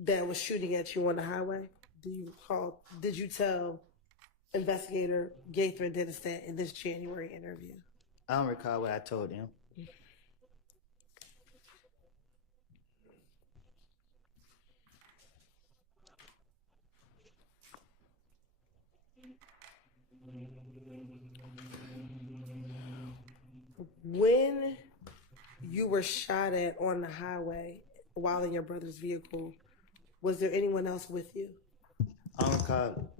that was shooting at you on the highway. Do you recall? Did you tell investigator Gaither Dennis that in this January interview? I don't recall what I told him. When you were shot at on the highway while in your brother's vehicle, was there anyone else with you? I don't recall.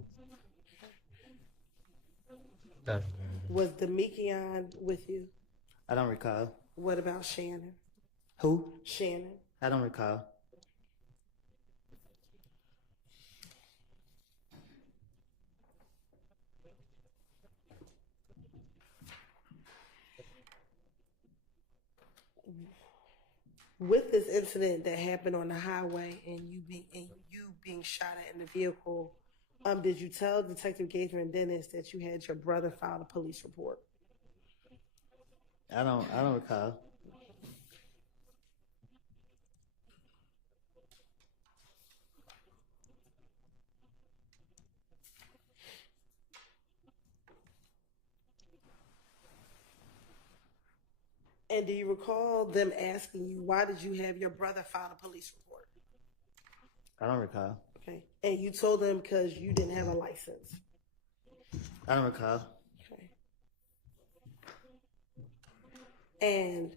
Was Demekion with you? I don't recall. What about Shannon? Who? Shannon. I don't recall. With this incident that happened on the highway and you being shot at in the vehicle, did you tell Detective Gaither and Dennis that you had your brother file a police report? I don't recall. And do you recall them asking you, why did you have your brother file a police report? I don't recall. Okay. And you told them because you didn't have a license. I don't recall. Okay. And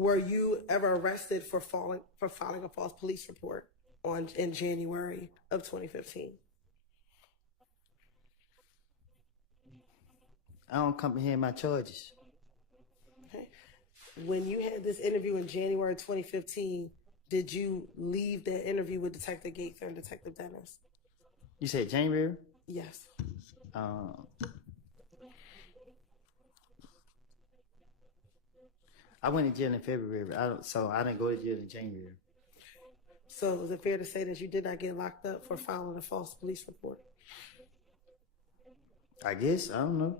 were you ever arrested for filing a false police report in January of 2015? I don't comprehend my charges. Okay. When you had this interview in January 2015, did you leave that interview with Detective Gaither and Detective Dennis? You said January? Yes. I went to jail in February, so I didn't go to jail in January. So is it fair to say that you did not get locked up for filing a false police report? I guess, I don't know.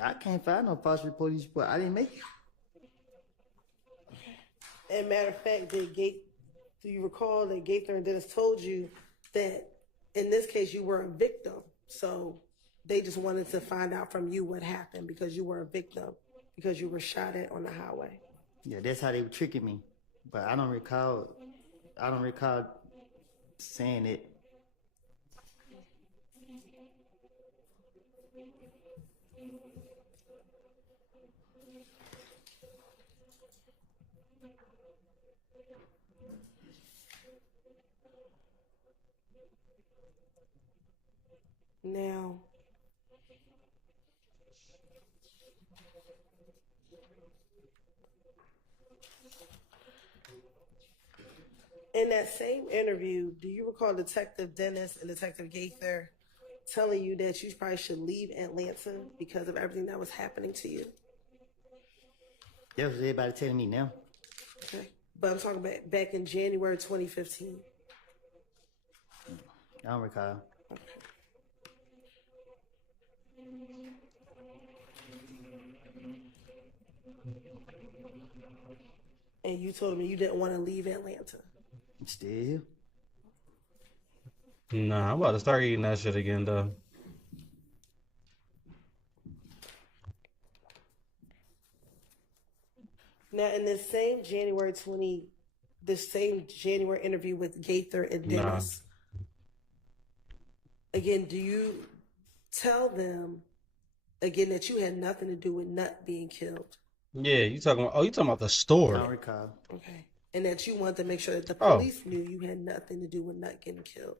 I can't find no false police report. I didn't make it. And matter of fact, do you recall that Gaither and Dennis told you that in this case you were a victim? So they just wanted to find out from you what happened because you were a victim, because you were shot at on the highway. Yeah, that's how they were tricking me. But I don't recall saying it. Now, in that same interview, do you recall Detective Dennis and Detective Gaither telling you that you probably should leave Atlanta because of everything that was happening to you? That's what everybody telling me now. Okay. But I'm talking about back in January 2015. I don't recall. Okay. And you told me you didn't want to leave Atlanta. I'm still here. Nah, I'm about to start eating that shit again, though. Now, in this same January interview with Gaither and Dennis, again, do you tell them again that you had nothing to do with Nut being killed? Yeah, you talking about the store. I don't recall. Okay. And that you wanted to make sure that the police knew you had nothing to do with Nut getting killed.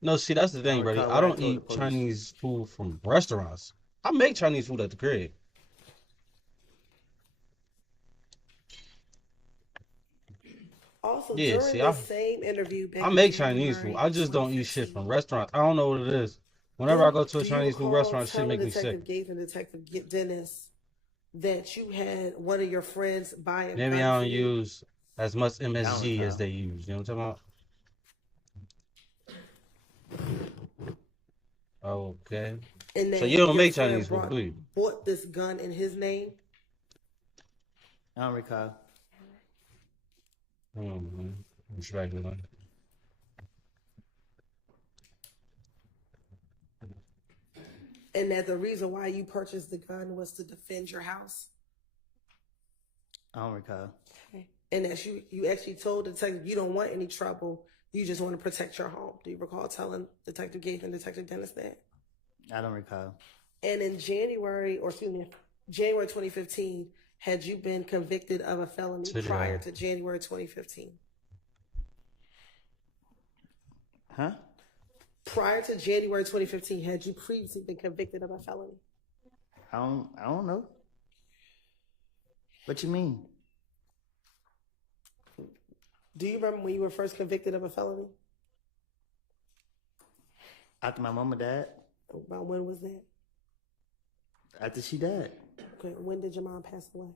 No, see, that's the thing, buddy. I don't eat Chinese food from restaurants. I make Chinese food at the crib. Also, Yeah, during see, the same interview, I make Chinese food. I just don't eat shit from restaurants. I don't know what it is. Whenever I go to a Chinese food restaurant, shit make me sick. Detective Gaither and Detective Dennis that you had one of your friends buy a Maybe gun I for don't you? use as much MSG as they use. You know what I'm talking about? Okay. And So you don't make Chinese food, do you? Bought this gun in his name? I don't recall. Respectfully. And that the reason why you purchased the gun was to defend your house? I don't recall. Okay. And that you actually told the detective you don't want any trouble, you just want to protect your home. Do you recall telling Detective Gaither and Detective Dennis that? I don't recall. And in January 2015, had you been convicted of a felony prior to January 2015? Huh? Prior to January 2015, had you previously been convicted of a felony? I don't know. What you mean? Do you remember when you were first convicted of a felony? After my mama died. About when was that? After she died. Okay, when did your mom pass away?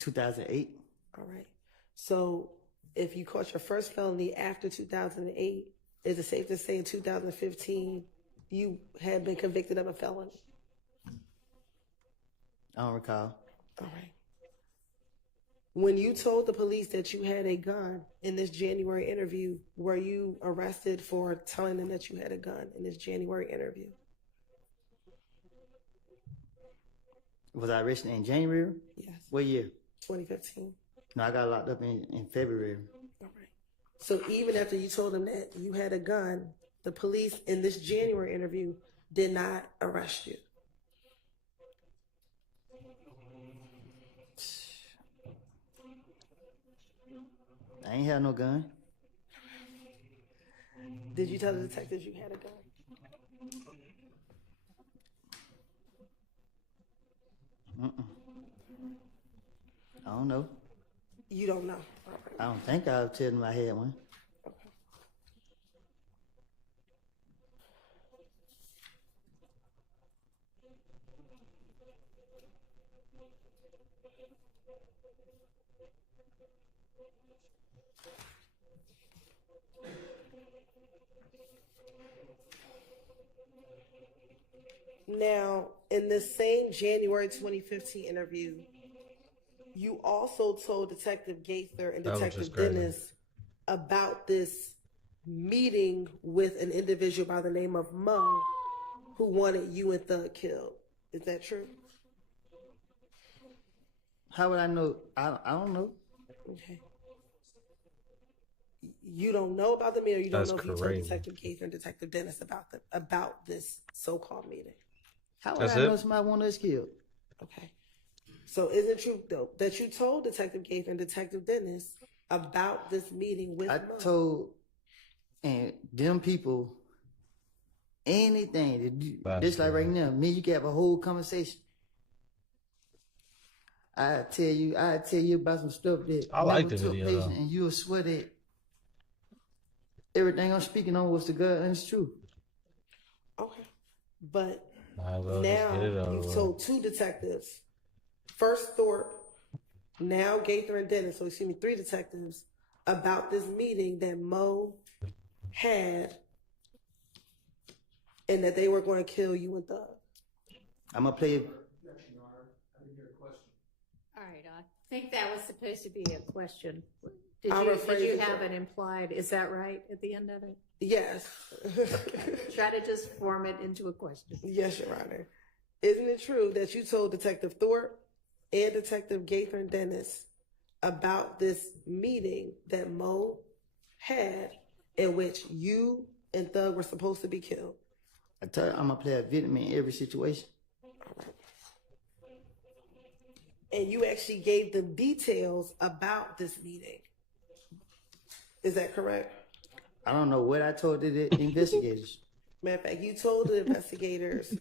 2008. All right. So if you caught your first felony after 2008, is it safe to say in 2015 you had been convicted of a felony? I don't recall. All right. When you told the police that you had a gun in this January interview, were you arrested for telling them that you had a gun in this January interview? Was I arrested in January? Yes. What year? 2015. No, I got locked up in February. All right. So even after you told them that you had a gun the police in this January interview did not arrest you. I ain't have no gun. Did you tell the detectives you had a gun? I don't know. You don't know. I don't think I would tell them I had one. Now, in the same January 2015 interview, you also told Detective Gaither and That was Detective just crazy. Dennis about this meeting with an individual by the name of Mo who wanted you and Thug killed. Is that true? How would I know? I don't know. Okay. You don't know about the meeting, or you don't That's know if you told crazy. Detective Gaither and Detective Dennis about this so-called meeting. How would That's I know it? somebody want us killed? Okay. So is it true though that you told Detective Gaither and Detective Dennis about this meeting with I Mo? told and them people anything to do. That's Just like right crazy. now, me, you can have a whole conversation. I tell you about some stuff that I like never the took video, place, though. and you'll swear that everything I'm speaking on was the God and it's true. Okay. But Might as well just now get it over you've with. told two detectives, first Thorpe, now Gaither and Dennis, so excuse me, three detectives, about this meeting that Mo had and that they were going to kill you and Thug. I'm gonna play. Objection, Your Honor. I didn't hear a question. All right, I think that was supposed to be a question. Did I'll you rephrase it. have it implied? Is that right at the end of it? Yes. Try to just form it into a question. Yes, Your Honor. Isn't it true that you told Detective Thorpe and Detective Gaither and Dennis about this meeting that Mo had in which you and Thug were supposed to be killed? I tell you, I'm gonna play a victim in every situation. And you actually gave them details about this meeting. Is that correct? I don't know what I told the investigators. Matter of fact, you told the investigators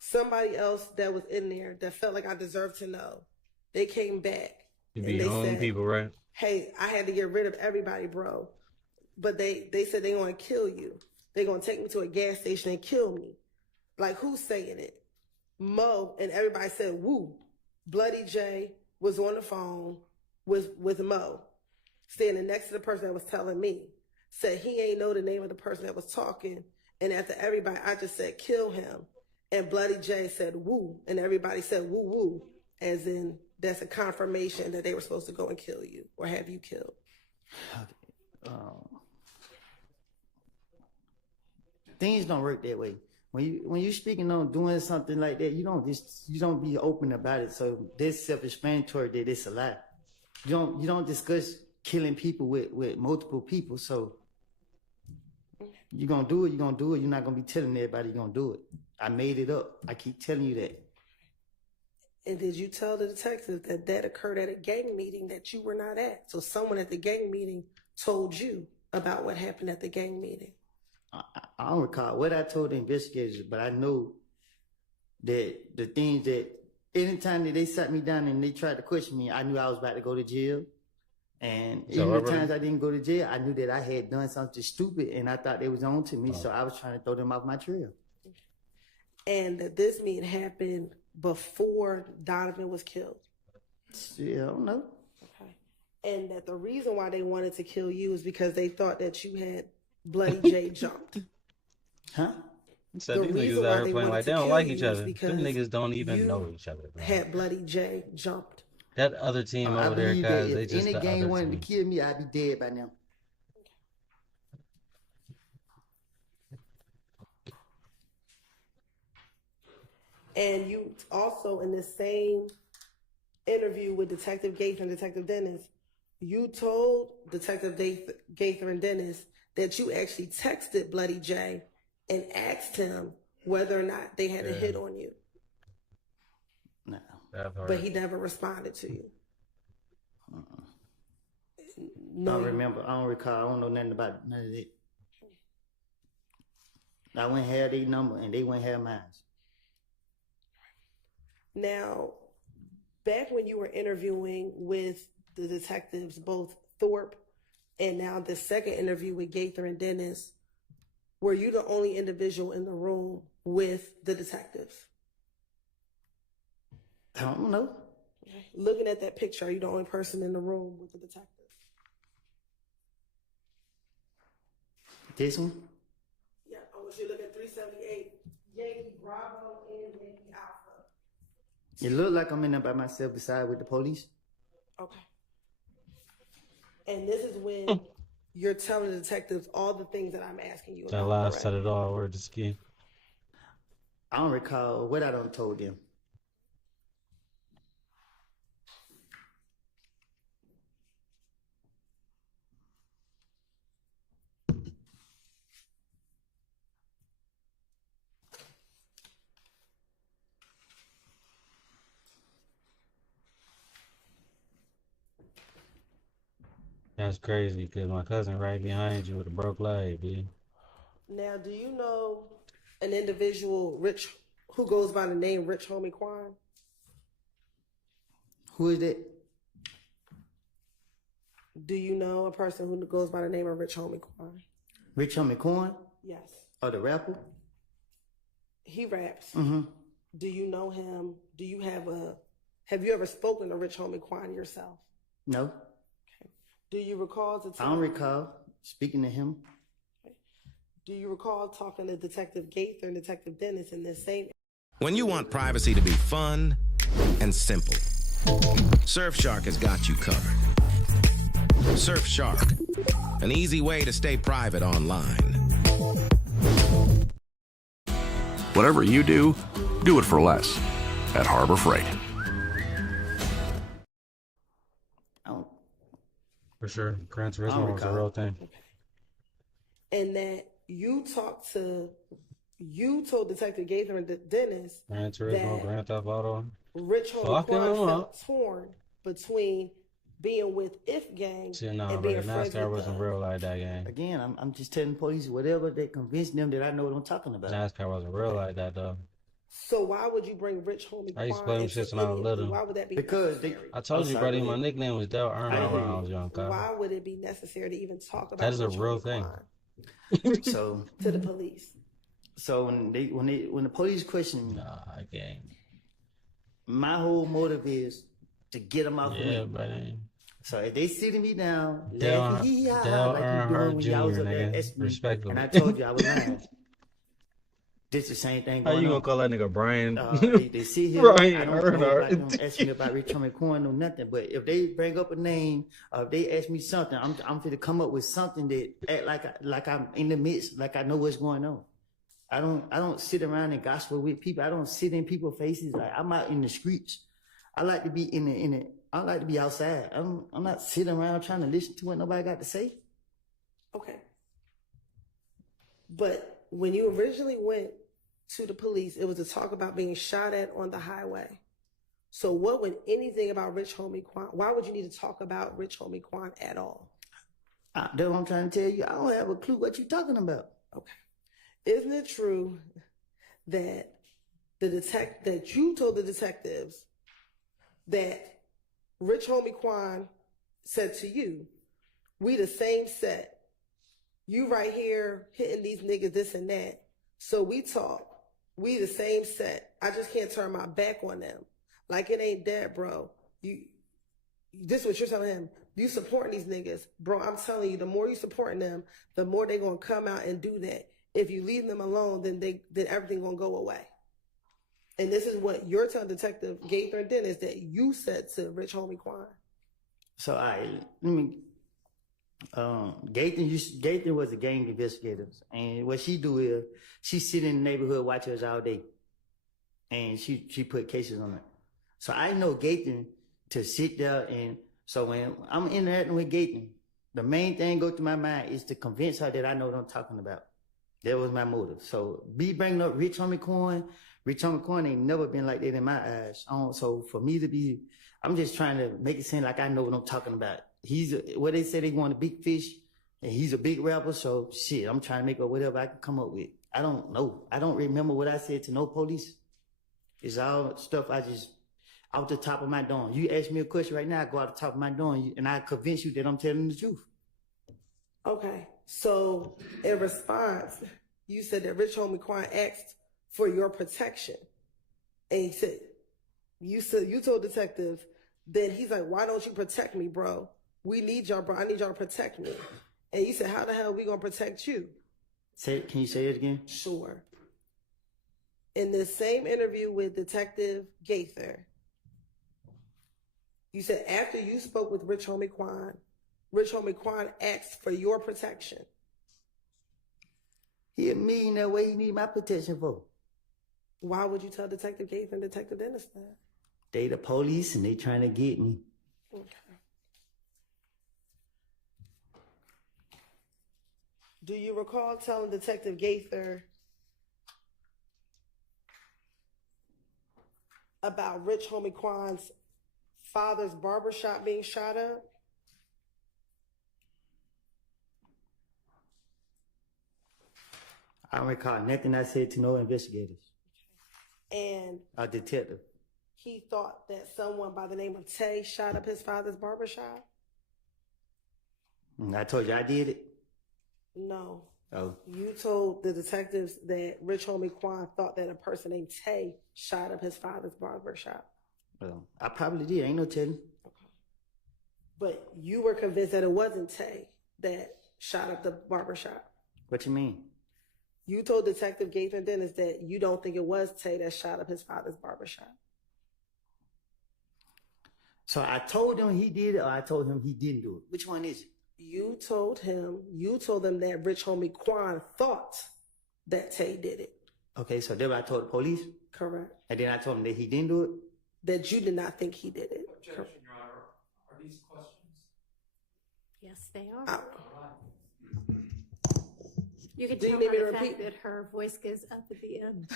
somebody else that was in there that felt like I deserved to know. They came back You and be they your own said, people, right? hey, I had to get rid of everybody, bro. But they said they want to kill you. They're going to take me to a gas station and kill me. Like, who's saying it? Mo, and everybody said, woo. Bloody J was on the phone with Mo, standing next to the person that was telling me. Said he ain't know the name of the person that was talking. And after everybody, I just said, kill him. And Bloody J said, woo. And everybody said, woo, woo. As in, that's a confirmation that they were supposed to go and kill you or have you killed. Things don't work that way. When you speaking on doing something like that, you don't be open about it. So this self-explanatory that it's a lie. You don't discuss killing people with multiple people. So you're gonna do it. You're gonna do it. You're not gonna be telling everybody you're gonna do it. I made it up. I keep telling you that. And did you tell the detective that occurred at a gang meeting that you were not at? So someone at the gang meeting told you about what happened at the gang meeting. I don't recall what I told the investigators, but I know that the things that anytime that they sat me down and they tried to question me, I knew I was about to go to jail. And even the times I didn't go to jail, I knew that I had done something stupid and I thought they was on to me. So I was trying to throw them off my trail. And that this meeting happened before Donovan was killed. Yeah, I don't know. Okay. And that the reason why they wanted to kill you is because they thought that you had Bloody J jumped. Huh? So these niggas out here playing like they don't like each other. Them niggas don't even know each other. Bro. Had Bloody J jumped. That other team I over there, believe guys, that they if just any the gang other wanted team. to kill me, I'd be dead by now. And you also, in the same interview with Detective Gaither and Detective Dennis, you told Detective Gaither and Dennis that you actually texted Bloody J and asked him whether or not they had a hit on you. No. But he never responded to you. I don't remember. I don't recall. I don't know nothing about none of it. I went have their number and they went have mine. Now, back when you were interviewing with the detectives, both Thorpe and now the second interview with Gaither and Dennis, were you the only individual in the room with the detectives? I don't know. Looking at that picture, are you the only person in the room with the detectives? This one? Yeah, I want you to look at 378, Yankee Bravo and Yankee Alpha. It looked like I'm in there by myself beside with the police. Okay. And this is when you're telling the detectives all the things that I'm asking you about. That last said it all. Word to ski. I don't recall what I done told them. That's crazy because my cousin right behind you with a broke leg, dude. Now, do you know an individual, Rich, who goes by the name Rich Homie Quan? Who is that? Do you know a person who goes by the name of Rich Homie Quan? Rich Homie Coin? Yes. Oh, the rapper? He raps. Mm-hmm. Do you know him? Have you ever spoken to Rich Homie Quan yourself? No. Do you recall the time? I don't recall speaking to him. Do you recall talking to Detective Gaither and Detective Dennis in this same? When you want privacy to be fun and simple, Surfshark has got you covered. Surfshark, an easy way to stay private online. Whatever you do it for less at Harbor Freight. For sure. Gran Turismo was a real thing. And that you told Detective Gaither and Dennis Gran Turismo, that Grand Theft Auto. Rich Homie Quan felt torn between being with If Gang and being friends NASCAR with wasn't real like that, gang. Again, I'm just telling police whatever that convince them that I know what I'm talking about. NASCAR wasn't real like that, though. So why would you bring Rich Homie Quan? I used to play them shits when I was little. Why would that be because necessary? I told you, buddy, my nickname was Del Earnhardt when I was young, Kyle. Why would it be necessary to even talk about That is a Rich real Homie thing. Quan So to the police? So when the police question me, gang. My whole motive is to get them off of me. Yeah, buddy. So if they sitting me down, Del laughing, Earnhardt like you doing when y'all was Jr., up there nigga. asking me, Respectfully. and I told you I was lying. This the same thing How going you on. gonna call that nigga Brian? They sit here. Brian I don't know about them Earnhardt. asking me about Rich Homie Quan or nothing. But if they bring up a name, if they ask me something, I'm finna come up with something that act like I'm in the midst, like I know what's going on. I don't sit around and gospel with people. I don't sit in people's faces. Like I'm out in the streets. I like to be I like to be outside. I'm not sitting around trying to listen to what nobody got to say. Okay. But when you originally went to the police, it was to talk about being shot at on the highway. So what would anything about Rich Homie Quan, why would you need to talk about Rich Homie Quan at all? That's what I'm trying to tell you. I don't have a clue what you're talking about. Okay. Isn't it true that that you told the detectives that Rich Homie Quan said to you, we the same set. You right here hitting these niggas this and that. So we talk. We the same set. I just can't turn my back on them. Like it ain't that, bro. This is what you're telling him. You supporting these niggas. Bro, I'm telling you, the more you supporting them, the more they gonna come out and do that. If you leave them alone, then everything gonna go away. And this is what you're telling Detective Gaither and Dennis that you said to Rich Homie Quan. So Gaither was a gang investigator, and what she do is she sit in the neighborhood, watch us all day, and she put cases on it. So I know Gaither to sit there, and so when I'm interacting with Gaither, The main thing go through my mind is to convince her that I know what I'm talking about. That was my motive. So be bringing up Rich Homie Coin ain't never been like that in my eyes. So for me to be, I'm just trying to make it seem like I know what I'm talking about. What they said they want a big fish, and he's a big rapper. So shit, I'm trying to make up whatever I can come up with. I don't know. I don't remember what I said to no police. It's all stuff I just out the top of my dome. You ask me a question right now, I go out the top of my dome, and I convince you that I'm telling the truth. Okay, so in response, you said that Rich Homie Quan asked for your protection. And he said, you told detective that he's like, why don't you protect me, bro? We need y'all, bro. I need y'all to protect me. And you said, how the hell are we gonna protect you? Can you say it again? Sure. In the same interview with Detective Gaither, you said after you spoke with Rich Homie Quan asked for your protection. He a millionaire. What he need my protection for? Why would you tell Detective Gaither and Detective Dennis that? They the police and they trying to get me. Okay. Do you recall telling Detective Gaither about Rich Homie Quan's father's barbershop being shot up? I don't recall nothing I said to no investigators. And A detective. he thought that someone by the name of Tay shot up his father's barbershop? I told you I did it. No. Oh. You told the detectives that Rich Homie Quan thought that a person named Tay shot up his father's barbershop. Well, I probably did. Ain't no telling. But you were convinced that it wasn't Tay that shot up the barbershop. What you mean? You told Detective Gaither and Dennis that you don't think it was Tay that shot up his father's barbershop. So I told him he did it, or I told him he didn't do it. Which one is it? You told them that Rich Homie Quan thought that Tay did it. Okay, so then I told the police? Correct. And then I told him that he didn't do it? That you did not think he did it. Objection, Your Honor. Are these questions? Yes, they are. You can Do you tell need me by to the fact repeat? that her voice goes up at the end.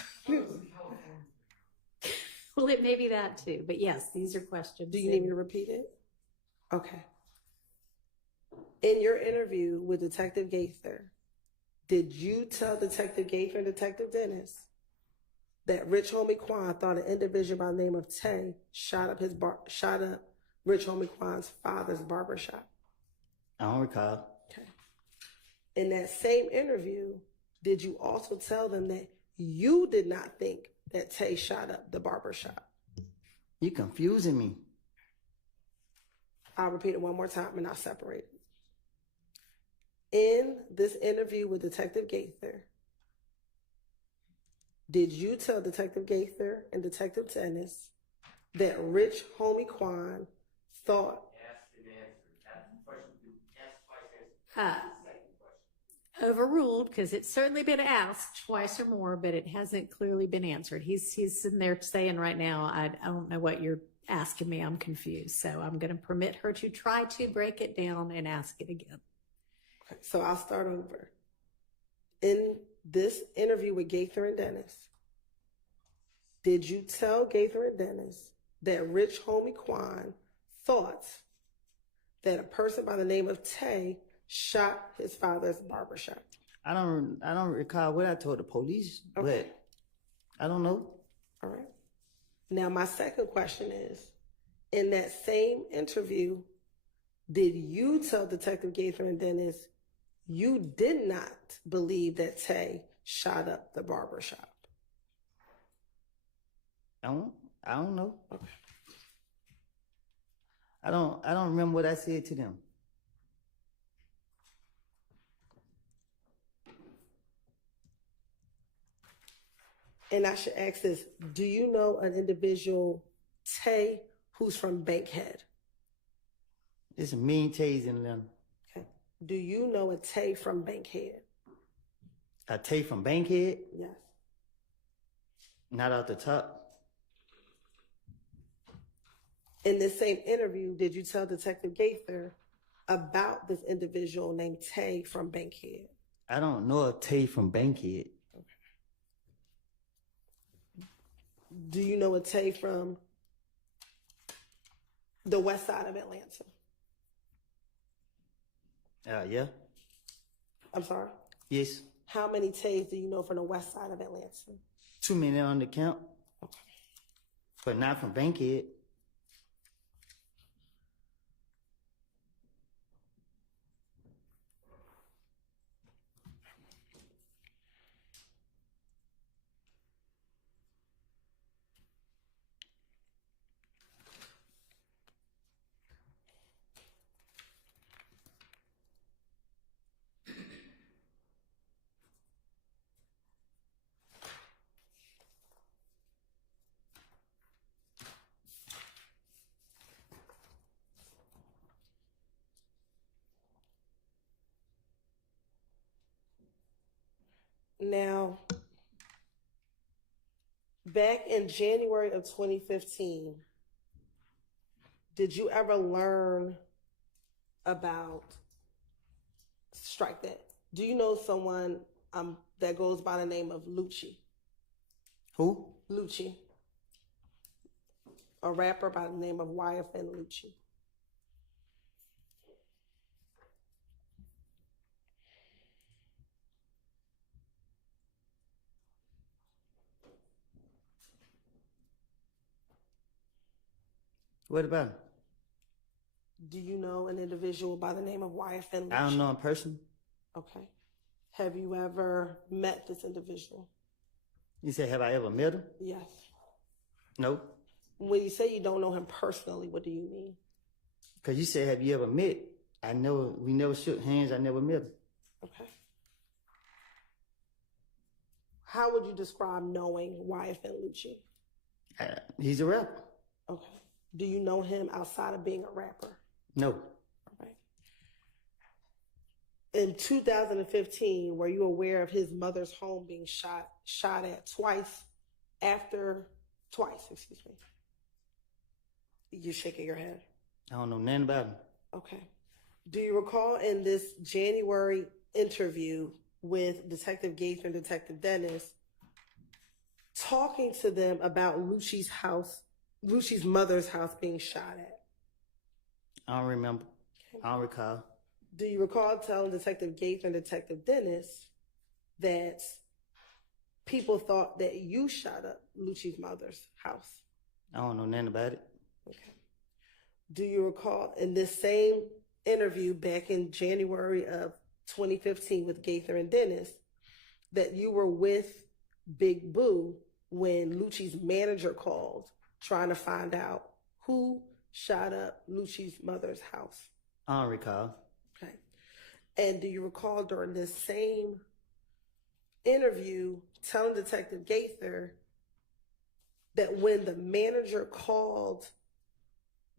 Well, it may be that too, but yes, these are questions. Do you need me to repeat it? Okay. In your interview with Detective Gaither, did you tell Detective Gaither and Detective Dennis that Rich Homie Quan thought an individual by the name of Tay shot up Rich Homie Quan's father's barbershop? I don't recall. Okay. In that same interview, did you also tell them that you did not think that Tay shot up the barbershop? You confusing me. I'll repeat it one more time and I'll separate it. In this interview with Detective Gaither, did you tell Detective Gaither and Detective Dennis that Rich Homie Quan thought Overruled, because it's certainly been asked twice or more, but it hasn't clearly been answered. He's sitting there saying right now, I don't know what you're asking me. I'm confused. So I'm going to permit her to try to break it down and ask it again. Okay, so I'll start over. In this interview with Gaither and Dennis, did you tell Gaither and Dennis that Rich Homie Quan thought that a person by the name of Tay shot his father's barbershop? I don't recall what I told the police, but I don't know. All right. Now my second question is, in that same interview, did you tell Detective Gaither and Dennis you did not believe that Tay shot up the barbershop? I don't know. Okay. I don't remember what I said to them. And I should ask this, do you know an individual, Tay, who's from Bankhead? There's a mean Tays in them. Okay. Do you know a Tay from Bankhead? A Tay from Bankhead? Yes. Not out the top. In this same interview, did you tell Detective Gaither about this individual named Tay from Bankhead? I don't know a Tay from Bankhead. Do you know a Tay from the west side of Atlanta? Yeah. I'm sorry? Yes. How many Tays do you know from the west side of Atlanta? Too many on the count. But not from Bankhead. Now, back in January of 2015, did you ever learn about, strike that, do you know someone that goes by the name of Lucci? Who? Lucci. A rapper by the name of YSL Lucci. What about him? Do you know an individual by the name of YSL Lucci? I don't know in person. Okay. Have you ever met this individual? You say, have I ever met him? Yes. No. When you say you don't know him personally, what do you mean? Because you said, have you ever met? We never shook hands. I never met him. Okay. How would you describe knowing YSL Lucci? He's a rapper. Okay. Do you know him outside of being a rapper? No. Okay. In 2015, were you aware of his mother's home being shot at twice, excuse me? You're shaking your head. I don't know nothing about him. Okay. Do you recall in this January interview with Detective Gaither and Detective Dennis talking to them about Lucci's mother's house being shot at? I don't remember. I don't recall. Do you recall telling Detective Gaither and Detective Dennis that people thought that you shot up Lucci's mother's house? I don't know nothing about it. Okay. Do you recall in this same interview back in January of 2015 with Gaither and Dennis that you were with Big Boo when Lucci's manager called trying to find out who shot up Lucci's mother's house? I don't recall. Okay. And do you recall during this same interview telling Detective Gaither that when the manager called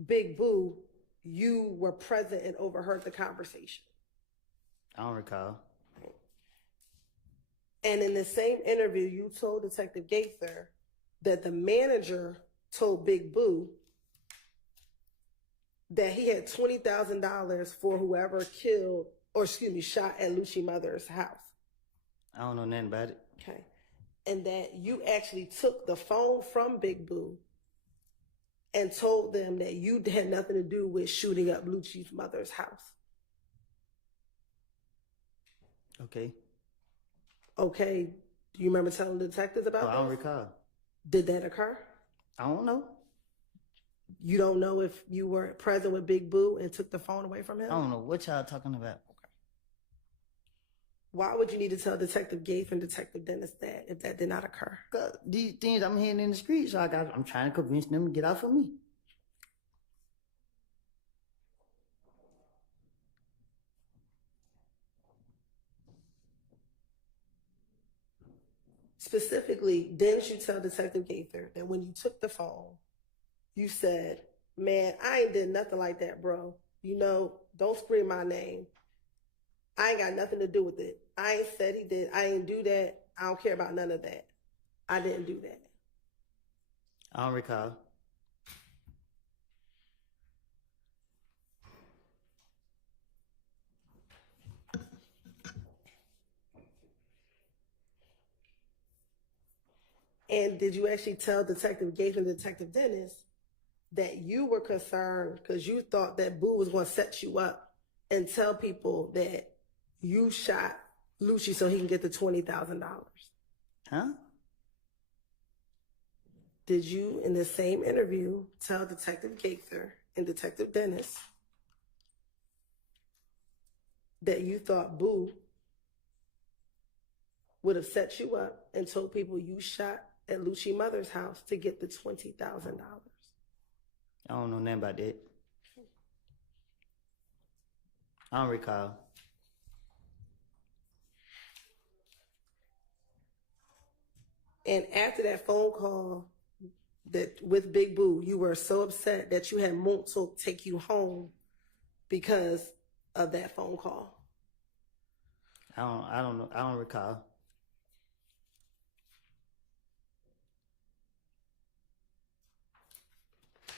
Big Boo, you were present and overheard the conversation? I don't recall. And in the same interview, you told Detective Gaither that the manager told Big Boo that he had $20,000 for whoever shot at Lucci's mother's house. I don't know nothing about it. Okay. And that you actually took the phone from Big Boo and told them that you had nothing to do with shooting up Lucci's mother's house. Okay. Okay. Do you remember telling the detectives about that? I don't recall. Did that occur? I don't know. You don't know if you were present with Big Boo and took the phone away from him? I don't know what y'all talking about. Why would you need to tell Detective Gaither and Detective Dennis that if that did not occur? Cause these things I'm hearing in the street, so I'm trying to convince them to get off of me. Specifically, didn't you tell Detective Gaither that when you took the phone, you said, man, I ain't did nothing like that, bro. You know, don't scream my name. I ain't got nothing to do with it. I ain't said he did. I ain't do that. I don't care about none of that. I didn't do that. I don't recall. And did you actually tell Detective Gates and Detective Dennis that you were concerned because you thought that Boo was going to set you up and tell people that you shot Lucci so he can get the $20,000? Huh? Did you, in the same interview, tell Detective Gaither and Detective Dennis that you thought Boo would have set you up and told people you shot at Lucci's mother's house to get the $20,000? I don't know nothing about that. I don't recall. And after that phone call that with Big Boo, you were so upset that you had Montel take you home because of that phone call. I don't know. I don't recall.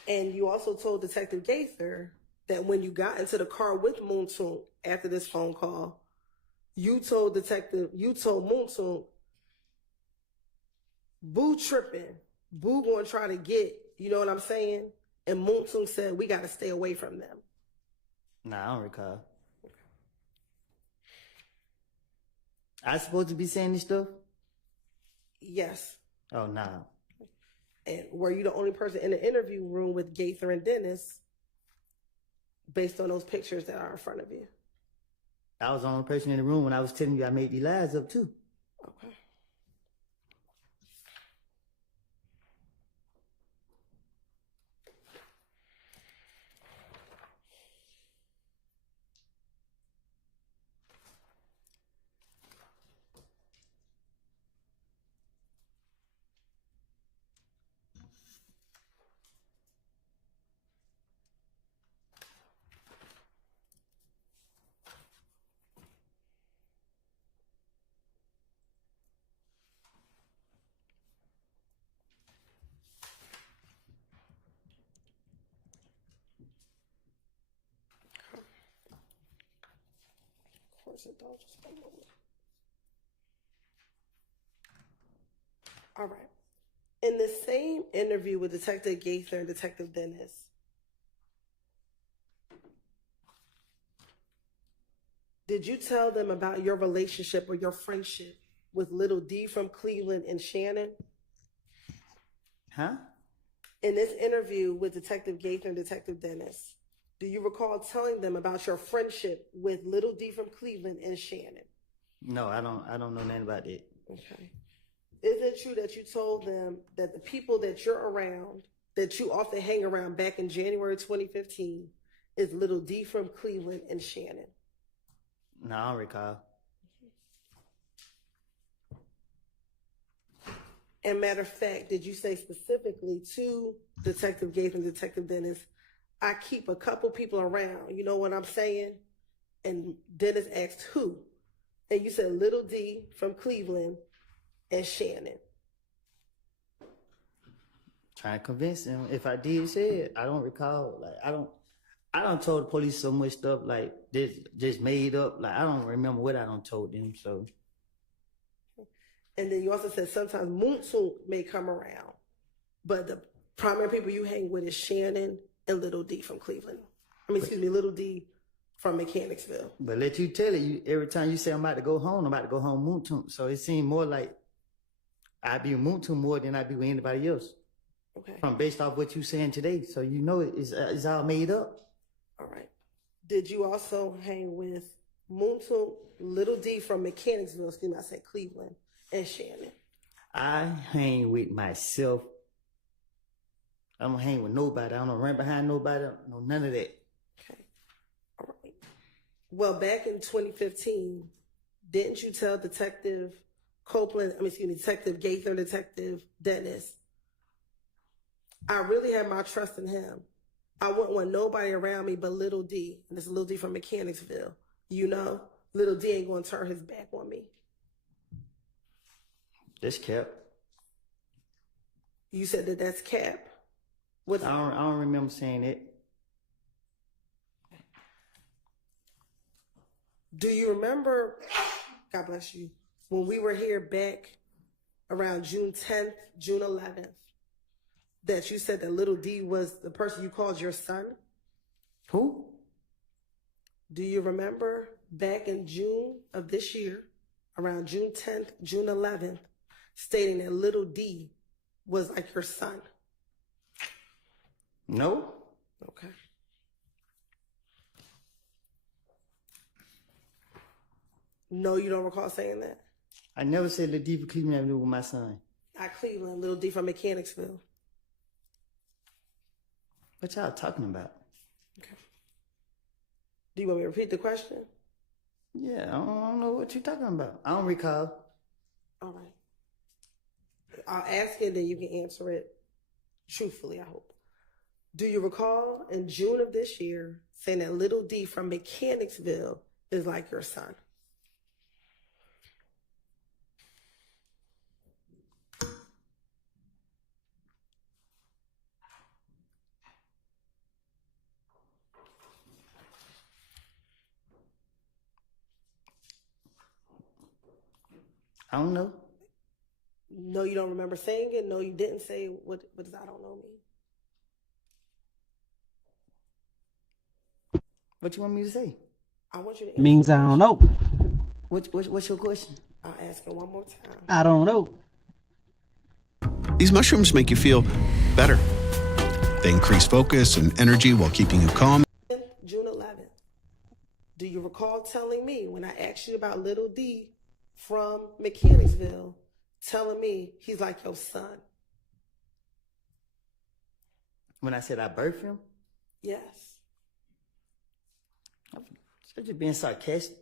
And you also told Detective Gaither that when you got into the car with Montel after this phone call, you told Montel, Boo tripping. Boo going to try to get, you know what I'm saying? And Montel said, we got to stay away from them. Nah, I don't recall. I supposed to be saying this stuff? Yes. Oh, nah. And were you the only person in the interview room with Gaither and Dennis based on those pictures that are in front of you? I was the only person in the room when I was telling you I made these lies up too. Okay. Of course it don't. Just one moment. All right. In the same interview with Detective Gaither and Detective Dennis, did you tell them about your relationship or your friendship with Little D from Cleveland and Shannon? Huh? In this interview with Detective Gaither and Detective Dennis, do you recall telling them about your friendship with Little D from Cleveland and Shannon? No, I don't know nothing about that. Okay. Is it true that you told them that the people that you're around, that you often hang around back in January 2015, is Little D from Cleveland and Shannon? No, I don't recall. And matter of fact, did you say specifically to Detective Gates and Detective Dennis, I keep a couple people around, you know what I'm saying? And Dennis asked who? And you said Little D from Cleveland and Shannon. Trying to convince him. If I did say it, I don't recall. Like I don't told the police so much stuff like this just made up. Like I don't remember what I don't told them. So. And then you also said sometimes Moonsoon may come around, but the primary people you hang with is Shannon and Little D from Cleveland. Little D from Mechanicsville. But let you tell it, every time you say I'm about to go home Moontoon. So it seemed more like I be Moontoon more than I be with anybody else. Okay. From based off what you saying today. So you know it's all made up. All right. Did you also hang with Moontoon, Little D from Mechanicsville, I said Cleveland, and Shannon? I hang with myself. I don't hang with nobody. I don't run behind nobody. No, none of that. Okay. All right. Well, back in 2015, didn't you tell Detective Gaither and Detective Dennis, I really have my trust in him. I wouldn't want nobody around me but Little D. And this is Little D from Mechanicsville. You know, Little D ain't going to turn his back on me. That's cap. You said that that's cap. I don't remember saying it. Do you remember, God bless you, when we were here back around June 10th, June 11th, that you said that little D was the person you called your son? Who? Do you remember back in June of this year, around June 10th, June 11th, stating that little D was like your son? No. Okay. No, you don't recall saying that? I never said Lil D from Cleveland Avenue with my son. Not Cleveland, little D from Mechanicsville. What y'all talking about? Okay. Do you want me to repeat the question? Yeah, I don't know what you're talking about. I don't recall. All right. I'll ask it, then you can answer it truthfully, I hope. Do you recall in June of this year saying that little D from Mechanicsville is like your son? I don't know. No, you don't remember saying it? No, you didn't say it. What does I don't know mean? What you want me to say? I want you to answer. Means I don't know. What's your question? I'll ask it one more time. I don't know. These mushrooms make you feel better. They increase focus and energy while keeping you calm. June 11th. Do you recall telling me when I asked you about little D from Mechanicsville, telling me he's like your son? When I said I birthed him? Yes. I'm just being sarcastic.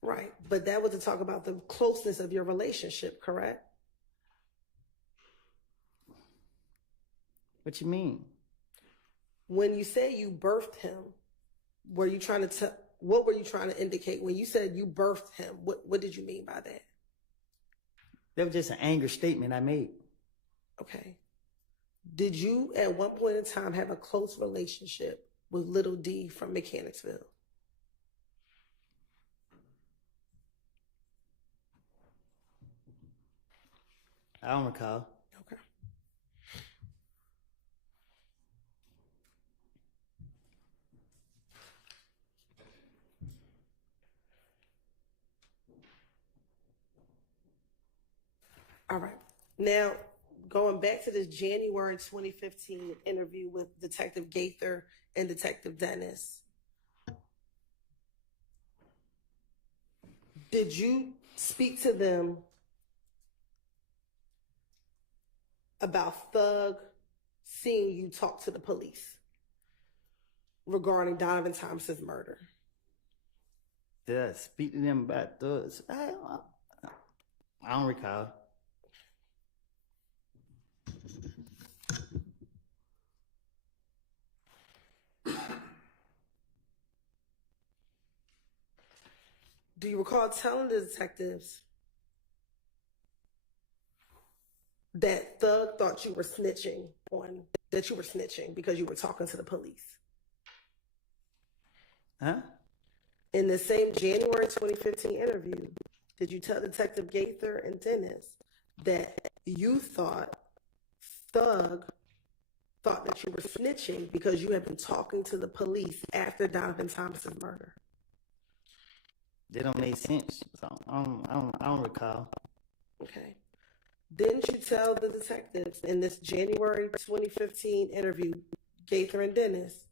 Right. But that was to talk about the closeness of your relationship, correct? What you mean? When you say you birthed him, were you trying to what were you trying to indicate when you said you birthed him? What did you mean by that? That was just an anger statement I made. Okay. Did you at one point in time have a close relationship with little D from Mechanicsville? I don't recall. Okay. All right. Now, going back to this January 2015 interview with Detective Gaither and Detective Dennis, did you speak to them about Thug seeing you talk to the police regarding Donovan Thomas's murder? Did I speak to them about thugs? I don't recall. Do you recall telling the detectives that Thug thought you were snitching because you were talking to the police? Huh? In the same January 2015 interview, did you tell Detective Gaither and Dennis that you thought Thug thought that you were snitching because you had been talking to the police after Donovan Thomas's murder? They don't make sense. So I don't recall. Okay. Didn't you tell the detectives in this January 2015 interview, Gaither and Dennis,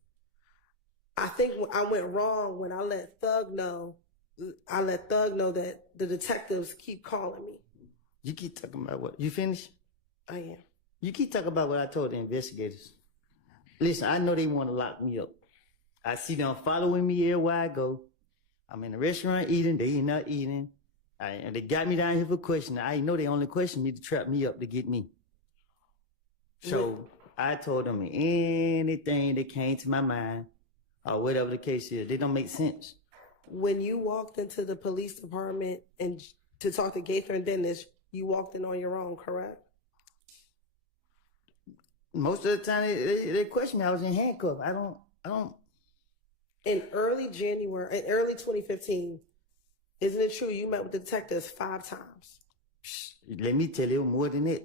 I think I went wrong when I let Thug know that the detectives keep calling me. You keep talking about what? You finished? I am. You keep talking about what I told the investigators. Listen, I know they want to lock me up. I see them following me everywhere I go. I'm in the restaurant eating, they not eating. And they got me down here for questioning. I know they only question me to trap me up to get me. So I told them anything that came to my mind, or whatever the case is, they don't make sense. When you walked into the police department and to talk to Gaither and Dennis, you walked in on your own, correct? Most of the time they question me. I was in handcuffs. I don't. In early 2015, isn't it true you met with detectives 5 times? Let me tell you more than that.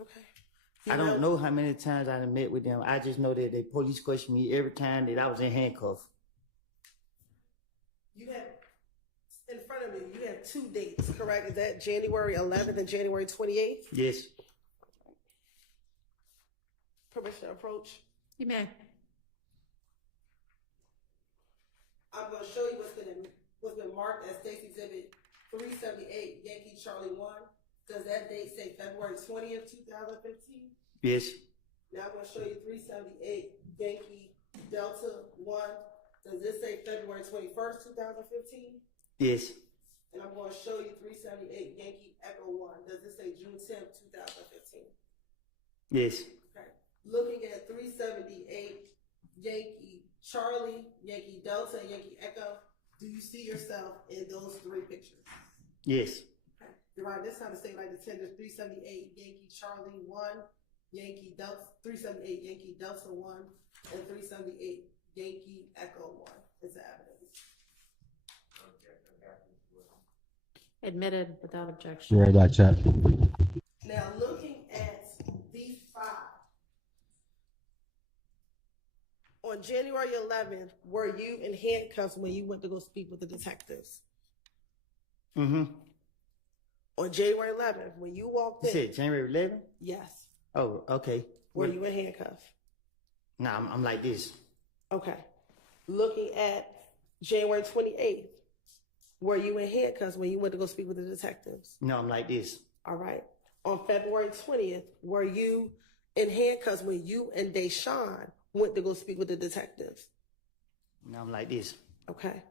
Okay. I don't know how many times I done met with them. I just know that the police questioned me every time that I was in handcuffs. You have, in front of you have 2 dates, correct? Is that January 11th and January 28th? Yes. Permission to approach? You may. I'm going to show you what's been marked as State's Exhibit 378, Yankee Charlie 1. Does that date say February 20th, 2015? Yes. Now I'm going to show you 378, Yankee Delta 1. Does this say February 21st, 2015? Yes. And I'm going to show you 378, Yankee Echo 1. Does this say June 10th, 2015? Yes. Okay. Looking at 378, Yankee Charlie, Yankee Delta, Yankee Echo, do you see yourself in those 3 pictures? Yes. Okay. You're right. This time to say like the tender 378, Yankee Charlie 1, Yankee Delta, 378, Yankee Delta 1, and 378, Yankee Echo 1 is the evidence. Admitted without objection. Right back, chat. Now, looking at these 5, on January 11th, were you in handcuffs when you went to go speak with the detectives? Mm-hmm. On January 11th, when you walked You in. said January 11th? Yes. Oh, okay. Were you in handcuffs? Nah, I'm like this. Okay. Looking at January 28th, were you in handcuffs when you went to go speak with the detectives? No, I'm like this. All right. On February 20th, were you in handcuffs when you and Deshaun went to go speak with the detectives? No, I'm like this. Okay.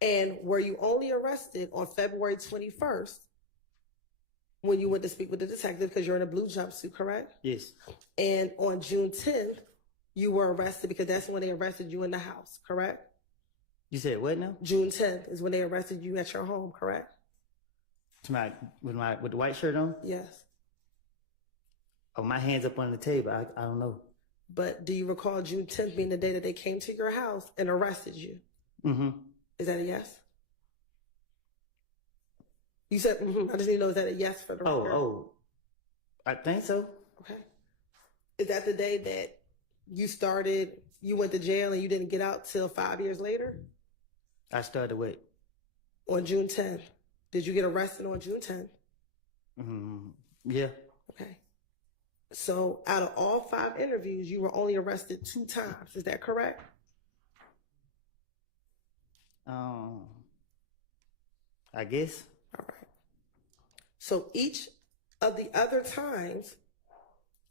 And were you only arrested on February 21st when you went to speak with the detective because you're in a blue jumpsuit, correct? Yes. And on June 10th, you were arrested because that's when they arrested you in the house, correct? You said what now? June 10th is when they arrested you at your home, correct? With the white shirt on? Yes. Oh, my hands up on the table. I don't know. But do you recall June 10th being the day that they came to your house and arrested you? Mm-hmm. Is that a yes? You said, mm-hmm. I just need to know, is that a yes for the record? Oh, I think so. Okay. Is that the day that you went to jail and you didn't get out till 5 years later? I started what? On June 10th. Did you get arrested on June 10th? Mm-hmm. Yeah. Okay. So out of all 5 interviews, you were only arrested 2 times. Is that correct? I guess. All right. So each of the other times,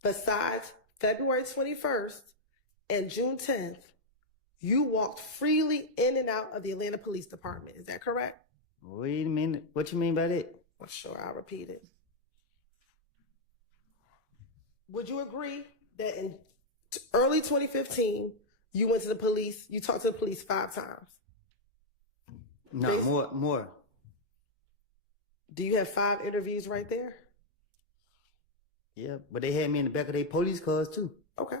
besides February 21st and June 10th, you walked freely in and out of the Atlanta Police Department. Is that correct? Wait a minute. What you mean by that? Well, sure, I'll repeat it. Would you agree that in early 2015, you went to the police, you talked to the police 5 times? No, more. Do you have 5 interviews right there? Yeah, but they had me in the back of their police cars too. Okay.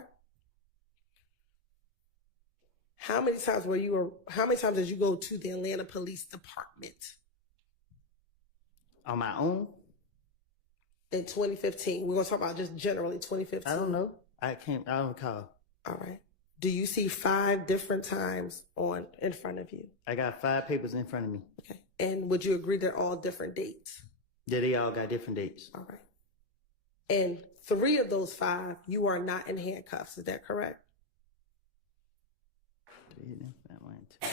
How many times did you go to the Atlanta Police Department? On my own? In 2015. We're going to talk about just generally 2015. I don't know. I don't recall. All right. Do you see 5 different times in front of you? I got 5 papers in front of me. Okay. And would you agree they're all different dates? Yeah, they all got different dates. All right. And 3 of those 5, you are not in handcuffs. Is that correct? 3 1, 2,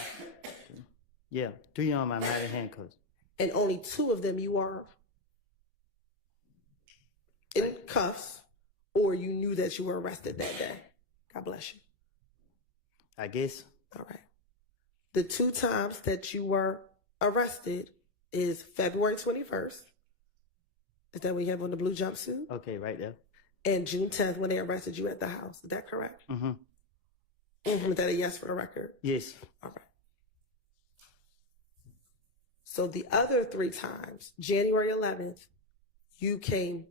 3. Yeah, 3 of them I'm not in handcuffs. And only 2 of them you are in cuffs, or you knew that you were arrested that day. God bless you. I guess. All right. The 2 times that you were arrested is February 21st. Is that what you have on the blue jumpsuit? Okay, right there. And June 10th when they arrested you at the house. Is that correct? Mm-hmm. Mm-hmm. Is that a yes for the record? Yes. All right. So the other 3 times, January 11th, you came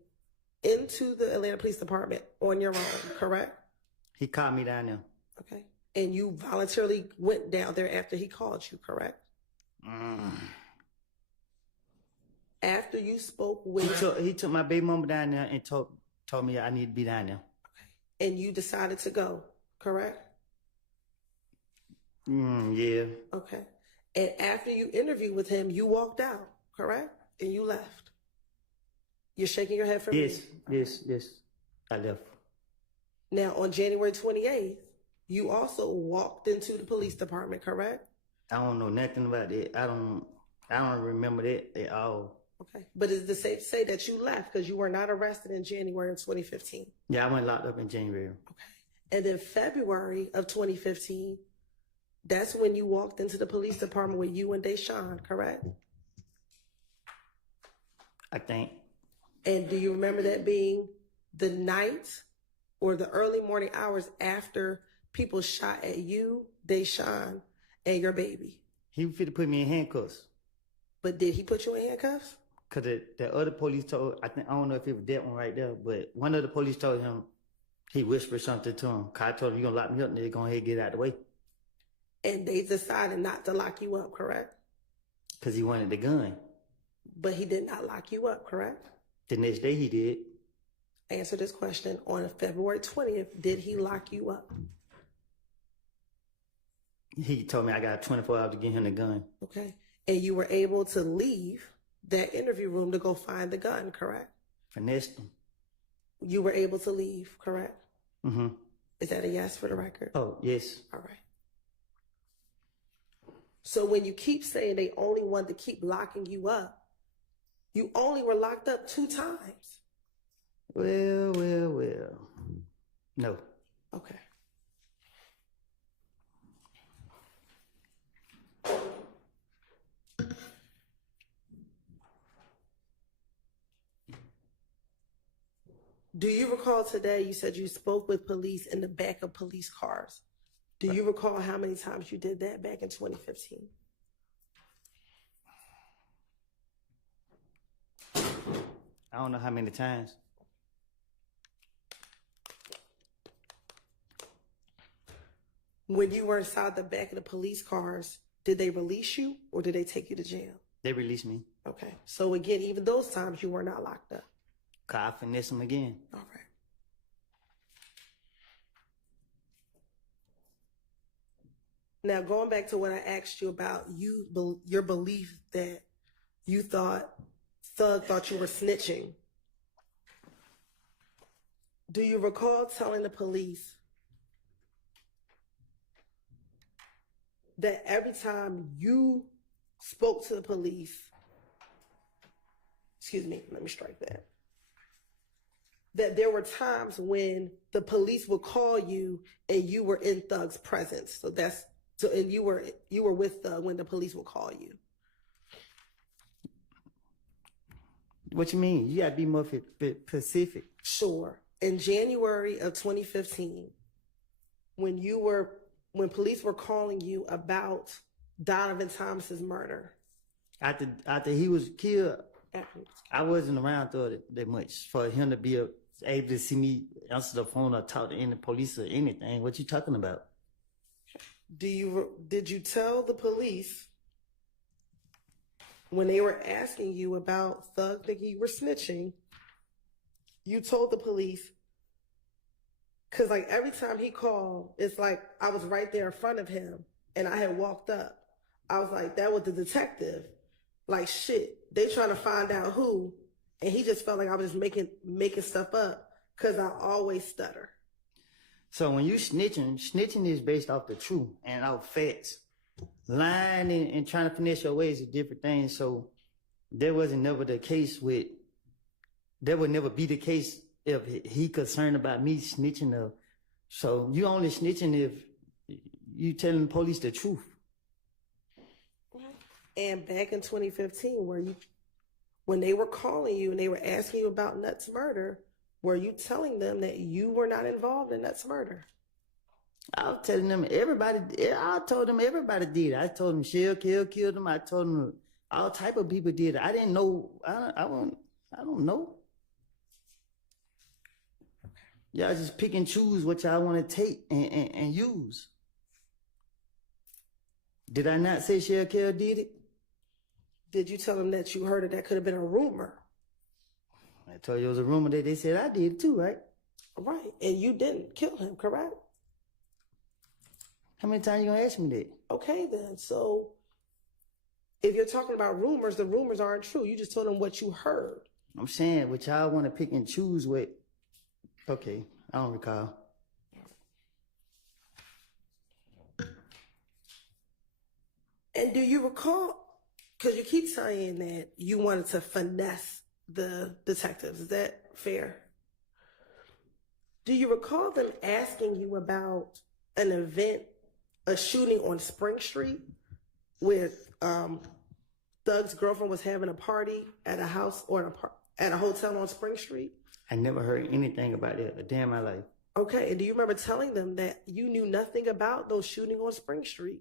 into the Atlanta Police Department on your own, correct? He called me down there. Okay. And you voluntarily went down there after he called you, correct? after you spoke with, he took my baby mama down there and told me I need to be down there. and you decided to go, correct? Yeah. Okay. And after you interviewed with him, you walked out, correct? And you left. You're shaking your head for me. Yes. I left. Now, on January 28th, you also walked into the police department, correct? I don't know nothing about that. I don't remember that at all. Okay. But is it safe to say that you left because you were not arrested in January of 2015? Yeah, I went locked up in January. And then February of 2015, that's when you walked into the police department with you and Deshaun, correct? I think. And do you remember that being the night or the early morning hours after people shot at you, Deshaun, and your baby? He was fit to put me in handcuffs. But did he put you in handcuffs? Cause the other police told, I don't know if it was that one right there, but one of the police told him, he whispered something to him. Cause I told him, you gonna lock me up, nigga, go ahead and get out of the way. And they decided not to lock you up, correct? Cause he wanted the gun. But he did not lock you up, correct? The next day he did. Answer this question. On February 20th, did he lock you up? He told me I got 24 hours to get him the gun. Okay. And you were able to leave that interview room to go find the gun, correct? Finessed him. You were able to leave, correct? Mm-hmm. Is that a yes for the record? Oh, yes. All right. So when you keep saying they only wanted to keep locking you up, you only were locked up 2 times. Well. No. Okay. Do you recall today you said you spoke with police in the back of police cars? Do you recall how many times you did that back in 2015? I don't know how many times. When you were inside the back of the police cars, did they release you or did they take you to jail? They released me. Okay. So again, even those times you were not locked up. Cause I finessed him again. All right. Now, going back to what I asked you about, your belief that you thought Thug thought you were snitching. Do you recall telling the police that every time you spoke to the police, excuse me, let me strike that, that there were times when the police would call you and you were in Thug's presence? And you were with Thug when the police would call you. What you mean? You gotta be more specific. Sure. In January of 2015, when police were calling you about Donovan Thomas's murder. After he was killed, I wasn't around that much for him to be able to see me answer the phone or talk to any police or anything. What you talking about? Did you tell the police when they were asking you about Thug thinking you were snitching, you told the police, because like every time he called, it's like I was right there in front of him and I had walked up. I was like, that was the detective. Like, shit, they trying to find out who. And he just felt like I was just making stuff up because I always stutter. So when you snitching is based off the truth and off facts. Lying and trying to finesse your ways is different things. So there wasn't never the case there would never be the case if he concerned about me snitching. So you only snitching if you telling the police the truth. And back in 2015, when they were calling you and they were asking you about Nuts' murder, were you telling them that you were not involved in Nuts' murder? I was telling them I told them everybody did. I told them Shell killed them. I told them all type of people did. I didn't know. I don't know. Y'all just pick and choose what y'all want to take and use. Did I not say Shell did it? did you tell them that you heard that could have been a rumor? I told you it was a rumor that they said I did too, right? Right, and you didn't kill him, correct? How many times you gonna ask me that? Okay, then. So if you're talking about rumors, the rumors aren't true. You just told them what you heard. I'm saying what y'all want to pick and choose with. Okay, I don't recall. And do you recall, because you keep saying that you wanted to finesse the detectives, is that fair? Do you recall them asking you about an event, a shooting on Spring Street where Thug's girlfriend was having a party at a house or at a hotel on Spring Street? I never heard anything about that a day in my life. Okay, and do you remember telling them that you knew nothing about those shooting on Spring Street?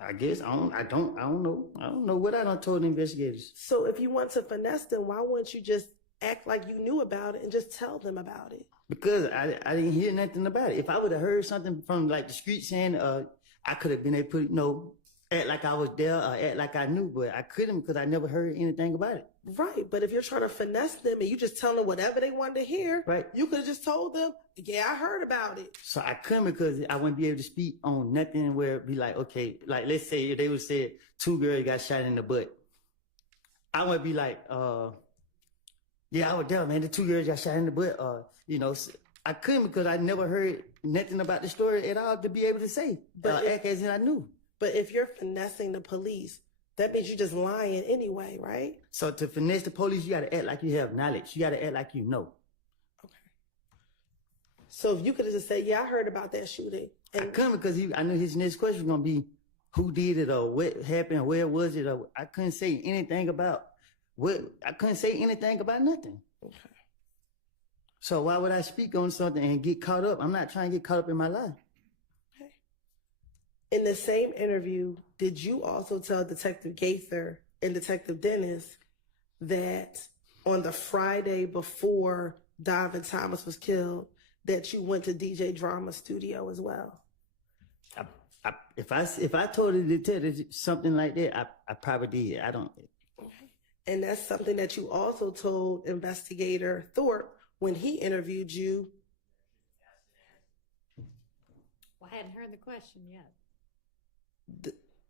I guess I don't know. I don't know what I done told the investigators. So if you want to finesse them, why wouldn't you just act like you knew about it and just tell them about it? Because I didn't hear nothing about it. If I would have heard something from like the street saying, I could have been able to, act like I was there or act like I knew, but I couldn't because I never heard anything about it. Right, but if you're trying to finesse them and you just tell them whatever they wanted to hear, right, you could have just told them, yeah, I heard about it. So I couldn't because I wouldn't be able to speak on nothing where it'd be like, okay, like let's say if they would say 2 girls got shot in the butt. I would be like, yeah, I was there, man. The 2 girls got shot in the butt. I couldn't because I never heard nothing about the story at all to be able to say, act as if I knew. But if you're finessing the police, that means you're just lying anyway, right? So to finesse the police, you got to act like you have knowledge. You got to act like you know. Okay. So if you could have just said, yeah, I heard about that shooting. And I couldn't because I knew his next question was going to be who did it or what happened or where was it. Or I couldn't say anything about nothing. Okay. So why would I speak on something and get caught up? I'm not trying to get caught up in my life. In the same interview, did you also tell Detective Gaither and Detective Dennis that on the Friday before Donovan Thomas was killed, that you went to DJ Drama's studio as well? If I told the detective something like that, I probably did. I don't. Okay. And that's something that you also told Investigator Thorpe when he interviewed you. Well, I hadn't heard the question yet.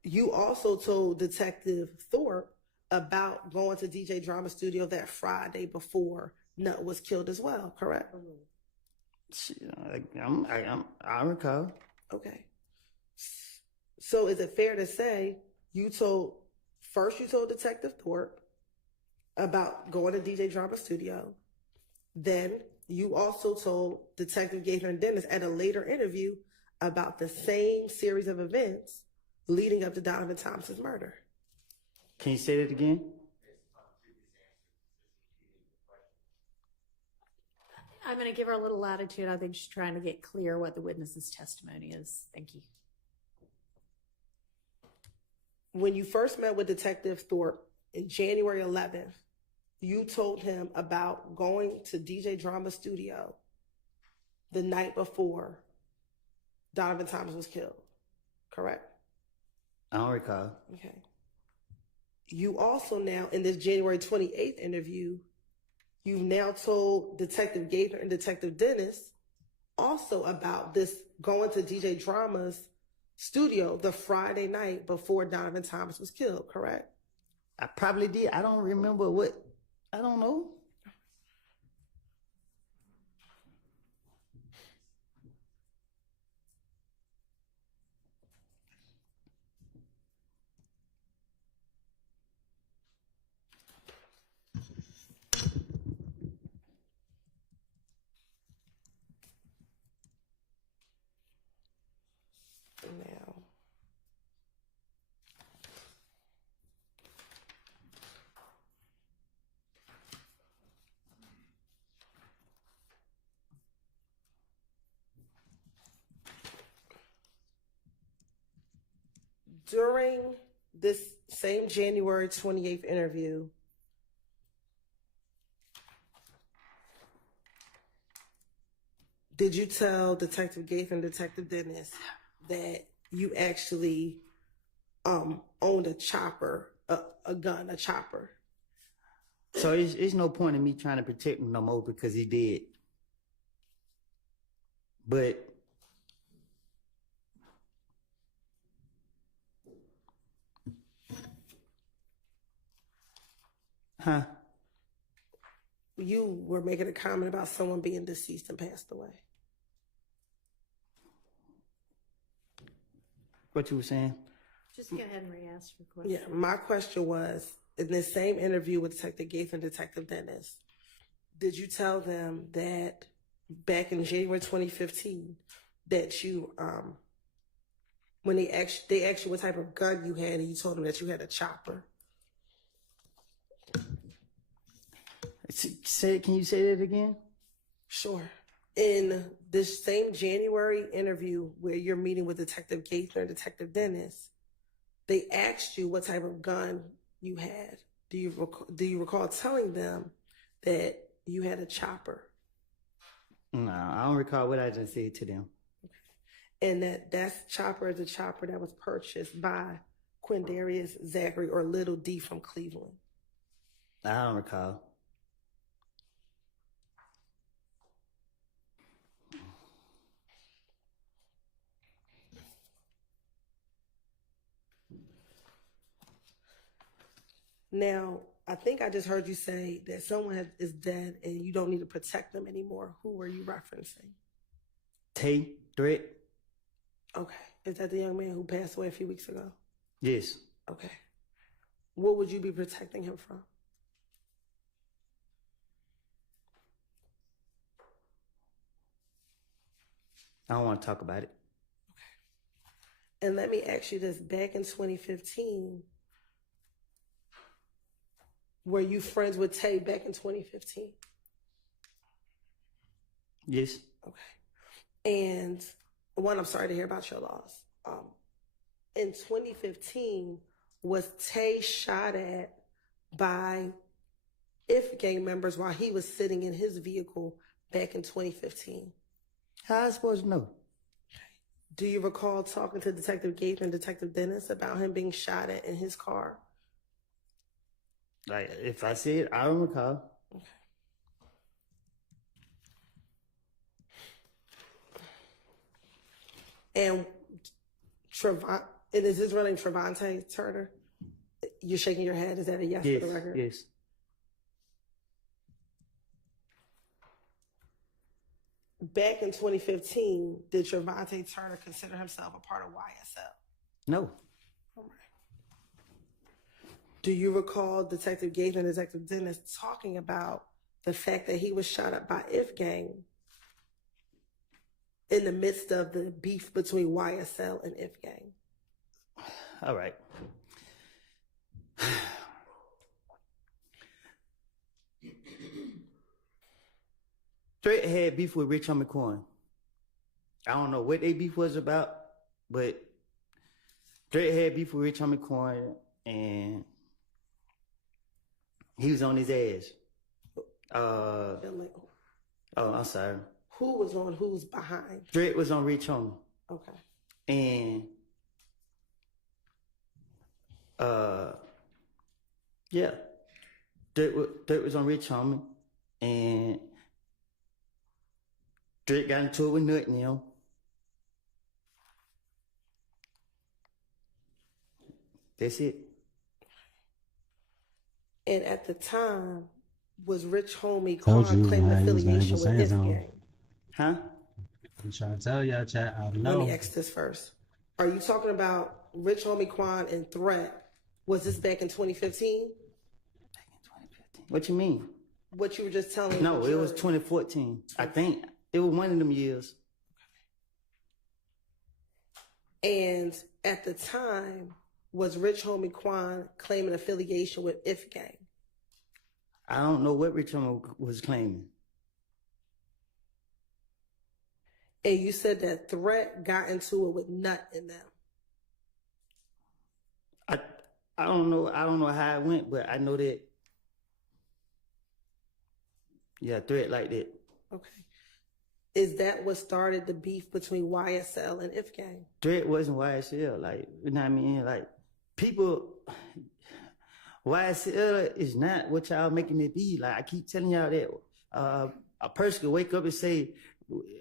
You also told Detective Thorpe about going to DJ Drama Studio that Friday before Nut was killed as well, correct? I recall. Okay. So is it fair to say you told Detective Thorpe about going to DJ Drama Studio, then you also told Detective Gaither and Dennis at a later interview about the same series of events leading up to Donovan Thomas's murder? Can you say that again? I'm going to give her a little latitude. I think she's trying to get clear what the witness's testimony is. Thank you. When you first met with Detective Thorpe in January 11th, you told him about going to DJ Drama Studio the night before Donovan Thomas was killed, correct? I don't recall. Okay. You also now, in this January 28th interview, you've now told Detective Gaither and Detective Dennis also about this going to DJ Drama's studio the Friday night before Donovan Thomas was killed, correct? I probably did. I don't remember what. I don't know. Now, during this same January 28th interview, did you tell Detective Gaither and Detective Dennis that you actually owned a chopper a gun, a chopper. So it's no point in me trying to protect him no more because he did. But You were making a comment about someone being deceased and passed away. What you were saying? Just go ahead and re-ask your question. Yeah, my question was, in this same interview with Detective Gates and Detective Dennis, did you tell them that back in January 2015 that you, when they asked you what type of gun you had, and you told them that you had a chopper? Can you say that again? Sure. In this same January interview where you're meeting with Detective Gates and Detective Dennis, they asked you what type of gun you had. Do you recall telling them that you had a chopper? No, I don't recall what I just said to them. And that chopper is a chopper that was purchased by Quindarius Zachary or Little D from Cleveland. I don't recall. Now, I think I just heard you say that someone is dead and you don't need to protect them anymore. Who were you referencing? Tay Threat? Okay. Is that the young man who passed away a few weeks ago? Yes. Okay. What would you be protecting him from? I don't want to talk about it. And let me ask you this. Back in 2015, were you friends with Tay back in 2015? Yes. Okay. And one, I'm sorry to hear about your loss. In 2015, was Tay shot at by IF gang members while he was sitting in his vehicle back in 2015? How am I supposed to know? Do you recall talking to Detective Gates and Detective Dennis about him being shot at in his car? Like, if I see it, I don't recall. Okay. And is his real name Trevante Turner? You're shaking your head. Is that a yes for the record? Yes. Back in 2015, did Trevante Turner consider himself a part of YSL? No. All right. Do you recall Detective Gates and Detective Dennis talking about the fact that he was shot up by IF gang in the midst of the beef between YSL and IF gang? All right. Threat had beef with Rich Homie Quan. I don't know what they beef was about, but Threat had beef with Rich Homie Quan, and he was on his ass. I'm sorry. Who was on who's behind? Threat was on Rich Homie. Okay. And yeah, Threat was on Rich Homie, and Threat got into it with Nut and him. That's it. And at the time, was Rich Homie Told Quan you, claiming man, he was gonna affiliation go with say IF something. gang? Huh? I'm trying to tell y'all, chat. I Let know. me ask this first. Are you talking about Rich Homie Quan and Threat? Was this back in 2015? What you mean? What you were just telling me? No, it was 2014. I think it was one of them years. And at the time, was Rich Homie Quan claiming affiliation with IF gang? I don't know what Rich Homie was claiming. And you said that Threat got into it with Nut in them. I don't know. I don't know how it went, but I know that. Yeah, Threat like that. Okay. Is that what started the beef between YSL and IF gang? Threat wasn't YSL. Like, you know what I mean? Like, people, YSL is not what y'all making it be. Like I keep telling y'all that a person can wake up and say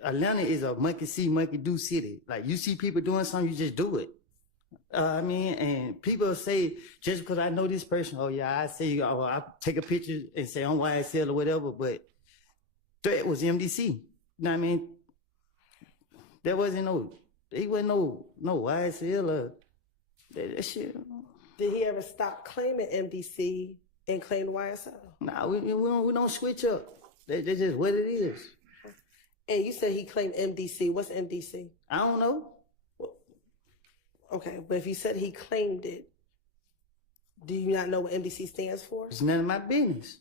Atlanta is a monkey see, monkey do city. Like you see people doing something, you just do it. I mean, and people say just because I know this person, oh yeah, I say, oh, I take a picture and say I'm YSL or whatever, but threat was MDC. You know what I mean? There wasn't he wasn't no YSL or that shit. Did he ever stop claiming MDC and claim YSL? Nah, we don't switch up. That's just what it is. And you said he claimed MDC. What's MDC? I don't know. Okay, but if you said he claimed it, do you not know what MDC stands for? It's none of my business.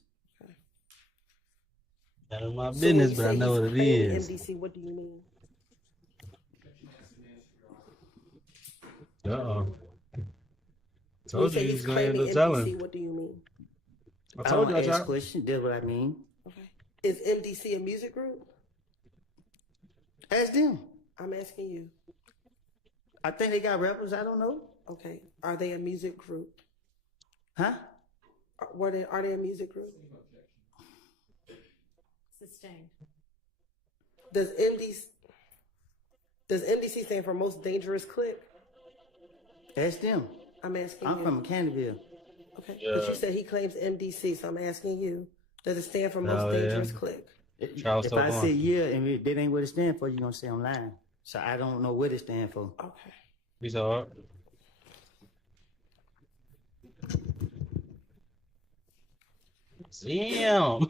None of my So business, when you but I say know he's what it claiming is. MDC, what do you mean? Uh-oh. When Told you you say he he's was going to end claiming up telling. MDC, what do you mean? I told you I ask tried. questions. That's what I mean. Okay. Is MDC a music group? Ask them. I'm asking you. I think they got rappers. I don't know. Okay. Are they a music group? Huh? Are they a music group? Sustained. Does MDC stand for most dangerous clique? Ask them. I'm asking I'm you. from Canterville. Okay. Yeah. But you said he claims MDC, so I'm asking you. Does it stand for most Hell yeah. dangerous clique? Charles If I Stone. say yeah and that ain't what it stand for, you're going to say I'm lying. So I don't know what it stand for. Okay. He's hard. Damn.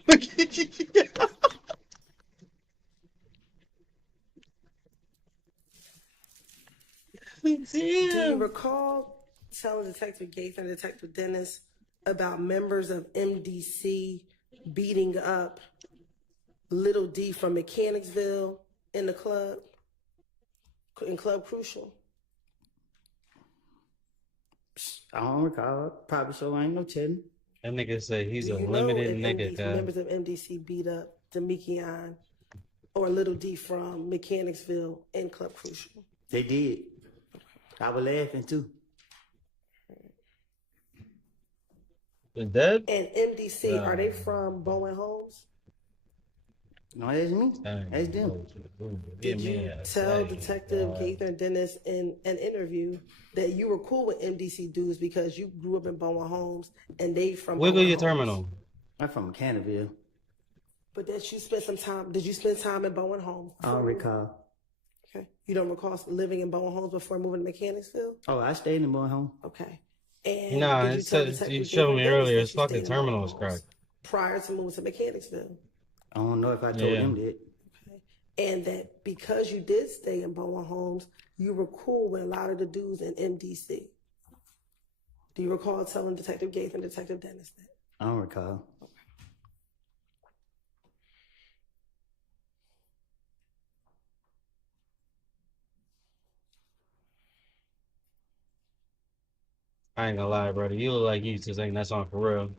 Do you recall telling Detective Gates and Detective Dennis about members of MDC beating up Little D from Mechanicsville in the club, in Club Crucial? I don't recall. Probably so. I ain't no telling. That nigga say he's Do a you know limited if nigga, guy. members of MDC beat up Demekion or Little D from Mechanicsville in Club Crucial? They did. I was laughing too. The dead? And MDC, are they from Bowen Homes? No, that's me. That's them. Did you tell Detective Gaither Dennis in an interview that you were cool with MDC dudes because you grew up in Bowen Homes and they from Wiggle Bowen your Homes? terminal. I'm from Canterville. But that you spent some time, did you spend time in Bowen Homes? I don't recall. Okay. You don't recall living in Bowen Homes before moving to Mechanicsville? Oh, I stayed in Bowen Home. Okay. And Nah, did you it tell said, Detective you showed me Gaither Dennis earlier. that His you fucking stayed in Bowen terminal is Homes cracked. prior to moving to Mechanicsville? I don't know if I told Yeah. him that. And that because you did stay in Bowen Homes, you were cool with a lot of the dudes in MDC. Do you recall telling Detective Gates and Detective Dennis that? I don't recall. I ain't gonna lie, brother. You look like you used to sing that song for real.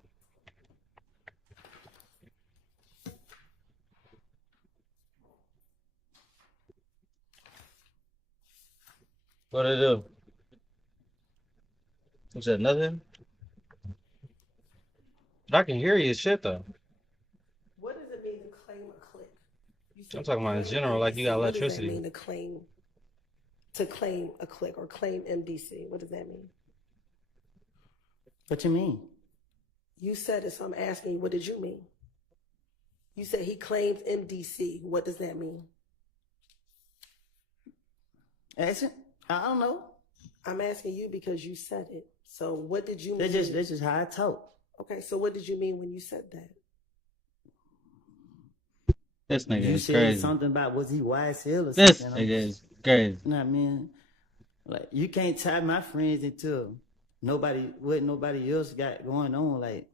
What did it do? You said nothing? But I can hear you shit though. What does it mean to claim a clique? You said I'm talking about in claim general, like you got MDC. What does that electricity. mean to claim a clique or claim MDC? What does that mean? What you mean? You said it, so I'm asking you, what did you mean? You said he claims MDC. What does that mean? Ask it. I don't know. I'm asking you because you said it. So what did you mean? That's just how I talk. Okay, so what did you mean when you said that? This nigga You is said crazy. something about was he YSL or This something? nigga is crazy. You know what I mean? Like you can't tie my friends into what nobody else got going on. Like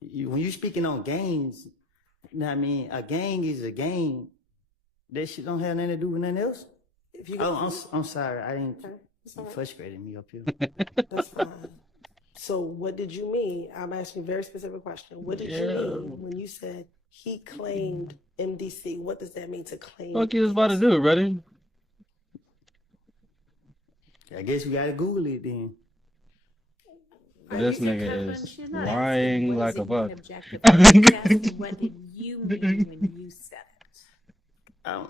when you speaking on gangs, you know what I mean? A gang is a gang. That shit don't have nothing to do with nothing else. If you I'm sorry. I didn't. Okay, it's all You right. frustrated me up here. That's fine. So what did you mean? I'm asking a very specific question. What did you mean when you said he claimed MDC? What does that mean to claim? What you was about to do, buddy? I guess we gotta Google it then. This you nigga Copeland, is you're not lying asking what like does a it mean buck. objectively. You're asking what did you mean when you said it. I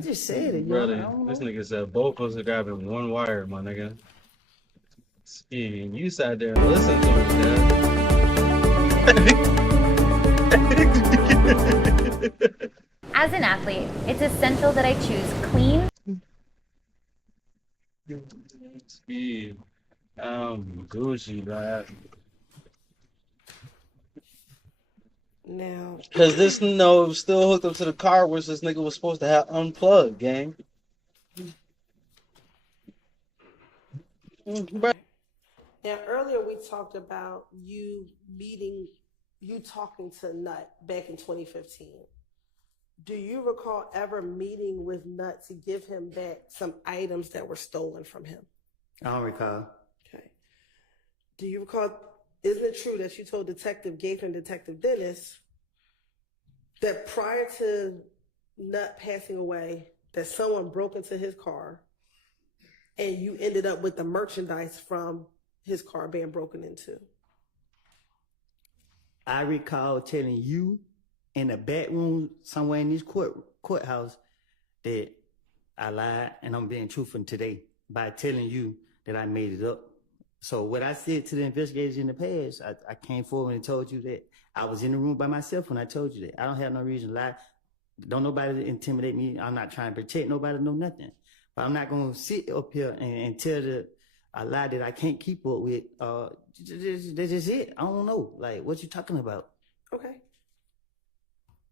just said it, y'all. I Brother, don't this know. nigga said both of us are grabbing one wire, my nigga. And you sat there and listened to it, As an athlete, it's essential that I choose clean. Dad. Speed. Gucci, lad. Now, Cause this no still hooked up to the car, which this nigga was supposed to have unplugged, gang. okay. Now, earlier we talked about you talking to Nut back in 2015. Do you recall ever meeting with Nut to give him back some items that were stolen from him? I don't recall. Okay. Do you recall, isn't it true that you told Detective Gaither and Detective Dennis that prior to Nut passing away, that someone broke into his car and you ended up with the merchandise from his car being broken into? I recall telling you in the back room somewhere in this courthouse that I lied, and I'm being truthful today by telling you that I made it up. So what I said to the investigators in the past, I came forward and told you that I was in the room by myself when I told you that. I don't have no reason to lie. Don't nobody intimidate me. I'm not trying to protect nobody, no nothing. But I'm not going to sit up here and tell a lie that I can't keep up with. That's just it. I don't know. Like, what you talking about? Okay.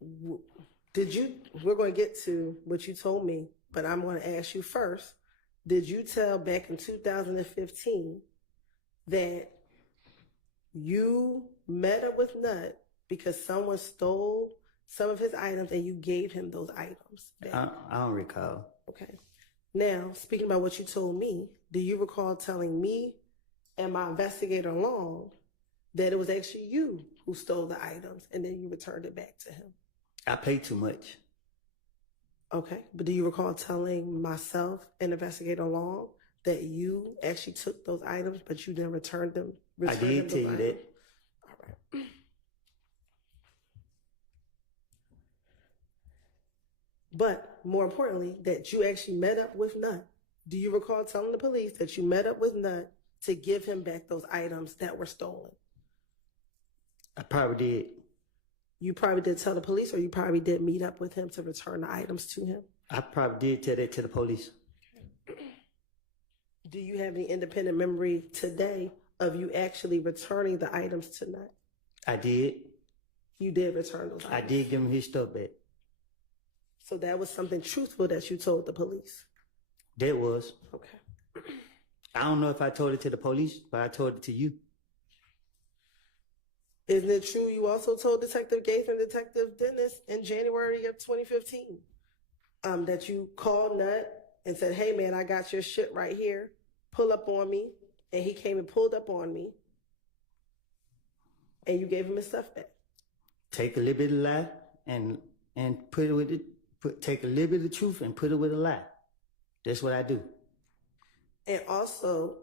We're going to get to what you told me, but I'm going to ask you first. Did you tell back in 2015 that you met up with Nut because someone stole some of his items and you gave him those items back? I don't recall. Okay. Now, speaking about what you told me, do you recall telling me and my investigator Long that it was actually you who stole the items and then you returned it back to him? I paid too much. Okay. But do you recall telling myself and investigator Long that you actually took those items, but you didn't return them? I did tell you that. All right. But more importantly, that you actually met up with Nut. Do you recall telling the police that you met up with Nut to give him back those items that were stolen? I probably did. You probably did tell the police, or you probably did meet up with him to return the items to him? I probably did tell that to the police. Do you have any independent memory today of you actually returning the items to Nut? I did. You did return those items? I did give him his stuff back. So that was something truthful that you told the police? That was. Okay. I don't know if I told it to the police, but I told it to you. Isn't it true you also told Detective Gaither and Detective Dennis in January of 2015 that you called Nut and said, hey man, I got your shit right here, pull up on me, and he came and pulled up on me and you gave him his stuff back? Take a little bit of lie and put it with it. Take a little bit of truth and put it with a lie. That's what I do. And also,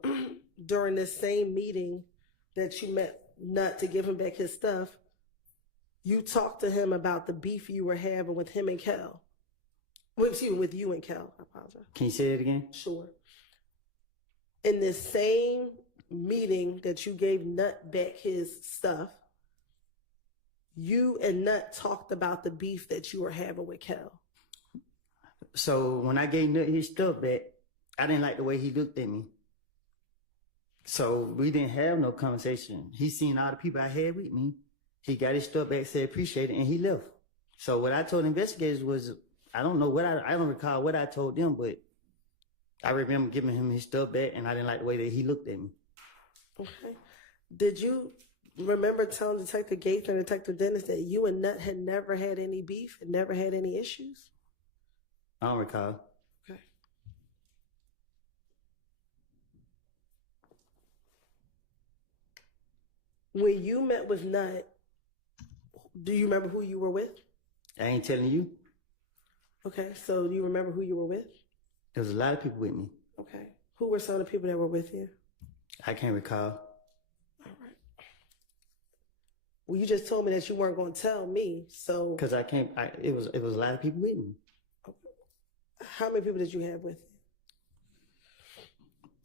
during this same meeting that you met Nut to give him back his stuff, you talked to him about the beef you were having with him and Kel. Well, excuse me, with you and Kel. I apologize. Can you say it again? Sure. In this same meeting that you gave Nut back his stuff, you and Nut talked about the beef that you were having with Kel. So when I gave Nut his stuff back, I didn't like the way he looked at me. So we didn't have no conversation. He seen all the people I had with me. He got his stuff back, said appreciate it, and he left. So what I told investigators was, I don't recall what I told them, but I remember giving him his stuff back, and I didn't like the way that he looked at me. Okay. Did you remember telling Detective Gaither and Detective Dennis that you and Nut had never had any beef and never had any issues? I don't recall. Okay. When you met with Nut, do you remember who you were with? I ain't telling you. Okay, so do you remember who you were with? There was a lot of people with me. Okay. Who were some of the people that were with you? I can't recall. All right. Well, you just told me that you weren't going to tell me, so. Because it was a lot of people with me. How many people did you have with you?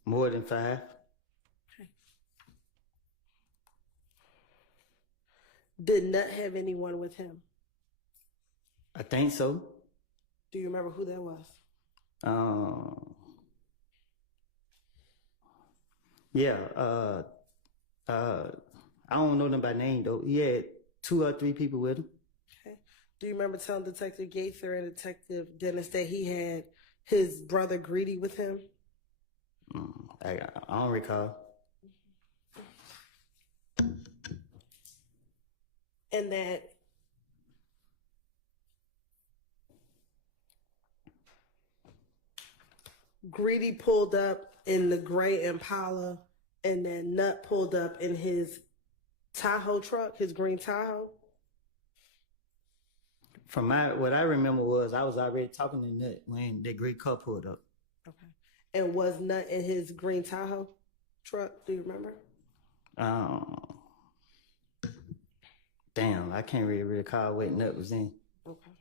More than 5. Did Nut have anyone with him? I think so. Do you remember who that was? Yeah. I don't know them by name though. He had 2 or 3 people with him. Okay. Do you remember telling Detective Gaither and Detective Dennis that he had his brother Greedy with him? I don't recall. And that Greedy pulled up in the gray Impala, and then Nut pulled up in his Tahoe truck, his green Tahoe. From what I remember was I was already talking to Nut when that great car pulled up. Okay. And was Nut in his green Tahoe truck? Do you remember? Damn, I can't really recall what Nut was in. Okay.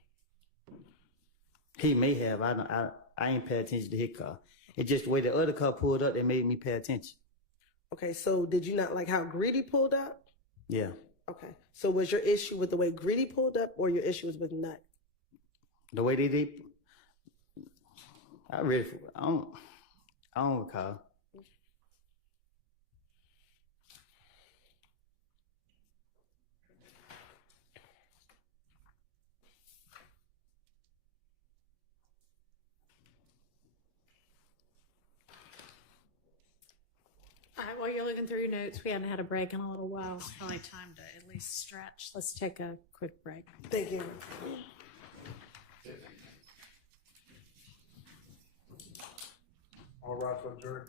He may have. I ain't pay attention to his car. It's just the way the other car pulled up that made me pay attention. Okay, so did you not like how Greedy pulled up? Yeah. Okay. So was your issue with the way Greedy pulled up, or your issue was with Nut? The way they did. I don't recall. All right, while you're looking through your notes, we haven't had a break in a little while. It's probably time to at least stretch. Let's take a quick break. Thank you. All right, for adjourn.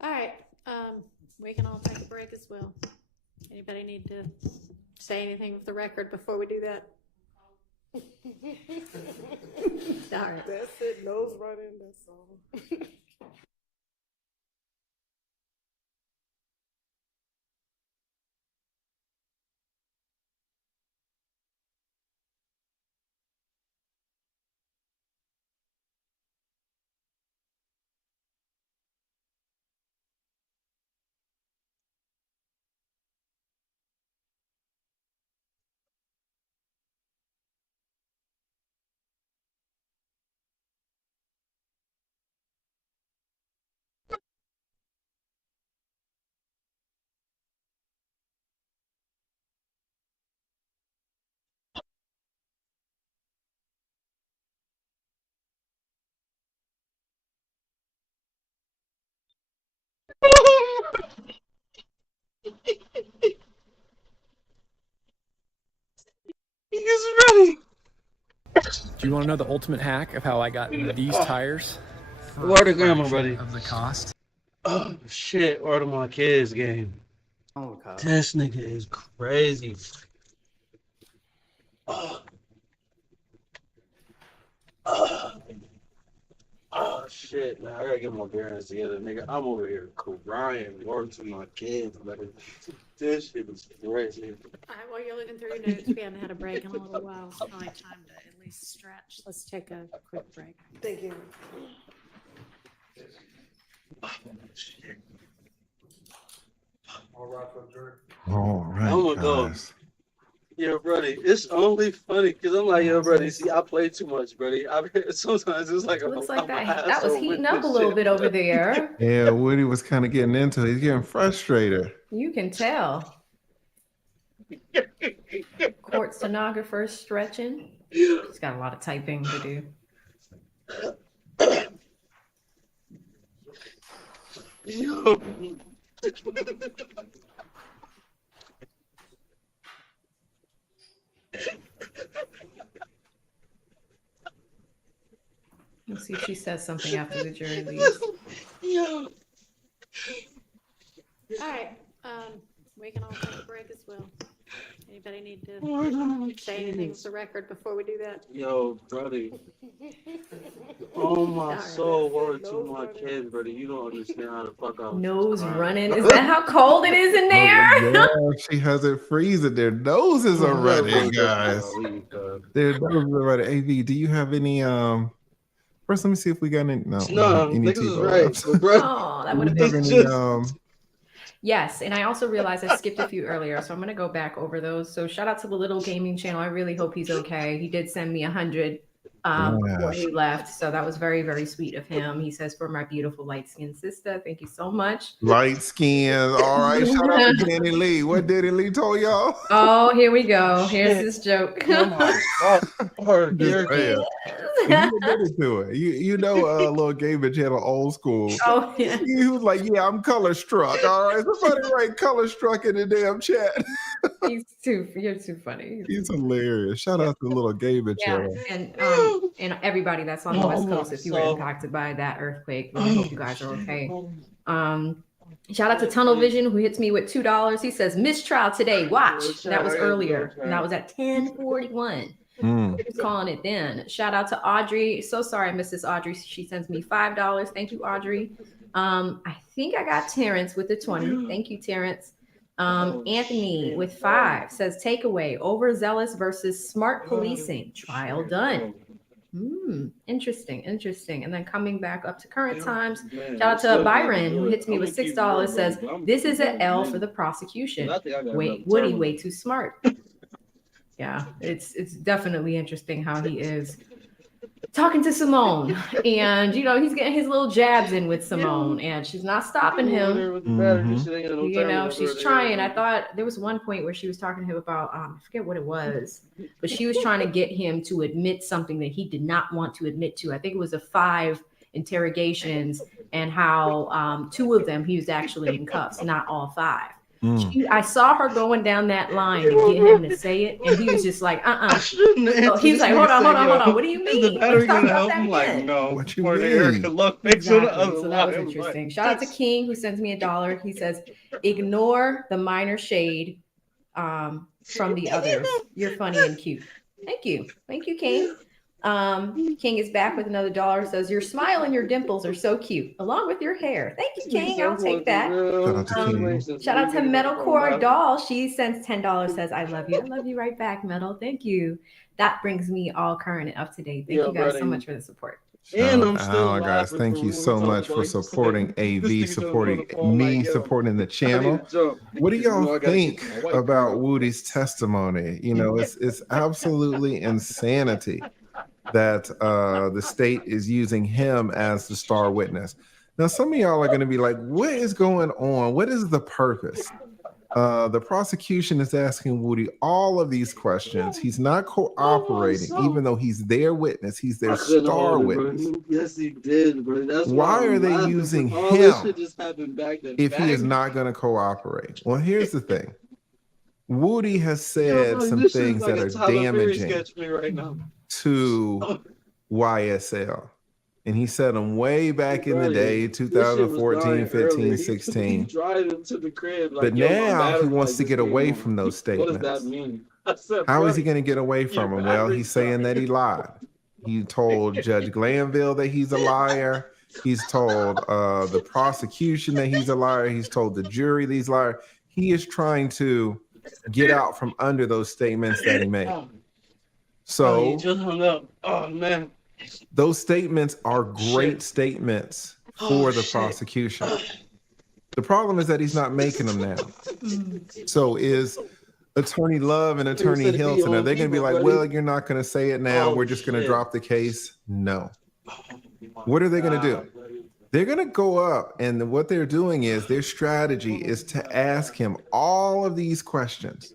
All right, we can all take a break as well. Anybody need to say anything with the record before we do that? All right. That's it. Nose running. That's all. He's ready. Do you want to know the ultimate hack of how I got these tires? Where the grandma, buddy? Of the cost. Oh shit! Order my kids game. Oh god. This nigga is crazy. Oh. Oh shit, man! I gotta get my bearings together, nigga. I'm over here crying, word to my kids, man. This shit is crazy. All right, while you're looking through your notes, we haven't had a break in a little while. It's probably time to at least stretch. Let's take a quick break. Thank you. All right, for adjourn. All right, I'm gonna go. guys. Yo, buddy, it's only funny because I'm like, yo, buddy, see, I play too much, buddy. Sometimes it's like Looks I'm like an that was asshole heating with up a this little shit. bit over there. Yeah, Woody was kind of getting into it. He's getting frustrated. You can tell. Court stenographer stretching. She's got a lot of typing to do. Let's see if she says something after the jury leaves. All right, we can all take a break as well. Anybody need to say anything for the record before we do that? Yo, brother. Oh my soul, word to my kids, brother. You don't understand how the fuck I was Nose running. Is that how cold it is in there? Yeah, she has it freezing. Their noses are running, guys. Their noses are running. AV, do you have any first let me see if we got any no any niggas is right, bro. Oh, that would have have been any Yes, and I also realized I skipped a few earlier, so I'm gonna go back over those. So shout out to the Little Gaming channel. I really hope he's okay. He did send me 100 before he left, so that was very, very sweet of him. He says, "For my beautiful light-skinned sister, thank you so much." light skin. All right, shout out to Danny Lee. What Danny Lee told y'all? Oh, here we go. Here's this joke. Just saying. You admitted to it. You know, Little Gaming channel old school. Oh yeah. He was like, "Yeah, I'm color struck." All right, somebody write color struck in the damn chat. You're too funny. He's hilarious. Shout out to the Little Gaming Yeah, channel. and everybody that's on the West Coast, if you were impacted by that earthquake, I hope you guys are okay. Shout out to Tunnel Vision, who hits me with $2. He says, mistrial today, watch. That was earlier, and that was at 10:41. Calling it then. Shout out to Audrey. So sorry I missed this, Audrey. She sends me $5. Thank you, Audrey. I think I got Terrence with the 20. Thank you, Terrence. Anthony with 5 says takeaway: overzealous versus smart policing. Trial done. Interesting. And then coming back up to current times, shout out to Byron, who hits me with $6. Says this is an L for the prosecution. Woody way too smart. Yeah, it's definitely interesting how he is talking to Simone, and he's getting his little jabs in with Simone, and she's not stopping him. She's trying. I thought there was one point where she was talking to him about I forget what it was, but she was trying to get him to admit something that he did not want to admit to. I think it was 5 interrogations, and how 2 of them he was actually in cuffs, not all 5. I saw her going down that line to get him to say it, and he was just like, So he was like, hold on. What do you mean? Let's talk about that again. What you mean? Exactly. So that was interesting. Shout out to King, who sends me $1. He says, ignore the minor shade from the others. You're funny and cute. Thank you, King. King is back with another $1. Says your smile and your dimples are so cute, along with your hair. Thank you, King. I'll take that. Shout out to Metalcore Doll. She sends $10. Says I love you. I love you right back, Metal. Thank you. That brings me all current and up to date. Thank you guys so much for the support. And I'm still guys, thank you so much for supporting AV, supporting me, supporting the channel. What do y'all think about Woody's testimony? It's absolutely insanity that the state is using him as the star witness. Now, some of y'all are going to be like, what is going on? What is the purpose? The prosecution is asking Woody all of these questions. He's not cooperating, even though he's their witness. He's their star witness. Yes, he did, bro. That's why are they using him if he is not going to cooperate? Well, here's the thing. Woody has said some things that are damaging to YSL. And he said them way back in the day, 2014, 15, 16. But now he wants to get away from those statements. What does that mean? How is he going to get away from them? Well, he's saying that he lied. He told Judge Glanville that he's a liar. He's told the prosecution that he's a liar. He's told the jury that he's a liar. He is trying to get out from under those statements that he made. So he just hung up. Oh man. Those statements are great statements for the prosecution. The problem is that he's not making them now. So is Attorney Love and Attorney Hilton, are they going to be like, well, you're not going to say it now, we're just going to drop the case? No. What are they going to do? They're going to go up, and what they're doing is their strategy is to ask him all of these questions.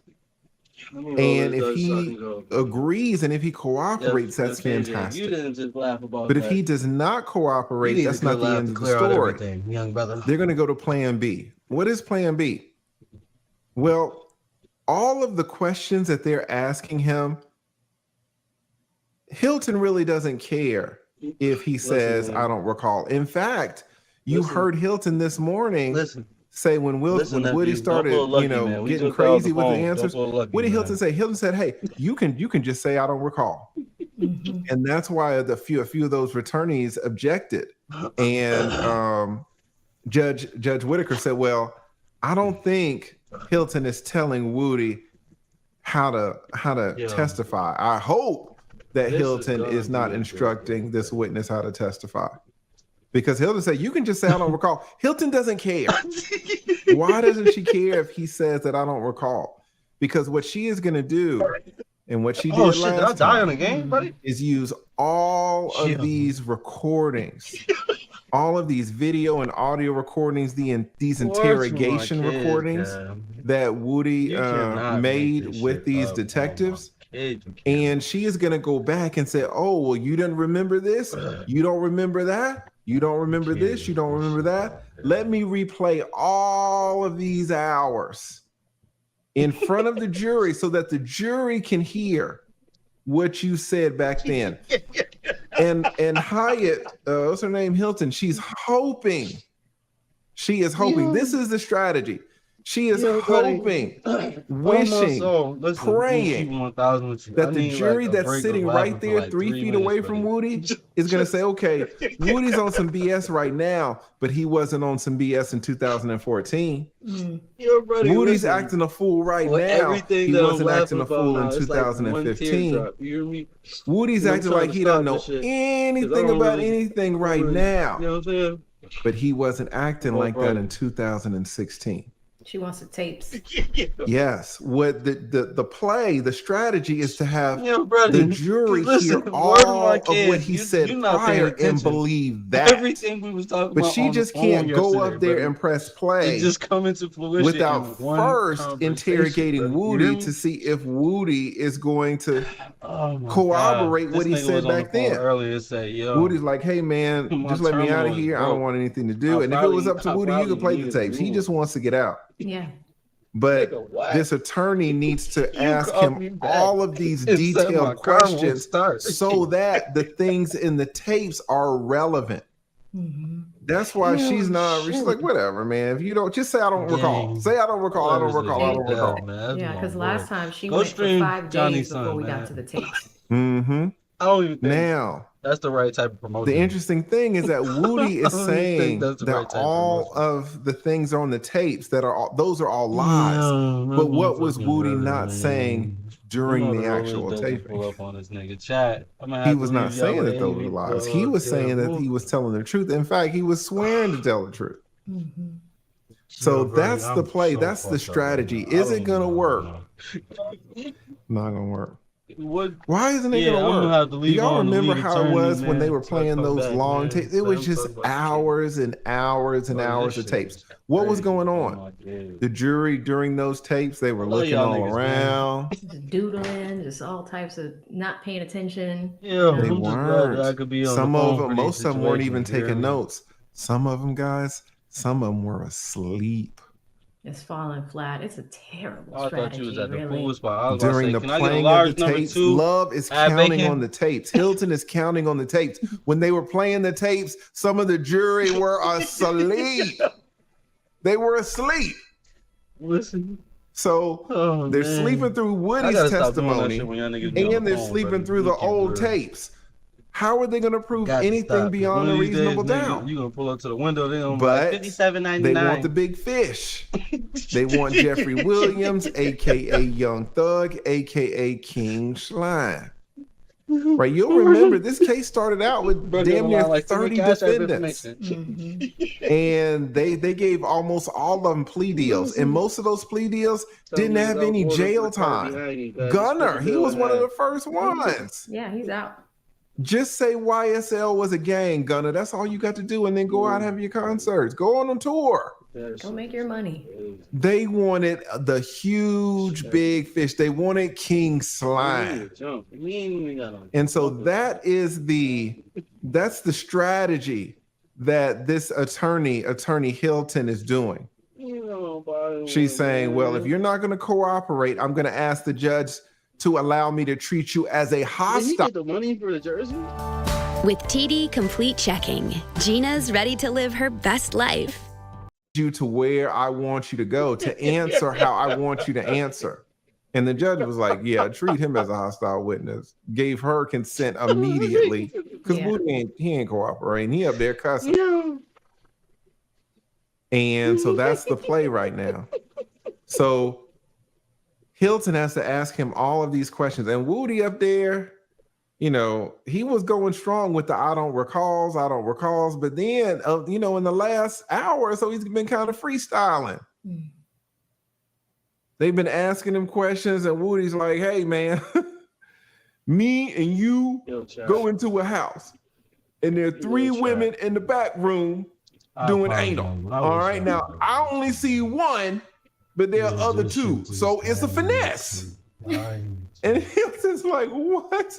And if he agrees and if he cooperates, that's fantastic. You didn't just laugh about But that. if he does not cooperate, You need that's a good not the laugh end to of the clear out story. everything, young brother. They're going to go to plan B. What is plan B? Well, all of the questions that they're asking him, Hilton really doesn't care if he says, man. I don't recall. In fact, you heard Hilton this morning say when Woody started, getting crazy with the answers, what did Hilton say? Hilton said, hey, you can just say I don't recall. And that's why a few of those returnees objected. And Judge Whitaker said, well, I don't think Hilton is telling Woody how to testify. I hope that Hilton is not instructing this witness how to testify. Because Hilton said, you can just say I don't recall. Hilton doesn't care. Why doesn't she care if he says that I don't recall? Because what she is going to do, and what she did last time, is use all of these recordings, all of these video and audio recordings, these interrogation recordings that Woody made with these detectives. And she is going to go back and say, oh, well, you didn't remember this? You don't remember that? You don't remember this? You don't remember that? Let me replay all of these hours in front of the jury so that the jury can hear what you said back then. And Hyatt, what's her name? Hilton, she's hoping. She is hoping. This is the strategy. She is hoping, wishing, praying that the jury that's sitting right there 3 feet away from Woody is going to say, okay, Woody's on some BS right now, but he wasn't on some BS in 2014. Woody's acting a fool right now. He wasn't acting a fool in 2015. Woody's acting like he don't know anything about anything right now. But he wasn't acting like that in 2016. She wants the tapes. Yes. What the strategy is to have the jury hear all of what he said prior and believe that. Everything we was talking about. But she just can't go up there and press play. It just come into fruition without first interrogating Woody to see if Woody is going to corroborate what he said back then. Earlier, say, yo, Woody's like, hey man, just let me out of here. I don't want anything to do. And if it was up to Woody, you could play the tapes. He just wants to get out. Yeah. But this attorney needs to ask him all of these detailed questions so that the things in the tapes are relevant. That's why she's like, whatever, man. If you don't, just say I don't recall. Say I don't recall. I don't recall. I don't recall. Yeah, because last time she went for 5 days before we got to the tapes. Mm-hmm. I don't even think now that's the right type of promotion. The interesting thing is that Woody is saying that all of the things on the tapes those are all lies. But what was Woody not saying during the actual taping? Pull up on this nigga chat. He was not saying that those were lies. He was saying that he was telling the truth. In fact, he was swearing to tell the truth. So that's the play. That's the strategy. Is it gonna work? Not gonna work. Why isn't it gonna work? Do y'all remember how it was when they were playing those long tapes? It was just hours and hours and hours of tapes. What was going on? The jury during those tapes, they were looking all around. Doodling, just all types of not paying attention. Yeah, they weren't. Some of them, most of them weren't even taking notes. Some of them, guys, some of them were asleep. It's falling flat. It's a terrible I strategy. thought you was at the really. pool spot. During the playing of the tapes, Love is counting on the tapes. Hilton is counting on the tapes. When they were playing the tapes, some of the jury were asleep. They were asleep. Listen. So they're sleeping through Woody's testimony, and they're sleeping through the old tapes. How are they going to prove anything beyond a reasonable doubt? You're going to pull up to the window. But $57.99. They want the big fish. They want Jeffrey Williams, a.k.a. Young Thug, a.k.a. King Slime. Right? You'll remember this case started out with damn near 30 defendants. And they gave almost all of them plea deals. And most of those plea deals didn't have any jail time. Gunner, he was one of the first ones. Yeah, he's out. Just say YSL was a gang, Gunner. That's all you got to do, and then go out and have your concerts. Go on a tour. Go make your money. They wanted the huge big fish. They wanted king slime. And so that's the strategy that this attorney Hilton is doing. She's saying, well, if you're not going to cooperate, I'm going to ask the judge to allow me to treat you as a hostile. Did he get the money for the jersey? With TD Complete Checking, Gina's ready to live her best life. You to where I want you to go, to answer how I want you to answer. And the judge was like, yeah, treat him as a hostile witness. Gave her consent immediately because he ain't cooperating. He up there cussing. Yeah. And so that's the play right now. So Hilton has to ask him all of these questions. And Woody up there, you know, he was going strong with the I don't recalls. But then, you know, in the last hour or so, he's been kind of freestyling. They've been asking him questions, and Woody's like, hey, man, me and you go into a house, and there are 3 women in the back room doing anal. All right, now, I only see 1, but there are other 2. So it's a finesse. And Hilton's like, what?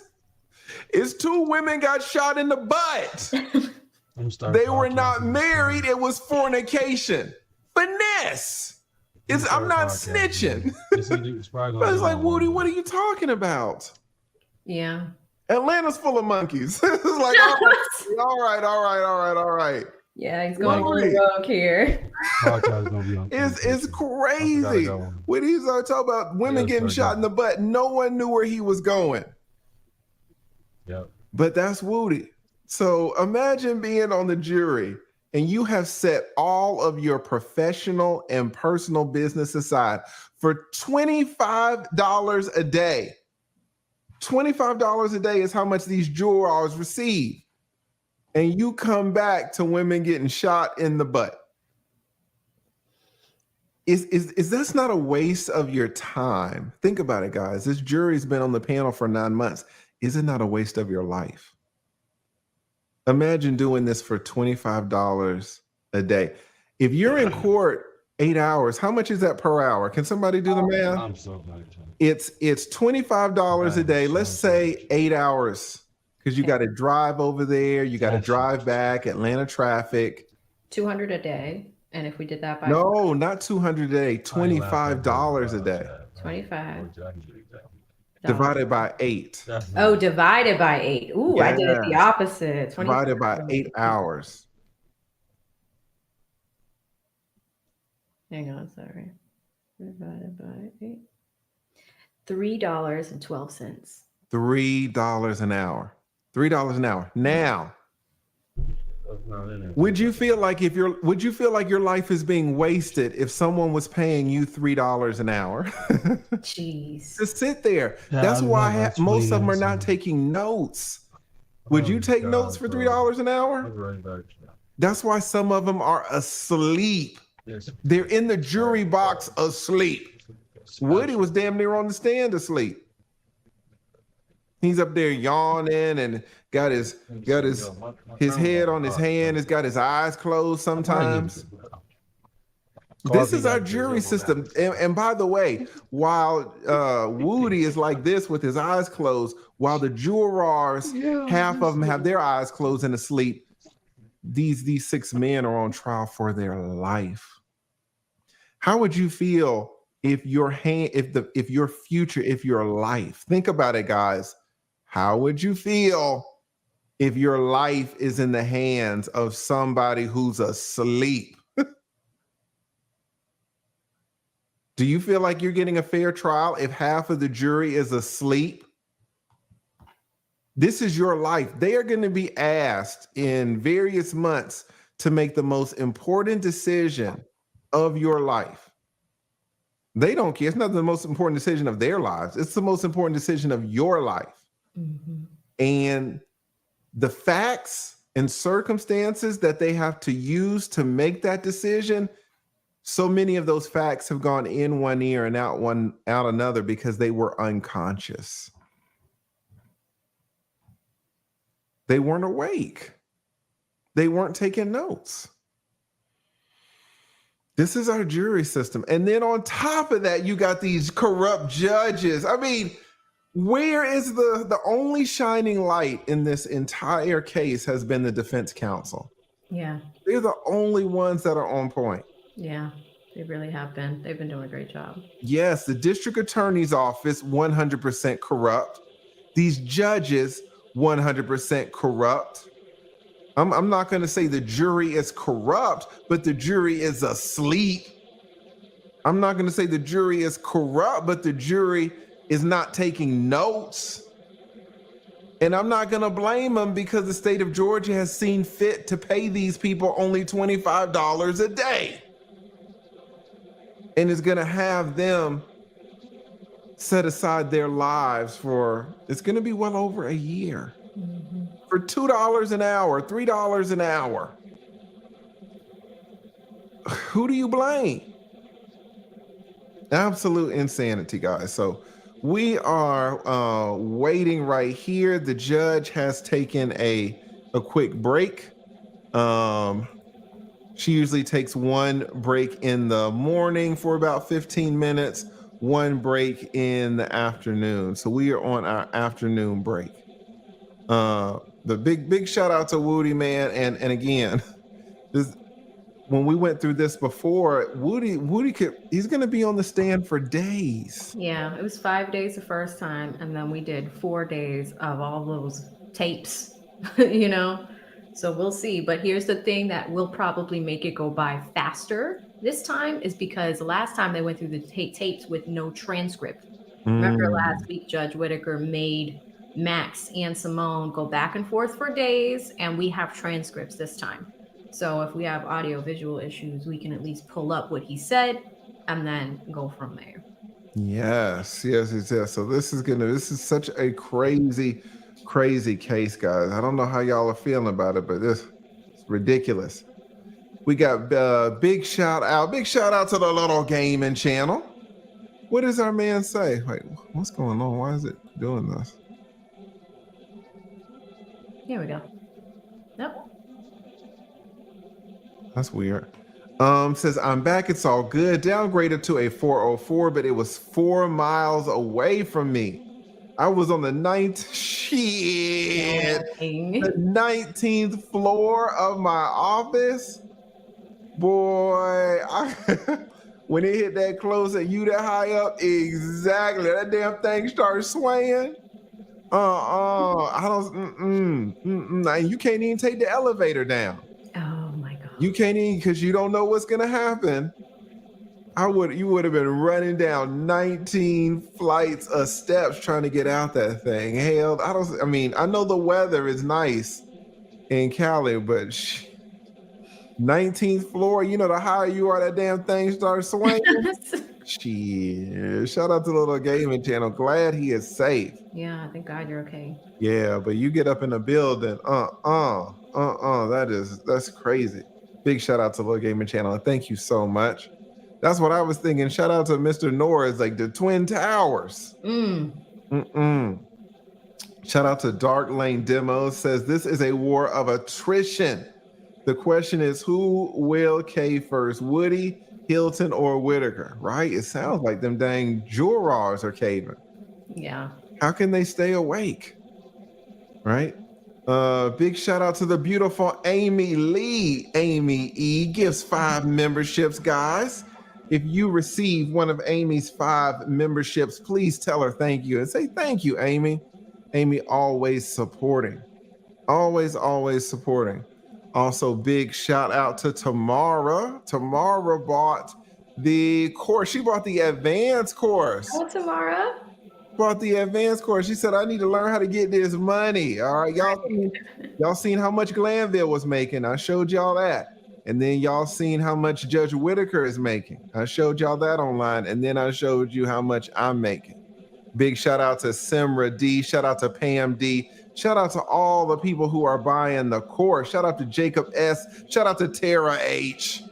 It's 2 women got shot in the butt. They were not married. It was fornication. Finesse. I'm not snitching. But it's like, Woody, what are you talking about? Yeah. Atlanta's full of monkeys. It's like, all right. Yeah, he's going rogue here. It's crazy. When he's talking about women getting shot in the butt, no one knew where he was going. Yep. But that's Woody. So imagine being on the jury and you have set all of your professional and personal business aside for $25 a day. $25 a day is how much these jurors receive. And you come back to women getting shot in the butt. Is this not a waste of your time? Think about it, guys. This jury's been on the panel for 9 months. Is it not a waste of your life? Imagine doing this for $25 a day. If you're in court 8 hours, how much is that per hour? Can somebody do the math? I'm so glad. It's $25 a day. Let's say 8 hours, because you got to drive over there. You got to drive back, Atlanta traffic. 200 a day. And if we did that by No, not 200 a day, $25 a day. 25. Divided by 8. Oh, divided by 8. Ooh, yes. I did it the opposite. Divided by 8 hours. Hang on, sorry. Divided by 8. $3.12. $3 an hour. $3 an hour. Now, would you feel like your life is being wasted if someone was paying you $3 an hour? Jeez. Just sit there. That's why most of them are not taking notes. Would you take notes for $3 an hour? That's why some of them are asleep. They're in the jury box asleep. Woody was damn near on the stand asleep. He's up there yawning and got his head on his hand. He's got his eyes closed sometimes. This is our jury system. And by the way, while Woody is like this with his eyes closed, while the jurors, half of them have their eyes closed and asleep, these 6 men are on trial for their life. How would you feel if your life, think about it, guys. How would you feel if your life is in the hands of somebody who's asleep? Do you feel like you're getting a fair trial if half of the jury is asleep? This is your life. They are going to be asked in various months to make the most important decision of your life. They don't care. It's not the most important decision of their lives. It's the most important decision of your life. Mm-hmm. And the facts and circumstances that they have to use to make that decision, so many of those facts have gone in one ear and out another because they were unconscious. They weren't awake. They weren't taking notes. This is our jury system. And then on top of that, you got these corrupt judges. I mean, where is the only shining light in this entire case has been the defense counsel. Yeah. They're the only ones that are on point. Yeah, they really have been. They've been doing a great job. Yes, the district attorney's office, 100% corrupt. These judges, 100% corrupt. I'm not going to say the jury is corrupt, but the jury is asleep. I'm not going to say the jury is corrupt, but the jury is not taking notes. And I'm not going to blame them because the state of Georgia has seen fit to pay these people only $25 a day. And is going to have them set aside their lives for, it's going to be well over a year. Mm-hmm. For $2 an hour, $3 an hour. Who do you blame? Absolute insanity, guys. So we are waiting right here. The judge has taken a quick break. She usually takes one break in the morning for about 15 minutes, one break in the afternoon. So we are on our afternoon break. The big shout out to Woody, man. And again, this, when we went through this before, Woody he's going to be on the stand for days. Yeah, it was 5 days the first time, and then we did 4 days of all those tapes, you know? So we'll see. But here's the thing that will probably make it go by faster this time is because the last time they went through the tapes with no transcript. Remember last week, Judge Whitaker made Max and Simone go back and forth for days, and we have transcripts this time. So if we have audio visual issues, we can at least pull up what he said and then go from there. Yes. So this is such a crazy case, guys. I don't know how y'all are feeling about it, but it's ridiculous. We got big shout out to the Little Gaming channel. What does our man say? Wait, what's going on? Why is it doing this? Here we go. Nope. That's weird. Says, I'm back. It's all good. Downgraded to a 404, but it was 4 miles away from me. I was on the 19th floor of my office. Boy, when it hit that close and you that high up, exactly. That damn thing started swaying. I don't, and you can't even take the elevator down. Oh my God. You can't even, because you don't know what's gonna happen. You would have been running down 19 flights of steps trying to get out that thing. Hell, I know the weather is nice in Cali, but 19th floor, you know, the higher you are, that damn thing starts swinging. Shit. Shout out to the Little Gaming channel. Glad he is safe. Yeah, thank God you're okay. Yeah, but you get up in the building, that's crazy. Big shout out to Little Gaming channel, and thank you so much. That's what I was thinking. Shout out to Mr. Norris, like the Twin Towers. Shout out to Dark Lane Demos, says this is a war of attrition. The question is, who will cave first, Woody, Hilton, or Whitaker? Right? It sounds like them dang jurors are caving. Yeah. How can they stay awake? Right? Big shout out to the beautiful Amy Lee. Amy E gives 5 memberships, guys. If you receive one of Amy's 5 memberships, please tell her thank you and say thank you, Amy. Amy always supporting. Always supporting. Also, big shout out to Tamara. Tamara bought the course. She bought the advanced course. Oh, Tamara. Bought the advanced course. She said, I need to learn how to get this money. All right, y'all seen how much Glanville was making. I showed y'all that. And then y'all seen how much Judge Whitaker is making. I showed y'all that online. And then I showed you how much I'm making. Big shout out to Simra D. Shout out to Pam D. Shout out to all the people who are buying the course. Shout out to Jacob S. Shout out to Tara H.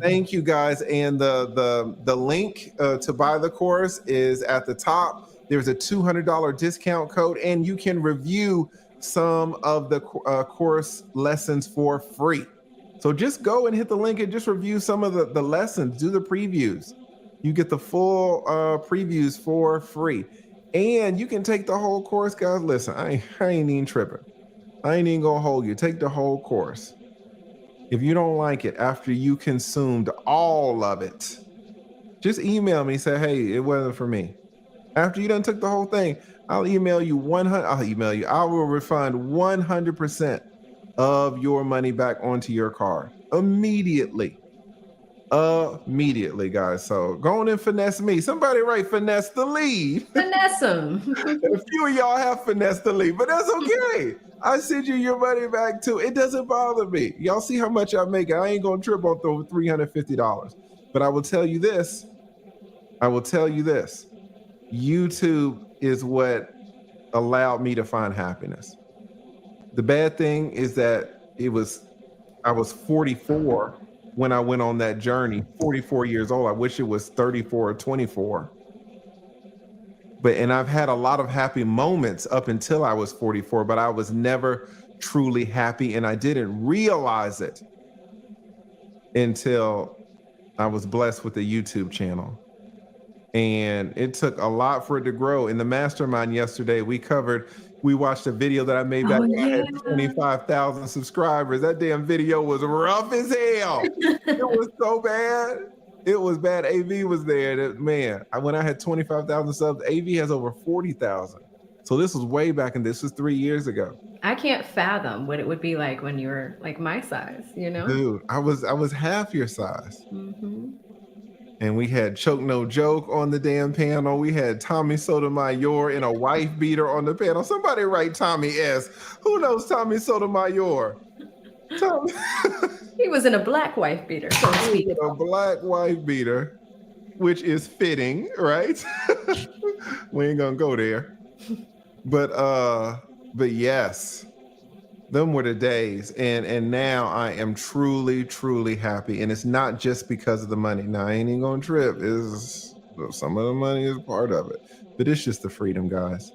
Thank you, guys. And the link to buy the course is at the top. There's a $200 discount code, and you can review some of the course lessons for free. So just go and hit the link and just review some of the lessons, do the previews. You get the full previews for free. And you can take the whole course, guys. Listen, I ain't even tripping. I ain't even gonna hold you. Take the whole course. If you don't like it after you consumed all of it, just email me and say, hey, it wasn't for me. After you done took the whole thing, I'll email you I will refund 100% of your money back onto your card immediately. Immediately, guys. So go on and finesse me. Somebody write finesse the lead. Finesse them. A few of y'all have finesse the lead, but that's okay. I send you your money back too. It doesn't bother me. Y'all see how much I make. I ain't gonna trip on through $350. But I will tell you this. YouTube is what allowed me to find happiness. The bad thing is that I was 44 when I went on that journey, 44 years old. I wish it was 34 or 24. And I've had a lot of happy moments up until I was 44, but I was never truly happy, and I didn't realize it until I was blessed with a YouTube channel. And it took a lot for it to grow. In the mastermind yesterday, we watched a video that I made back when I had 25,000 subscribers. That damn video was rough as hell. It was so bad. It was bad. AV was there. Man, when I had 25,000 subs, AV has over 40,000. So this was way back, and this was 3 years ago. I can't fathom what it would be like when you were like my size, you know? Dude, I was half your size. Mm-hmm. And we had Choke No Joke on the damn panel. We had Tommy Sotomayor in a wife beater on the panel. Somebody write Tommy S. Who knows Tommy Sotomayor? Tommy. He was in a black wife beater, so to speak. A black wife beater, which is fitting, right? We ain't gonna go there. But yes, them were the days. And now I am truly, truly happy. And it's not just because of the money. Now I ain't even gonna trip. Some of the money is part of it. But it's just the freedom, guys.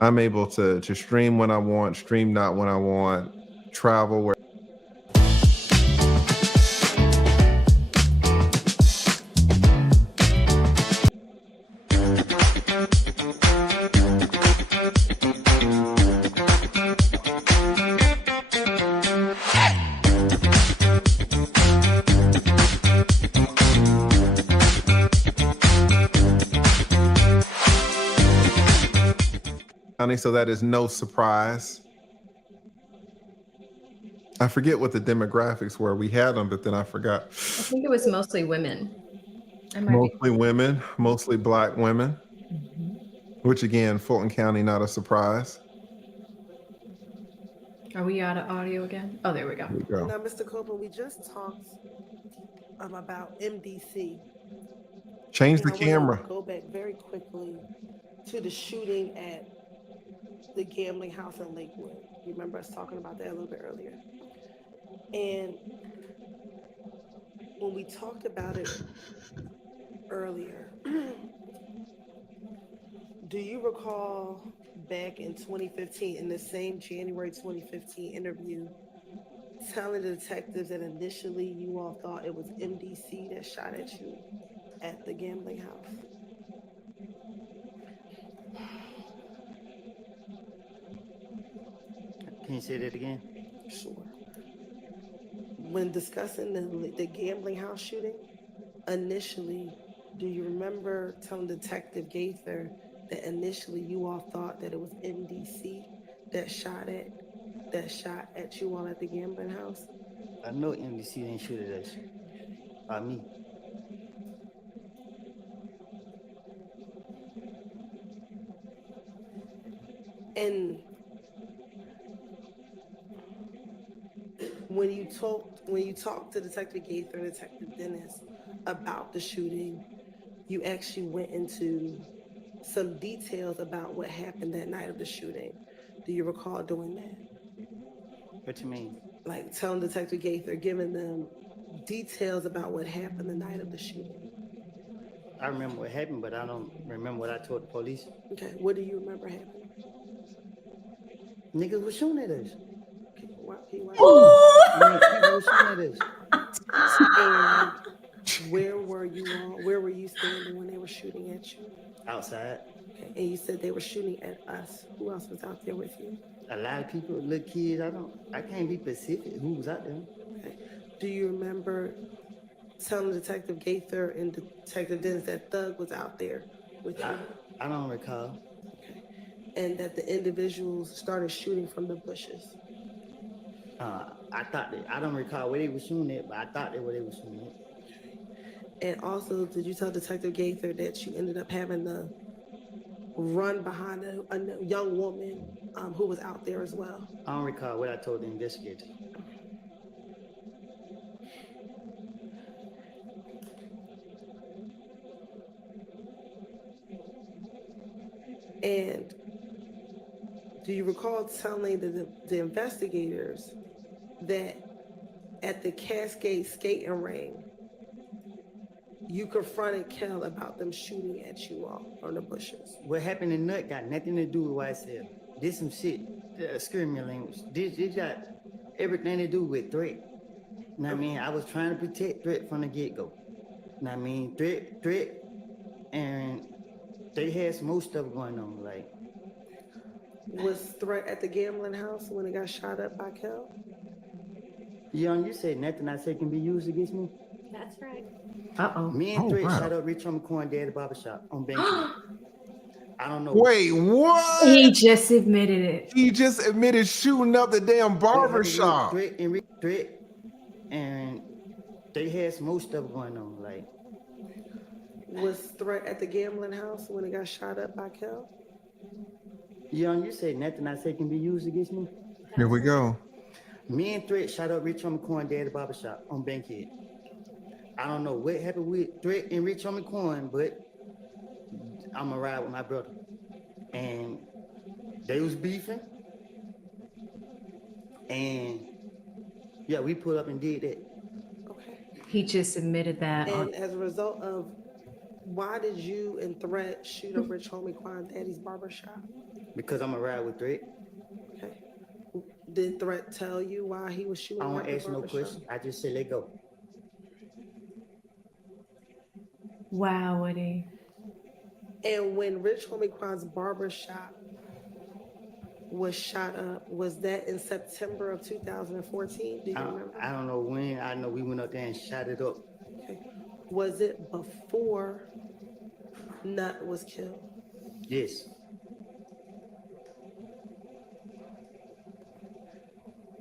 I'm able to stream when I want, stream not when I want, travel where. So that is no surprise. I forget what the demographics were. We had them, but then I forgot. I think it was mostly women. Mostly women, mostly black women, which again, Fulton County, not a surprise. Are we out of audio again? Oh, there we go. Now, Mr. Copeland, we just talked about MDC. Change the camera. Go back very quickly to the shooting at the gambling house in Lakewood. You remember us talking about that a little bit earlier. And when we talked about it earlier, do you recall back in 2015, in the same January 2015 interview, telling the detectives that initially you all thought it was MDC that shot at you at the gambling house? Can you say that again? Sure. When discussing the gambling house shooting, initially, do you remember telling Detective Gaither that initially you all thought that it was MDC that shot at you all at the gambling house? I know MDC didn't shoot at us. By me. And when you talked to Detective Gaither and Detective Dennis about the shooting, you actually went into some details about what happened that night of the shooting. Do you recall doing that? What you mean? Like telling Detective Gaither, giving them details about what happened the night of the shooting. I remember what happened, but I don't remember what I told the police. Okay, what do you remember happening? Niggas were shooting at us. Can you I mean, was shooting at us. And where were you all? Where were you standing when they were shooting at you? Outside. Okay. And you said they were shooting at us. Who else was out there with you? A lot of people, little kids. I can't be specific who was out there. Okay. Do you remember telling Detective Gaither and Detective Dennis that Thug was out there with you? I don't recall. Okay. And that the individuals started shooting from the bushes? I don't recall where they were shooting at, but I thought they were shooting at. And also, did you tell Detective Gaither that you ended up having to run behind a young woman who was out there as well? I don't recall what I told the investigator. And do you recall telling the investigators that at the Cascade skating ring, you confronted Kel about them shooting at you all from the bushes? What happened in Nut got nothing to do with YSL. This some shit, excuse me language. This got everything to do with Threat. You know what I mean? I was trying to protect Threat from the get-go. You know what I mean? Threat, and they had some more stuff going on, like. Was Threat at the gambling house when it got shot up by Kel? Young, you said nothing I said can be used against me? That's right. Uh-oh. Me and Threat shot up Rich on McCoy Dad at barbershop on Bank Street. I don't know. Wait, what? He just admitted it. He just admitted shooting up the damn barbershop. Threat, and they had some more stuff going on, like. Was Threat at the gambling house when it got shot up by Kel? Young, you said nothing I said can be used against me? Here we go. Me and Threat shot up Rich on McCoy Dad at barbershop on Bankhead. I don't know what happened with Threat and Rich on McCoy, but I'm a ride with my brother. And they was beefing. And yeah, we pulled up and did that. Okay. He just admitted that. And as a result of, why did you and Threat shoot up Rich Homie Quan Daddy's barbershop? Because I'm a ride with Threat. Okay. Did Threat tell you why he was shooting I up don't the ask no barbershop? questions. I just say let go. Wow, Woody. And when Rich Homie Quan's barbershop was shot up, was that in September of 2014? Do you remember? I don't know when. I know we went up there and shot it up. Okay. Was it before Nut was killed? Yes.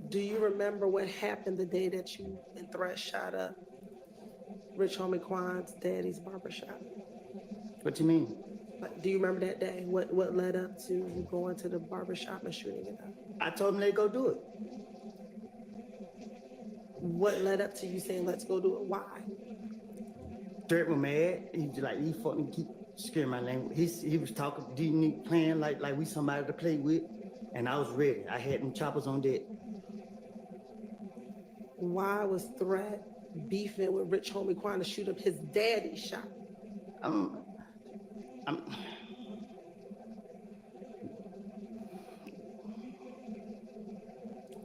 Do you remember what happened the day that you and Threat shot up Rich Homie Quan's daddy's barbershop? What you mean? Like, do you remember that day? What led up to you going to the barbershop and shooting it up? I told him they go do it. What led up to you saying let's go do it? Why? Threat was mad. He fucking keep scaring my language. He was talking, didn't playing like we somebody to play with, and I was ready. I had them choppers on deck. Why was Threat beefing with Rich Homie Quan to shoot up his daddy's shop?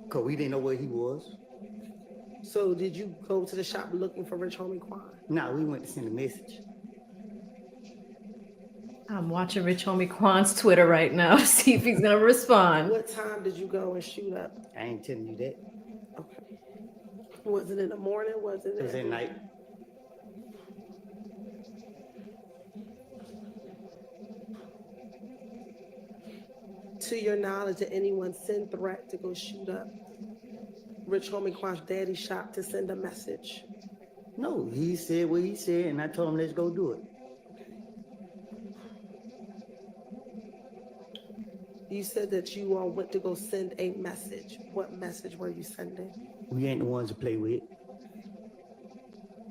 Cause we didn't know where he was. So did you go to the shop looking for Rich Homie Quan? Nah, we went to send a message. I'm watching Rich Homie Quan's Twitter right now to see if he's gonna respond. What time did you go and shoot up? I ain't telling you that. Okay. Was it in the morning? It was at night. To your knowledge, did anyone send Threat to go shoot up Rich Homie Quan's daddy's shop to send a message? No, he said what he said, and I told him let's go do it. You said that you all went to go send a message. What message were you sending? We ain't the ones to play with.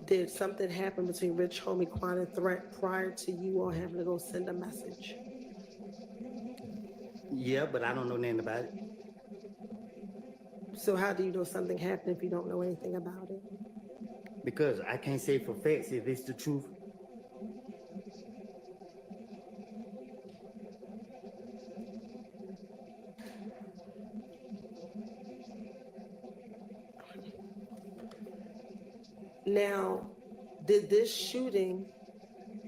Did something happen between Rich Homie Quan and Threat prior to you all having to go send a message? Yeah, but I don't know nothing about it. So how do you know something happened if you don't know anything about it? Because I can't say for facts if it's the truth. Now, did this shooting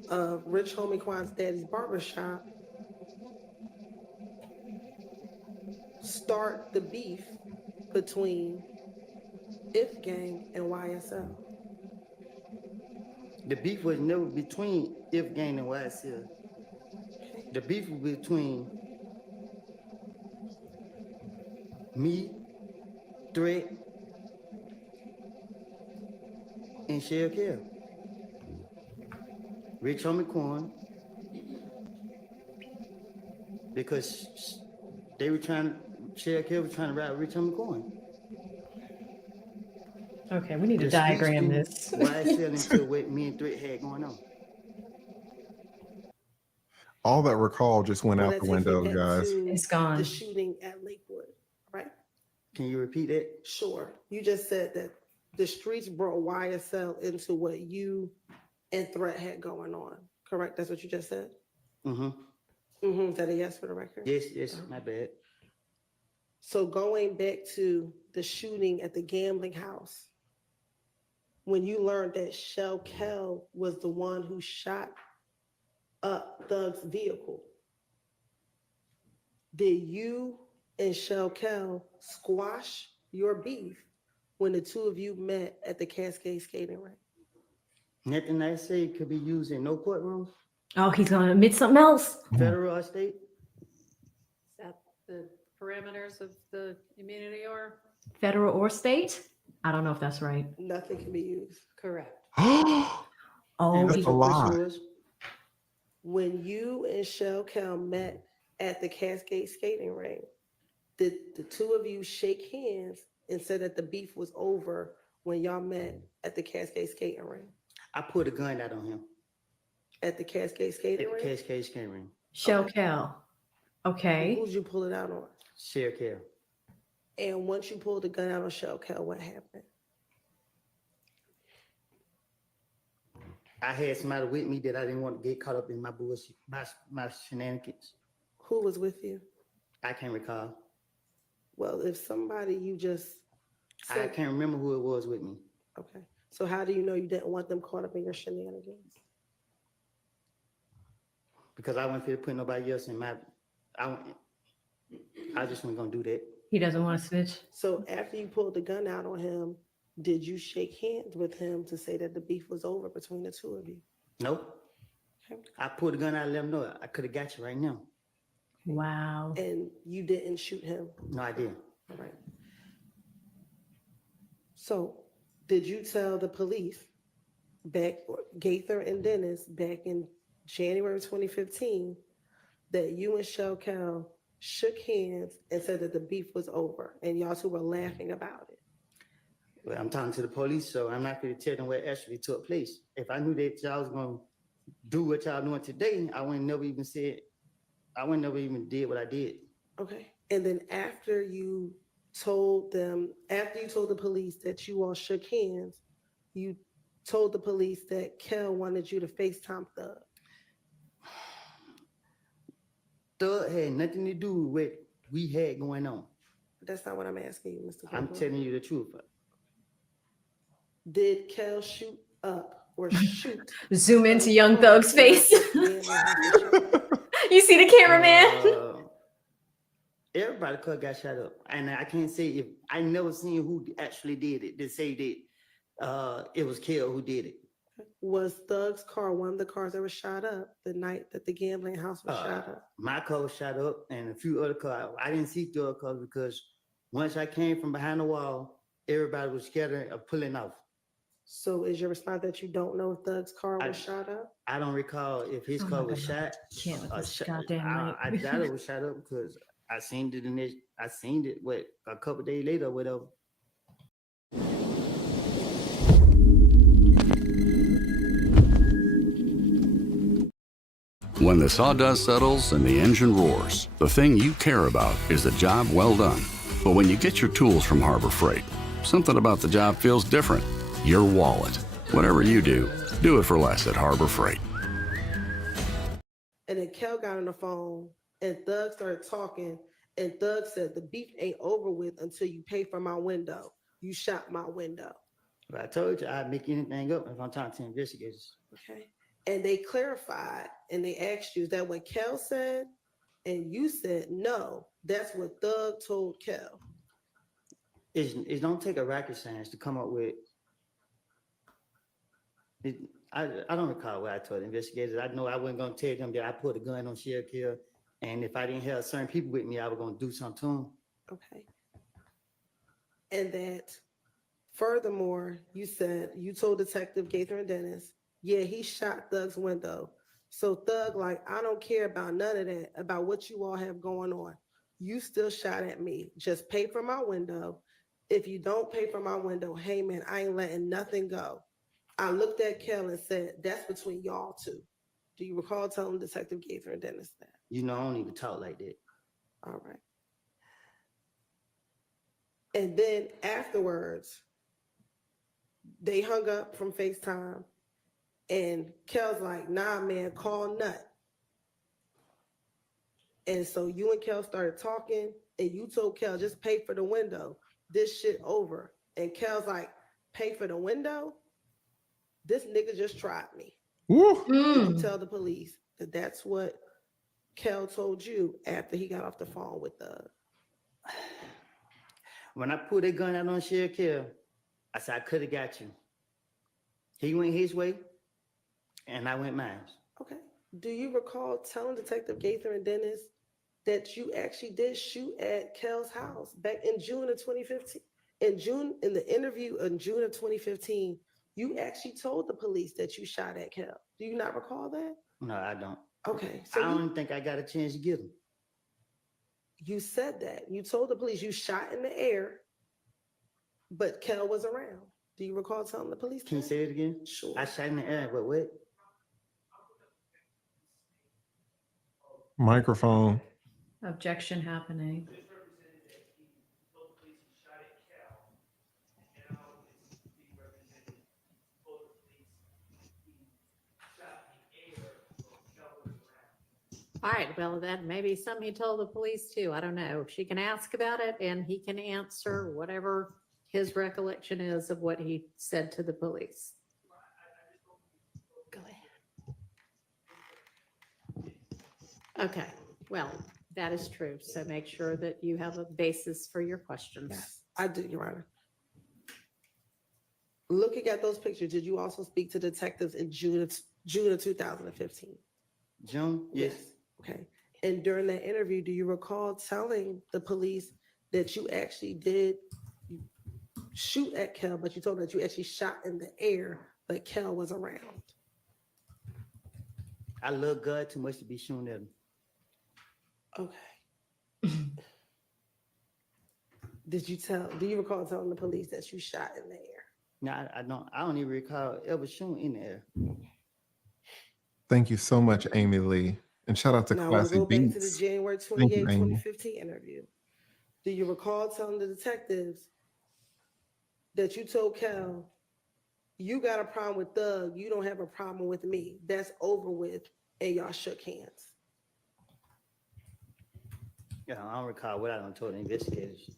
of Rich Homie Quan's daddy's barbershop start the beef between If Gang and YSL? The beef was never between If Gang and YSL. The beef was between me, Threat, and Shell Care. Rich Homie Quan, because they were trying, Shell Care was trying to ride Rich Homie Quan. Okay, we need to The diagram streets this. threw YSL into what me and Threat had going on. All that recall just went Well, out the that takes me window, back guys. to It's gone. the shooting at Lakewood, right? Can you repeat that? Sure. You just said that the streets brought YSL into what you and Threat had going on, correct? That's what you just said? Mm-hmm. Mm-hmm. Is that a yes for the record? Yes, my bad. So going back to the shooting at the gambling house, when you learned that Shell Kell was the one who shot up Thug's vehicle, did you and Shell Kell squash your beef when the two of you met at the Cascade skating rink? Nothing I say could be used in no courtroom, Oh, he's gonna admit something else. federal or state. Is that the parameters of the immunity or? Federal or state? I don't know if that's right. Nothing can be used. Correct. Oh, And he- what your question was? When you and Shell Kell met at the Cascade skating rink, did the two of you shake hands and said that the beef was over when y'all met at the Cascade skating rink? I pulled a gun out on him At the Cascade skating at the rink? Cascade skating ring. Shell Cal. Okay. Who'd you pull it out on? Shell Care. And once you pulled the gun out on Shell Kell, what happened? I had somebody with me that I didn't want to get caught up in my bullshit, my shenanigans. Who was with you? I can't recall. Well, if somebody you just I said, can't remember who it was with me. okay. So how do you know you didn't want them caught up in your shenanigans? Because I wasn't fit to put nobody else in my. I just wasn't gonna do that. He doesn't want to switch. So after you pulled the gun out on him, did you shake hands with him to say that the beef was over between the two of you? Nope. Okay. I pulled the gun out and let him know I could have got you right now. Wow. And you didn't shoot him? No, I didn't. All right. So did you tell the police Gaither and Dennis back in January 2015 that you and Shell Kell shook hands and said that the beef was over and y'all two were laughing about it? Well, I'm talking to the police, so I'm not going to tell them what actually took place. If I knew that y'all was going to do what y'all doing today, I wouldn't never even did what I did. Okay. And then after you told the police that you all shook hands, you told the police that Kell wanted you to FaceTime Thug. Thug had nothing to do with what we had going on. That's not what I'm asking you, Mr. I'm Copeland. telling you the truth. Did Kell shoot up or shoot? Zoom into Young Thug's face. You see the cameraman? Everybody got shot up, and I can't say if I never seen who actually did it. They say that it was Kell who did it. Was Thug's car one of the cars that was shot up the night that the gambling house was shot up? My car was shot up, and a few other cars. I didn't see Thug cars because once I came from behind the wall, everybody was scattering or pulling off. So is your response that you don't know if Thug's car was shot up? I don't recall if his car was shot. Can't let this goddamn I doubt it was shot up because I seen it what a couple days later or whatever. When the sawdust settles and the engine roars, the thing you care about is the job well done. But when you get your tools from Harbor Freight, something about the job feels different. Your wallet. Whatever you do it for less at Harbor Freight. And then Kell got on the phone and Thug started talking, and Thug said the beef ain't over with until you pay for my window. You shot my window. But I told you I'd make anything up if I'm talking to investigators. Okay. And they clarified and they asked you that what Kel said, and you said no. That's what Thug told Kel. It don't take a rocket science to come up with. I don't recall what I told investigators. I know I wasn't going to tell them that I put a gun on Sheriff Hill, and if I didn't have certain people with me, I was going to do something to them. Okay. And that furthermore, you said you told Detective Gaither and Dennis, yeah, he shot Thug's window. So Thug, like, I don't care about none of that, about what you all have going on. You still shot at me. Just pay for my window. If you don't pay for my window, hey man, I ain't letting nothing go. I looked at Kel and said, that's between y'all two. Do you recall telling Detective Gaither and Dennis that? You know, I don't even talk like that. All right. And then afterwards, they hung up from FaceTime, and Kel's like, nah, man, call Nut. And so you and Kel started talking, and you told Kel, just pay for the window. This shit over. And Kel's like, pay for the window? This nigga just tried me. Woo. Did you tell the police that that's what Kel told you after he got off the phone with the... When I pulled that gun out on Sheriff Hill, I said, I could have got you. He went his way, and I went mine. Okay. Do you recall telling Detective Gaither and Dennis that you actually did shoot at Kel's house back in June of 2015? In the interview in June of 2015, you actually told the police that you shot at Kel. Do you not recall that? No, I don't. Okay. So I don't think I got a chance to get him. You said that. You told the police you shot in the air, but Kel was around. Do you recall telling the police Can you that? say it again? Sure. I shot in the air, but what? Microphone. Objection happening. All right, well, that may be something he told the police too. I don't know. She can ask about it and he can answer whatever his recollection is of what he said to the police. Go ahead. Okay, well, that is true. So make sure that you have a basis for your questions. Yes, I do, Your Honor. Looking at those pictures, did you also speak to detectives in June of 2015? June? Yes. Okay. And during that interview, do you recall telling the police that you actually did shoot at Kel, but you told them that you actually shot in the air, but Kel was around? I love God too much to be shooting at him. Okay. Do you recall telling the police that you shot in the air? No, I don't even recall ever shooting in the air. Thank you so much, Amy Lee. And shout out to Now, I want to Classy go back to the Beats. January Thank 28, you, Amy. 2015 interview. Do you recall telling the detectives that you told Kel, you got a problem with Thug, you don't have a problem with me. That's over with, and y'all shook hands? Yeah, I don't recall what I done told the investigators.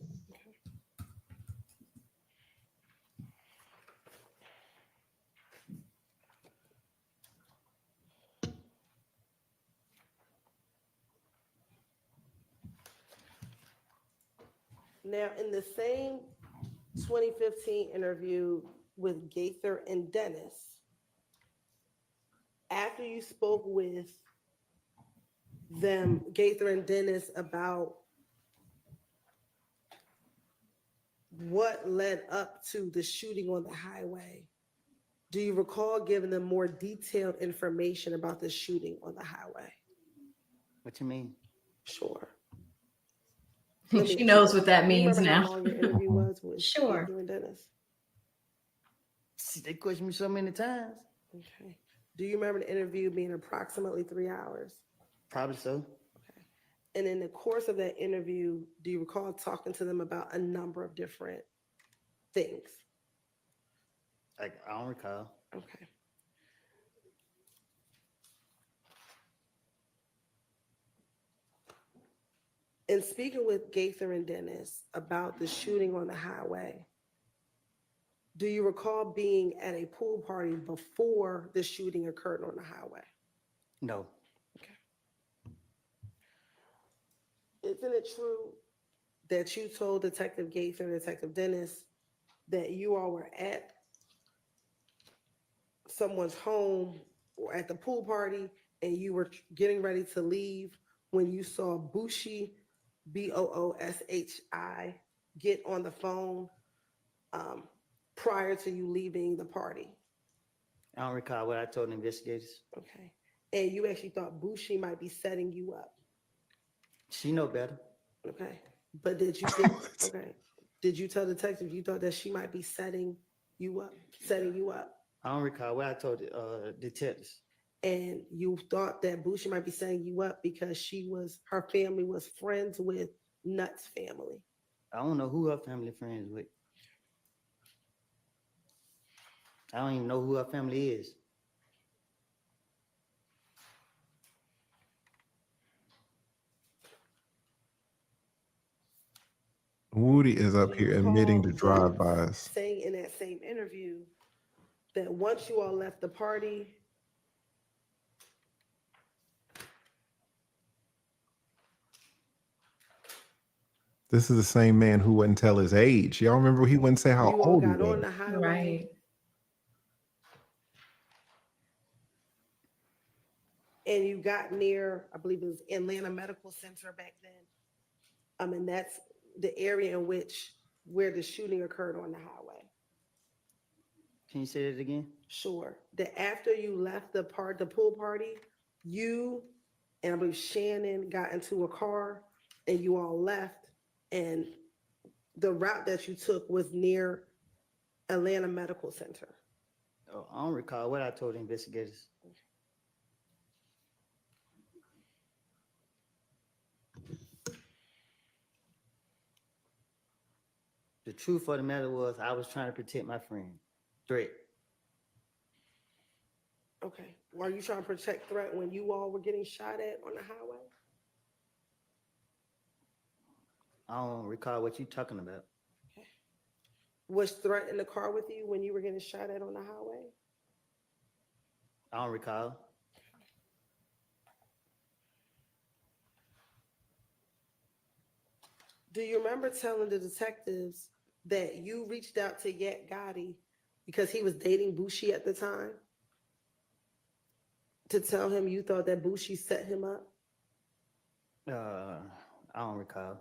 Now, in the same 2015 interview with Gaither and Dennis, after you spoke with them, Gaither and Dennis, about what led up to the shooting on the highway, do you recall giving them more detailed information about the shooting on the highway? What you mean? Sure. She knows what that means remember now. how long your interview was with Sure. Gaither and Dennis? They questioned me so many times. Okay. Do you remember the interview being approximately 3 hours? Probably so. And in the course of that interview, do you recall talking to them about a number of different things? I don't recall. Okay. In speaking with Gaither and Dennis about the shooting on the highway, Do you recall being at a pool party before the shooting occurred on the highway? No. Isn't it true that you told Detective Gates and Detective Dennis that you all were at someone's home or at the pool party and you were getting ready to leave when you saw Booshi, Booshi, get on the phone prior to you leaving the party? I don't recall what I told the investigators. Okay. And you actually thought Booshi might be setting you up? She know better. Okay. But did you think, okay, did you tell detectives you thought that she might be setting you up? I don't recall what I told the detectives. And you thought that Booshi might be setting you up because her family was friends with Nutt's family. I don't know who her family friends with. I don't even know who her family is. Woody is up here admitting to drive-bys. Saying in that same interview that once you all left the party, This is the same man who wouldn't tell his age. Y'all remember he wouldn't say how you all old he got on was. the highway. Right. And you got near, I believe it was Atlanta Medical Center back then. And that's the area in where the shooting occurred on the highway. Can you say that again? Sure. That after you left the pool party, you and I believe Shannon got into a car and you all left. And the route that you took was near Atlanta Medical Center. Oh, I don't recall what I told the investigators. The truth of the matter was I was trying to protect my friend. Threat. Okay. Were you trying to protect Threat when you all were getting shot at on the highway? I don't recall what you're talking about. Okay. Was Threat in the car with you when you were getting shot at on the highway? I don't recall. Do you remember telling the detectives that you reached out to Yak Gotti because he was dating Booshi at the time to tell him you thought that Booshi set him up? I don't recall.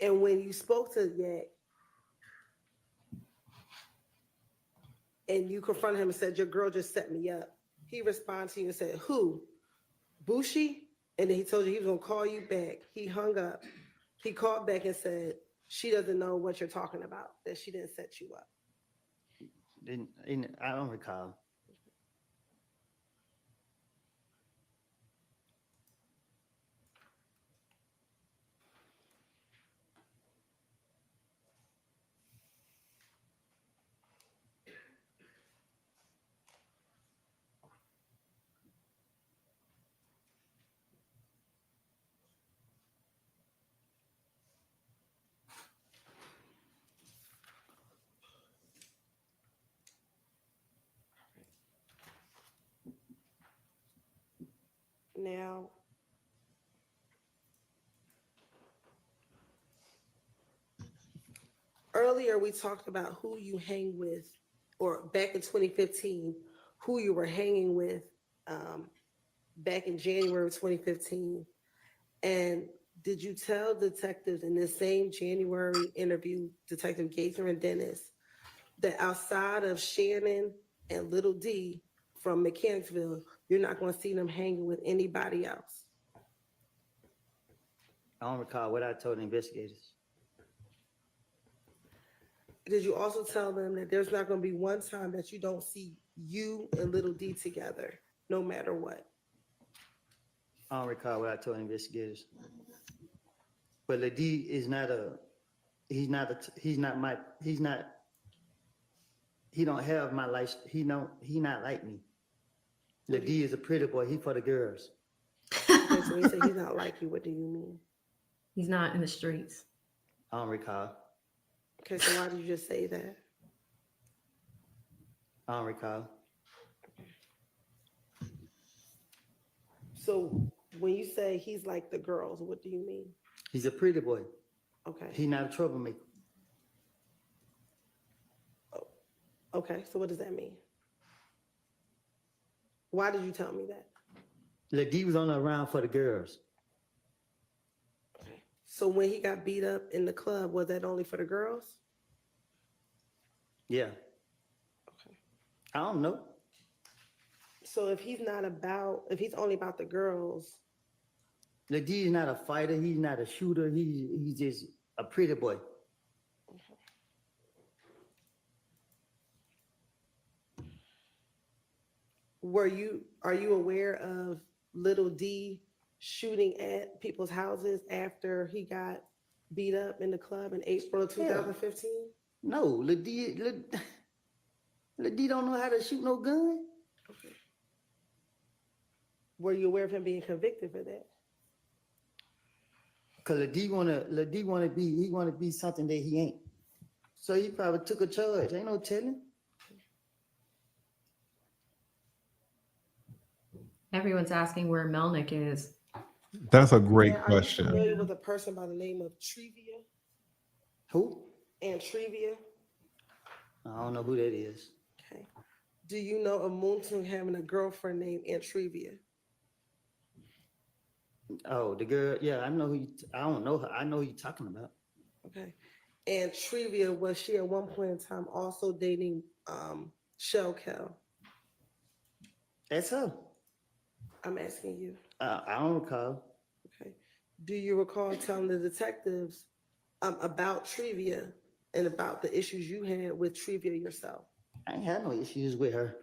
And when you spoke to Yak and you confronted him and said, your girl just set me up, he responded to you and said, who? Booshi? And then he told you he was going to call you back. He hung up. He called back and said, she doesn't know what you're talking about, that she didn't set you up. I don't recall. Now, earlier we talked about who you hang with, or back in 2015, who you were hanging with back in January of 2015. And did you tell detectives in this same January interview, Detective Gaither and Dennis, that outside of Shannon and Little D from Mechanicsville, you're not going to see them hanging with anybody else? I don't recall what I told the investigators. Did you also tell them that there's not going to be one time that you don't see you and Little D together, no matter what? I don't recall what I told the investigators. But Lady is not he don't have my life, he not like me. Lady is a pretty boy, he for the girls. Okay, so when you say he's not like you, what do you mean? He's not in the streets. I don't recall. Okay, so why did you just say that? I don't recall. So when you say he's like the girls, what do you mean? He's a pretty boy. Okay. He's not a troublemaker. Okay, so what does that mean? Why did you tell me that? Lady was only around for the girls. So when he got beat up in the club, was that only for the girls? Yeah. Okay. I don't know. So if he's only about the girls. Lady is not a fighter, he's not a shooter, he's just a pretty boy. Are you aware of Little D shooting at people's houses after he got beat up in the club in April of 2015? No, Lady don't know how to shoot no gun. Okay. Were you aware of him being convicted for that? Cause Lady wanna be something that he ain't. So he probably took a charge. Ain't no telling. Everyone's asking where Melnick is. That's a great Are you question. familiar with a person by the name of Trevia? Who? And Trevia? I don't know who that is. Okay. Do you know of Moontung having a girlfriend named Antrevia? Oh, the girl. Yeah, I know who. I don't know her. I know who you're talking about. Okay. And Trevia, was she at one point in time also dating Shell Cal? That's her. I'm asking you. I don't recall. Okay. Do you recall telling the detectives about Trevia and about the issues you had with Trevia yourself? I ain't had no issues with her.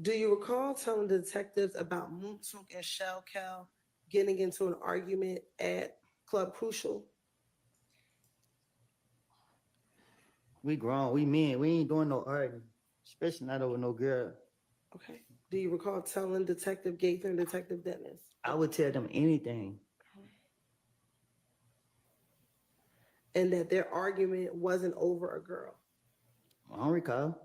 Do you recall telling the detectives about Moontuk and Shell Cal getting into an argument at Club Crucial? We grown, we men, we ain't doing no arguing, especially not over no girl. Okay. Do you recall telling Detective Gaither and Detective Dennis? I would tell them anything. And that their argument wasn't over a girl? I don't recall.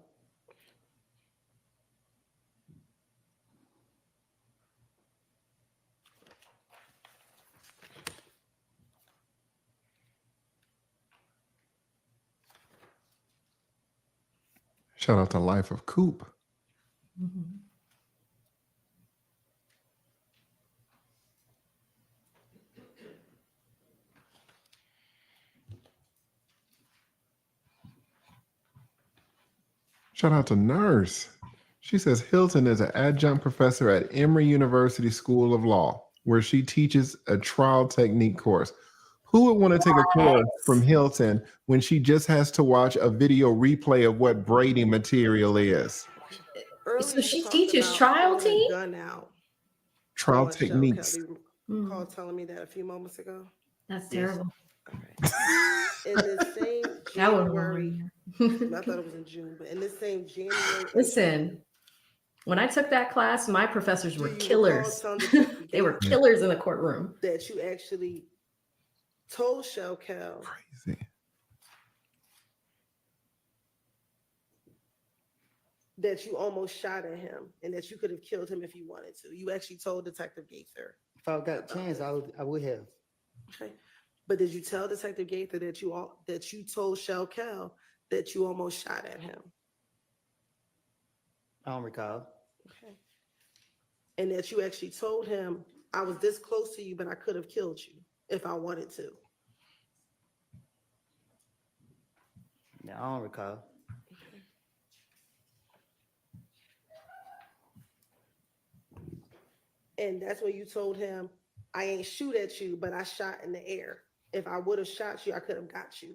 Shout out to Life of Coop. Mm-hmm. Shout out to Nurse. She says Hilton is an adjunct professor at Emory University School of Law, where she teaches a trial technique course. Who would want to take a course from Hilton when she just has to watch a video replay of what braiding material is? So she teaches trial team? Gun out. Trial on techniques. Shell Cal. You recall telling me that a few moments ago? That's terrible. In the same That would January, I thought it was in June, but in the same January. Listen, when I took that class, my professors were killers. They were killers in the courtroom. That you actually told Shell Cal. Crazy. That you almost shot at him and that you could have killed him if you wanted to. You actually told Detective Gaither. If I got a chance, I would have. Okay. But did you tell Detective Gaither that you told Shell Kel that you almost shot at him? I don't recall. Okay. And that you actually told him, I was this close to you, but I could have killed you if I wanted to. Yeah, I don't recall. And that's when you told him, I ain't shoot at you, but I shot in the air. If I would have shot you, I could have got you.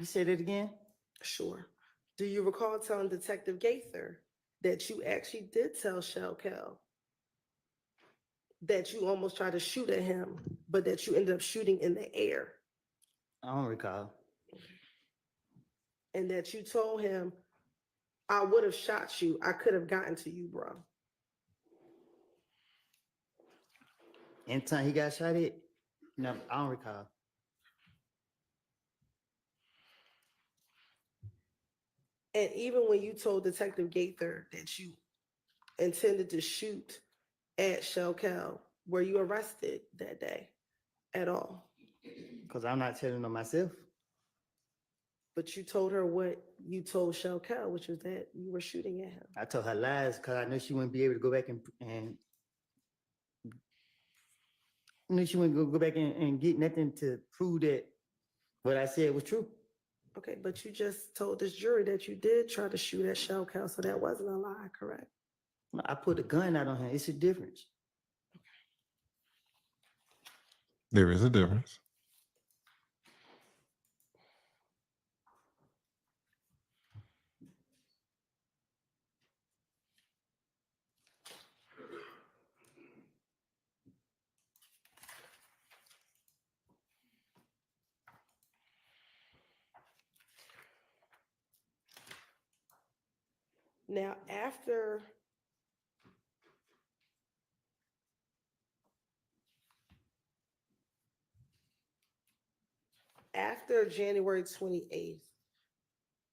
You said it again? Sure. Do you recall telling Detective Gaither that you actually did tell Shell Kel that you almost tried to shoot at him, but that you ended up shooting in the air? I don't recall. And that you told him, I would have shot you. I could have gotten to you, bro. Anytime he got shot at? No, I don't recall. And even when you told Detective Gaither that you intended to shoot at Shell Kel, were you arrested that day at all? Because I'm not telling on myself. But you told her what you told Shell Kel, which was that you were shooting at him. I told her lies because I knew she wouldn't be able to go back and knew she wouldn't go back and get nothing to prove that what I said was true. Okay, but you just told this jury that you did try to shoot at Shell Kel, so that wasn't a lie, correct? I put a gun out on her. It's a difference. There is a difference. Now, after January 28th,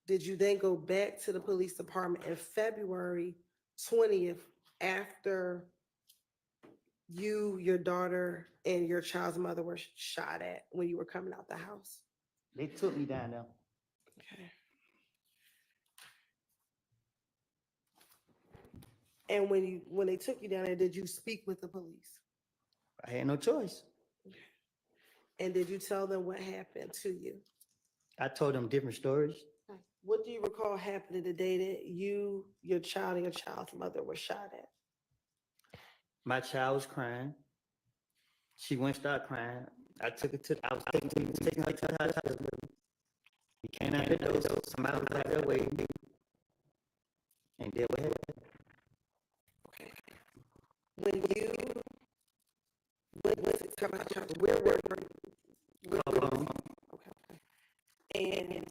did you then go back to the police department in February 20th after you, your daughter, and your child's mother were shot at when you were coming out the house? They took me down there. Okay. And when they took you down there, did you speak with the police? I had no choice. And did you tell them what happened to you? I told them different stories. What do you recall happening the day that you, your child, and your child's mother were shot at? My child was crying. She wouldn't stop crying. I was taking her to the hospital. We came out the door, somebody was out there waiting. And then what happened? Okay. When was it come out? Where were you? Okay. And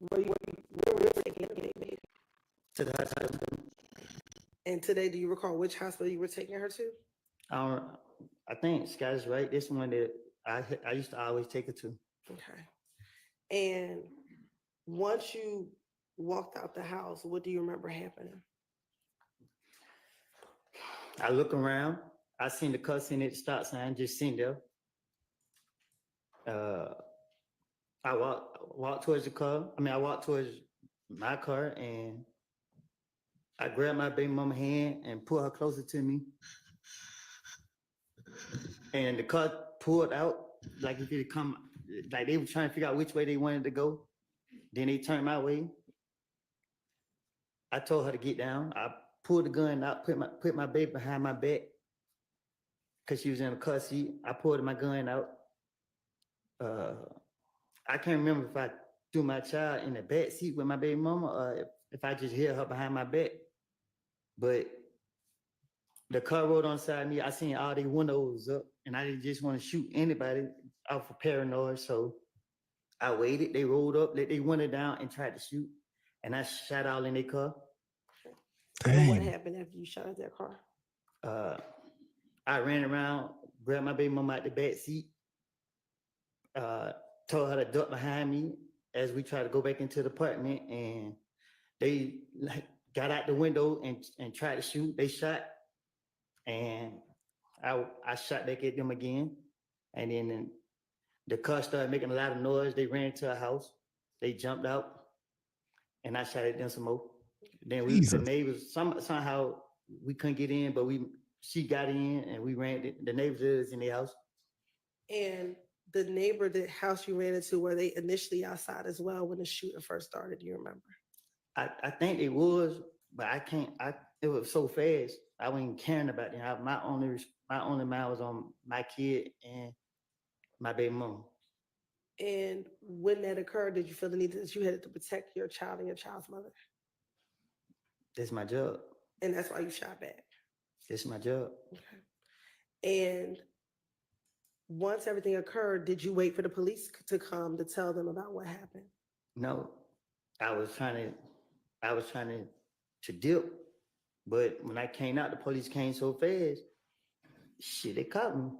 where were you taking the baby? To the hospital. And today, do you recall which hospital you were taking her to? I think Scott is right. This one that I used to always take her to. Okay. And once you walked out the house, what do you remember happening? I look around. I seen the car sitting at the stop sign, just sitting there. I walked towards the car. I walked towards my car, and I grabbed my baby mama's hand and pulled her closer to me. And the car pulled out, like if it come, like they were trying to figure out which way they wanted to go. Then they turned my way. I told her to get down. I pulled the gun out, put my baby behind my back because she was in a car seat. I pulled my gun out. I can't remember if I threw my child in the back seat with my baby mama or if I just held her behind my back. But the car rolled on side of me. I seen all the windows up, and I didn't just want to shoot anybody out for paranoia. So I waited. They rolled up, let they window down, and tried to shoot. And I shot all in their car. And what happened after you shot at their car? I ran around, grabbed my baby mama out the back seat, told her to duck behind me as we tried to go back into the apartment. And they like got out the window and tried to shoot. They shot, and I shot back at them again, and then the car started making a lot of noise. They ran into a house. They jumped out, and I shot at them some more. Then the neighbors somehow we couldn't get in, but she got in, and we ran. The neighbors in their house. And the neighbor, the house you ran into, were they initially outside as well when the shooting first started? Do you remember? I think it was, but I can't. It was so fast. I wasn't caring about them. My only mind was on my kid and my baby mom. And when that occurred, did you feel the need that you had to protect your child and your child's mother? That's my job. And that's why you shot back. That's my job. Okay. And once everything occurred, did you wait for the police to come to tell them about what happened? No, I was trying to dip, but when I came out, the police came so fast. Shit, they caught me.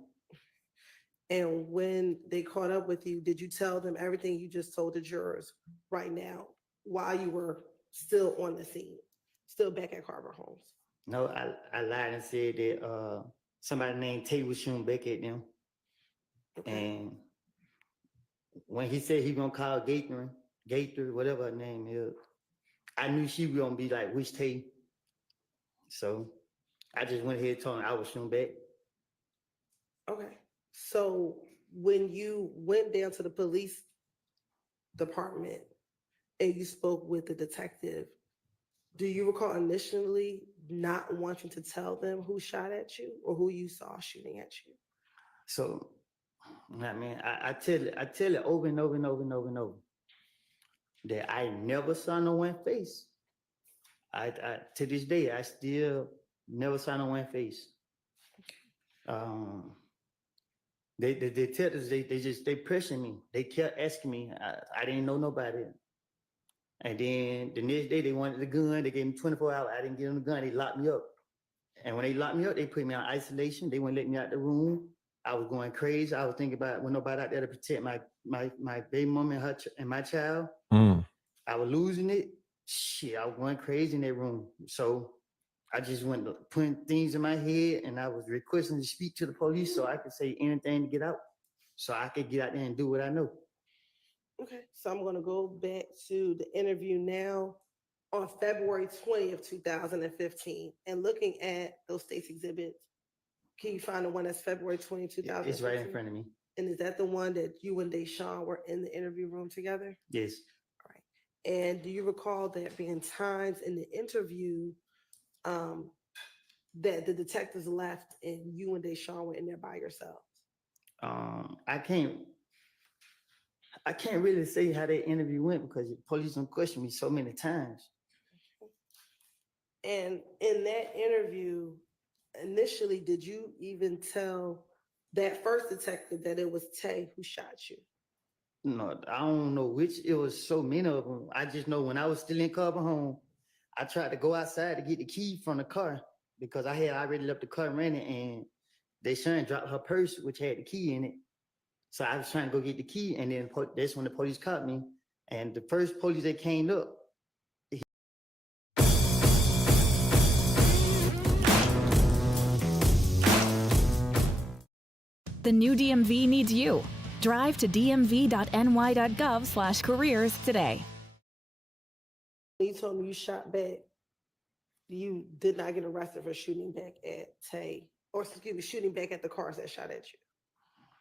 And when they caught up with you, did you tell them everything you just told the jurors right now while you were still on the scene, still back at Carver Homes? No, I lied and said that somebody named Tay was shooting back at them. Okay. And when he said he gonna call Gator, whatever her name is, I knew she was gonna be like, which Tay? So I just went ahead and told him I was shooting back. Okay. So when you went down to the police department and you spoke with the detective, do you recall initially not wanting to tell them who shot at you or who you saw shooting at you? So, I mean, I tell it over and over and over and over and over that I never saw no one face. I to this day, I still never saw no one face. The detectives, they pressured me. They kept asking me. I didn't know nobody. And then the next day they wanted the gun. They gave me 24 hours. I didn't get them the gun. They locked me up. And when they locked me up, they put me on isolation. They wouldn't let me out the room. I was going crazy. I was thinking about when nobody out there to protect my baby mom and my child. I was losing it. Shit, I was going crazy in that room. So I just went putting things in my head, and I was requesting to speak to the police so I could say anything to get out, so I could get out there and do what I know. Okay, so I'm going to go back to the interview now on February 20th, 2015, and looking at those state's exhibits. Can you find the one that's February 20, 2015? It's right in front of me. And is that the one that you and Deshaun were in the interview room together? Yes. All right. And do you recall there being times in the interview that the detectives left and you and Deshaun were in there by yourselves? I can't really say how that interview went because the police don't question me so many times. And in that interview, initially, did you even tell that first detective that it was Tay who shot you? No, I don't know which. It was so many of them. I just know when I was still in Carver Home, I tried to go outside to get the key from the car because I had already left the car running, and Deshaun dropped her purse, which had the key in it. So I was trying to go get the key, and then that's when the police caught me. And the first police that came up, The new DMV needs you. Drive to dmv.ny.gov/careers today. You told me you shot back. You did not get arrested for shooting back at Tay, or excuse me, shooting back at the cars that shot at you.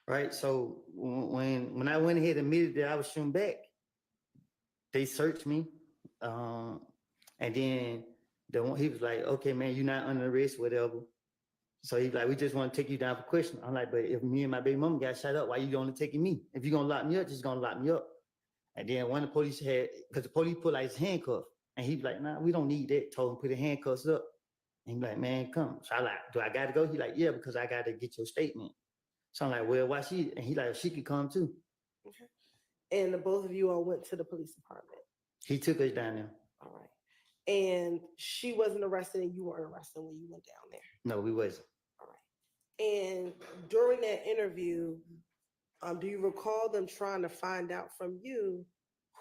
Right. So when I went ahead and admitted that I was shooting back, they searched me, and then he was like, "Okay, man, you're not under arrest, whatever." So he's like, "We just want to take you down for questioning." I'm like, "But if me and my baby mama got shot up, why you only taking me? If you're gonna lock me up, just gonna lock me up." And then one of the police because the police put like his handcuff, and he's like, "Nah, we don't need that." Told him put the handcuffs up, and he's like, "Man, come." So I like, "Do I got to go?" He's like, "Yeah, because I got to get your statement." So I'm like, "Well, why she?" And he like, "She could come too." Okay. And the both of you all went to the police department. He took us down there. All right. And she wasn't arrested, and you weren't arrested when you went down there. No, we wasn't. All right. And during that interview, do you recall them trying to find out from you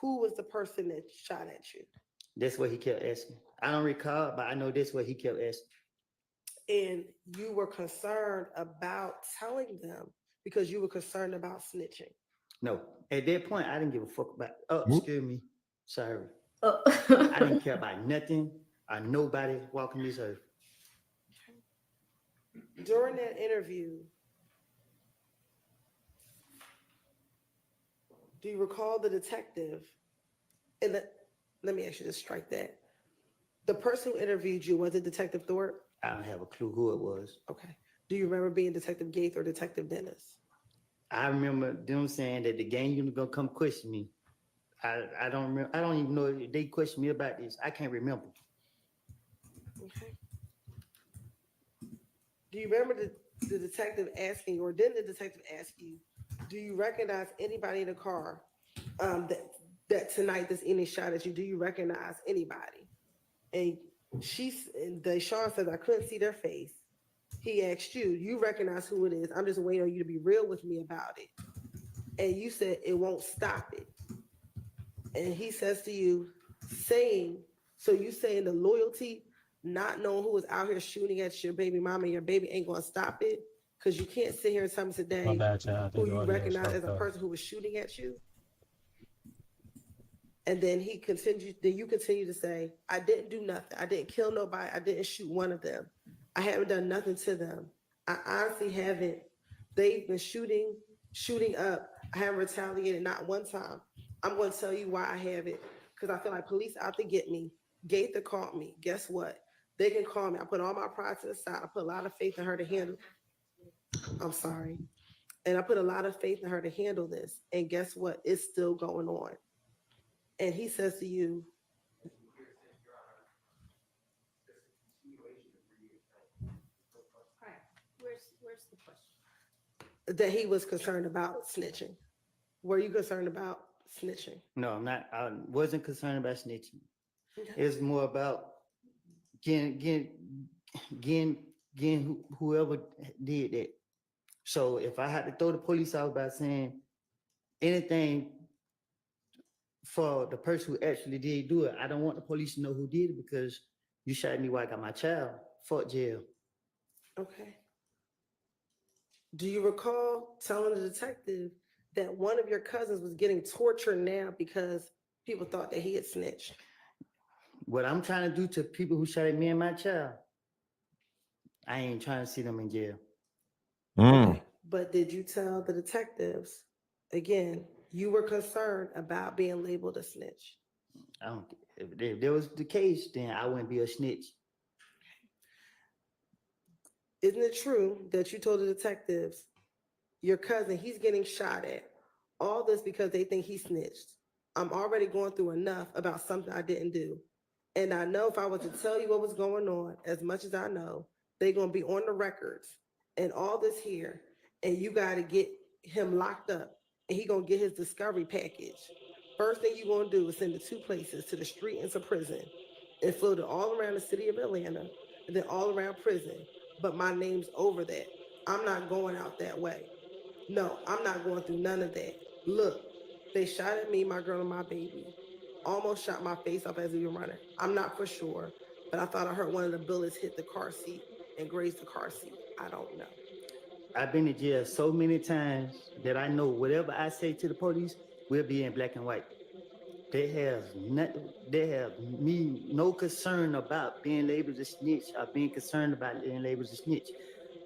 who was the person that shot at you? That's what he kept asking. I don't recall, but I know that's what he kept asking. And you were concerned about telling them because you were concerned about snitching. No, at that point, I didn't give a fuck about. Oh, excuse me. Sorry. Oh. I didn't care about nothing or nobody walking this earth. During that interview, do you recall the detective? And let me actually just strike that. The person who interviewed you, was it Detective Thorpe? I don't have a clue who it was. Okay. Do you remember being Detective Gaith or Detective Dennis? I remember them saying that the gang unit gonna come question me. I don't remember. I don't even know if they questioned me about this. I can't remember. Okay. Do you remember the detective asking you, or didn't the detective ask you, do you recognize anybody in the car that tonight that's any shot at you? Do you recognize anybody? And Deshaun says, I couldn't see their face. He asked you, you recognize who it is. I'm just waiting on you to be real with me about it. And you said it won't stop it. And he says to you, so you saying the loyalty, not knowing who was out here shooting at your baby mama and your baby ain't gonna stop it? Because you can't sit here and tell me today who you recognize as a person who was shooting at you. And then you continue to say, I didn't do nothing. I didn't kill nobody. I didn't shoot one of them. I haven't done nothing to them. I honestly haven't. They've been shooting up. I haven't retaliated not one time. I'm going to tell you why I haven't, because I feel like police out to get me. Gaither called me. Guess what? They can call me. I put all my pride to the side. I put a lot of faith in her to handle. I'm sorry. And I put a lot of faith in her to handle this. And guess what? It's still going on. And he says to you, where's the question? That he was concerned about snitching. Were you concerned about snitching? No, I'm not. I wasn't concerned about snitching. Okay. It's more about getting whoever did that. So if I had to throw the police out by saying anything for the person who actually did do it, I don't want the police to know who did it because you shot me while I got my child. Fuck jail. Okay. Do you recall telling the detective that one of your cousins was getting tortured now because people thought that he had snitched? What I'm trying to do to people who shot at me and my child, I ain't trying to see them in jail. Okay. But did you tell the detectives, again, you were concerned about being labeled a snitch? I don't. If that was the case, then I wouldn't be a snitch. Isn't it true that you told the detectives, your cousin, he's getting shot at? All this because they think he snitched. I'm already going through enough about something I didn't do. And I know if I was to tell you what was going on, as much as I know, they're going to be on the records and all this here. And you got to get him locked up and he going to get his discovery package. First thing you're going to do is send it 2 places, to the street and to prison, and float it all around the city of Atlanta and then all around prison. But my name's over that. I'm not going out that way. No, I'm not going through none of that. Look, they shot at me, my girl, and my baby. Almost shot my face off as we were running. I'm not for sure, but I thought I heard one of the bullets hit the car seat and grazed the car seat. I don't know. I've been to jail so many times that I know whatever I say to the police will be in black and white. They have me no concern about being labeled a snitch or being concerned about being labeled a snitch.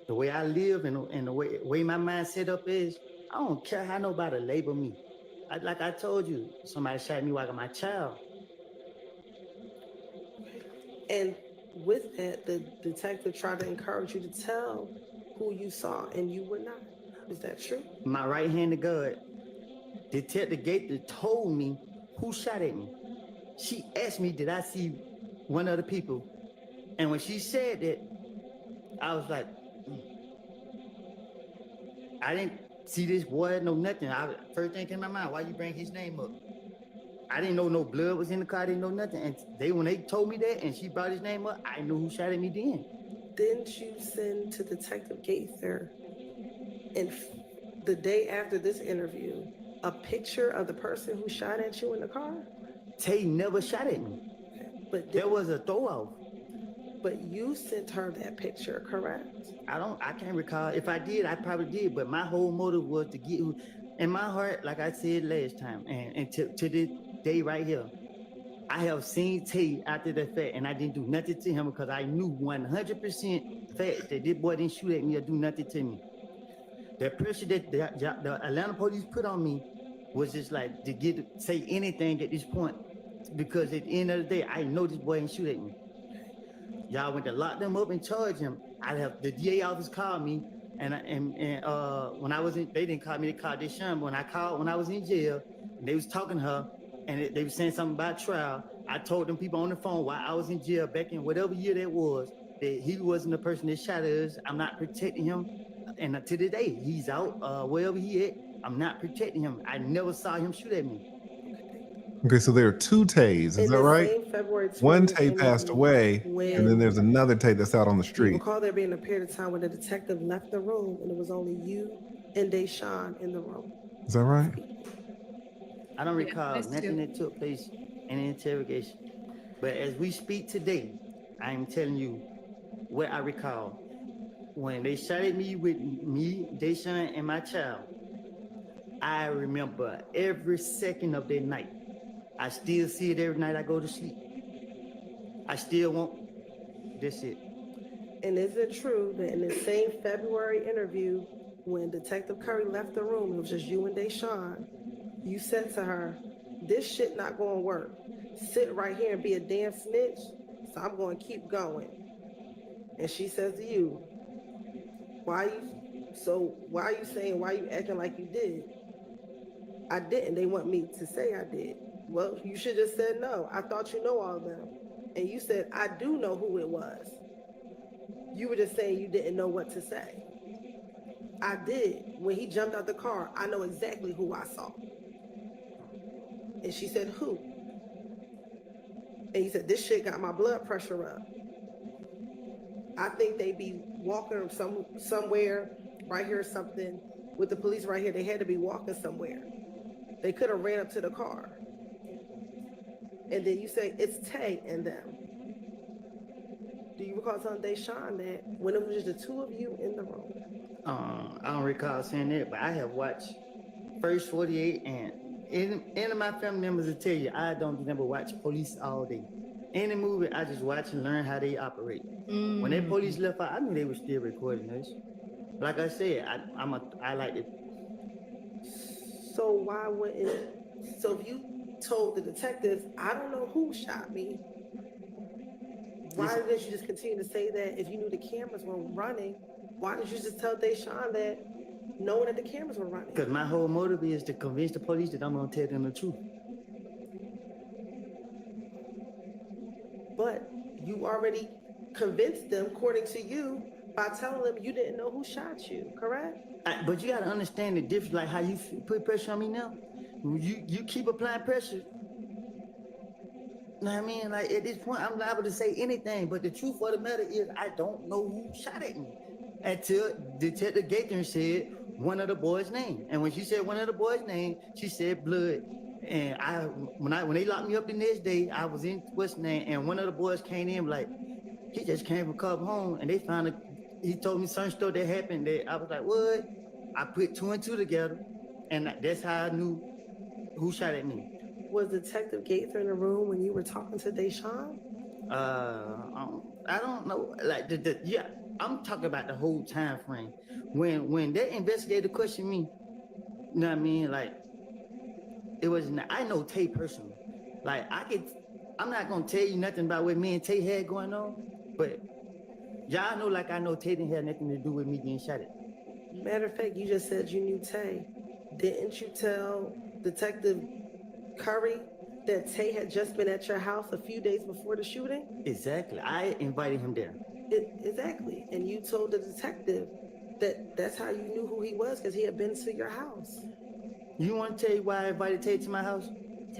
The way I live and the way my mind set up is, I don't care how nobody label me. Like I told you, somebody shot me while I got my child. And with that, the detective tried to encourage you to tell who you saw, and you would not. Is that true? My right-handed guard, Detective Gaither, told me who shot at me. She asked me, did I see one of the people? And when she said that, I was like, I didn't see this boy, no nothing. First thing came to my mind, why you bring his name up? I didn't know no blood was in the car, I didn't know nothing. And when they told me that and she brought his name up, I knew who shot at me then. Didn't you send to Detective Gaither, and the day after this interview, a picture of the person who shot at you in the car? Tay never shot at me. But there was a throw off. But you sent her that picture, correct? I can't recall. If I did, I probably did. But my whole motive was to get who, in my heart, like I said last time, and to this day right here, I have seen Tay after the fact, and I didn't do nothing to him because I knew 100% fact that this boy didn't shoot at me or do nothing to me. The pressure that the Atlanta police put on me was just like to say anything at this point, because at the end of the day, I know this boy didn't shoot at me. Y'all went to lock them up and charge him. The DA office called me, and when I was in, they didn't call me, they called Deshaun. When I was in jail, they was talking to her, and they was saying something about trial. I told them people on the phone while I was in jail back in whatever year that was, that he wasn't the person that shot us. I'm not protecting him. And to this day, he's out wherever he at. I'm not protecting him. I never saw him shoot at me. Okay, so there are two Tays, is that right? One Tay passed away, and then there's another Tay that's out on the Do you street. recall there being a period of time when the detective left the room and it was only you and Deshaun in the room? Is that right? I don't recall nothing that took place in the interrogation. But as we speak today, I'm telling you what I recall. When they shot at me with me, Deshaun, and my child, I remember every second of that night. I still see it every night I go to sleep. I still want this shit. And is it true that in the same February interview, when Detective Curry left the room, it was just you and Deshaun, you said to her, "This shit not gonna work. Sit right here and be a damn snitch, so I'm gonna keep going." And she says to you, why are you saying, why are you acting like you did? I didn't. They want me to say I did. Well, you should have said no. I thought you know all of them. And you said, I do know who it was. You were just saying you didn't know what to say. I did. When he jumped out the car, I know exactly who I saw. And she said, who? And he said, this shit got my blood pressure up. I think they be walking somewhere right here or something with the police right here. They had to be walking somewhere. They could have ran up to the car. And then you say, it's Tay and them. Do you recall telling Deshaun that when it was just the two of you in the room? I don't recall saying that, but I have watched First 48, and any of my family members will tell you, I don't never watch police all day. Any movie, I just watch and learn how they operate. When that police left out, I knew they were still recording us. Like I said, I like it. So why wouldn't? So if you told the detectives, I don't know who shot me, why didn't you just continue to say that if you knew the cameras were running? Why didn't you just tell Deshaun that knowing that the cameras were running? Because my whole motive is to convince the police that I'm going to tell them the truth. But you already convinced them, according to you, by telling them you didn't know who shot you, correct? But you got to understand the difference, like how you put pressure on me now. You keep applying pressure. You know what I mean? Like, at this point, I'm liable to say anything, but the truth of the matter is I don't know who shot at me. Until Detective Gaither said one of the boys' name. And when she said one of the boys' name, she said Blood. And when they locked me up the next day, I was in what's name, and one of the boys came in like, he just came from Cub home, and they found he told me some story that happened that I was like, what? I put two and two together, and that's how I knew who shot at me. Was Detective Gaither in the room when you were talking to Deshaun? I don't know. Like yeah, I'm talking about the whole time frame. When that investigator questioned me, you know what I mean? Like, it was. I know Tay personally. Like, I'm not gonna tell you nothing about what me and Tay had going on, but y'all know, like, I know Tay didn't have nothing to do with me getting shot at. Matter of fact, you just said you knew Tay. Didn't you tell Detective Curry that Tay had just been at your house a few days before the shooting? Exactly. I invited him there. Exactly. And you told the detective that's how you knew who he was, because he had been to your house. You want to tell you why I invited Tay to my house?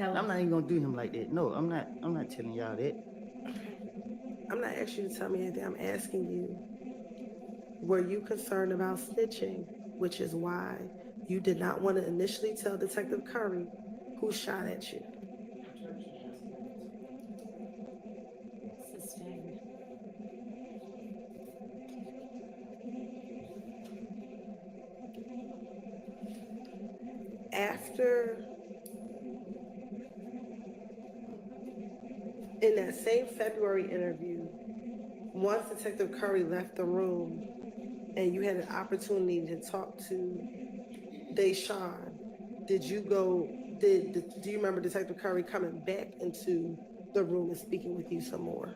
I'm not even gonna do him like that. No, I'm not telling y'all that. I'm not asking you to tell me anything. I'm asking you, were you concerned about snitching, which is why you did not want to initially tell Detective Curry who shot at you? After, in that same February interview, once Detective Curry left the room and you had an opportunity to talk to Deshaun, do you remember Detective Curry coming back into the room and speaking with you some more?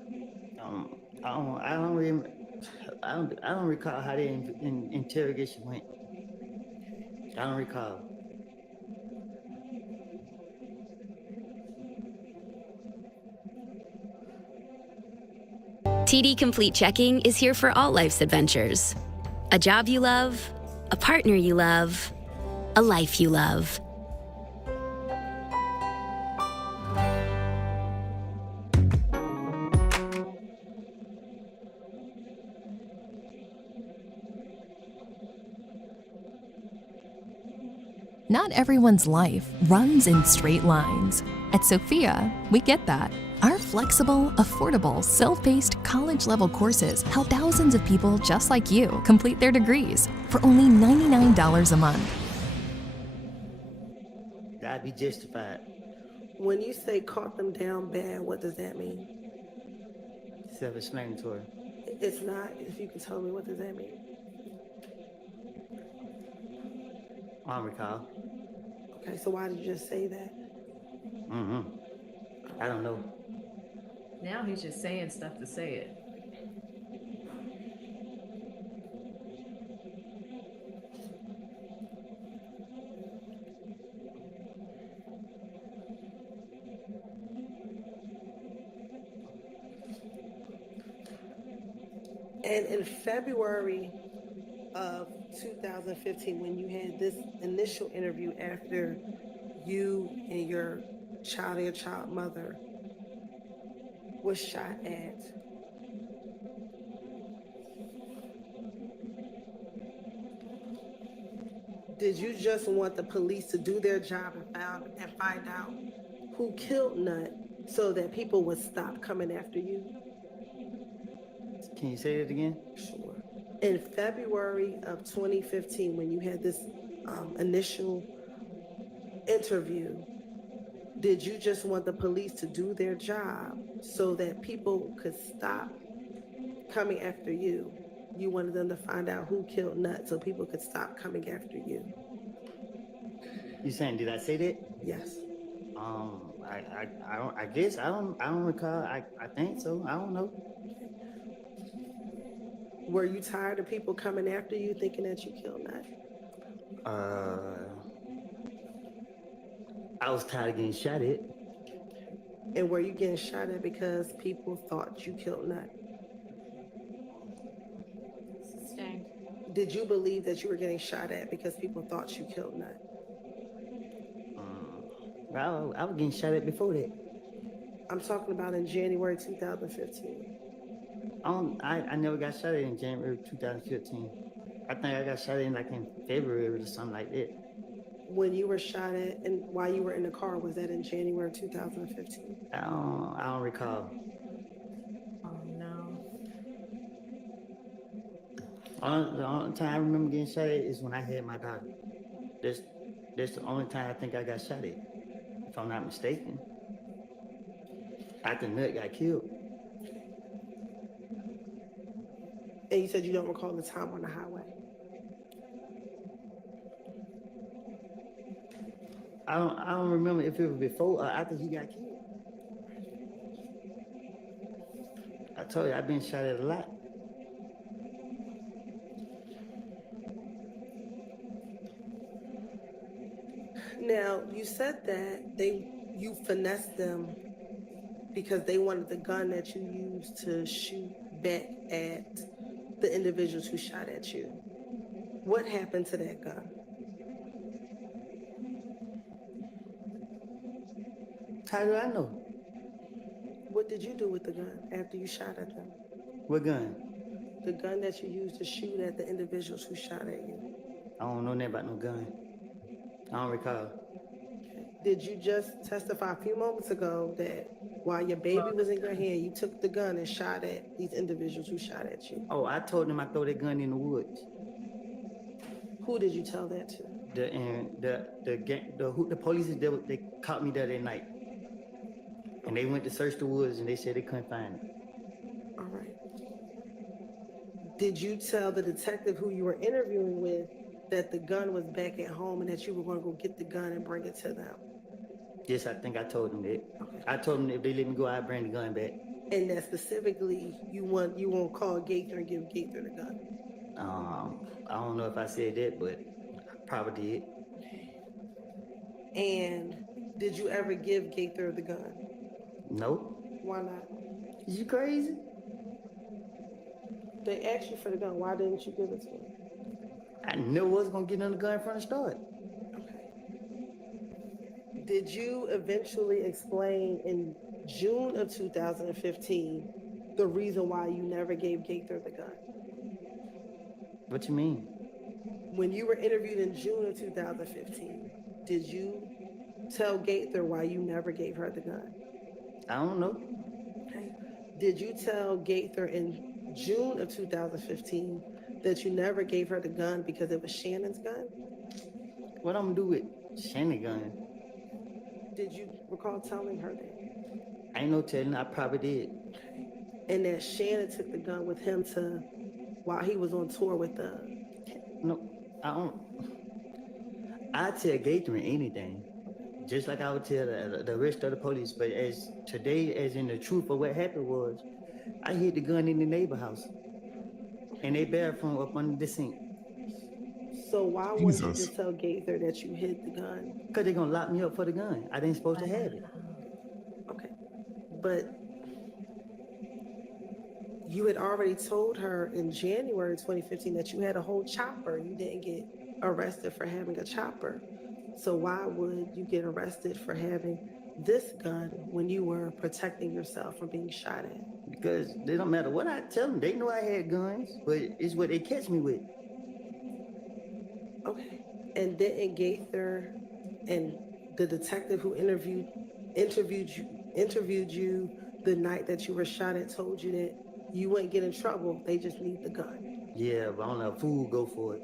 I don't recall how the interrogation went. I don't recall. TD Complete Checking is here for all life's adventures. A job you love, a partner you love, a life you love. Not everyone's life runs in straight lines. At Sophia, we get that. Our flexible, affordable, self-paced college-level courses help thousands of people just like you complete their degrees for only $99 a month. That'd be justified. When you say caught them down bad, what does that mean? Self-explanatory. It's not. If you can tell me, what does that mean? I don't recall. Okay, so why did you just say that? I don't know. Now he's just saying stuff to say it. And in February of 2015, when you had this initial interview after you and your child mother was shot at, did you just want the police to do their job and find out who killed Nut so that people would stop coming after you? Can you say it again? Sure. In February of 2015, when you had this initial interview, did you just want the police to do their job so that people could stop coming after you? You wanted them to find out who killed Nut so people could stop coming after you. You saying, did I say that? Yes. I guess I don't recall. I think so. I don't know. Were you tired of people coming after you thinking that you killed Nut? I was tired of getting shot at. And were you getting shot at because people thought you killed Nut? Sustained. Did you believe that you were getting shot at because people thought you killed Nut? Well, I was getting shot at before that. I'm talking about in January 2015. I never got shot at in January 2015. I think I got shot in February or something like that. When you were shot at and while you were in the car, was that in January 2015? I don't recall. Oh no. The only time I remember getting shot at is when I had my daughter. That's the only time I think I got shot at, if I'm not mistaken. After Nut got killed. And you said you don't recall the time on the highway. I don't remember if it was before or after he got killed. I told you, I've been shot at a lot. Now, you said that you finessed them because they wanted the gun that you used to shoot back at the individuals who shot at you. What happened to that gun? How do I know? What did you do with the gun after you shot at them? What gun? The gun that you used to shoot at the individuals who shot at you. I don't know nothing about no gun. I don't recall. Did you just testify a few moments ago that while your baby was in your hand, you took the gun and shot at these individuals who shot at you? Oh, I told them I throw that gun in the woods. Who did you tell that to? The police they caught me there that night, and they went to search the woods, and they said they couldn't find it. All right. Did you tell the detective who you were interviewing with that the gun was back at home and that you were going to go get the gun and bring it to them? Yes, I think I told them that. Okay. I told them if they let me go, I'd bring the gun back. And that specifically, you won't call Gaither and give Gaither the gun. I don't know if I said that, but I probably did. And did you ever give Gaither the gun? No. Why not? Is you crazy? They asked you for the gun. Why didn't you give it to him? I knew I was gonna get another gun from the start. Okay. Did you eventually explain in June of 2015 the reason why you never gave Gaither the gun? What you mean? When you were interviewed in June of 2015, did you tell Gaither why you never gave her the gun? I don't know. Okay. Did you tell Gaither in June of 2015 that you never gave her the gun because it was Shannon's gun? What I'm gonna do with Shannon's gun? Did you recall telling her that? I ain't no telling, I probably did. And that Shannon took the gun with him while he was on tour with the... No, I don't. I tell Gaither anything, just like I would tell the rest of the police. But as today, as in the truth of what happened was, I hid the gun in the neighbor house, and they bathroom up under the sink. So why wouldn't you just tell Gaither that you hid the gun? Because they're gonna lock me up for the gun. I didn't supposed to have it. Okay, but you had already told her in January 2015 that you had a whole chopper. You didn't get arrested for having a chopper. So why would you get arrested for having this gun when you were protecting yourself from being shot at? Because they don't matter what I tell them. They know I had guns, but it's what they catch me with. Okay. And didn't Gaither and the detective who interviewed you the night that you were shot at told you that you wouldn't get in trouble, they just need the gun? Yeah, but I don't know, a fool go for it.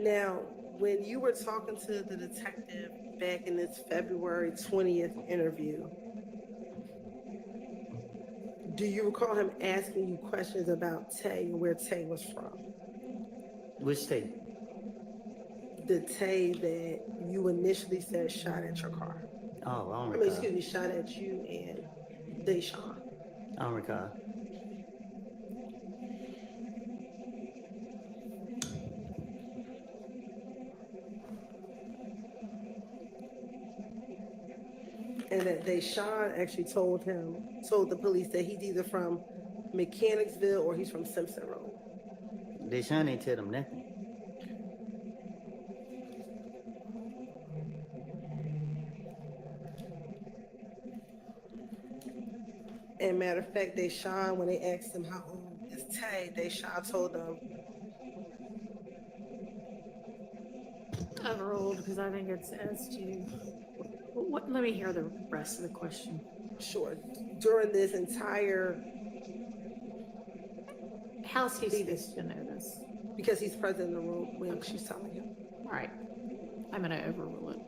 Now, when you were talking to the detective back in this February 20th interview, do you recall him asking you questions about Tay and where Tay was from? Which Tay? The Tay that you initially said shot at your car. Oh, I don't recall. Excuse me, shot at you and Deshaun. I don't recall. And that Deshaun actually told the police that he's either from Mechanicsville or he's from Simpson Road. Deshaun ain't tell them nothing. And matter of fact, Deshaun, when they asked him how old is Tay, Deshaun told them overruled because I think it's as to what. Let me hear the rest of the question. Sure. During this entire, how's he supposed to know this? Because he's present in the room when she's telling him. All right, I'm going to overrule it.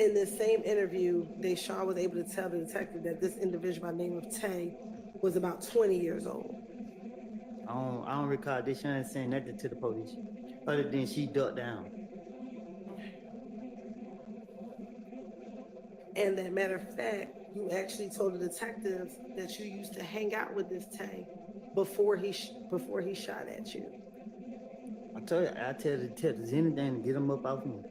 In this same interview, Deshaun was able to tell the detective that this individual by the name of Tay was about 20 years old. I don't recall Deshaun saying nothing to the police, other than she ducked down. And that matter of fact, you actually told the detectives that you used to hang out with this Tay before he shot at you. I tell the detectives anything to get him up off me.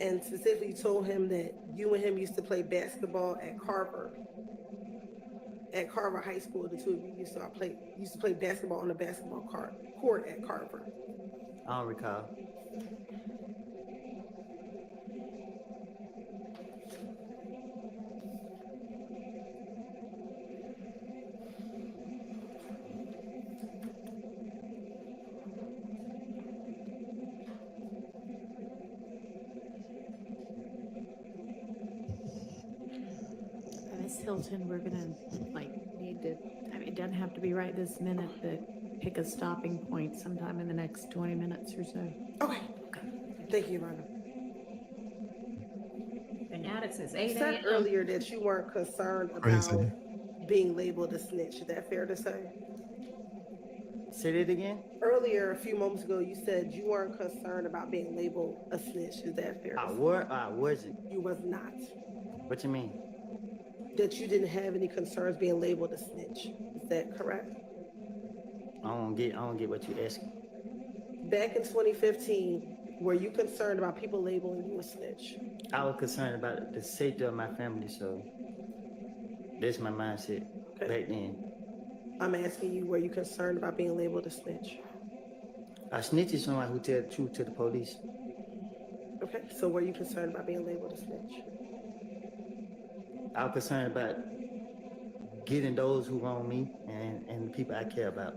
And specifically told him that you and him used to play basketball at Carver High School. The two of you used to play basketball on the basketball court at Carver. I don't recall. Miss Hilton, we're gonna need to. I mean, it doesn't have to be right this minute, but pick a stopping point sometime in the next 20 minutes or so. Okay. Thank you, Rhonda. Been at it since You 8 said a.m. earlier that you weren't concerned Crazy. about being labeled a snitch. Is that fair to say? Say that again? Earlier, a few moments ago, you said you weren't concerned about being labeled a snitch. Is that fair? I wasn't. You was not. What you mean? That you didn't have any concerns being labeled a snitch. Is that correct? I don't get what you asking. Back in 2015, were you concerned about people labeling you a snitch? I was concerned about the safety of my family, so that's my mindset back then. I'm asking you, were you concerned about being labeled a snitch? A snitch is someone who tell the truth to the police. Okay, so were you concerned about being labeled a snitch? I was concerned about getting those who wrong me and the people I care about.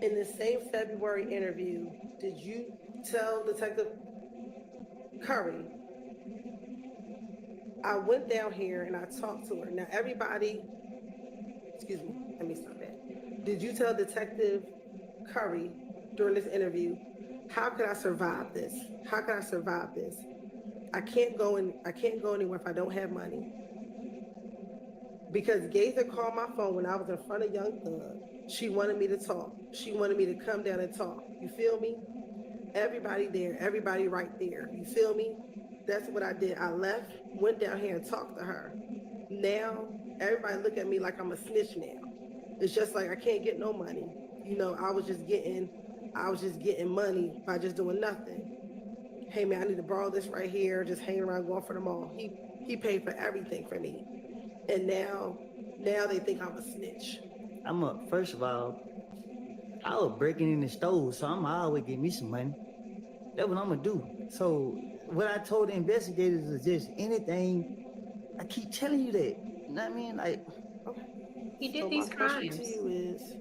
In the same February interview, did you tell Detective Curry, I went down here and I talked to her. Now everybody, excuse me, let me stop that. Did you tell Detective Curry during this interview, how could I survive this? How can I survive this? I can't go anywhere if I don't have money. Because Gaither called my phone when I was in front of Young Thug. She wanted me to talk. She wanted me to come down and talk. You feel me? Everybody there, everybody right there. You feel me? That's what I did. I left, went down here and talked to her. Now, everybody look at me like I'm a snitch now. It's just like I can't get no money. You know, I was just getting money by just doing nothing. Hey man, I need to borrow this right here, just hanging around going for the mall. He paid for everything for me. And now they think I'm a snitch. First of all, I was breaking in the stove, so I'm always getting me some money. That's what I'm gonna do. So what I told the investigators is just anything. I keep telling you that. You know what I mean? Like, He did so these my question crimes. to you is,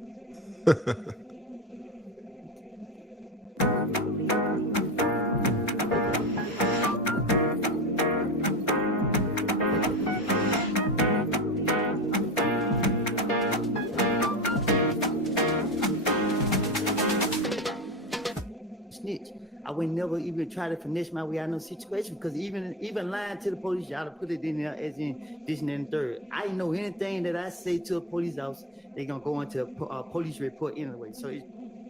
snitch. I would never even try to finesse my way out of no situation because even lying to the police, y'all to put it in there as in this and then third. I know anything that I say to a police officer, they're gonna go into a police report anyway. So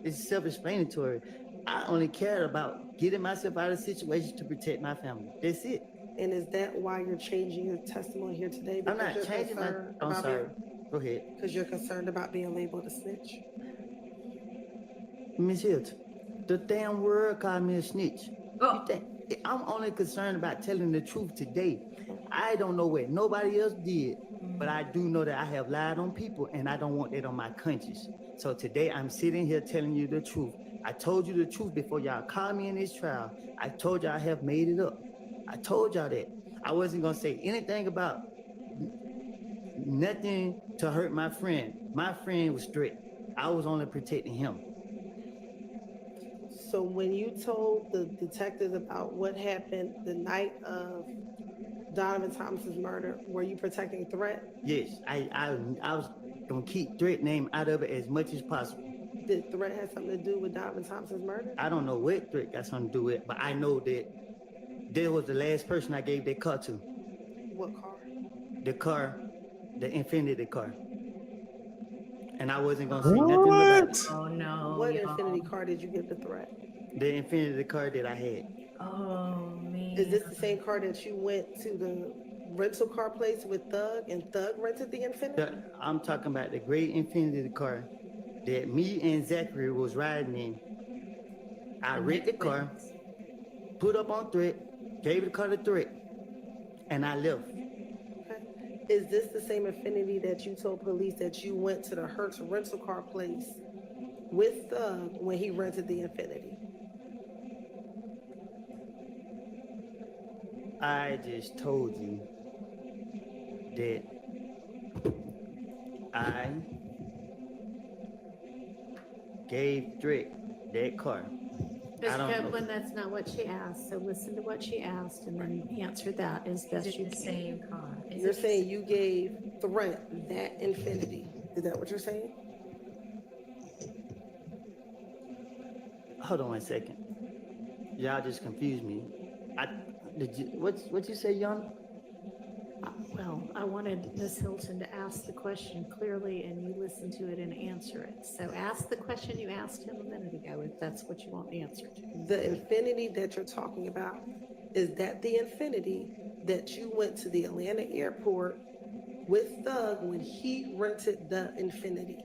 it's self-explanatory. I only care about getting myself out of the situation to protect my family. That's it. and is that why you're changing your testimony here today? I'm not changing my. I'm sorry. Go ahead. Because you're concerned about being labeled a snitch. Miss Hilton, the damn world called me a snitch. You think I'm only concerned about telling the truth today. I don't know what nobody else did, but I do know that I have lied on people and I don't want that on my conscience. So today I'm sitting here telling you the truth. I told you the truth before y'all called me in this trial. I told y'all I have made it up. I told y'all that. I wasn't gonna say anything about nothing to hurt my friend. My friend was straight. I was only protecting him. So when you told the detectives about what happened the night of Donovan Thomas's murder, were you protecting Threat? Yes, I was gonna keep Threat name out of it as much as possible. Did Threat have something to do with Donovan Thomas's murder? I don't know what Threat got something to do with it, but I know that there was the last person I gave that car to. What car? The car, the Infinity car. And I wasn't gonna say nothing about it. Oh no. What Infinity car did you give to Threat? The Infinity car that I had. Oh man. Is this the same car that you went to the rental car place with Thug and Thug rented the Infinity? I'm talking about the great Infinity car that me and Zachary was riding in. I rented the car, put up on Threat, gave the car to Threat, and I left. Is this the same Infinity that you told police that you went to the Hertz rental car place with Thug when he rented the Infinity? I just told you that I gave Drake that car Ms. I don't know. Copeland, that's not what she asked, so listen to what she asked and then answer that as best you can. Same car. You're saying you gave Threat that Infinity. Is that what you're saying? Hold on 1 second. Y'all just confused me. What you say, Yana? Well, I wanted Ms. Hilton to ask the question clearly and you listen to it and answer it. So ask the question you asked him a minute ago if that's what you want the answer to. The Infinity that you're talking about, is that the Infinity that you went to the Atlanta airport with Thug when he rented the Infinity?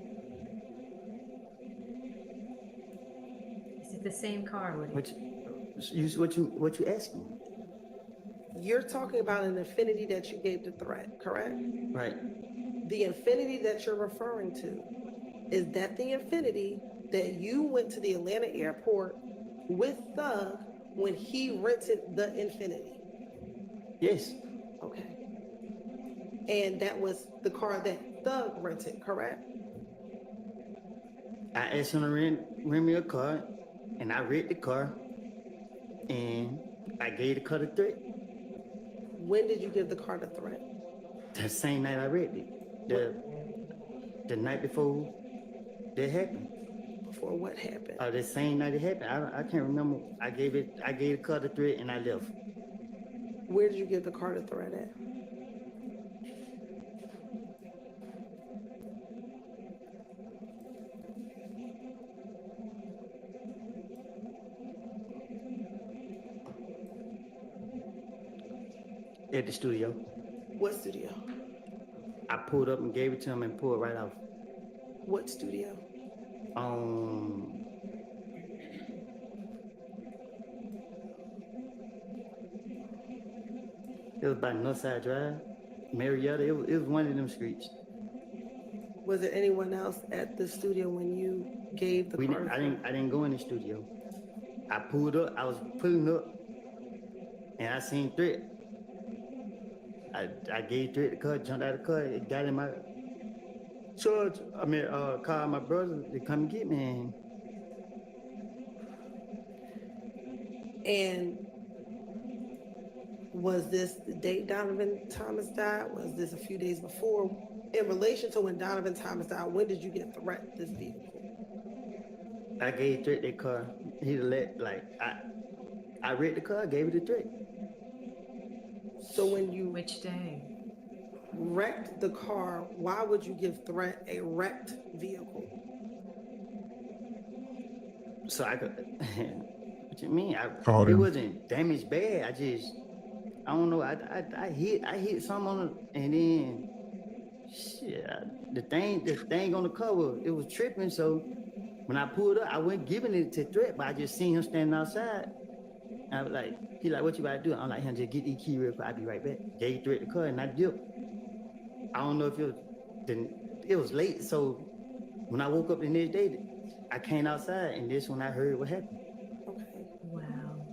Is it the same car, Woody? What you asking? You're talking about an Infinity that you gave to Threat, correct? Right. The Infinity that you're referring to, is that the Infinity that you went to the Atlanta airport with Thug when he rented the Infinity? Yes. Okay. And that was the car that Thug rented, correct? I asked him to rent me a car, and I rented the car, and I gave the car to Threat. When did you give the car to Threat? The same night I rented it. The night before that happened. Before what happened? The same night it happened. I can't remember. I gave the car to Threat and I left. Where did you give the car to Threat at? At the studio. What studio? I pulled up and gave it to him and pulled right off. What studio? It was by Northside Drive, Marietta. It was one of them streets. Was there anyone else at the studio when you gave the car? I didn't go in the studio. I pulled up. I was pulling up, and I seen Threat. I gave Threat the car, jumped out of the car, it got in my called my brother to come get me. And was this the date Donovan Thomas died? Was this a few days before? In relation to when Donovan Thomas died, when did you get Threat this vehicle? I gave Threat that car. He I read the car, gave it to Threat. So when you which day wrecked the car, why would you give Threat a wrecked vehicle? So I could. What you mean? It wasn't damaged bad. I don't know. I hit something on it, and then shit. The thing on the cover, it was tripping. So when I pulled up, I wasn't giving it to Threat, but I just seen him standing outside. I was like, he like, what you about to do? I'm like, just get the key real quick. I'll be right back. Gave Threat the car and I dipped. I don't know if it was late. So when I woke up the next day, I came outside and this when I heard what happened. Okay. Wow.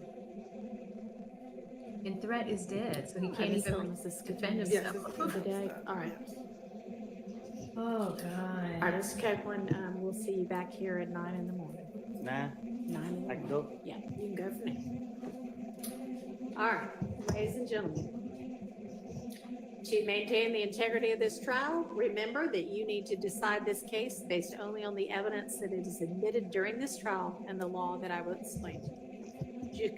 And Threat is dead, so he can't even defend himself. All right. Oh, God. All right, Mr. Copeland, we'll see you back here at 9 in the morning. 9? 9 in the I can morning. go? Yeah, you can go from there. All right, ladies and gentlemen. To maintain the integrity of this trial, remember that you need to decide this case based only on the evidence that is admitted during this trial and the law that I will explain to you. You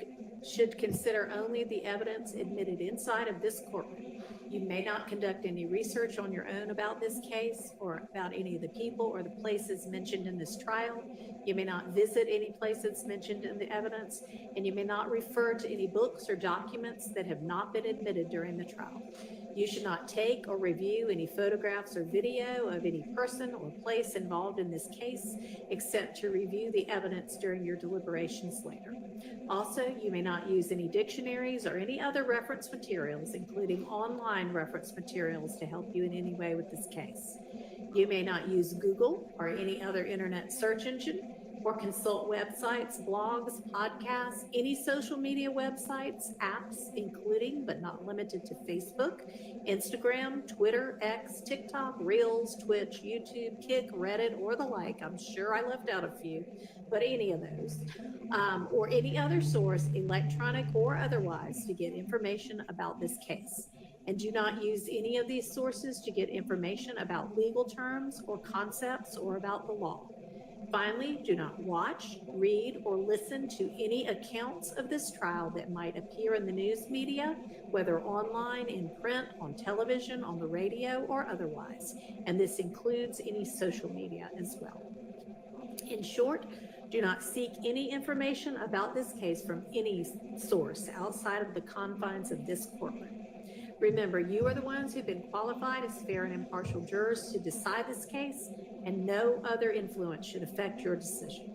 should consider only the evidence admitted inside of this courtroom. You may not conduct any research on your own about this case or about any of the people or the places mentioned in this trial. You may not visit any places mentioned in the evidence, and you may not refer to any books or documents that have not been admitted during the trial. You should not take or review any photographs or video of any person or place involved in this case, except to review the evidence during your deliberations later. Also, you may not use any dictionaries or any other reference materials, including online reference materials, to help you in any way with this case. You may not use Google or any other internet search engine, or consult websites, blogs, podcasts, any social media websites, apps, including but not limited to Facebook, Instagram, Twitter, X, TikTok, Reels, Twitch, YouTube, Kick, Reddit, or the like. I'm sure I left out a few, but any of those. or any other source, electronic or otherwise, to get information about this case. And do not use any of these sources to get information about legal terms or concepts or about the law. Finally, do not watch, read, or listen to any accounts of this trial that might appear in the news media, whether online, in print, on television, on the radio, or otherwise. And this includes any social media as well. In short, do not seek any information about this case from any source outside of the confines of this courtroom. Remember, you are the ones who've been qualified as fair and impartial jurors to decide this case, and no other influence should affect your decision.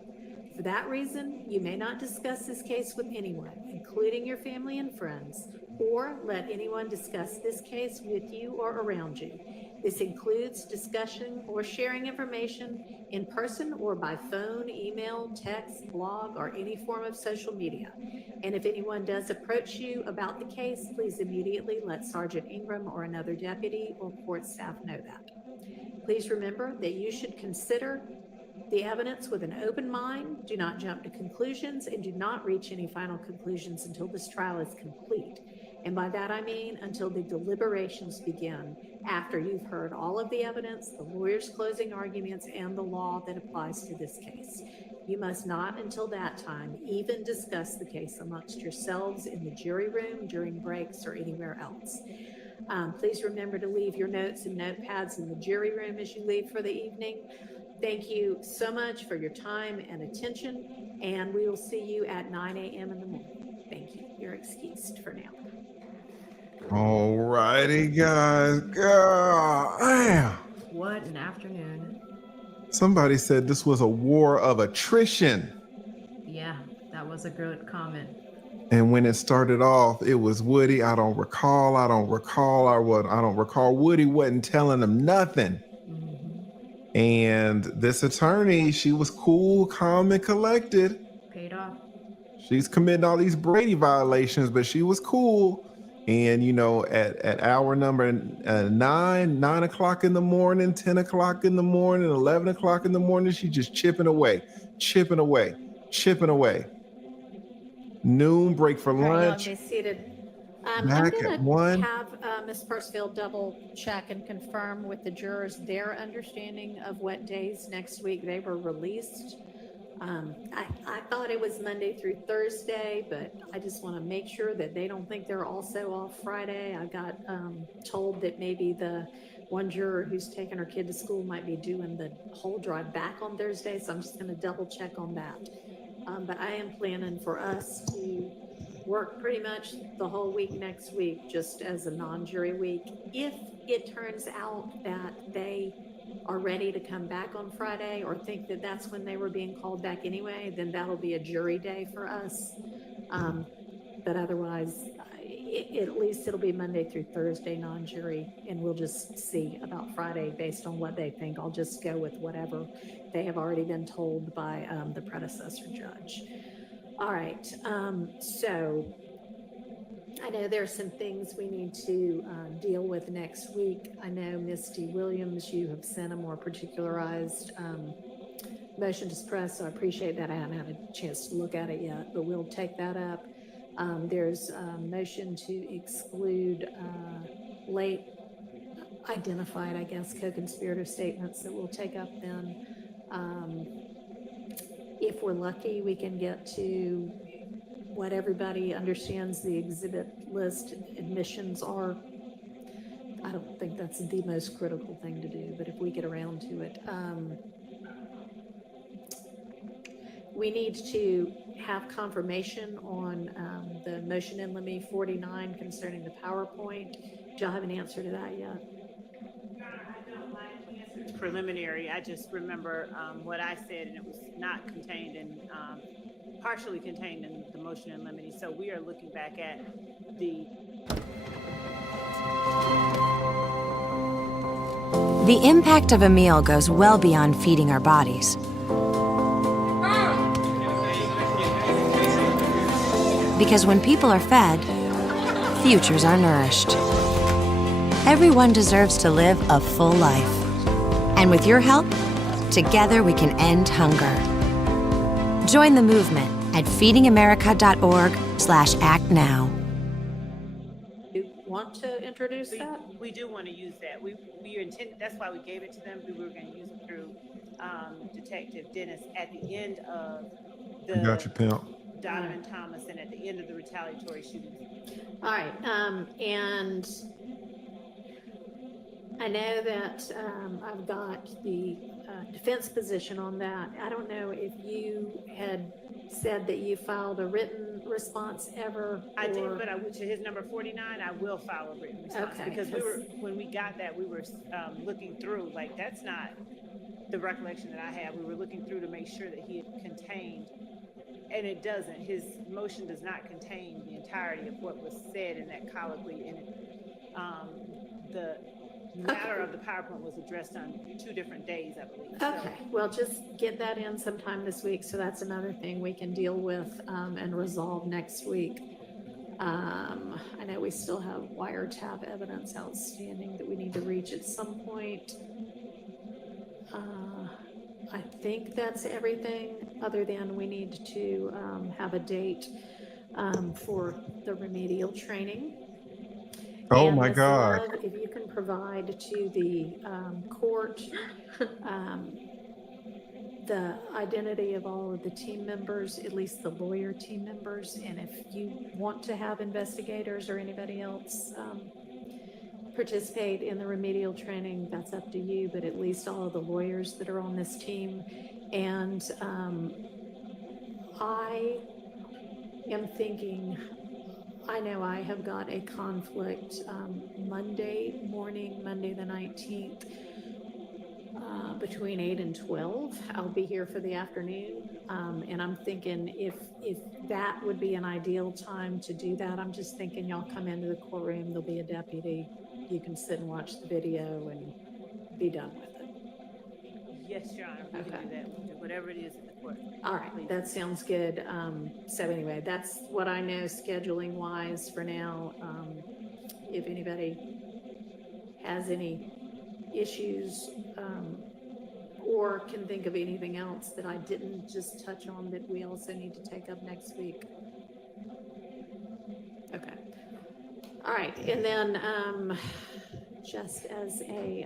For that reason, you may not discuss this case with anyone, including your family and friends, or let anyone discuss this case with you or around you. This includes discussion or sharing information in person or by phone, email, text, blog, or any form of social media. And if anyone does approach you about the case, please immediately let Sergeant Ingram or another deputy or court staff know that. Please remember that you should consider the evidence with an open mind, do not jump to conclusions, and do not reach any final conclusions until this trial is complete. And by that I mean until the deliberations begin, after you've heard all of the evidence, the lawyer's closing arguments, and the law that applies to this case. You must not, until that time, even discuss the case amongst yourselves in the jury room, during breaks, or anywhere else. Please remember to leave your notes and notepads in the jury room as you leave for the evening. Thank you so much for your time and attention, and we will see you at 9 a.m. in the morning. Thank you. You're excused for now. All righty, guys. God damn. What an afternoon. Somebody said this was a war of attrition. Yeah, that was a good comment. And when it started off, it was Woody. I don't recall. Woody wasn't telling them nothing. And this attorney, she was cool, calm, and collected. Paid off. She's committing all these Brady violations, but she was cool. And, you know, at hour number 9 o'clock in the morning, 10 o'clock in the morning, 11 o'clock in the morning, she's just chipping away. Noon, break for lunch. Be seated. I'm Back going at 1. to have Ms. Pursfield double check and confirm with the jurors their understanding of what days next week they were released. I thought it was Monday through Thursday, but I just want to make sure that they don't think they're also off Friday. I got told that maybe the one juror who's taking her kid to school might be doing the whole drive back on Thursday, so I'm just going to double check on that. But I am planning for us to work pretty much the whole week next week, just as a non-jury week. If it turns out that they are ready to come back on Friday or think that that's when they were being called back anyway, then that'll be a jury day for us. But otherwise, at least it'll be Monday through Thursday non-jury, and we'll just see about Friday based on what they think. I'll just go with whatever they have already been told by the predecessor judge. All right, so I know there's some things we need to deal with next week. I know, Misty Williams, you have sent a more particularized motion to suppress, so I appreciate that. I haven't had a chance to look at it yet, but we'll take that up. There's a motion to exclude late identified, I guess, co-conspirator statements that we'll take up then. If we're lucky, we can get to what everybody understands the exhibit list admissions are. I don't think that's the most critical thing to do, but if we get around to it, we need to have confirmation on the motion in limine 49 concerning the PowerPoint. Do y'all have an answer to that yet? It's preliminary. I just remember what I said, and it was not contained in, partially contained in the motion in limine. So we are looking back at the. The impact of a meal goes well beyond feeding our bodies. Because when people are fed, futures are nourished. Everyone deserves to live a full life. And with your help, together we can end hunger. Join the movement at feedingamerica.org/actnow. You want to introduce that? We do want to use that. We intended, that's why we gave it to them. We were going to use it through Detective Dennis at the end of I got you, pimp. Donovan Thomas and at the end of the retaliatory shooting. All right, and I know that I've got the defense position on that. I don't know if you had said that you filed a written response ever. I did, but to his number 49, I will file a written response, okay, because when we got that, we were looking through, like, that's not the recollection that I have. We were looking through to make sure that he had contained, and it doesn't. His motion does not contain the entirety of what was said in that colloquy, and the matter of the PowerPoint was addressed on 2 different days, I believe. Okay, well, just get that in sometime this week, so that's another thing we can deal with and resolve next week. I know we still have wiretap evidence outstanding that we need to reach at some point. I think that's everything, other than we need to have a date for the remedial training. Oh and my Ms. God. Love, if you can provide to the court the identity of all of the team members, at least the lawyer team members, and if you want to have investigators or anybody else participate in the remedial training, that's up to you, but at least all of the lawyers that are on this team. And I am thinking, I know I have got a conflict Monday morning, Monday the 19th, between 8 and 12. I'll be here for the afternoon, and I'm thinking if that would be an ideal time to do that. I'm just thinking y'all come into the courtroom, there'll be a deputy, you can sit and watch the video and be done with it. Yes, Your Honor, we can do that. We'll do whatever it is in the court. All right, that sounds good. So anyway, that's what I know scheduling wise for now. If anybody has any issues or can think of anything else that I didn't just touch on that we also need to take up next week. Okay. All right, and then just as a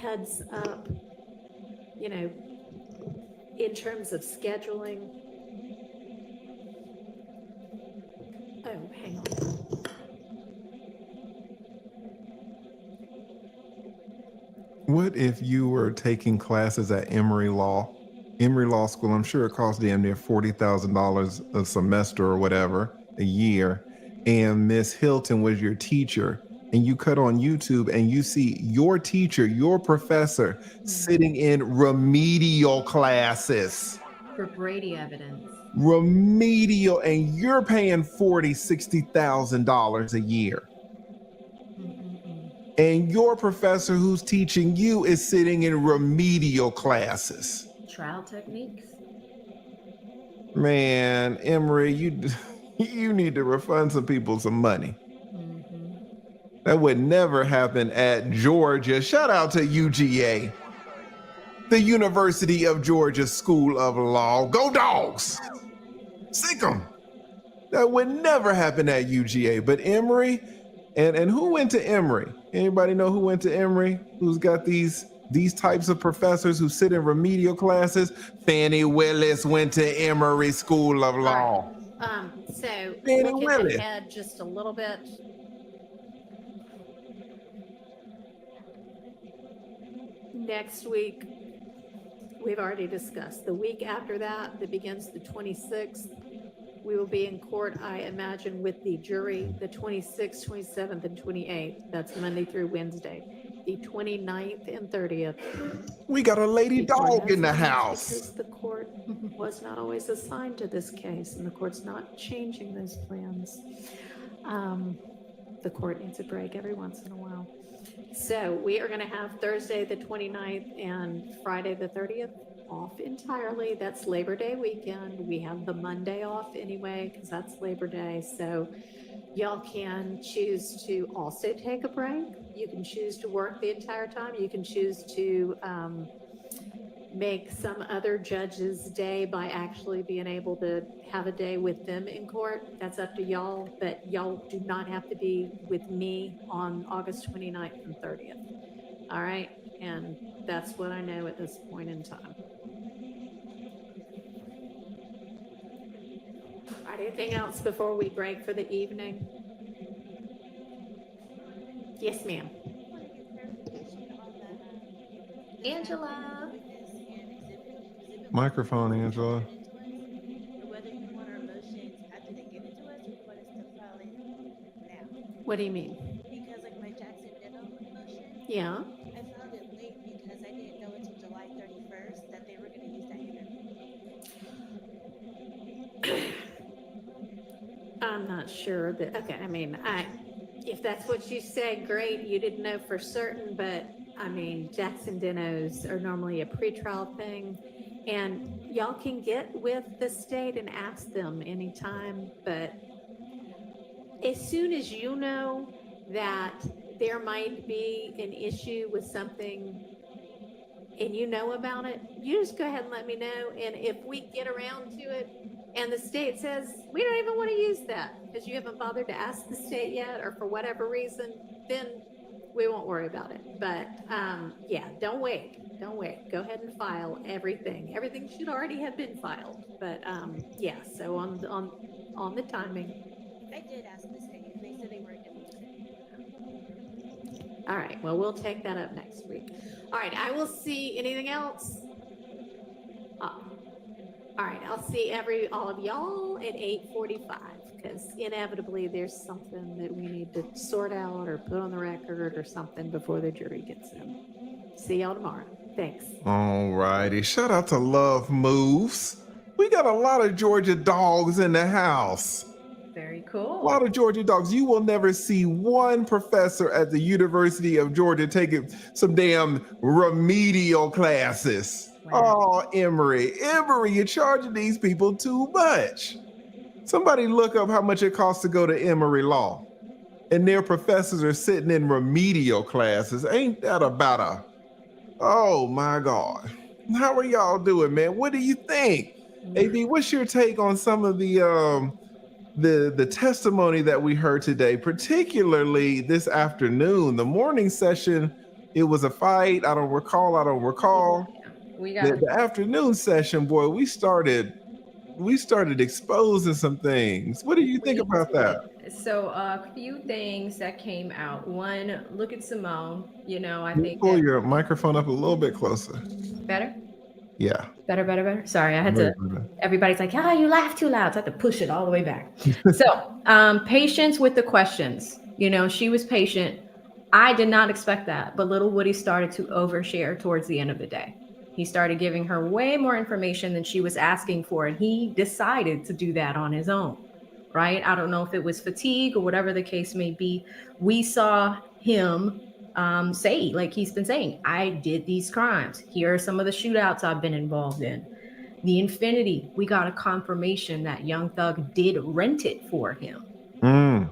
heads up, you know, in terms of scheduling. Oh, hang on. What if you were taking classes at Emory Law School? I'm sure it costs damn near $40,000 a semester or whatever, a year. And Miss Hilton was your teacher, and you cut on YouTube and you see your teacher, your professor, sitting in remedial classes. For Brady evidence. Remedial, and you're paying $40,000, $60,000 a year. And your professor who's teaching you is sitting in remedial classes. Trial techniques. Man, Emory, you need to refund some people some money. That would never happen at Georgia. Shout out to UGA, the University of Georgia School of Law. Go Dogs! Sick 'em. That would never happen at UGA, but Emory, and who went to Emory? Anybody know who went to Emory? Who's got these types of professors who sit in remedial classes? Fannie Willis went to Emory School of Law. So Fannie looking Willis. ahead just a little bit. Next week, we've already discussed. The week after that begins the 26th, we will be in court, I imagine, with the jury, the 26th, 27th, and 28th. That's Monday through Wednesday. The 29th and 30th. We got a lady dog in the house. Because the court was not always assigned to this case, and the court's not changing those plans. The court needs a break every once in a while. So we are going to have Thursday the 29th and Friday the 30th off entirely. That's Labor Day weekend. We have the Monday off anyway because that's Labor Day. So y'all can choose to also take a break. You can choose to work the entire time. You can choose to make some other judge's day by actually being able to have a day with them in court. That's up to y'all, but y'all do not have to be with me on August 29th and 30th. All right? And that's what I know at this point in time. All right, anything else before we break for the evening? Yes, ma'am. Angela. Microphone, Angela. What do you mean? Because like my Jackson Ditto motion, Yeah. I filed it late because I didn't know until July 31st that they were going to use that interview. I'm not sure that, okay, I mean, if that's what you say, great, you didn't know for certain, but I mean, Jackson Dinos are normally a pretrial thing, and y'all can get with the state and ask them anytime, but as soon as you know that there might be an issue with something and you know about it, you just go ahead and let me know. And if we get around to it and the state says, we don't even want to use that because you haven't bothered to ask the state yet or for whatever reason, then we won't worry about it. But yeah, don't wait. Don't wait. Go ahead and file everything. Everything should already have been filed. But yeah, so on the timing. I did ask the state, and they said they weren't going to use it. All right. Well, we'll take that up next week. All right. I will see. Anything else? All right. I'll see all of y'all at 8:45 because inevitably there's something that we need to sort out or put on the record or something before the jury gets in. See y'all tomorrow. Thanks. All righty. Shout out to Love Moves. We got a lot of Georgia dogs in the house. Very cool. A lot of Georgia dogs. You will never see one professor at the University of Georgia taking some damn remedial classes. Wow. Oh, Emory, you're charging these people too much. Somebody look up how much it costs to go to Emory Law. And their professors are sitting in remedial classes. Ain't that about a... Oh my God. How are y'all doing, man? What do you think? AB, what's your take on some of the testimony that we heard today, particularly this afternoon? The morning session, it was a fight. I don't recall. We got the afternoon session, boy, we started exposing some things. What do you think about that? So a few things that came out. One, look at Simone. You know, I Can you think pull your microphone up a little bit closer. better. Yeah. Better. Sorry, I had to. Everybody's like, "Ah, you laugh too loud." So I had to push it all the way back. So, patience with the questions. You know, she was patient. I did not expect that, but little Woody started to overshare towards the end of the day. He started giving her way more information than she was asking for, and he decided to do that on his own. Right? I don't know if it was fatigue or whatever the case may be. We saw him say, like he's been saying, I did these crimes. Here are some of the shootouts I've been involved in. The Infinity, we got a confirmation that Young Thug did rent it for him.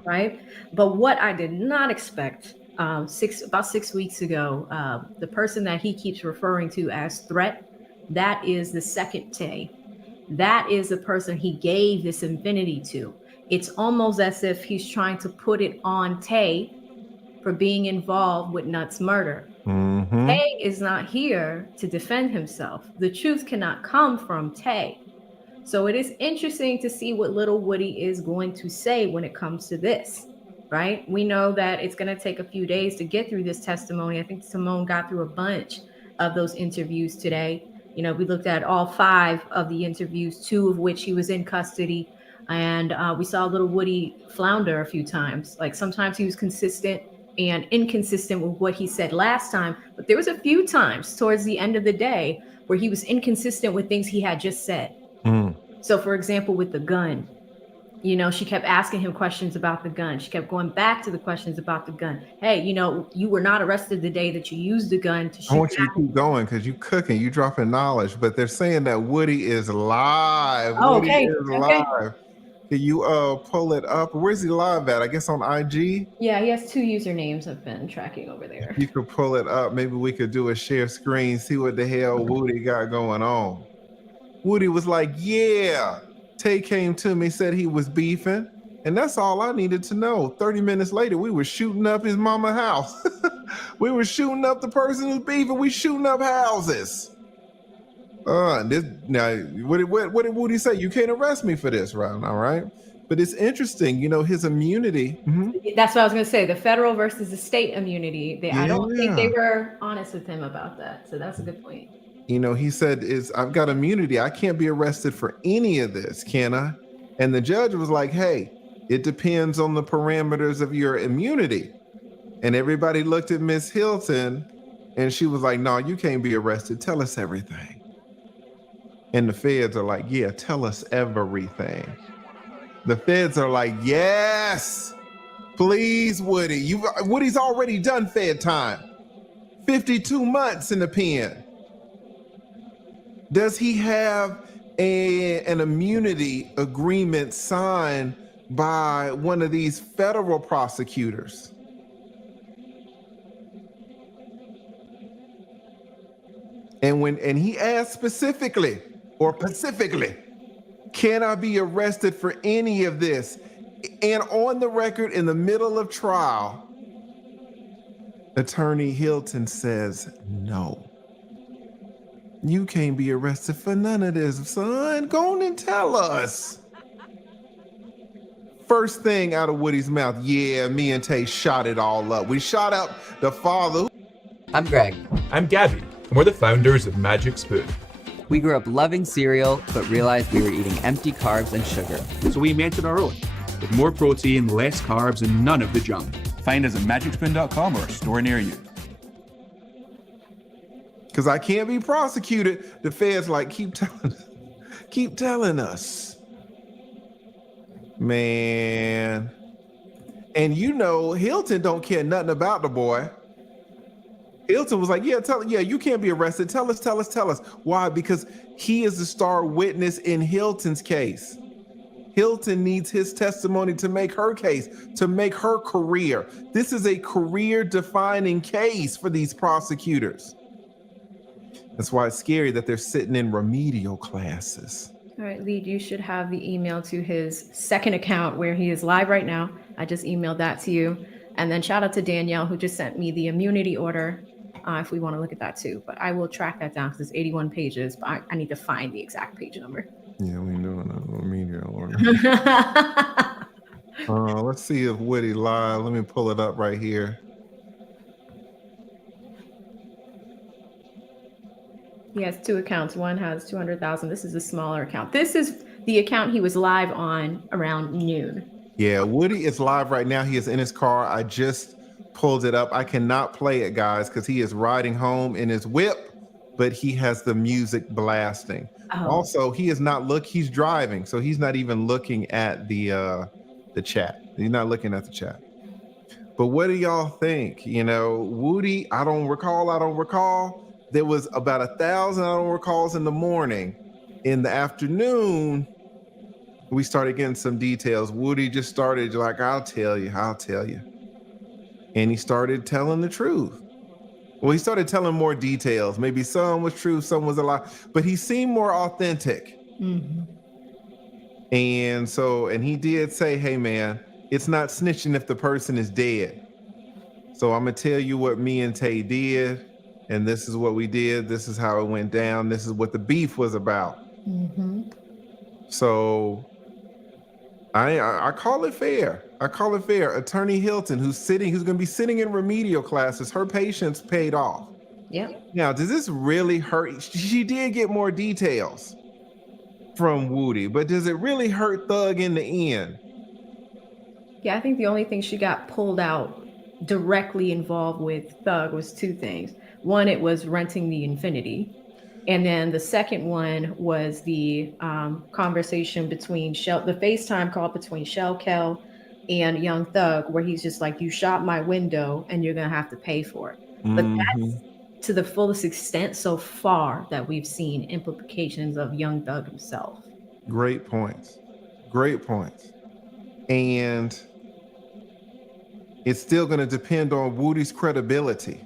Right? But what I did not expect, about 6 weeks ago, the person that he keeps referring to as threat, that is the second Tay. That is the person he gave this Infinity to. It's almost as if he's trying to put it on Tay for being involved with Nut's murder. Tay is not here to defend himself. The truth cannot come from Tay. So it is interesting to see what little Woody is going to say when it comes to this, right? We know that it's going to take a few days to get through this testimony. I think Simone got through a bunch of those interviews today. You know, we looked at all 5 of the interviews, 2 of which he was in custody. And we saw little Woody flounder a few times. Like sometimes he was consistent and inconsistent with what he said last time. But there was a few times towards the end of the day where he was inconsistent with things he had just said. So for example, with the gun, you know, she kept asking him questions about the gun. She kept going back to the questions about the gun. Hey, you know, you were not arrested the day that you used the gun to shoot. I want you to keep going because you cooking, you dropping knowledge. But they're saying that Woody is live. Oh, Woody okay. is live. Can you pull it up? Where's he live at? I guess on IG. Yeah, he has 2 usernames I've been tracking over there. You could pull it up. Maybe we could do a share screen, see what the hell Woody got going on. Woody was like, yeah. Tay came to me, said he was beefing. And that's all I needed to know. 30 minutes later, we were shooting up his mama's house. We were shooting up the person who's beefing. We shooting up houses. Now, what did Woody say? You can't arrest me for this right now, right? But it's interesting, his immunity. That's what I was going to say. The federal versus the state immunity. I don't think they Yeah. were honest with him about that. So that's a good point. He said, I've got immunity. I can't be arrested for any of this, can I? And the judge was like, hey, it depends on the parameters of your immunity. And everybody looked at Miss Hilton and she was like, no, you can't be arrested. Tell us everything. And the feds are like, yeah, tell us everything. The feds are like, yes, please, Woody. Woody's already done Fed time. 52 months in the pen. Does he have an immunity agreement signed by one of these federal prosecutors? And he asked specifically, can I be arrested for any of this? And on the record, in the middle of trial, Attorney Hilton says, no. You can't be arrested for none of this, son. Go on and tell us. First thing out of Woody's mouth, yeah, me and Tay shot it all up. We shot up the father. I'm Greg. I'm Gabby, and we're the founders of Magic Spoon. We grew up loving cereal, but realized we were eating empty carbs and sugar. So we invented our own, with more protein, less carbs, and none of the junk. Find us at magicspoon.com or a store near you. Because I can't be prosecuted. The feds like, keep telling us. Man. And Hilton don't care nothing about the boy. Hilton was like, yeah, you can't be arrested. Tell us. Why? Because he is the star witness in Hilton's case. Hilton needs his testimony to make her case, to make her career. This is a career-defining case for these prosecutors. That's why it's scary that they're sitting in remedial classes. All right, Lead, you should have the email to his second account where he is live right now. I just emailed that to you. And then shout out to Danielle, who just sent me the immunity order, if we want to look at that too. But I will track that down because it's 81 pages, but I need to find the exact page number. Yeah, we doing a remedial order. Let's see if Woody live. Let me pull it up right here. He has 2 accounts. One has 200,000. This is a smaller account. This is the account he was live on around noon. Yeah, Woody is live right now. He is in his car. I just pulled it up. I cannot play it, guys, because he is riding home in his whip, but he has the music blasting. Oh. Also, he's driving, so he's not even looking at the chat. He's not looking at the chat. But what do y'all think? Woody, I don't recall. There was about 1,000 I don't recalls in the morning. In the afternoon, we started getting some details. Woody just started like, I'll tell you. And he started telling the truth. Well, he started telling more details. Maybe some was true, some was a lie, but he seemed more authentic. Mm-hmm. And he did say, hey man, it's not snitching if the person is dead. So I'm gonna tell you what me and Tay did. And this is what we did. This is how it went down. This is what the beef was about. Mm-hmm. So I call it fair. Attorney Hilton, who's going to be sitting in remedial classes, her patience paid off. Yep. Now, does this really hurt? She did get more details from Woody, but does it really hurt Thug in the end? Yeah, I think the only thing she got pulled out directly involved with Thug was 2 things. One, it was renting the Infinity. And then the second one was the conversation between the FaceTime call between Shell Kel and Young Thug, where he's just like, you shot my window and you're going to have to pay for it. But that's to the fullest extent so far that we've seen implications of Young Thug himself. Great points. Great points. And it's still going to depend on Woody's credibility.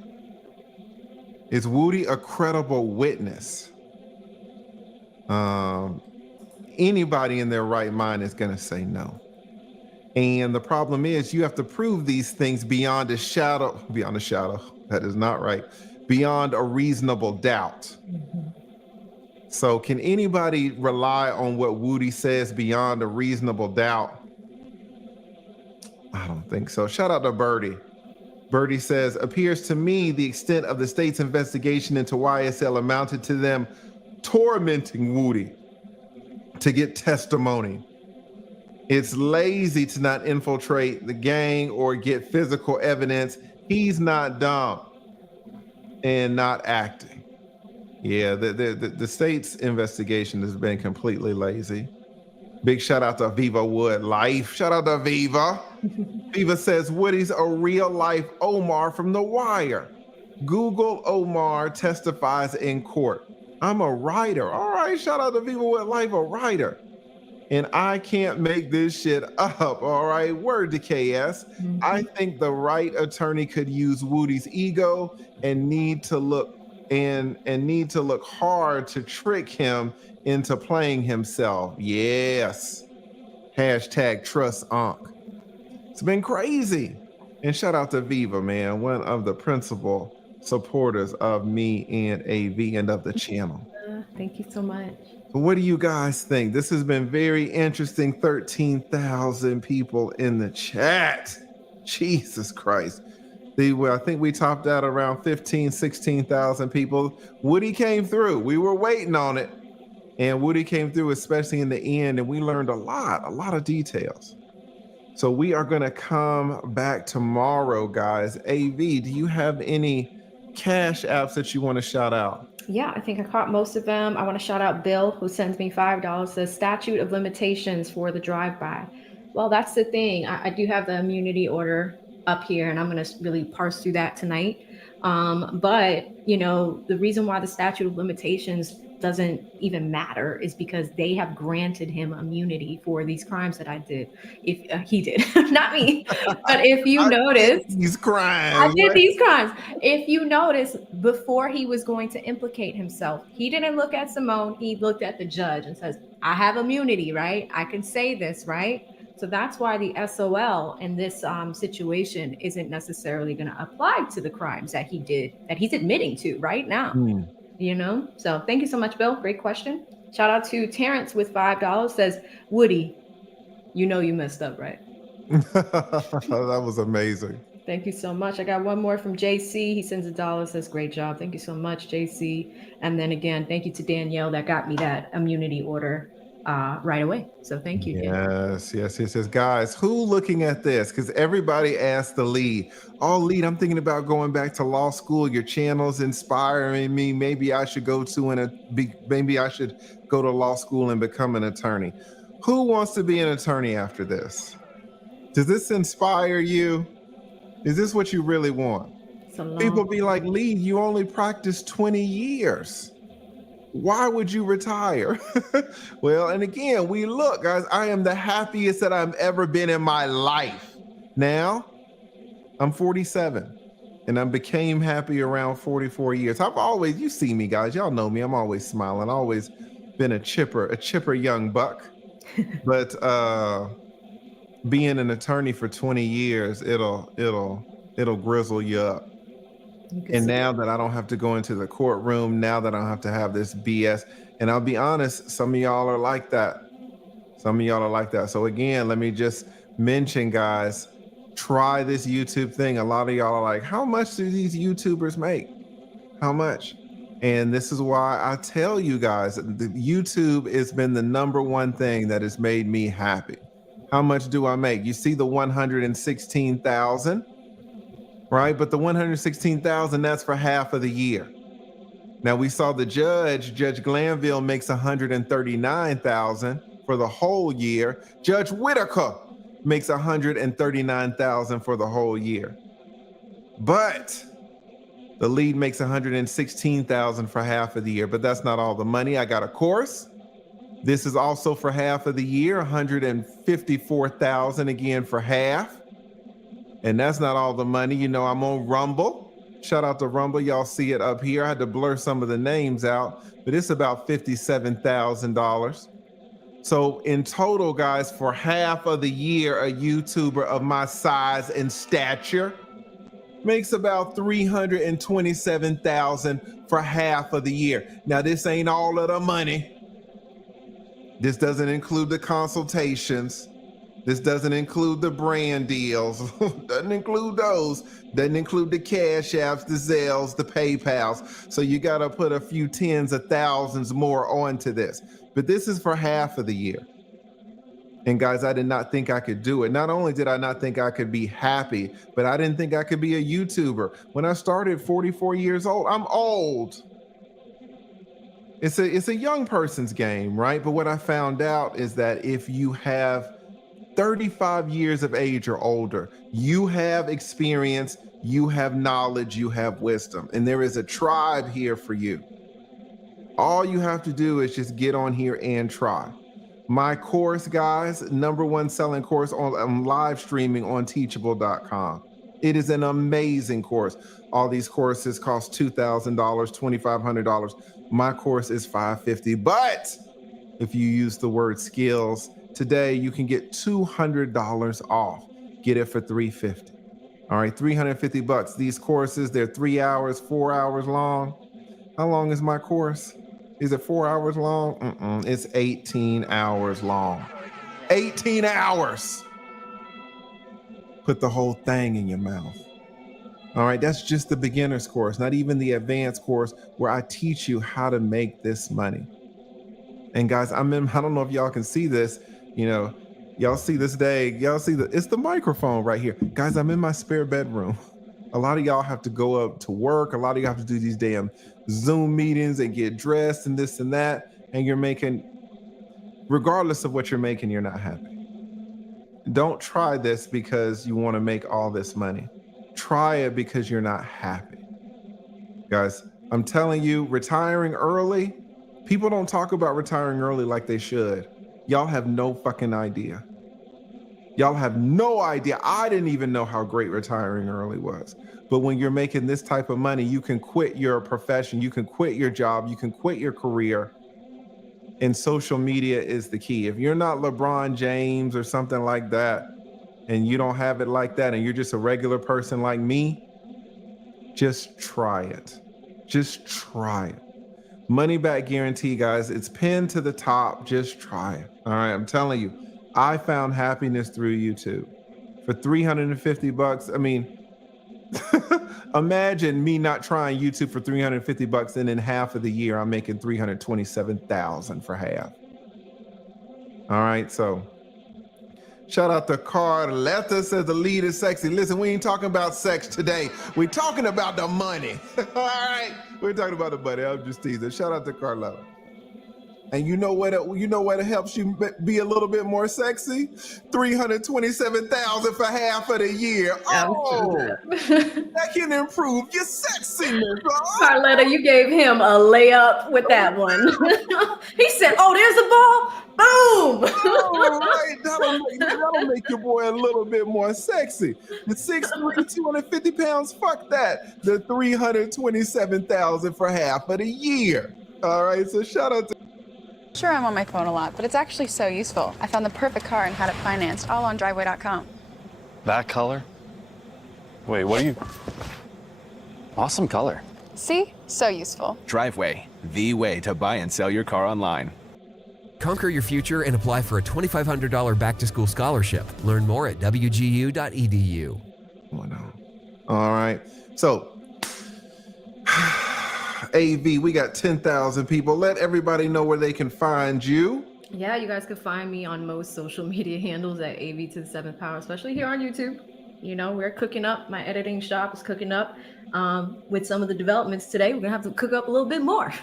Is Woody a credible witness? Anybody in their right mind is going to say no. And the problem is you have to prove these things beyond a shadow, that is not right, beyond a reasonable doubt. So can anybody rely on what Woody says beyond a reasonable doubt? I don't think so. Shout out to Birdie. Birdie says, appears to me the extent of the state's investigation into YSL amounted to them tormenting Woody to get testimony. It's lazy to not infiltrate the gang or get physical evidence. He's not dumb and not acting. Yeah, the state's investigation has been completely lazy. Big shout out to Viva Wood Life. Shout out to Viva. Viva says Woody's a real life Omar from The Wire. Google Omar testifies in court. I'm a writer. All right, shout out to Viva Wood Life, a writer. And I can't make this shit up. All right, word to KS. I think the right attorney could use Woody's ego and need to look hard to trick him into playing himself. Yes. Hashtag trust Unc. It's been crazy. And shout out to Viva, man, one of the principal supporters of me and AV and of the channel. Thank you so much. What do you guys think? This has been very interesting. 13,000 people in the chat. Jesus Christ. I think we topped out around 15, 16,000 people. Woody came through. We were waiting on it. And Woody came through, especially in the end. And we learned a lot of details. So we are going to come back tomorrow, guys. AV, do you have any cash apps that you want to shout out? Yeah, I think I caught most of them. I want to shout out Bill, who sends me $5. Says statute of limitations for the drive-by. Well, that's the thing. I do have the immunity order up here, and I'm going to really parse through that tonight. But, you know, the reason why the statute of limitations doesn't even matter is because they have granted him immunity for these crimes that I did. If he did, not me, but if you notice, these crimes, I did these crimes. If you notice, before he was going to implicate himself, he didn't look at Simone. He looked at the judge and says, "I have immunity, right? I can say this, right?" So that's why the SOL in this situation isn't necessarily going to apply to the crimes that he did, that he's admitting to right now. You know, so thank you so much, Bill. Great question. Shout out to Terrence with $5. Says, Woody, you know you messed up, right? That was amazing. Thank you so much. I got one more from JC. He sends $1. Says, great job. Thank you so much, JC. And then again, thank you to Danielle that got me that immunity order right away. So thank you. Yes. Guys, who looking at this? Because everybody asked the lead. Oh, lead, I'm thinking about going back to law school. Your channel's inspiring me. Maybe I should go to law school and become an attorney. Who wants to be an attorney after this? Does this inspire you? Is this what you really want? People be like, lead, you only practiced 20 years. Why would you retire? Well, and again, look, guys, I am the happiest that I've ever been in my life. Now, I'm 47, and I became happy around 44 years. You see me, guys, y'all know me. I'm always smiling. Always been a chipper young buck. But being an attorney for 20 years, it'll grizzle you up. And now that I don't have to go into the courtroom, now that I don't have to have this BS, and I'll be honest, some of y'all are like that. So again, let me just mention, guys, try this YouTube thing. A lot of y'all are like, how much do these YouTubers make? How much? And this is why I tell you guys, the YouTube has been the #1 thing that has made me happy. How much do I make? You see the 116,000? Right? But the 116,000, that's for half of the year. Now we saw the Judge Glanville makes 139,000 for the whole year. Judge Whitaker makes 139,000 for the whole year. But the lead makes 116,000 for half of the year, but that's not all the money. I got a course. This is also for half of the year, 154,000 again for half. And that's not all the money. You know, I'm on Rumble. Shout out to Rumble. Y'all see it up here. I had to blur some of the names out, but it's about $57,000. So in total, guys, for half of the year, a YouTuber of my size and stature makes about $327,000 for half of the year. Now, this ain't all of the money. This doesn't include the consultations. This doesn't include the brand deals. Doesn't include those. Doesn't include the Cash Apps, the Zelles, the PayPals. So you got to put a few tens of thousands more onto this. But this is for half of the year. And guys, I did not think I could do it. Not only did I not think I could be happy, but I didn't think I could be a YouTuber. When I started 44 years old, I'm old. It's a young person's game, right? But what I found out is that if you have 35 years of age or older, you have experience, you have knowledge, you have wisdom, and there is a tribe here for you. All you have to do is just get on here and try. My course, guys, #1 selling course I'm live streaming on teachable.com. It is an amazing course. All these courses cost $2,000, $2,500. My course is $550, but if you use the word skills, today you can get $200 off. Get it for $350. All right, $350. These courses, they're 3 hours, 4 hours long. How long is my course? Is it 4 hours long? It's 18 hours long. 18 hours. Put the whole thing in your mouth. All right, that's just the beginner's course, not even the advanced course where I teach you how to make this money. And guys, I don't know if y'all can see this, you know, y'all see this day, y'all see it's the microphone right here. Guys, I'm in my spare bedroom. A lot of y'all have to go up to work. A lot of you have to do these damn Zoom meetings and get dressed and this and that. And you're making, regardless of what you're making, you're not happy. Don't try this because you want to make all this money. Try it because you're not happy. Guys, I'm telling you, retiring early, people don't talk about retiring early like they should. Y'all have no fucking idea. Y'all have no idea. I didn't even know how great retiring early was. But when you're making this type of money, you can quit your profession, you can quit your job, you can quit your career. And social media is the key. If you're not LeBron James or something like that, and you don't have it like that, and you're just a regular person like me, just try it. Just try it. Money back guarantee, guys. It's pinned to the top. Just try it. All right, I'm telling you, I found happiness through YouTube. For $350, I mean, imagine me not trying YouTube for $350, and in half of the year, I'm making $327,000 for half. All right, so shout out to Carletta, says the lead is sexy. Listen, we ain't talking about sex today. We're talking about the money. All right, we're talking about the money. I'm just teasing. Shout out to Carletta. And you know what helps you be a little bit more sexy? $327,000 for half of the year. Oh, that can improve your sexiness. Carletta, you gave him a layup with that one. He said, "Oh, there's a ball. Boom!" All right, that'll make your boy a little bit more sexy. The 6'3", 250 pounds. Fuck that. The $327,000 for half of the year. All right, so shout out to. Sure, I'm on my phone a lot, but it's actually so useful. I found the perfect car and had it financed, all on driveway.com. That color? Wait, what are you? Awesome color. See? So useful. Driveway, the way to buy and sell your car online. Conquer your future and apply for a $2,500 back-to-school scholarship. Learn more at wgu.edu. All right, so AV, we got 10,000 people. Let everybody know where they can find you. Yeah, you guys can find me on most social media handles at AV to the 7th power, especially here on YouTube. You know, we're cooking up. My editing shop is cooking up. With some of the developments today, we're gonna have to cook up a little bit more.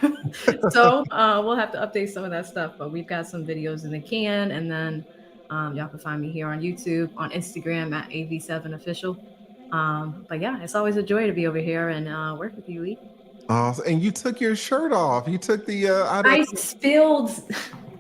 So we'll have to update some of that stuff, but we've got some videos in the can, and then y'all can find me here on YouTube, on Instagram at AV7official. But yeah, it's always a joy to be over here and work with you, Lee. And you took your shirt off. You took the. I spilled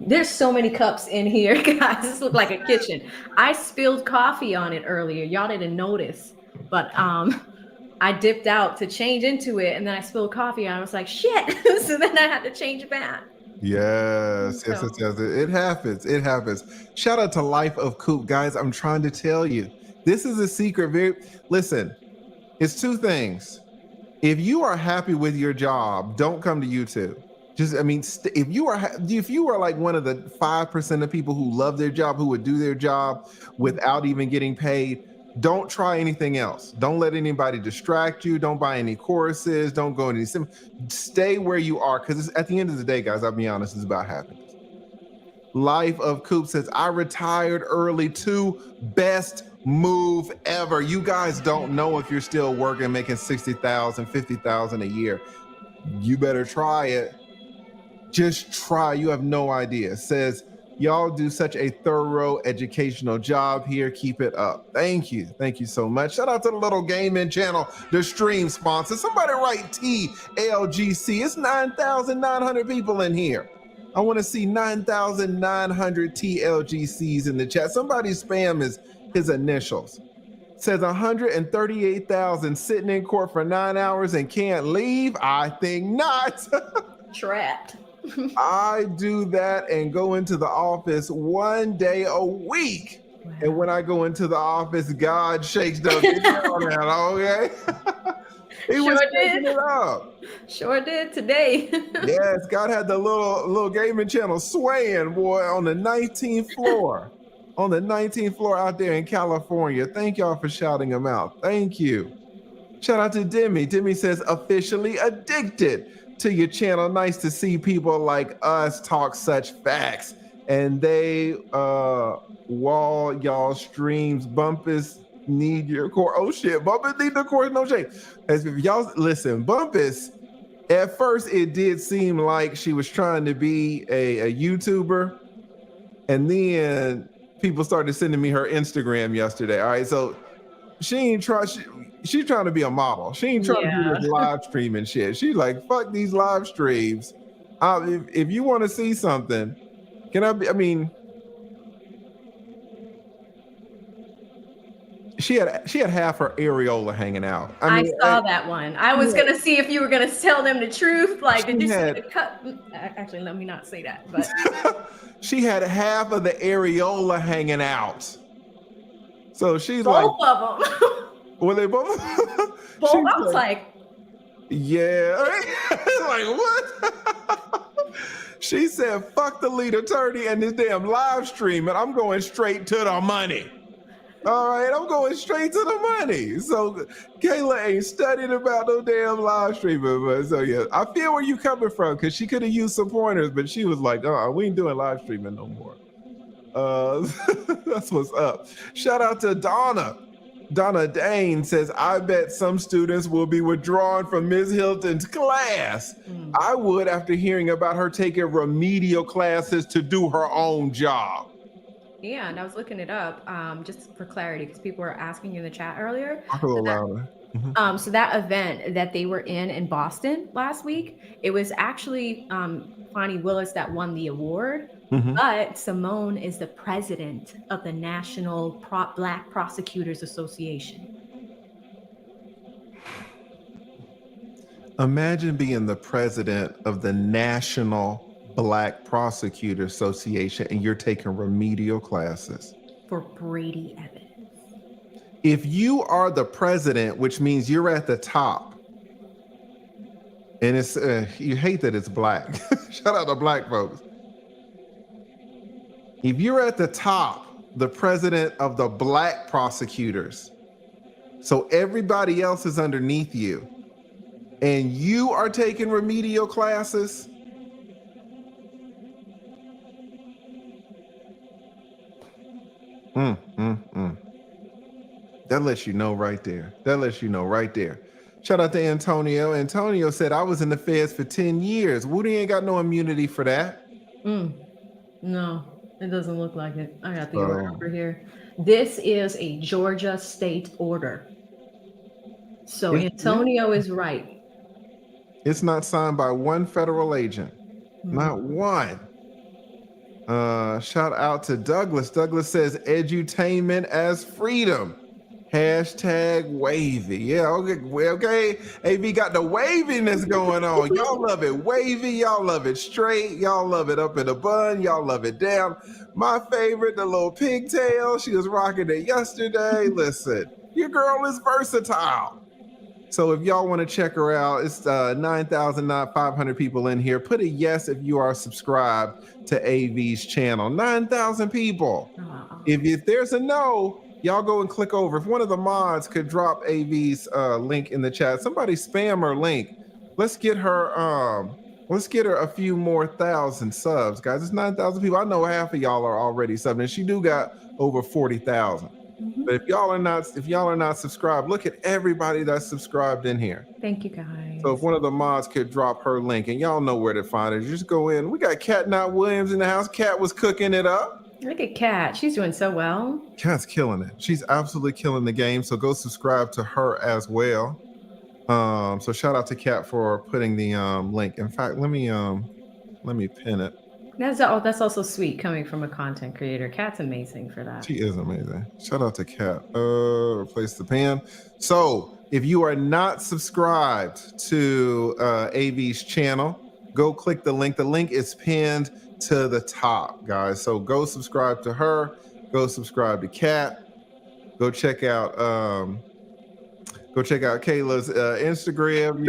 There's so many cups in here, guys. This looks like a kitchen. I spilled coffee on it earlier. Y'all didn't notice, but I dipped out to change into it, and then I spilled coffee, and I was like, shit. So then I had to change back. Yes, yes, yes, yes. It happens. It happens. Shout out to Life of Coop, guys. I'm trying to tell you, this is a secret. Listen, it's two things. If you are happy with your job, don't come to YouTube. If you are like one of the 5% of people who love their job, who would do their job without even getting paid, don't try anything else. Don't let anybody distract you. Don't buy any courses. Don't go any. Stay where you are, because at the end of the day, guys, I'll be honest, it's about happiness. Life of Coop says, I retired early too. Best move ever. You guys don't know if you're still working, making $60,000, $50,000 a year. You better try it. Just try. You have no idea. Says, y'all do such a thorough educational job here. Keep it up. Thank you. Thank you so much. Shout out to the little gaming channel, the stream sponsor. Somebody write TLGC. It's 9,900 people in here. I want to see 9,900 TLGCs in the chat. Somebody spam his initials. Says 138,000 sitting in court for 9 hours and can't leave. I think not. Trapped. I do that and go into the office one day a week. Wow. And when I go into the office, God shakes the down, okay? He was shaking it up. Sure did today. Yes, God had the little gaming channel swaying, boy, on the 19th floor. On the 19th floor out there in California. Thank y'all for shouting him out. Thank you. Shout out to Demi. Demi says, officially addicted to your channel. Nice to see people like us talk such facts. And they wall y'all streams. Bumpus need your core. Oh shit, Bumpus need the core. No shade. As if y'all listen, Bumpus, at first it did seem like she was trying to be a YouTuber. And then people started sending me her Instagram yesterday. All right, so she ain't try. She's trying to be a model. She ain't trying to do this live streaming shit. She's like, fuck these live streams. If you want to see something, can I be? I mean, she had half her areola hanging out. I saw that one. I was gonna see if you were gonna tell them the truth. Like, did you see the cut? Actually, let me not say that. But she had half of the areola hanging out. So she's both of them. Were they both? Both. I was like, yeah. Like what? She said, "Fuck the lead attorney and this damn live stream, and I'm going straight to the money." All right, I'm going straight to the money. So Kayla ain't studied about no damn live streaming, but so yeah, I feel where you coming from, because she could have used some pointers, but she was like, we ain't doing live streaming no more. That's what's up. Shout out to Donna. Donna Dane says, I bet some students will be withdrawn from Ms. Hilton's class. I would, after hearing about her taking remedial classes to do her own job. Yeah, and I was looking it up just for clarity, because people were asking you in the chat earlier. Talk a little louder. So that event that they were in Boston last week, it was actually Fonnie Willis that won the award. But Simone is the president of the National Black Prosecutors Association. Imagine being the president of the National Black Prosecutor Association and you're taking remedial classes. For Brady evidence. If you are the president, which means you're at the top, and it's you hate that it's black. Shout out to black folks. If you're at the top, the president of the black prosecutors, so everybody else is underneath you, and you are taking remedial classes, that lets you know right there. That lets you know right there. Shout out to Antonio. Antonio said, I was in the feds for 10 years. Woody ain't got no immunity for that. No, it doesn't look like it. I got the order over here. This is a Georgia state order. So Antonio is right. It's not signed by one federal agent. Not one. Shout out to Douglas. Douglas says edutainment as freedom. Hashtag wavy. Yeah, okay. Well, okay. AV got the waviness going on. Y'all love it wavy. Y'all love it straight. Y'all love it up in a bun. Y'all love it down. My favorite, the little pigtail. She was rocking it yesterday. Listen, your girl is versatile. So if y'all want to check her out, it's 9,500 people in here. Put a yes if you are subscribed to AV's channel. 9,000 people. If there's a no, y'all go and click over. If one of the mods could drop AV's link in the chat, somebody spam her link. Let's get her a few more thousand subs, guys. It's 9,000 people. I know half of y'all are already subbing, and she do got over 40,000. But if y'all are not subscribed, look at everybody that's subscribed in here. Thank you, guys. So if one of the mods could drop her link, and y'all know where to find her, just go in. We got Kat Not Williams in the house. Kat was cooking it up. Look at Kat. She's doing so well. Kat's killing it. She's absolutely killing the game. So go subscribe to her as well. So shout out to Kat for putting the link. In fact, let me pin it. That's also sweet coming from a content creator. Kat's amazing for that. She is amazing. Shout out to Kat. Replace the pin. So if you are not subscribed to AV's channel, go click the link. The link is pinned to the top, guys. So go subscribe to her. Go subscribe to Kat. Go check out Kayla's Instagram.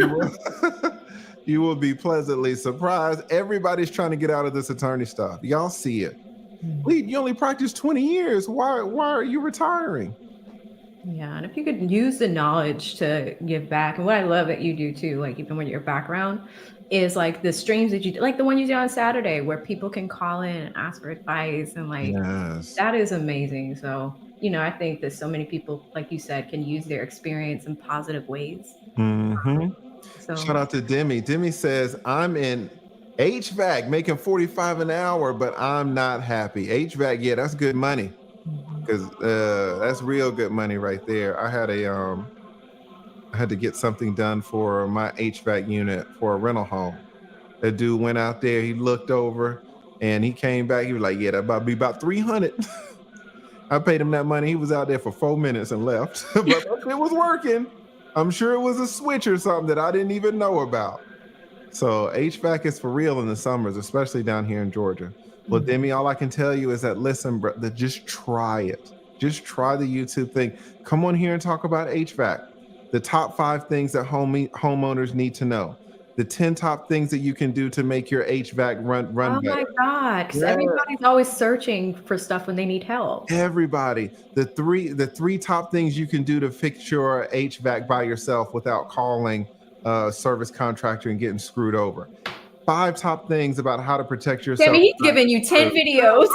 You will be pleasantly surprised. Everybody's trying to get out of this attorney stuff. Y'all see it. Lee, you only practiced 20 years. Why are you retiring? Yeah, and if you could use the knowledge to give back, and what I love that you do too, like even with your background, is like the streams that you do, like the one you did on Saturday, where people can call in and ask for advice, and like that is amazing. So, I think that so many people, like you said, can use their experience in positive ways. Mm-hmm. So shout out to Demi. Demi says, I'm in HVAC making $45 an hour, but I'm not happy. HVAC, yeah, that's good money. Because that's real good money right there. I had to get something done for my HVAC unit for a rental home. The dude went out there, he looked over, and he came back. He was like, yeah, that about be about 300. I paid him that money. He was out there for 4 minutes and left. But it was working. I'm sure it was a switch or something that I didn't even know about. So HVAC is for real in the summers, especially down here in Georgia. Well, Demi, all I can tell you is that, listen, bro, just try it. Just try the YouTube thing. Come on here and talk about HVAC. The top 5 things that homeowners need to know. The 10 top things that you can do to make your HVAC run oh better. my God, because everybody's always searching for stuff when they need help. Everybody. The three top things you can do to fix your HVAC by yourself without calling a service contractor and getting screwed over. 5 top things about how to protect yourself. Debbie, he's giving you 10 videos.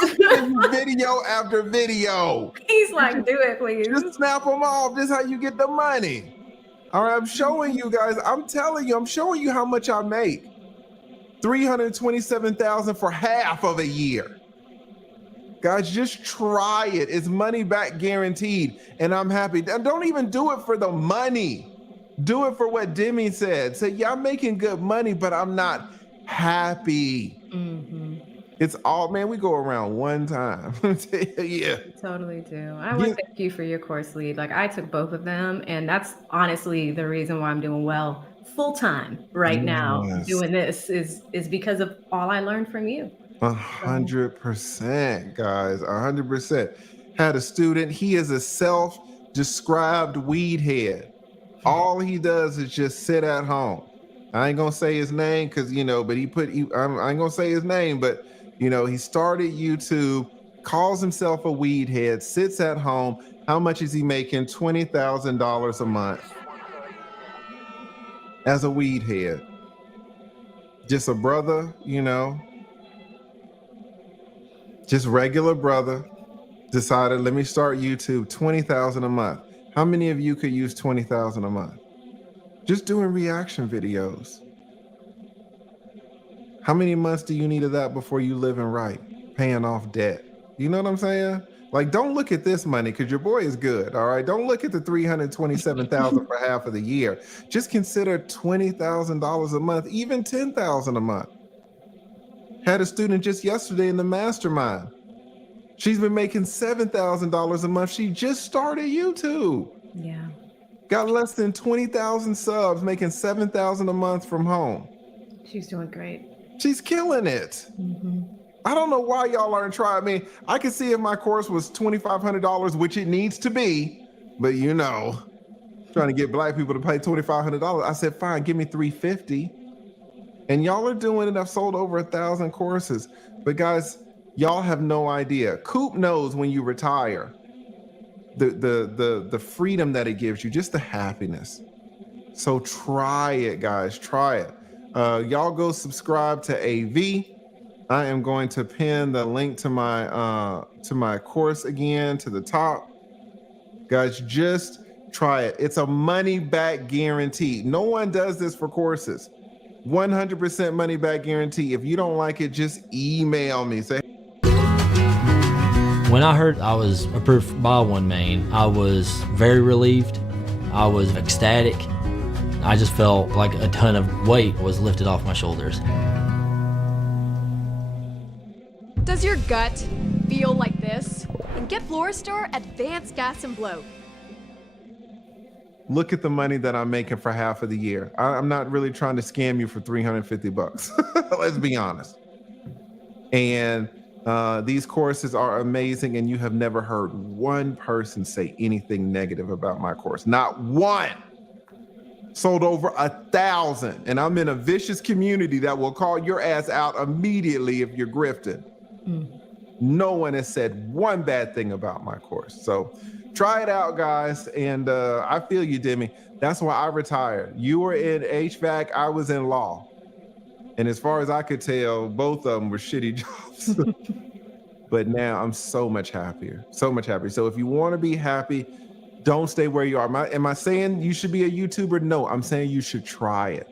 Video after video. He's like, do it, please. Just snap them off. This is how you get the money. All right, I'm showing you guys. I'm telling you, I'm showing you how much I make. $327,000 for half of a year. Guys, just try it. It's money back guaranteed, and I'm happy. Don't even do it for the money. Do it for what Demi said. Say, yeah, I'm making good money, but I'm not happy. It's all, man, we go around one time. Yeah. Totally do. I want to thank you for your course lead. Like, I took both of them, and that's honestly the reason why I'm doing well full time right now. Doing this is because of all I learned from you. 100%, guys. 100%. Had a student. He is a self-described weed head. All he does is just sit at home. I ain't gonna say his name because but I ain't gonna say his name, but he started YouTube, calls himself a weed head, sits at home. How much is he making? $20,000 a month as a weed head. Just a brother, just regular brother, decided, let me start YouTube, $20,000 a month. How many of you could use $20,000 a month? Just doing reaction videos. How many months do you need of that before you living right? Paying off debt. You know what I'm saying? Like, don't look at this money because your boy is good, all right? Don't look at the $327,000 for half of the year. Just consider $20,000 a month, even $10,000 a month. Had a student just yesterday in the mastermind. She's been making $7,000 a month. She just started YouTube. Yeah. Got less than 20,000 subs, making $7,000 a month from home. She's doing great. She's killing it. I don't know why y'all aren't trying. I mean, I could see if my course was $2,500, which it needs to be, but you know, trying to get black people to pay $2,500. I said, fine, give me $350. And y'all are doing it. I've sold over 1,000 courses. But guys, y'all have no idea. Coop knows when you retire, the freedom that it gives you, just the happiness. So try it, guys. Try it. Y'all go subscribe to AV. I am going to pin the link to my course again to the top. Guys, just try it. It's a money back guarantee. No one does this for courses. 100% money back guarantee. If you don't like it, just email me. Say. When I heard I was approved by OneMain, I was very relieved. I was ecstatic. I just felt like a ton of weight was lifted off my shoulders. Does your gut feel like this? And get Fluorostar Advanced Gas and Bloat. Look at the money that I'm making for half of the year. I'm not really trying to scam you for $350. Let's be honest. And these courses are amazing, and you have never heard one person say anything negative about my course. Not one. Sold over 1,000, and I'm in a vicious community that will call your ass out immediately if you're grifting. No one has said one bad thing about my course. So try it out, guys. And I feel you, Demi. That's why I retired. You were in HVAC, I was in law. And as far as I could tell, both of them were shitty jobs. But now I'm so much happier, so much happier. So if you want to be happy, don't stay where you are. Am I saying you should be a YouTuber? No, I'm saying you should try it.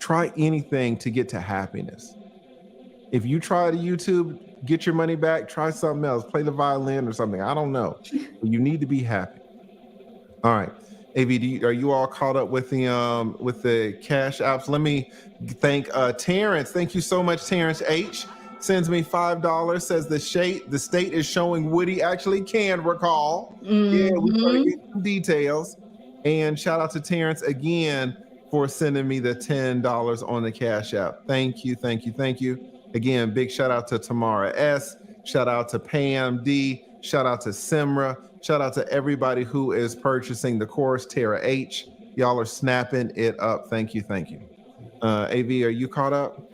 Try anything to get to happiness. If you try to YouTube, get your money back, try something else, play the violin or something. I don't know. But you need to be happy. All right. AV, are you all caught up with the cash apps? Let me thank Terrence. Thank you so much, Terrence H. Sends me $5, says the state is showing Woody actually can recall. Yeah, we're trying to get some details. And shout out to Terrence again for sending me the $10 on the cash app. Thank you, thank you, thank you. Again, big shout out to Tamara S. Shout out to Pam D. Shout out to Simra. Shout out to everybody who is purchasing the course. Tara H. Y'all are snapping it up. Thank you, thank you. AV, are you caught up?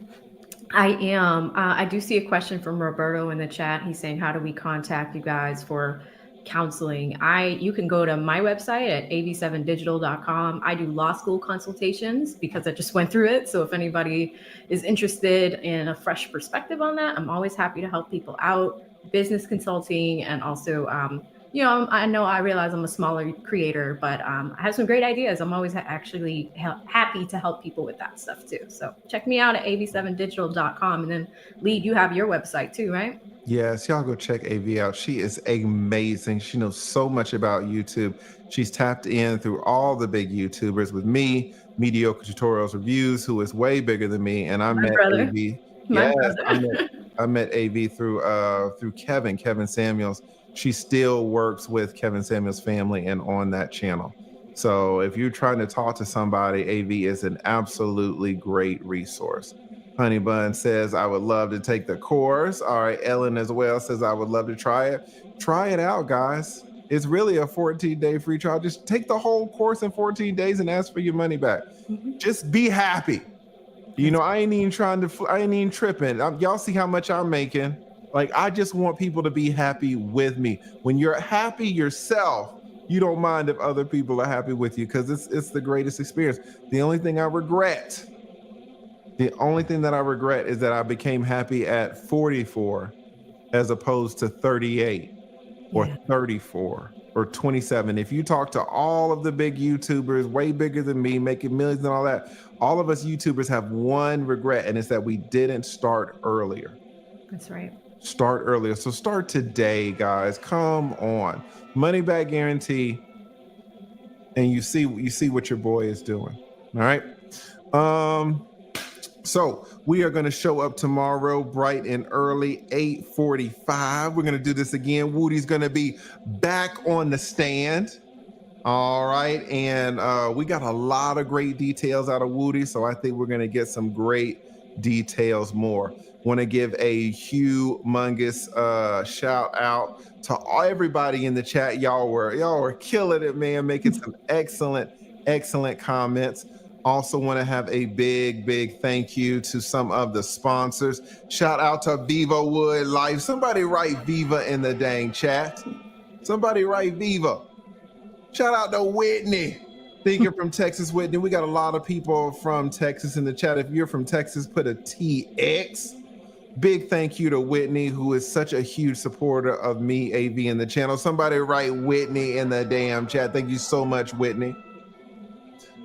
I am. I do see a question from Roberto in the chat. He's saying, how do we contact you guys for counseling? You can go to my website at av7digital.com. I do law school consultations because I just went through it. So if anybody is interested in a fresh perspective on that, I'm always happy to help people out. Business consulting, and also, I realize I'm a smaller creator, but I have some great ideas. I'm always actually happy to help people with that stuff too. So check me out at av7digital.com. And then Lee, you have your website too, right? Yes, y'all go check AV out. She is amazing. She knows so much about YouTube. She's tapped in through all the big YouTubers with me, Mediocre Tutorials Reviews, who is way bigger than me. And I met AV. Yes, I met AV through Kevin Samuels. She still works with Kevin Samuels' family and on that channel. So if you're trying to talk to somebody, AV is an absolutely great resource. Honey Bun says, I would love to take the course. All right, Ellen as well says, I would love to try it. Try it out, guys. It's really a 14-day free trial. Just take the whole course in 14 days and ask for your money back. Just be happy. You know, I ain't even tripping. Y'all see how much I'm making. Like, I just want people to be happy with me. When you're happy yourself, you don't mind if other people are happy with you, because it's the greatest experience. The only thing that I regret is that I became happy at 44 as opposed to 38 or 34 or 27. If you talk to all of the big YouTubers, way bigger than me, making millions and all that, all of us YouTubers have one regret, and it's that we didn't start earlier. That's right. Start earlier. So start today, guys. Come on. Money back guarantee. And you see what your boy is doing. All right. So we are going to show up tomorrow bright and early, 8:45. We're going to do this again. Woody's going to be back on the stand. All right. And we got a lot of great details out of Woody. So I think we're going to get some great details more. Want to give a humongous shout out to everybody in the chat. Y'all were killing it, man, making some excellent comments. Also want to have a big thank you to some of the sponsors. Shout out to Viva Wood Life. Somebody write Viva in the dang chat. Somebody write Viva. Shout out to Whitney. Thinking from Texas, Whitney. We got a lot of people from Texas in the chat. If you're from Texas, put a TX. Big thank you to Whitney, who is such a huge supporter of me, AV, in the channel. Somebody write Whitney in the damn chat. Thank you so much, Whitney.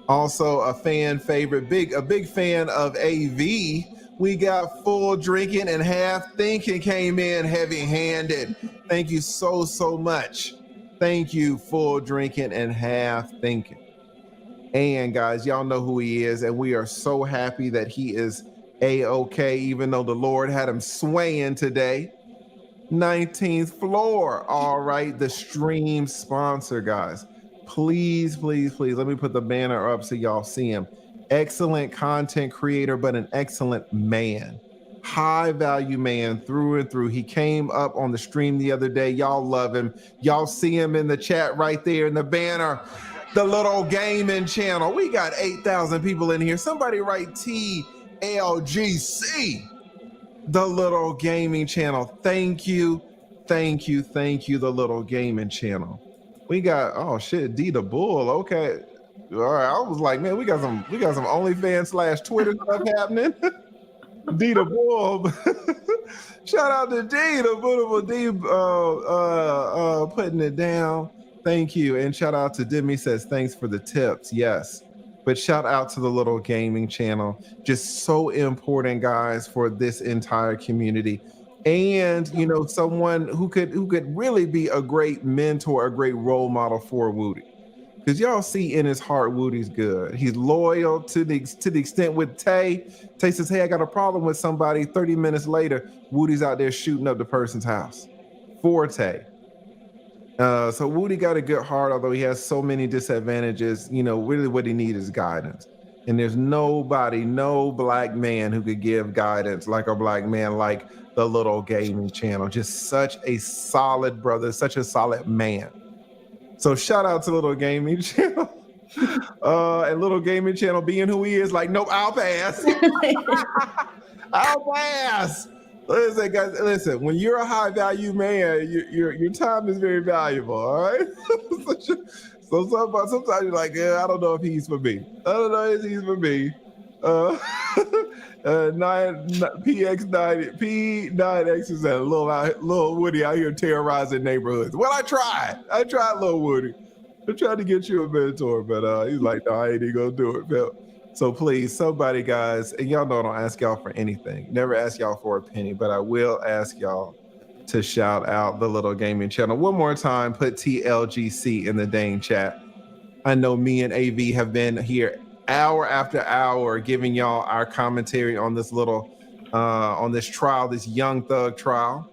Also a fan favorite, a big fan of AV. We got Full Drinking and Half Thinking came in heavy-handed. Thank you so much. Thank you, Full Drinking and Half Thinking. And guys, y'all know who he is, and we are so happy that he is A-OK, even though the Lord had him swaying today. 19th floor. All right, the stream sponsor, guys. Please, let me put the banner up so y'all see him. Excellent content creator, but an excellent man. High value man through and through. He came up on the stream the other day. Y'all love him. Y'all see him in the chat right there in the banner. The Little Gaming Channel. We got 8,000 people in here. Somebody write TLGC. The Little Gaming Channel. Thank you, the Little Gaming Channel. We got, oh shit, D the Bull. Okay. All right. I was like, man, we got some OnlyFans / Twitter stuff happening. D the Bull. Shout out to D, the beautiful D putting it down. Thank you. And shout out to Demi, says thanks for the tips. Yes. But shout out to the Little Gaming Channel. Just so important, guys, for this entire community. And, you know, someone who could really be a great mentor, a great role model for Woody. Because y'all see in his heart, Woody's good. He's loyal to the extent with Tay. Tay says, hey, I got a problem with somebody. 30 minutes later, Woody's out there shooting up the person's house for Tay. So Woody got a good heart, although he has so many disadvantages. You know, really what he needs is guidance. And there's no black man who could give guidance like a black man, like the Little Gaming Channel. Just such a solid brother, such a solid man. So shout out to Little Gaming Channel. And Little Gaming Channel being who he is, like, nope, I'll pass. I'll pass. Listen, guys, listen, when you're a high value man, your time is very valuable, all right? So sometimes you're like, yeah, I don't know if he's for me. I don't know if he's for me. P9X is a little Woody out here terrorizing neighborhoods. Well, I tried little Woody. I tried to get you a mentor, but he's like, no, I ain't even gonna do it, Phil. So please, somebody, guys, and y'all know I don't ask y'all for anything. Never ask y'all for a penny, but I will ask y'all to shout out the Little Gaming Channel. One more time, put TLGC in the dang chat. I know me and AV have been here hour after hour giving y'all our commentary on this on this trial, this Young Thug trial.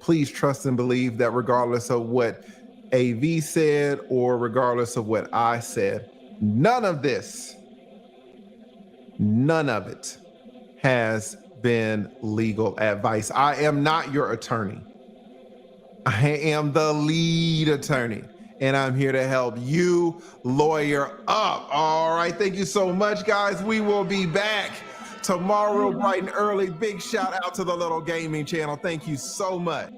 Please trust and believe that regardless of what AV said or regardless of what I said, none of it has been legal advice. I am not your attorney. I am the lead attorney, and I'm here to help you lawyer up. All right, thank you so much, guys. We will be back tomorrow bright and early. Big shout out to the Little Gaming Channel. Thank you so much.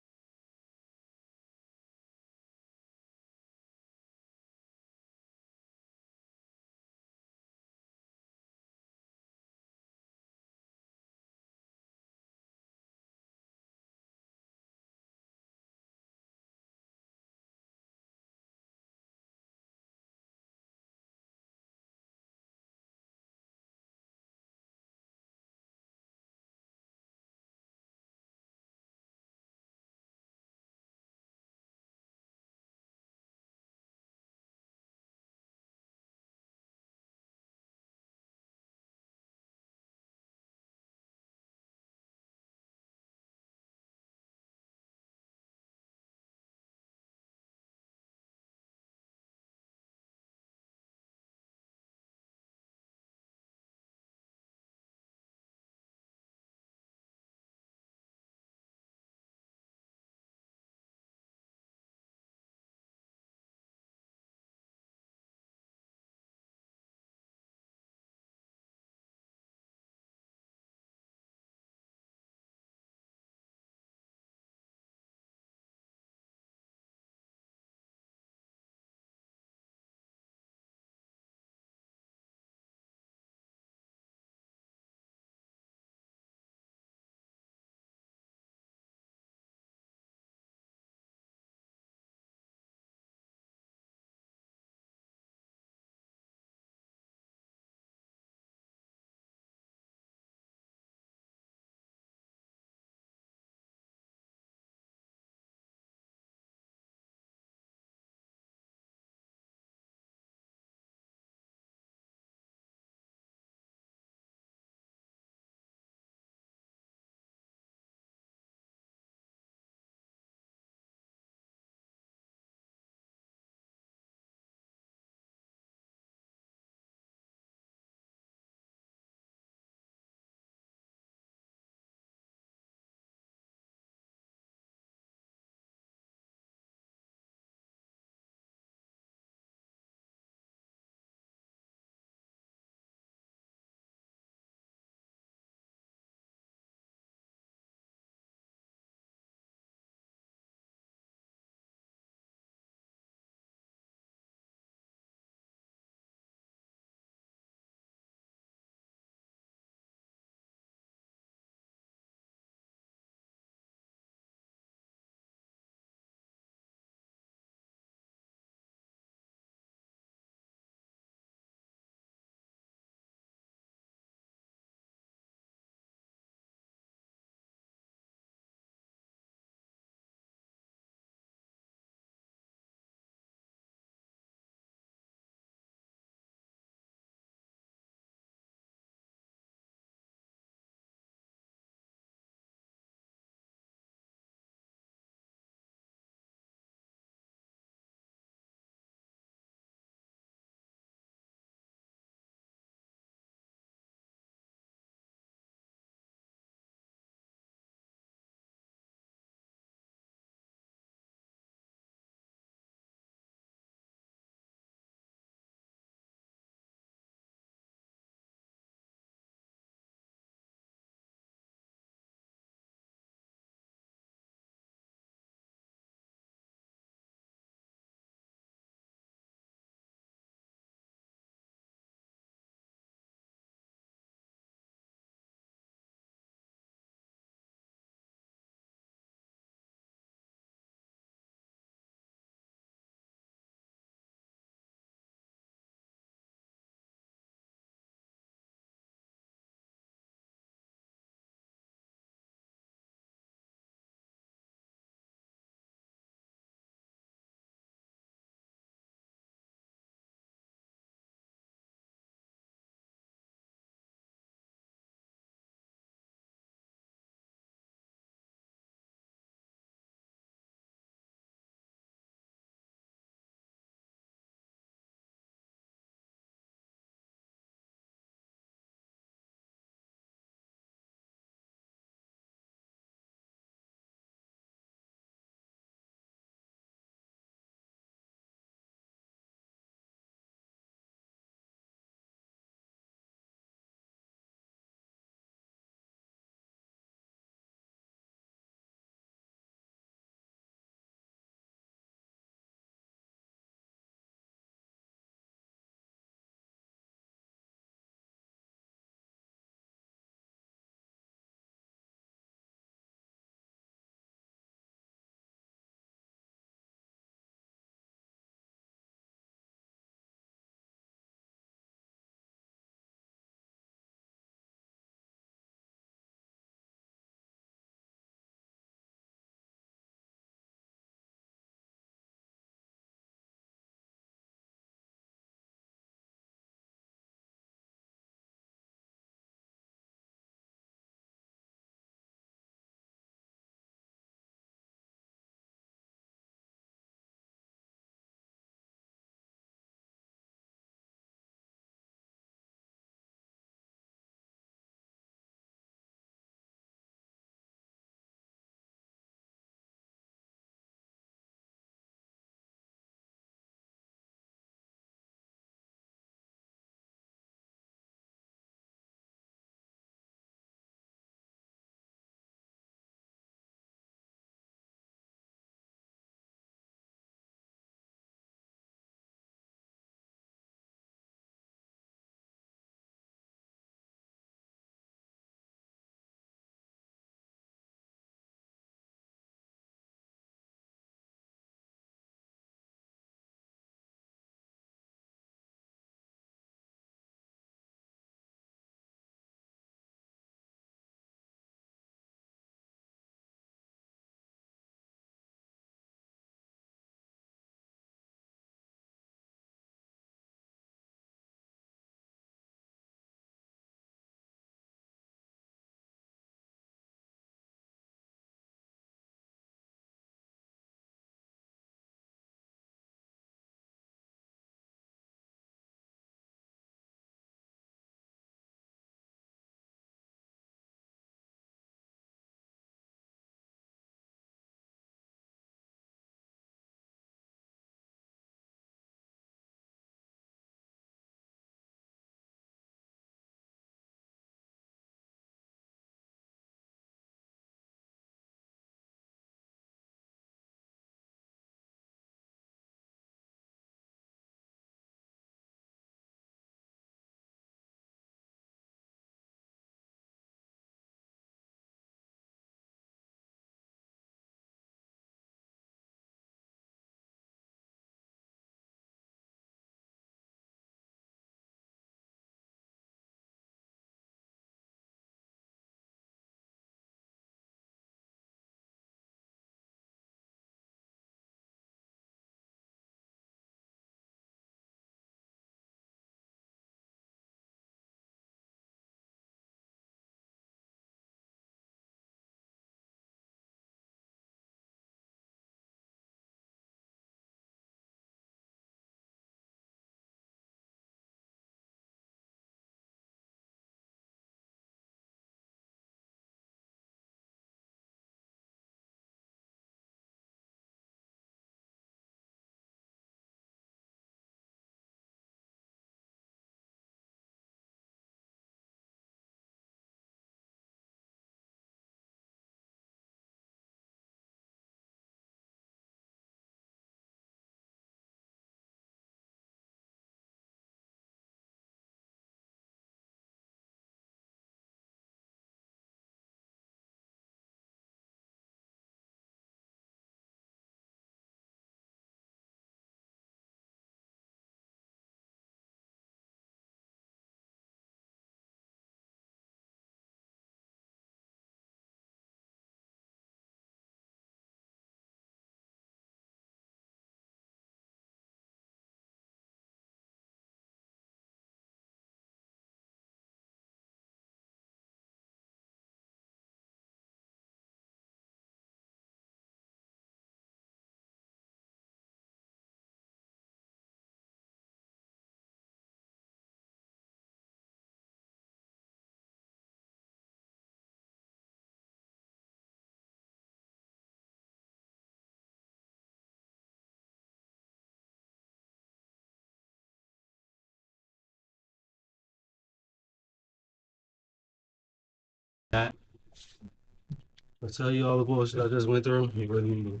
I tell you all the bullshit I just went through. You wouldn't even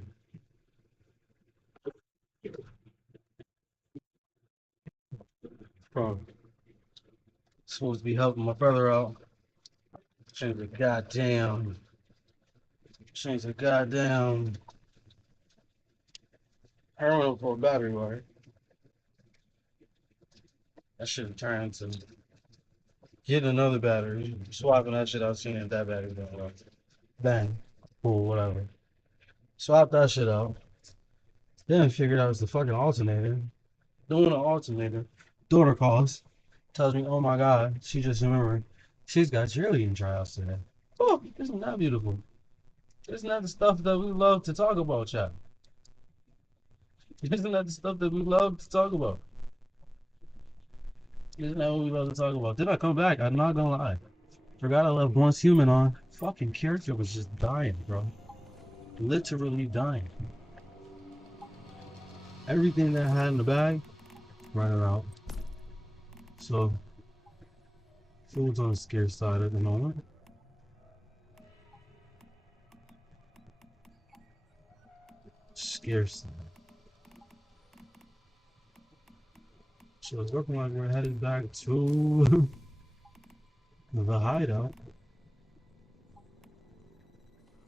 bro. Supposed to be helping my brother out. Change the goddamn. Terminal for a battery, right? That should turned to getting another battery, swapping that shit out, seeing if that battery don't work. Bang. Cool, whatever. Swap that shit out. Then figured out it's the fucking alternator. Doing an alternator. Daughter calls. Tells me, oh my god, she just remembered she's got cheerleading tryouts today. Oh, isn't that beautiful? Isn't that the stuff that we love to talk about, chat? Isn't that the stuff that we love to talk about? Isn't that what we love to talk about? Did I come back? I'm not gonna lie. Forgot I left Once Human on. Fucking character was just dying, bro. Literally dying. Everything that I had in the bag, running out. So, food's on the scarce side at the moment. Scarce. So it's looking like we're headed back to the hideout.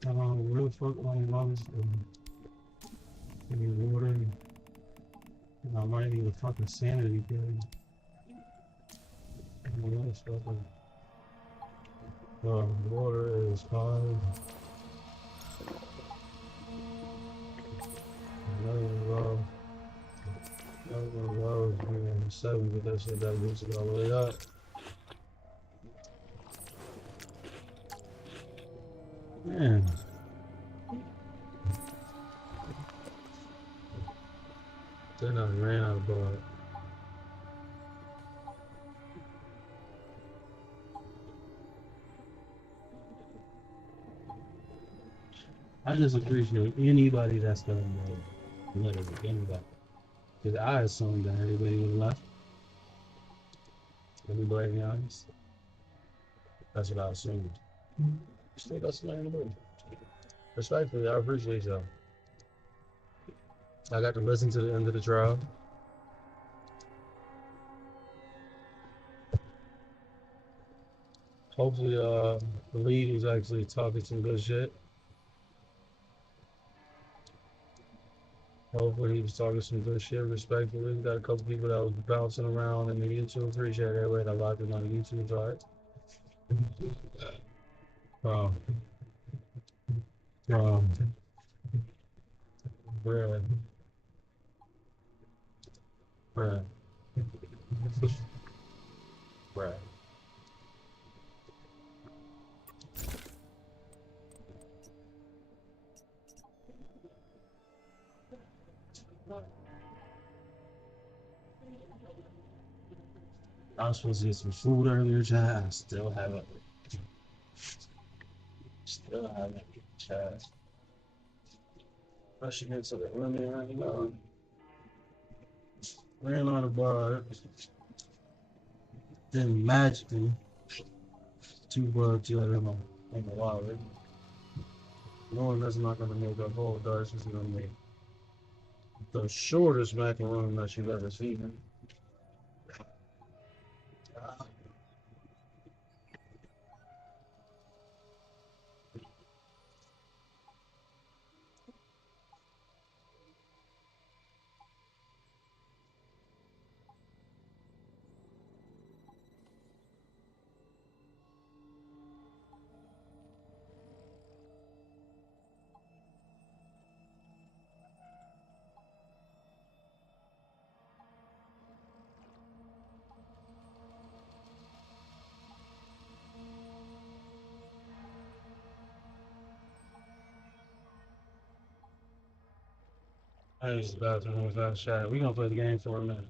I don't know where the fuck my mom's water. And I might need a fucking sanity pill. Water is 5. Another 7, but that shit that boosts it all the way up. Man. Then I ran out of blood. I just appreciate anybody that's gonna know, literally anybody. Because I assumed that everybody would have left. Let me be honest. That's what I assumed. Still got somebody in the room. Respectfully, I appreciate y'all. I got to listen to the end of the trial. Hopefully, the lead was actually talking some good shit. Hopefully he was talking some good shit, respectfully. Got a couple people that was bouncing around in the YouTube. Appreciate everybody that locked in on the YouTube side. Bruh. I was supposed to get some food earlier, Chad. I still haven't. Chad. Rushing into the limit right now. Ran on the bar. Then magically, 2 bucks out of my wallet. Knowing that's not gonna make a whole Darce is gonna make the shortest macaroni that you've ever seen. I use the bathroom without a shot. We're gonna play the game for a minute.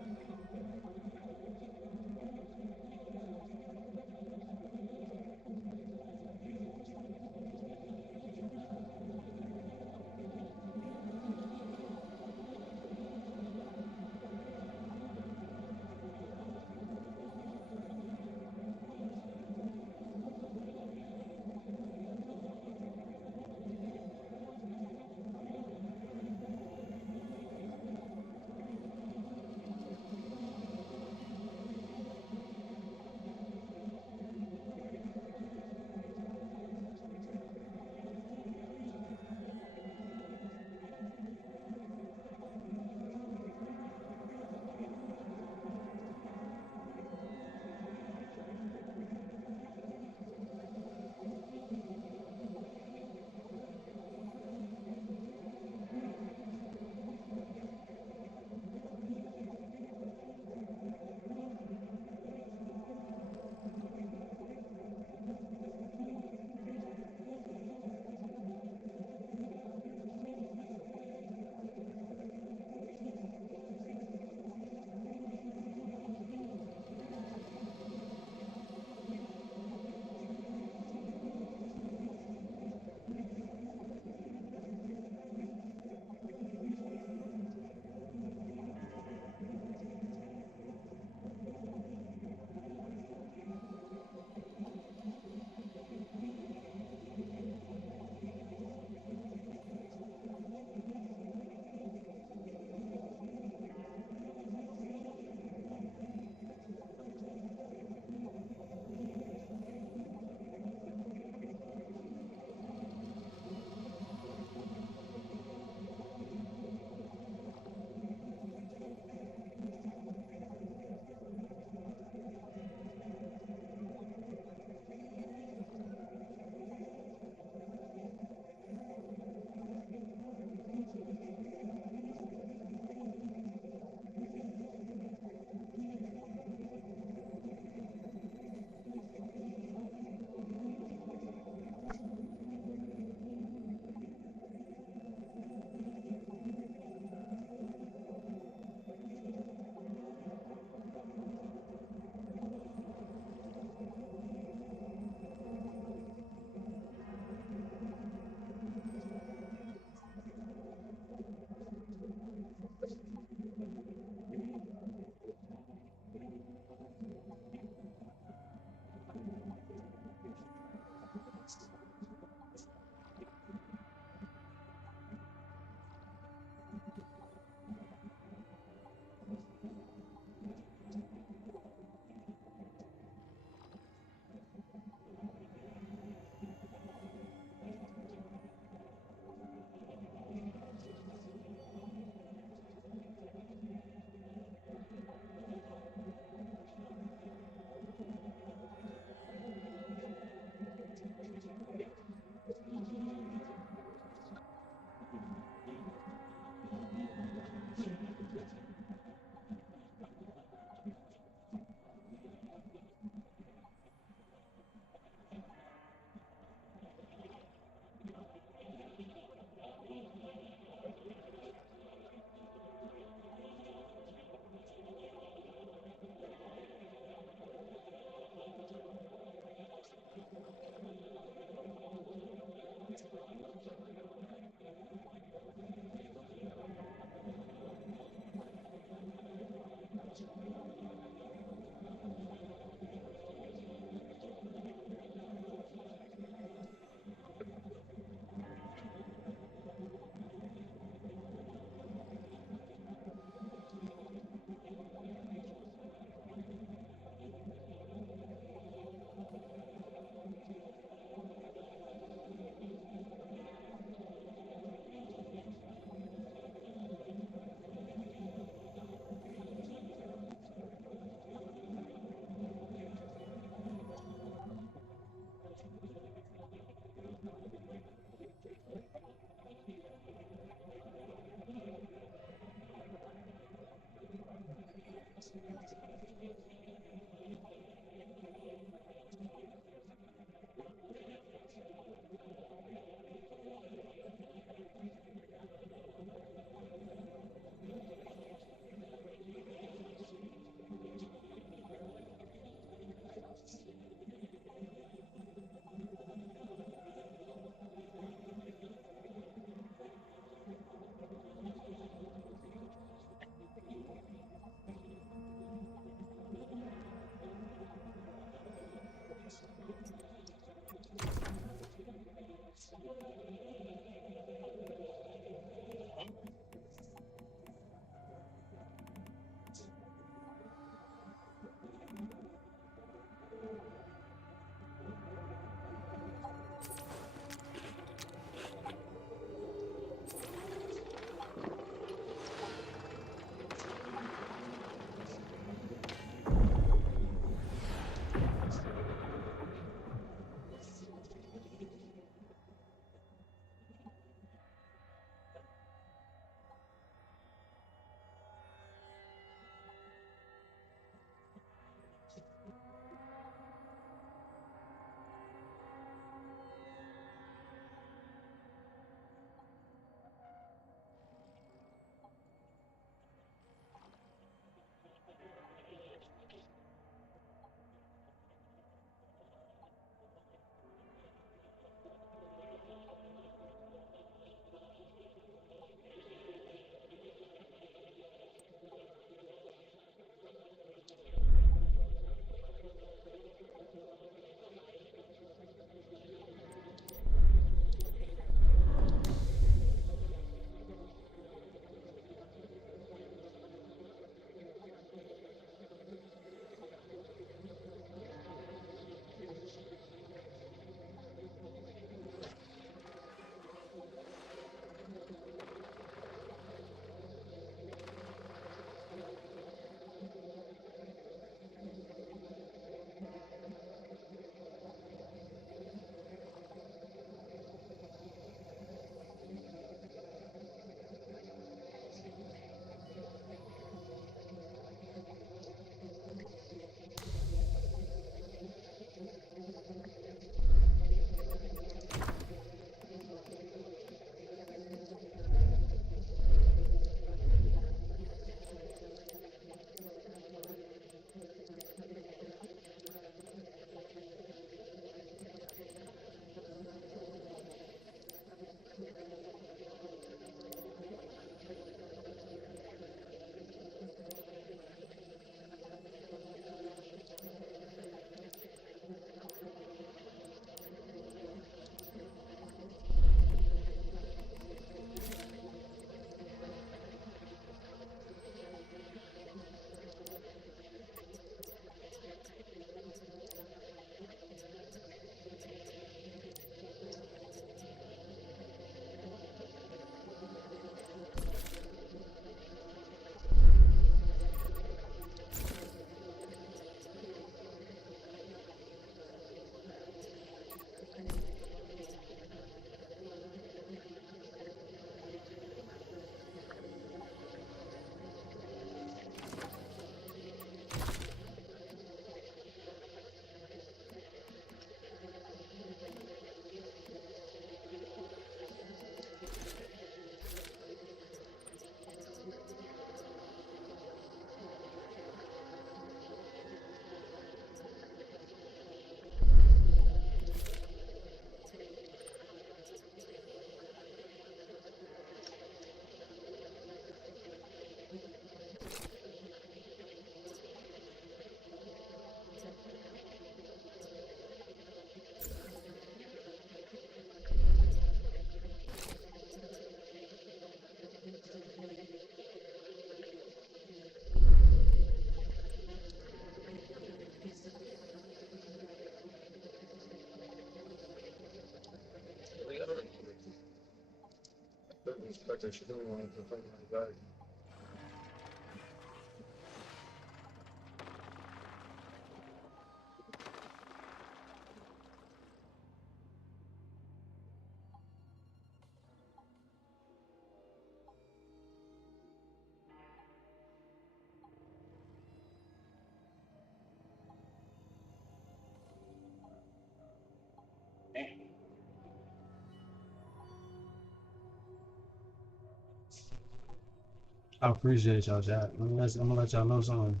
I appreciate y'all, chat. I'm gonna let y'all know something.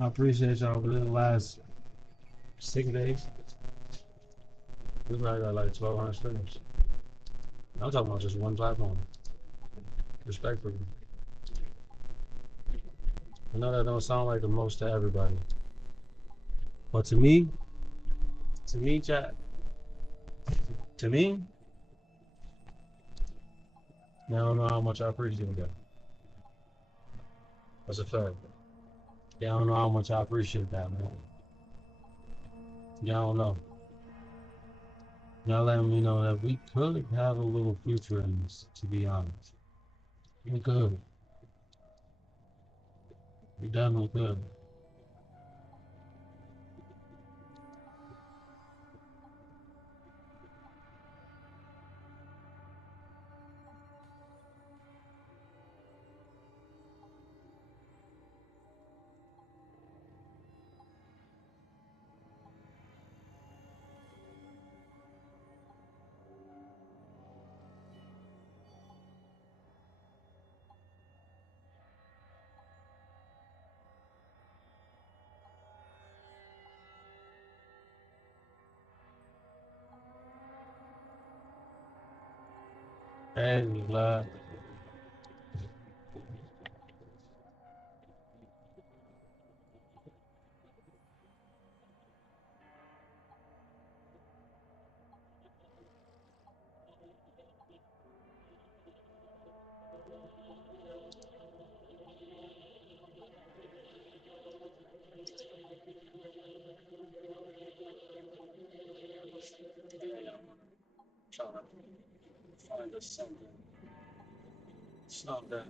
I appreciate y'all within the last 6 days. We probably got like 1,200 streams. I'm talking about just one platform. Respectfully. I know that don't sound like the most to everybody. But to me, chat, to me, I don't know how much I appreciate that. That's a fact. Y'all don't know how much I appreciate that, man. Y'all don't know. Y'all letting me know that we could have a little future in this, to be honest. We could. We definitely could. Hey, glad. Trying to find us something. Something.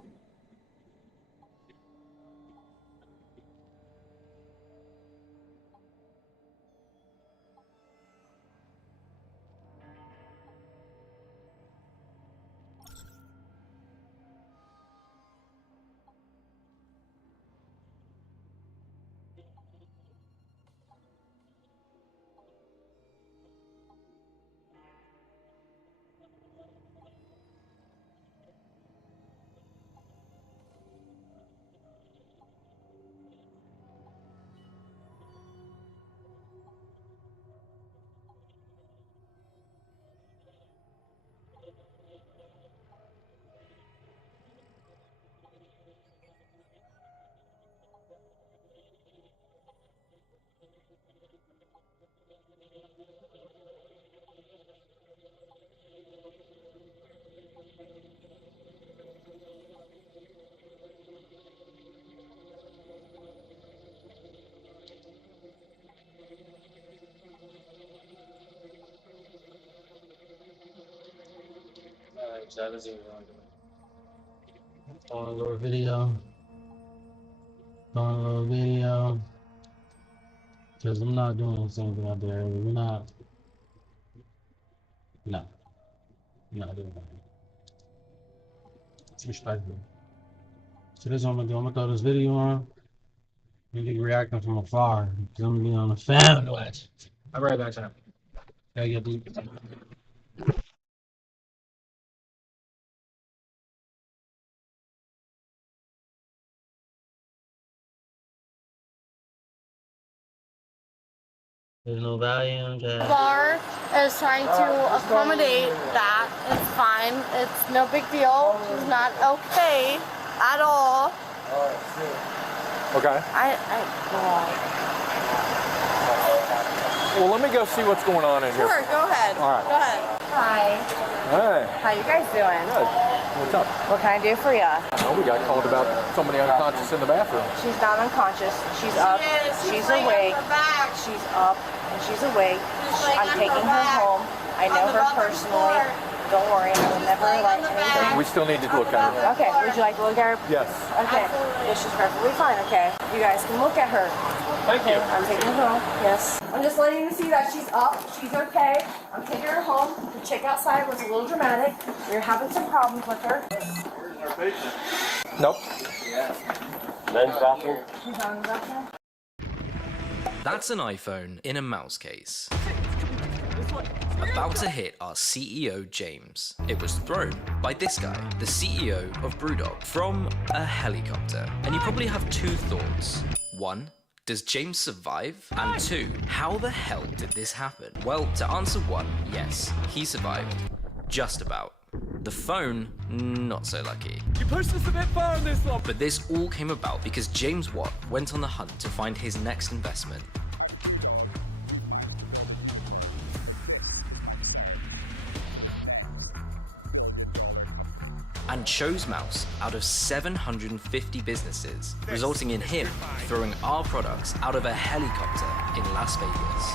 Alright, so let's see what I'm doing. Throwing a little video. Throwing a little video. Because I'm not doing the same thing out there. We're not. No. I'm not doing that. It's respectful. So this is what I'm gonna do. I'm gonna throw this video on. You can reacting from afar. Because I'm gonna be on the fan. I'll be right back, time. Gotta get deep. There's no value in that. Bar is trying to accommodate that. It's fine. It's no big deal. It's not okay at all. Okay. Well, let me go see what's going on in here. Sure, go ahead. All right. Go ahead. Hi. Hey. How you guys doing? Good. What's up? What can I do for you? Oh, we got called about somebody unconscious in the bathroom. She's not unconscious. She's up. She's awake. She's up and she's awake. I'm taking her home. I know her personally. Don't worry, I will never like anything. We still need to look at her. Okay, would you like to look at her? Yes. Okay, yeah, she's perfectly fine. Okay, you guys can look at her. Thank you. I'm taking her home. Yes. I'm just letting you see that she's up. She's okay. I'm taking her home. The chick outside was a little dramatic. We were having some problems with her. Where's our patient? Nope. Yeah. Men's bathroom. She's on the bathroom. That's an iPhone in a mouse case. About to hit our CEO James. It was thrown by this guy, the CEO of Brewdog, from a helicopter. And you probably have two thoughts. One, does James survive? And two, how the hell did this happen? Well, to answer one, yes, he survived. Just about. The phone, not so lucky. You pushed us a bit far on this one. But this all came about because James Watt went on the hunt to find his next investment. And chose Mouse out of 750 businesses, resulting in him throwing our products out of a helicopter in Las Vegas.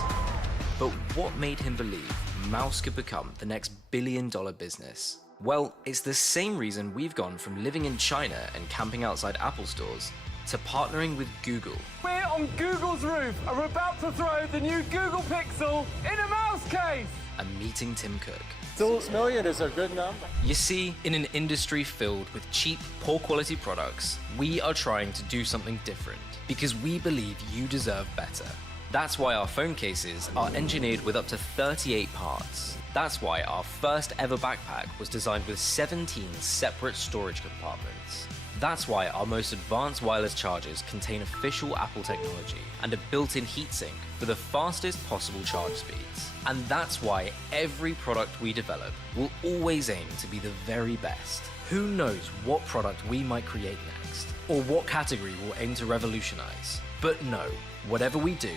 But what made him believe Mouse could become the next billion-dollar business? Well, it's the same reason we've gone from living in China and camping outside Apple stores to partnering with Google. We're on Google's roof and we're about to throw the new Google Pixel in a mouse case. And meeting Tim Cook. 6 million is a good number. You see, in an industry filled with cheap, poor quality products, we are trying to do something different because we believe you deserve better. That's why our phone cases are engineered with up to 38 parts. That's why our first ever backpack was designed with 17 separate storage compartments. That's why our most advanced wireless chargers contain official Apple technology and a built-in heatsink for the fastest possible charge speeds. And that's why every product we develop will always aim to be the very best. Who knows what product we might create next, or what category we'll aim to revolutionize. But no, whatever we do,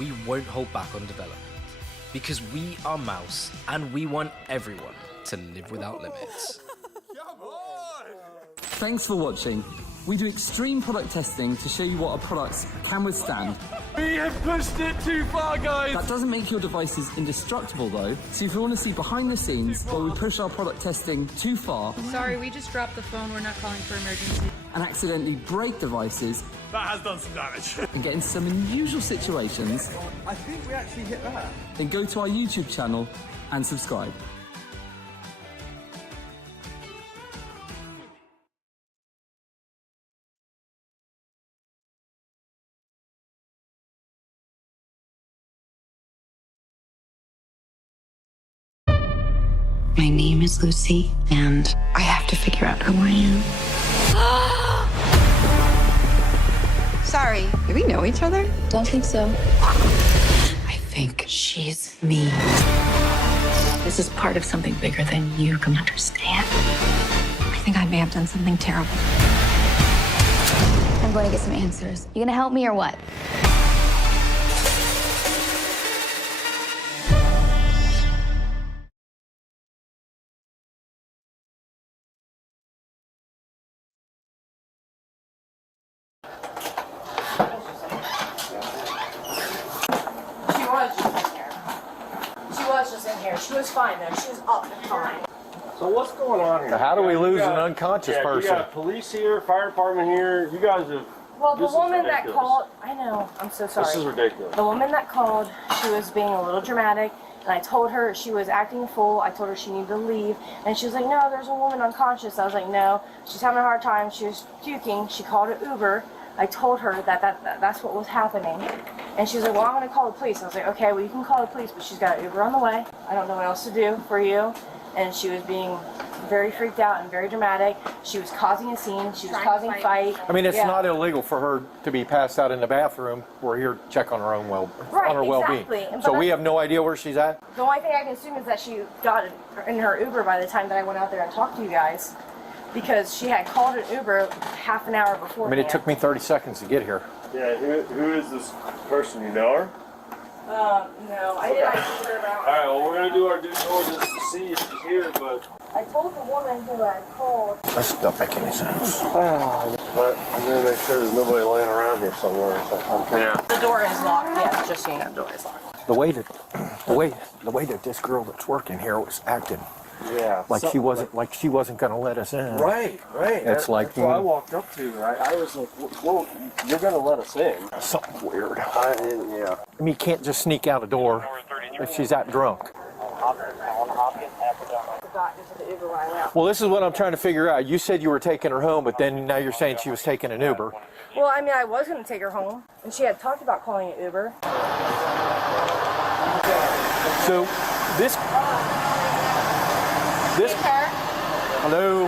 we won't hold back on development. Because we are Mouse, and we want everyone to live without limits. Thanks for watching. We do extreme product testing to show you what our products can withstand. We have pushed it too far, guys. That doesn't make your devices indestructible though, so if you want to see behind the scenes where we push our product testing too far Sorry, we just dropped the phone. We're not calling for emergency. and accidentally break devices That has done some damage. and get in some unusual situations, I think we actually hit that. then go to our YouTube channel and subscribe. My name is Lucy, and I have to figure out who I am. Sorry, do we know each other? Don't think so. I think she's me. This is part of something bigger than you can understand. I think I may have done something terrible. I'm going to get some answers. You gonna help me or what? She was fine though. She was up and fine. So what's going on here? How do we lose an unconscious person? You got police here, fire department here. You guys have. Well, the this is woman that ridiculous. called, I know, I'm so sorry. This is ridiculous. The woman that called, she was being a little dramatic, and I told her she was acting a fool. I told her she needed to leave, and she was like, no, there's a woman unconscious. I was like, no, she's having a hard time. She was puking. She called an Uber. I told her that's what was happening. And she was like, well, I'm going to call the police. I was like, okay, well, you can call the police, but she's got an Uber on the way. I don't know what else to do for you. And she was being very freaked out and very dramatic. She was causing a scene. She was causing a fight. I mean, it's Yeah. not illegal for her to be passed out in the bathroom. We're here to check on her own Right, on her well-being. exactly. And So but we I- have no idea where she's at. The only thing I can assume is that she got in her Uber by the time that I went out there and talked to you guys. Because she had called an Uber half an hour before. I mean, it took me 30 seconds to get here. Yeah, who is this person? You know her? No, I didn't ask her about. All right, well, we're gonna do our due diligence to see if she's here, but. I told the woman who had called. This don't make any sense. But I'm gonna make sure there's nobody laying around here somewhere. Okay. Yeah. The door is locked. Yeah, just so you know, the door is locked. The way that this girl that's working here was acting Yeah. Like she wasn't going to let us in. Right. It's like that's what I walked up to her. I was like, well, you're gonna let us in. Something weird. Yeah. I mean, you can't just sneak out a door if she's that drunk. Well, this is what I'm trying to figure out. You said you were taking her home, but then now you're saying she was taking an Uber. Well, I mean, I was going to take her home, and she had talked about calling it Uber. So, this. Hello.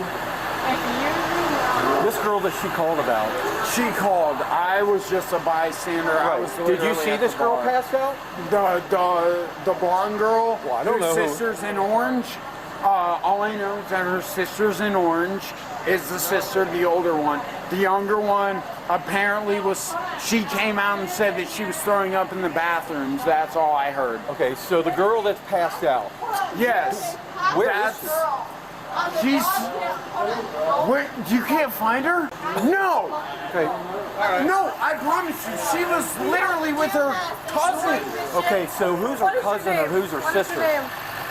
This girl that she called about. She called. I was just a bystander. Right. I was Did you see this girl pass out? The blonde girl. Well, I don't know. Her sister's in orange. All I know is that her sister's in orange is the sister, the older one. The younger one apparently she came out and said that she was throwing up in the bathrooms. That's all I heard. Okay, so the girl that's passed out. Yes. Where is she? She's. Where? You can't find her? No. Okay. No, I promise you, she was literally with her cousin. Okay, so who's her cousin or who's her sister?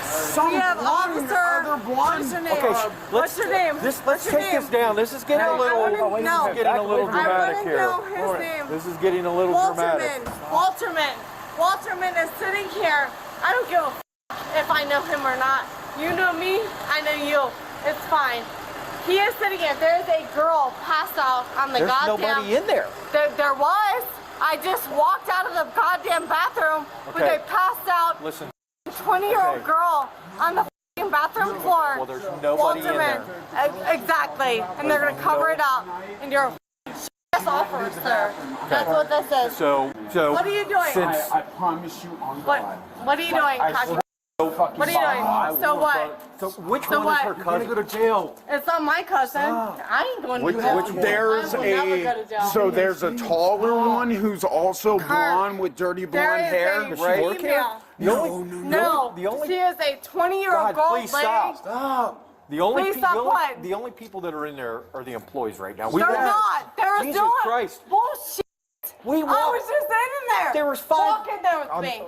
Some other blonde. Okay, What's her name? Let's take this down. This is getting a little. This is getting a little dramatic here. I want to know his name. This is getting a little dramatic. Walterman is sitting here. I don't give a if I know him or not. You know me, I know you. It's fine. He is sitting here. There's a girl passed out on the goddamn. There's nobody in there. There was. I just walked out of the goddamn bathroom with a passed out. Listen. 20-year-old girl on the f***ing bathroom floor. Well, there's nobody in there. Exactly. And they're going to cover it up. And you're a f***ing offer, sir. That's what this is. So. What are you doing? I promise you on God. What are you doing, Kashi? What are you doing? So what? So which one is her cousin? You're gonna go to jail. It's not my cousin. I ain't going to jail. There's I will never go to jail. so there's a taller one who's also blonde with dirty blonde hair. Does she work here? No. She is a 20-year-old girl. Please stop. The only Please stop what? The only people that are in there are the employees right now. They're not. They're Jesus not. Christ. Bullshit. I was just in there. There was 5. Walk in there with me.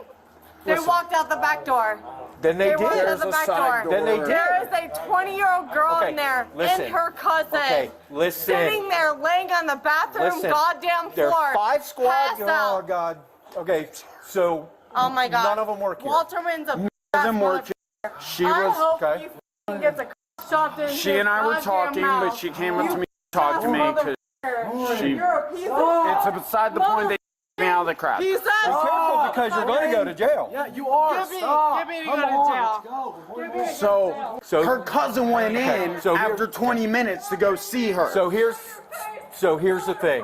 They walked out the back door. Then they did. Walked out the back door. Then they did. There is a 20-year-old girl in there and her cousin. Okay, listen. Sitting there laying on the bathroom goddamn floor. There are 5 squad. Passed out. Oh God. Okay, so. Oh my God. None of them work here. Walterman's a None of them work here. She I was. hope Okay. he f***ing gets a shoved in She his and I were goddamn talking, mouth. but she came up to me to talk to me because she. You're a piece of It's beside the point. They me out of the crap. Be careful because you're going to go to jail. Yeah, you are. Give me to go to jail. So her cousin went in after 20 minutes to go see her. So here's the thing.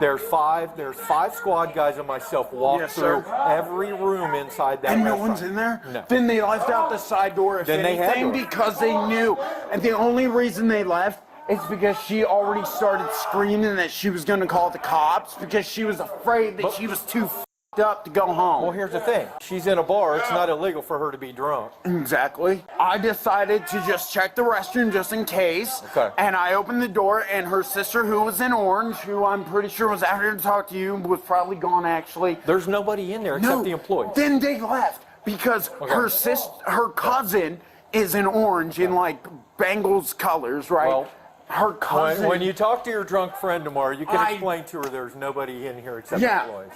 There's 5 squad guys and myself walked through every room inside that and restaurant. no one's in there? No. Then they left out the side door if Then anything they had to. because they knew. And the only reason they left is because she already started screaming that she was going to call the cops because she was afraid that she was too f***ed up to go home. Well, here's the thing. She's in a bar. It's not illegal for her to be drunk. Exactly. I decided to just check the restroom just in case. Okay. And I opened the door, and her sister, who was in orange, who I'm pretty sure was out here to talk to you, was probably gone actually. There's nobody in there except the employees. Then they left because her cousin is in orange in like Bengals colors, right? Well, her cousin. When you talk to your drunk friend tomorrow, you can explain to her there's nobody in here except employees.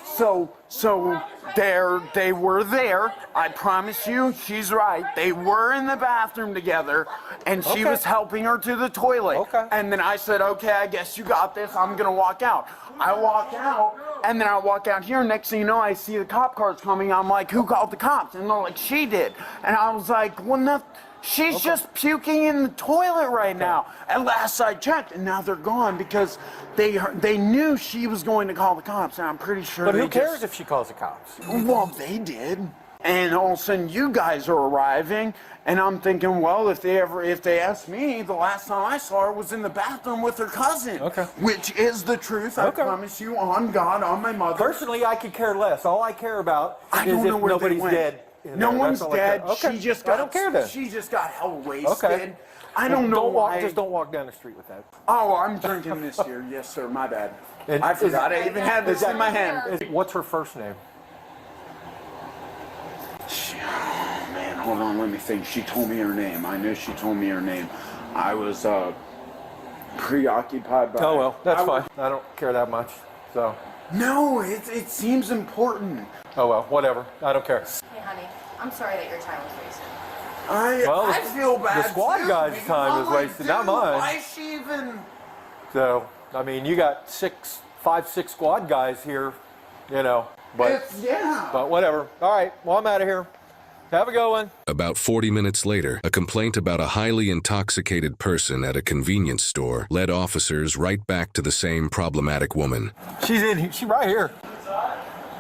So they were there. I promise you, she's right. They were in the bathroom together, and she was helping her to the toilet. Okay. And then I said, okay, I guess you got this. I'm gonna walk out. I walk out, and then I walk out here. Next thing you know, I see the cop cars coming. I'm like, who called the cops? And they're like, she did. And I was like, well, no. She's just puking in the toilet right now. At last I checked, and now they're gone because they knew she was going to call the cops, and I'm pretty sure. But who cares if she calls the cops? Well, they did. And all of a sudden, you guys are arriving, and I'm thinking, well, if they ask me, the last time I saw her was in the bathroom with her cousin. Okay. Which is the truth. I promise you, on God, on my mother. Personally, I could care less. All I care about is don't know if where nobody's they went. dead. No one's dead. Okay. She just got. I don't care then. She just got hell wasted. Okay. I don't know why. Just don't walk down the street with that. Oh, I'm drinking this here. Yes, sir. My bad. I forgot I even had this in my hand. What's her first name? Oh, man, hold on, let me think. She told me her name. I knew she told me her name. I was preoccupied by. Oh well, that's fine. I don't care that much. So. No, it seems important. Oh well, whatever. I don't care. Hey, honey, I'm sorry that your time was wasted. I feel bad. The squad too, guy's time is wasted, not mine. Why is she even? So, I mean, you got 5, 6 squad guys here, you know. But yeah. But whatever. All right. Well, I'm out of here. Have a good one. About 40 minutes later, a complaint about a highly intoxicated person at a convenience store led officers right back to the same problematic woman. She's right here.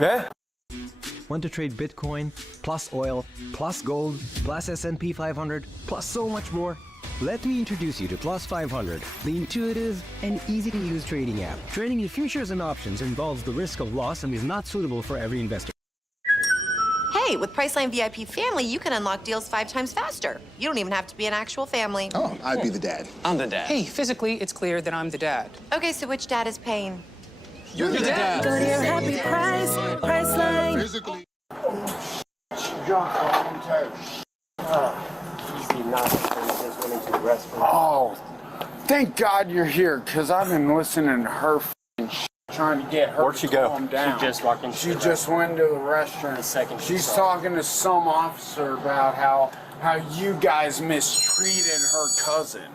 Yeah? Want to trade Bitcoin, plus oil, plus gold, plus S&P 500, plus so much more? Let me introduce you to Plus 500, the intuitive and easy-to-use trading app. Trading in futures and options involves the risk of loss and is not suitable for every investor. Hey, with Priceline VIP Family, you can unlock deals 5 times faster. You don't even have to be an actual family. Oh, I'd be the dad. I'm the dad. Hey, physically, it's clear that I'm the dad. Okay, so which dad is paying? You're the dad. Go to your happy price, Priceline. Physically. Oh, thank God you're here, because I've been listening to her trying to get her Where'd she to go? calm down. She just walked into She the just went to the restaurant. The second she She's saw talking to some officer about how you guys mistreated her cousin.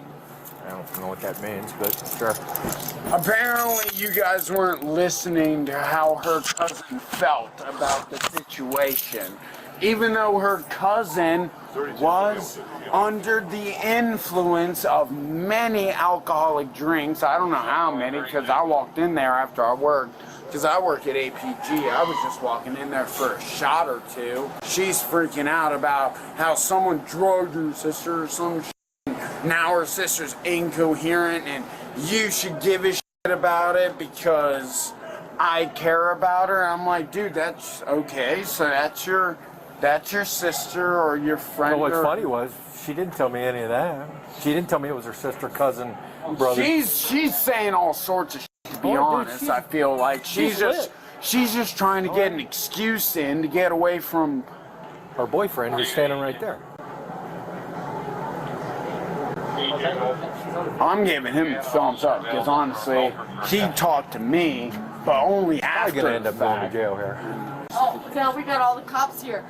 I don't know what that means, but sure. Apparently, you guys weren't listening to how her cousin felt about the situation. Even though her cousin was under the influence of many alcoholic drinks. I don't know how many, because I walked in there after I worked. Because I work at APG, I was just walking in there for a shot or two. She's freaking out about how someone drugged her sister or some shit. Now her sister's incoherent and you should give a shit about it because I care about her. I'm like, dude, that's okay. So that's your sister or your friend. Well, what's funny was she didn't tell me any of that. She didn't tell me it was her sister, cousin, brother. She's saying all sorts of shit, to be honest. I feel like she's just trying to get an excuse in to get away from her boyfriend who's standing right there. I'm giving him the thumbs up because honestly, he talked to me, but only after. I'm gonna end up going to jail here. Oh, now we got all the cops here.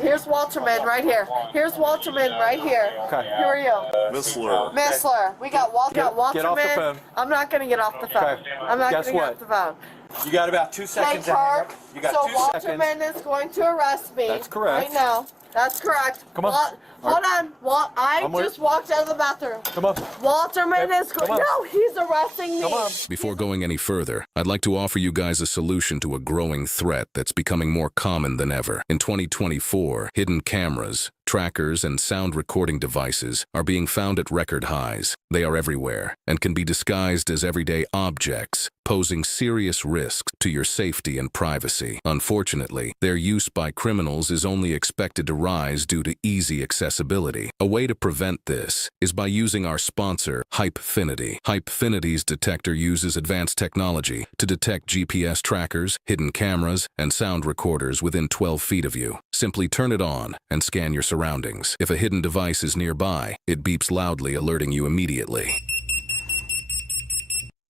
Here's Walterman right here. Here's Walterman right here. Okay. Here are you. Missler. We got Walterman. Get off the phone. I'm not going to get off the phone. Okay. I'm not Guess going to get what? off the phone. You got about 2 seconds to hang up. You got so 2 seconds. Walterman is going to arrest me. That's correct. Right now. That's correct. Come on. Hold on. I just walked out of the bathroom. Come on. Walterman is going. No, he's arresting me. Come on. Before going any further, I'd like to offer you guys a solution to a growing threat that's becoming more common than ever. In 2024, hidden cameras, trackers, and sound recording devices are being found at record highs. They are everywhere and can be disguised as everyday objects, posing serious risks to your safety and privacy. Unfortunately, their use by criminals is only expected to rise due to easy accessibility. A way to prevent this is by using our sponsor, Hypefinity. Hypefinity's detector uses advanced technology to detect GPS trackers, hidden cameras, and sound recorders within 12 feet of you. Simply turn it on and scan your surroundings. If a hidden device is nearby, it beeps loudly, alerting you immediately.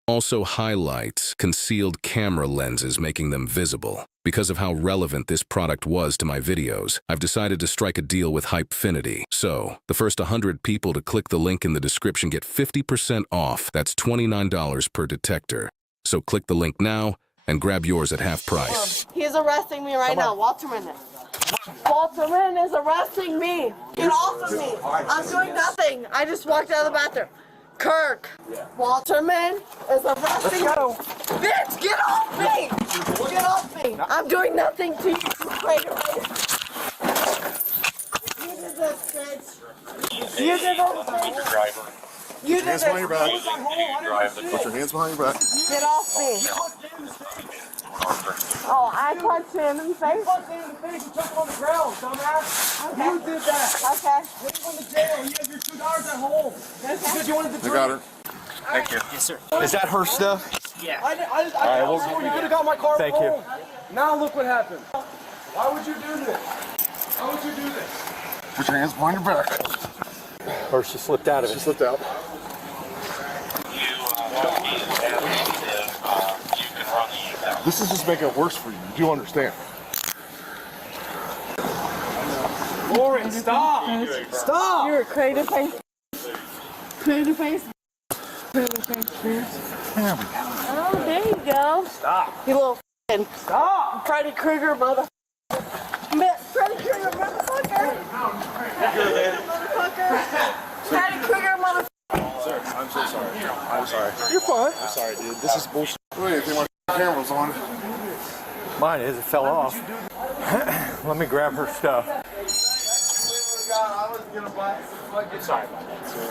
Also highlights concealed camera lenses, making them visible. Because of how relevant this product was to my videos, I've decided to strike a deal with Hypefinity. So, the first 100 people to click the link in the description get 50% off. That's $29 per detector. So click the link now and grab yours at half price. He's arresting me right now. Walterman is arresting me. Get off of me. I'm doing nothing. I just walked out of the bathroom. Kirk, Walterman is arresting me. Bitch, get off me! Get off me! I'm doing nothing to you, traitor. You did this, bitch. You did this, bitch. You did this. Hands behind your back. Put your hands behind your back. Get off me. Oh, I punched him in the face? You punched him in the face. You took him on the ground, dumbass. Okay. You did that. Okay. Take him to jail. You have your $2 at home. That's because you wanted to drink. I got her. Thank you. Yes, sir. Is that her stuff? Yeah. I well, you could have got my car Thank home. you. Now look what happened. Why would you do this? Why would you do this? Put your hands behind your back. Or she slipped out of it. She slipped out. This is just making it worse for you. You do understand? Lauren, stop! Stop! You're a creative face. Creative face. Creative face. There we go. Oh, there you go. Stop! You little f***ing Stop! Freddy Krueger mother. Freddy Krueger motherfucker. Freddy Krueger motherfucker. Sir, I'm so sorry. I'm sorry. You're fine. I'm sorry, dude. This is bullshit. Wait, I think my camera's on. Mine is. It fell off. Let me grab her stuff. Sorry about that, sir.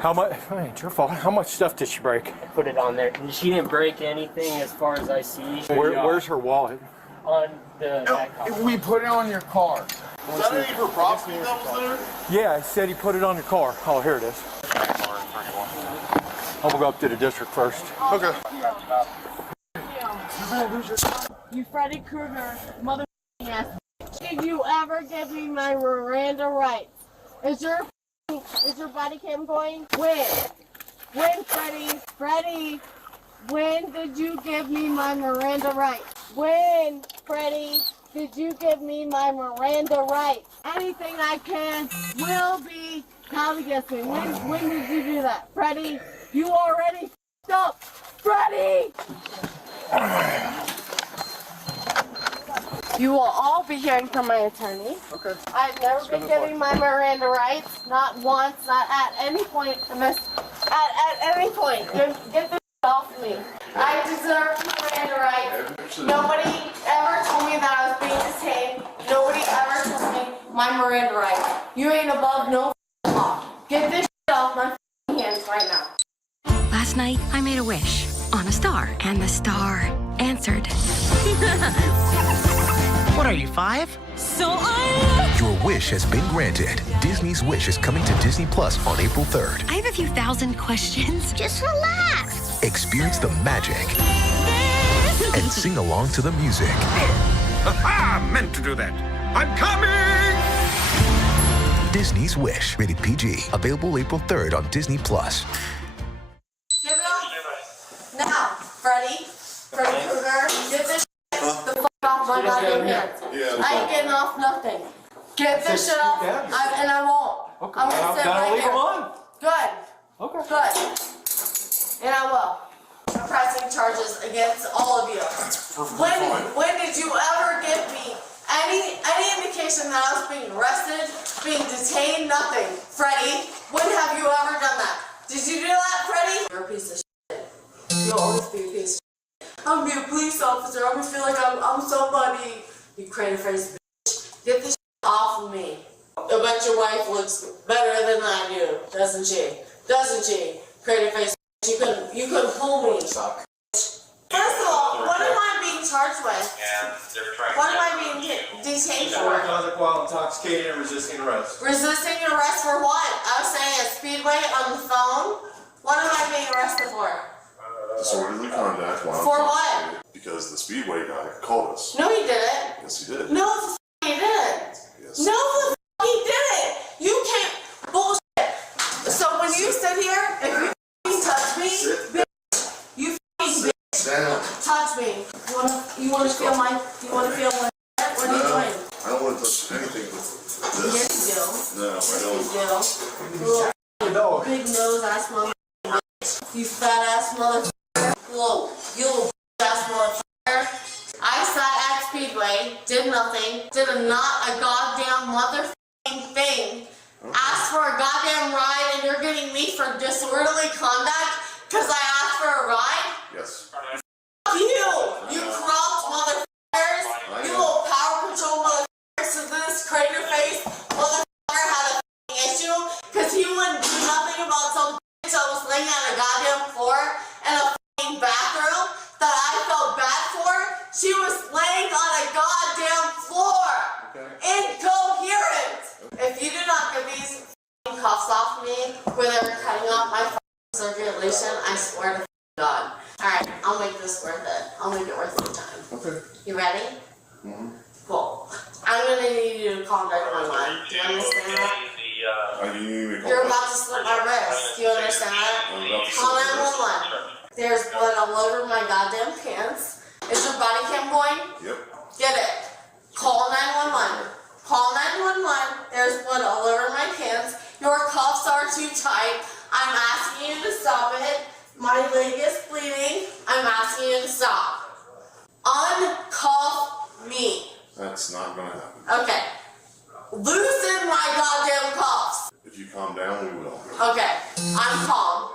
How much? It's your fault. How much stuff did she break? I put it on there. She didn't break anything as far as I see. Where's her wallet? On the back pocket. We put it on your car. Was that any of her property that was there? Yeah, I said he put it on your car. Oh, here it is. I'm gonna go up to the district first. Okay. You Freddy Krueger mother ass. Did you ever give me my Miranda rights? Is your body cam going? When? When, Freddy? Freddy, when did you give me my Miranda rights? When, Freddy, did you give me my Miranda rights? Anything I can will be held against me. When did you do that? Freddy, you already f***ed up. Freddy! You will all be hearing from my attorney. Okay. I've never been giving my Miranda rights, not once, not at any point in this, at any point. Get this off me. I deserve Miranda rights. Nobody ever told me that I was being detained. Nobody ever told me my Miranda rights. You ain't above no law. Get this off my hands right now. Last night, I made a wish on a star, and the star answered. What are you, 5? Your wish has been granted. Disney's Wish is coming to Disney Plus on April 3rd. I have a few thousand questions. Just relax. Experience the magic and sing along to the music. I meant to do that. I'm coming! Disney's Wish, rated PG. Available April 3rd on Disney Plus. Give it off. Now, Freddy Krueger, get this the fuck off my goddamn hands. I ain't getting off nothing. Get this shit off, and I won't. Okay. I'm gonna sit right here. Good. Okay. Good. And I will. I'm pressing charges against all of you. When did you ever give me any indication that I was being arrested, being detained? Nothing. Freddy, when have you ever done that? Did you do that, Freddy? You're a piece of shit. You'll always be a piece of shit. I'm gonna be a police officer. I'm gonna feel like I'm somebody. You crazy face bitch. Get this shit off of me. I bet your wife looks better than I do, doesn't she? Doesn't she? Crazy face bitch. You couldn't fool me. First of all, what am I being charged with? What am I being detained for? While intoxicated and resisting arrest. Resisting arrest for what? I was saying at Speedway on the phone. What am I being arrested for? Disorderly conduct. For what? Because the Speedway guy called us. No, he didn't. Yes, he did. No, the f he didn't. Yes. No, the f he didn't. You can't bullshit. So when you sit here, if you f***ing touch me, bitch, you f***ing bitch, touch me. You wanna feel my? You wanna feel my? What are you doing? I don't want to touch anything but this. Yes, you do. No, I don't. You do. Big nose ass motherfucker. You fat ass motherfucker. You little ass motherfucker. I sat at Speedway, did nothing, did not a goddamn motherfucking thing. Asked for a goddamn ride and you're getting me for disorderly conduct because I asked for a ride? Yes. You corrupt motherfuckers. You little power control motherfuckers. So this crater face motherfucker had a issue because he wouldn't do nothing about some bitch that was laying on a goddamn floor in a bathroom that I felt bad for. She was laying on a goddamn floor. Incoherent. If you do not get these cuffs off me where they're cutting off my circulation, I swear to God. Alright, I'll make this worth it. I'll make it worth your time. Okay. You ready? Mm-hmm. Cool. I'm gonna need you to call 911. Do you understand that? You're about to slit my wrist. Do you understand that? Call 911. There's blood all over my goddamn pants. Is your body cam going? Yep. Get it. Call 911. Call 911. There's blood all over my pants. Your cuffs are too tight. I'm asking you to stop it. My leg is bleeding. I'm asking you to stop. Uncuff me. That's not gonna happen. Okay. Loosen my goddamn cuffs. If you calm down, we will. Okay. I'm calm.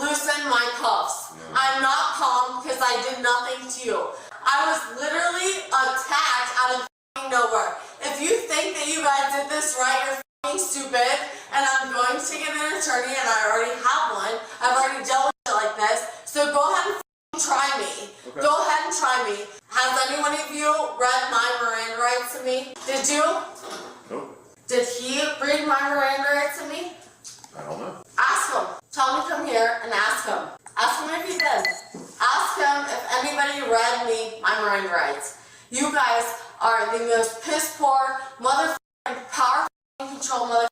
Loosen my cuffs. No. I'm not calm because I did nothing to you. I was literally attacked out of nowhere. If you think that you guys did this right, you're stupid, and I'm going to get an attorney, and I already have one. I've already dealt with it like this, so go ahead and try me. Okay. Go ahead and try me. Has any one of you read my Miranda rights to me? Did you? Nope. Did he read my Miranda rights to me? I don't know. Ask him. Tell him to come here and ask him. Ask him if he did. Ask him if anybody read me my Miranda rights. You guys are the most piss poor, motherfucking, powerful control motherfucker.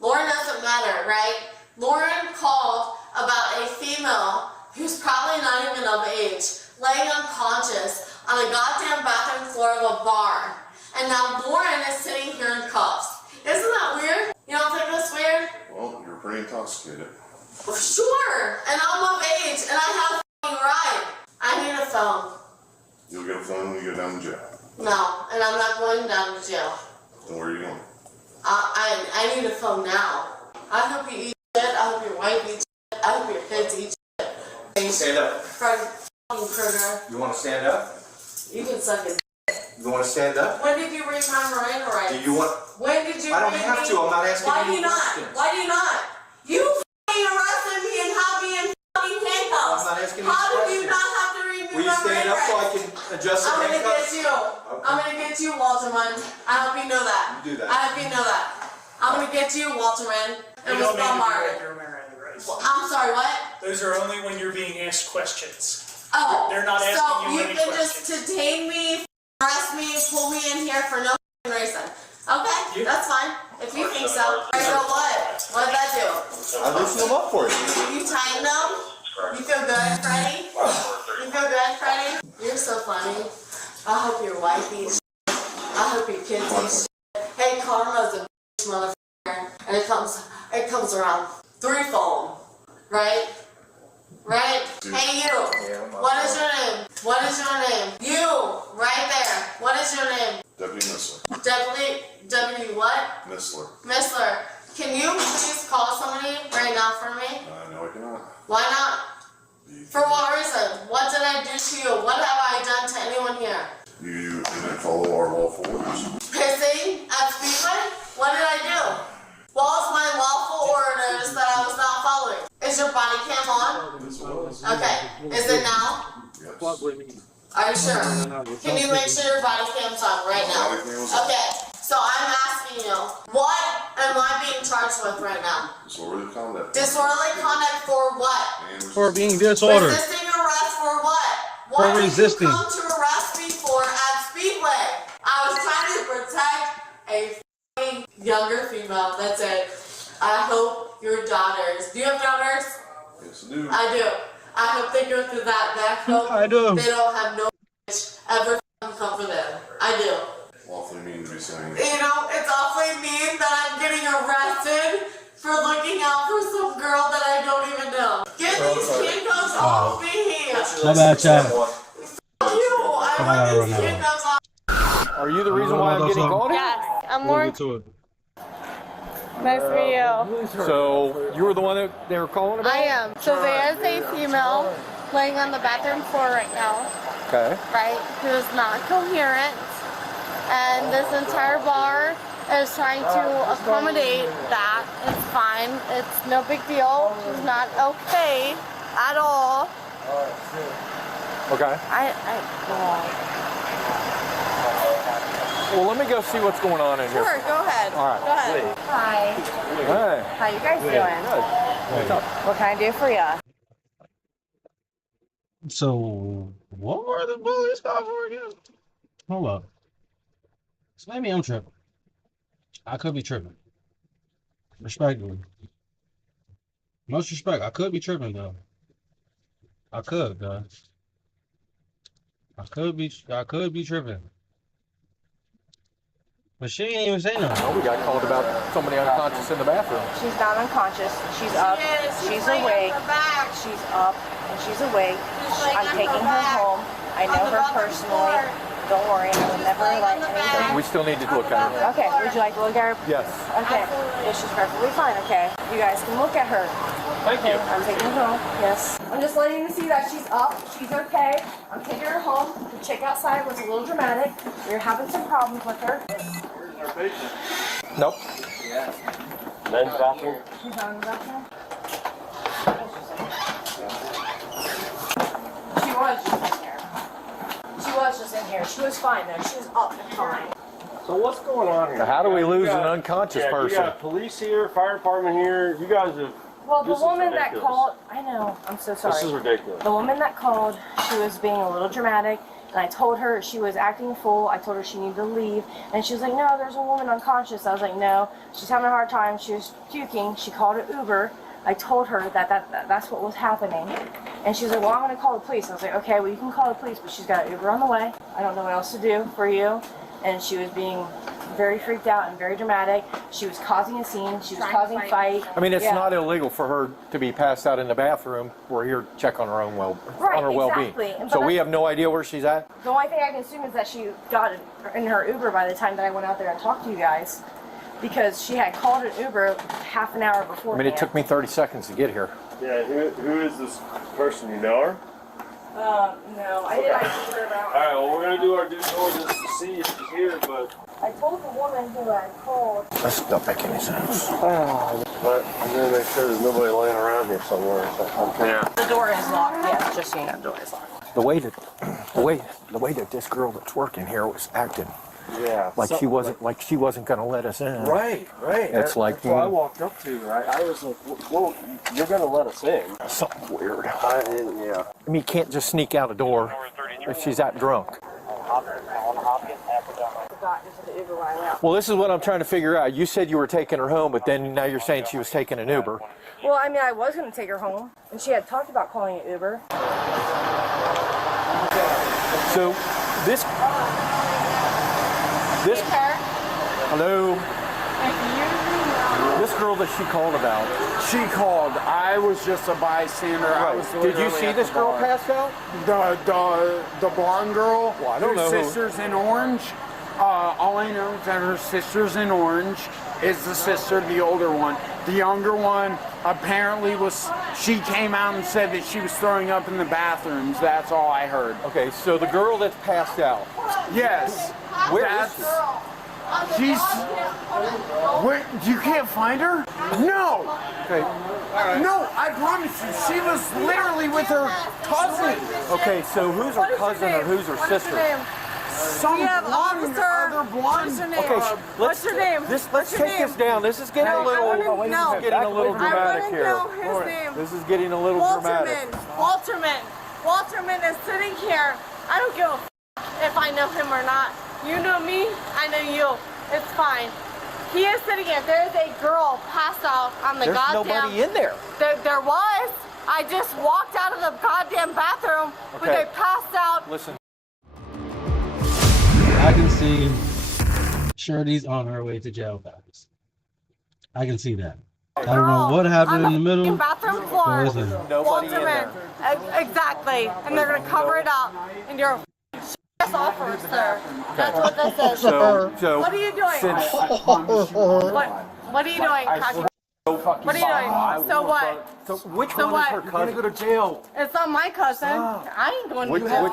Lauren doesn't matter, right? Lauren called about a female who's probably not even of age, laying unconscious on a goddamn bathroom floor of a bar. And now Lauren is sitting here in cuffs. Isn't that weird? You don't think that's weird? Well, you're pretty intoxicated. Sure, and I'm of age, and I have a ride. I need a phone. You'll get a phone when you go down to jail. No, and I'm not going down to jail. Then where are you going? I need a phone now. I hope you eat shit. I hope your wife eats shit. I hope your kids eat shit. Stand up. Fred fucking critter. You want to stand up? You can suck it. You want to stand up? When did you read my Miranda rights? Do you want? When did you I don't read have me? to. I'm not asking Why any do you not? questions. Why do you not? You fucking arrested me and have me in fucking handcuffs. I'm not asking any How did you questions. not have to read me Will you my stand Miranda up so I rights? can adjust the I'm gonna handcuffs? get you. I'm gonna get you, Walterman. I hope you know that. You do that. I hope you know that. I'm gonna get you, Walterman. And You don't Miss need to Martin. read your Miranda rights. I'm sorry, what? Those are only when you're being asked questions. Oh, They're not asking so you you any can questions. just detain me, arrest me, pull me in here for no reason. Okay, that's fine. If you think so. Alright, so what? What did I do? I loosened them up for you. You tightened them? You feel good, Freddie? You feel good, Freddie? You're so funny. I hope your wife eats shit. I hope your kids eat shit. Hey, karma's a bitch, motherfucker. And it comes around threefold. Right? Right? Hey, you. What is your name? What is your name? You, right there. What is your name? Deputy Missler. Deputy what? Missler. Missler. Can you please call somebody right now for me? No, I cannot. Why not? For what reason? What did I do to you? What have I done to anyone here? You didn't follow our lawful orders. Pissing at Speedway? What did I do? What was my lawful orders that I was not following? Is your body cam on? Okay. Is it now? Yes. Are you sure? Can you make sure your body cam's on right now? Okay. So I'm asking you, what am I being charged with right now? Disorderly conduct. Disorderly conduct for what? For being disordered. Resisting arrest for what? For What did resisting. you come to arrest me for at Speedway? I was trying to protect a f***ing younger female. That's it. I hope your daughters. Do you have daughters? Yes, I do. I do. I hope they go through that. I hope I do. they don't have no bitch ever f***ing come for them. I do. Awfully mean to be saying. You know, it's awfully mean that I'm getting arrested for looking out for some girl that I don't even know. Get these handcuffs off me! My bad, Chad. Fuck you! I want these handcuffs off. Are you the reason why I'm getting called here? Yes, I'm Lauren. Nice to meet you. So you were the one that they were calling about? I am. So there is a female laying on the bathroom floor right now, Okay. right, who is not coherent. And this entire bar is trying to accommodate that. It's fine. It's no big deal. She's not okay at all. Okay. Well, let me go see what's going on in here. Sure, go ahead. All right. Go ahead. Hi. Hey. How you guys doing? What's up? What can I do for you? So, what were the bullies called for again? Hold up. Maybe I'm tripping. I could be tripping. Respectfully. Most respect. I could be tripping though. I could, guys. I could be tripping. But she ain't even say nothing. Oh, we got called about somebody unconscious in the bathroom. She's not unconscious. She's up. She's awake. She's up and she's awake. I'm taking her home. I know her personally. Don't worry. I would never let anything. We still need to look at her. Okay. Would you like to look at her? Yes. Okay. Yeah, she's perfectly fine. Okay. You guys can look at her. Thank you. I'm taking her home. Yes. I'm just letting you see that she's up. She's okay. I'm taking her home. The chick outside was a little dramatic. We were having some problems with her. Our patient. Nope. Yeah. Men's bathroom. She's not in the bathroom. She was just in here. She was just in here. She was fine though. She was up and fine. So what's going on here? How do we lose an unconscious person? You got police here, fire department here. You guys have. Well, the this is woman that ridiculous. called, I know, I'm so sorry. This is ridiculous. The woman that called, she was being a little dramatic, and I told her she was acting a fool. I told her she needed to leave, and she was like, no, there's a woman unconscious. I was like, no, she's having a hard time. She was puking. She called an Uber. I told her that's what was happening, and she was like, well, I'm going to call the police. I was like, okay, well, you can call the police, but she's got an Uber on the way. I don't know what else to do for you, and she was being very freaked out and very dramatic. She was causing a scene. She was causing fight. I mean, it's Yeah. not illegal for her to be passed out in the bathroom. We're here to check on her own Right, on her well-being. exactly. And So but we have no idea where she's at. The only thing I can assume is that she got in her Uber by the time that I went out there and talked to you guys, because she had called an Uber half an hour before. I mean, it took me 30 seconds to get here. Yeah, who is this person? You know her? No, I did. I told her about. All right, well, we're gonna do our due diligence to see if she's here, but. I told the woman who I called. That's not making any sense. But I'm gonna make sure there's nobody laying around here somewhere. Yeah. The door is locked. Yeah, just so you know, the door is locked. The way that this girl that's working here was acting. Yeah. Like she wasn't going to let us in. Right. It's like that's what I walked up to. Right. I was like, "Well, you're gonna let us in?" Something weird. Yeah. I mean, you can't just sneak out a door if she's that drunk. Well, this is what I'm trying to figure out. You said you were taking her home, but then now you're saying she was taking an Uber. Well, I mean, I was going to take her home, and she had talked about calling an Uber. So this. Hello. This girl that she called about. She called. I was just a bystander. Right. I was Did you see this girl pass out? The blonde girl. Well, I don't know her who. sister's in orange. All I know is that her sister's in orange. Is the sister, the older one. The younger one apparently was. She came out and said that she was throwing up in the bathrooms. That's all I heard. Okay, so the girl that's passed out. Yes. Where is she? She's. Where? You can't find her? No. Okay. No, I promise you, she was literally with her cousin. Okay, so who's her cousin or who's her sister? Some blonde, other blonde. Okay, What's your name? Let's take this down. This is getting a little dramatic here. This is getting a little dramatic. Walterman is sitting here. I don't give a if I know him or not. You know me, I know you. It's fine. He is sitting here. There's a girl passed out on the goddamn. There's nobody in there. There was. I just walked out of the goddamn bathroom when they passed out. Listen. I can see Shirley's on her way to jail, guys. I can see that. I don't know what happened in the middle. Bathroom floor. Listen. Nobody in there. Exactly. And they're gonna cover it up. And you're a offer, sir. That's what this is. So what are you doing? What are you doing, Kashi? What are you doing? So what? So which one is her cousin? Go to jail. It's not my cousin. I ain't going to jail.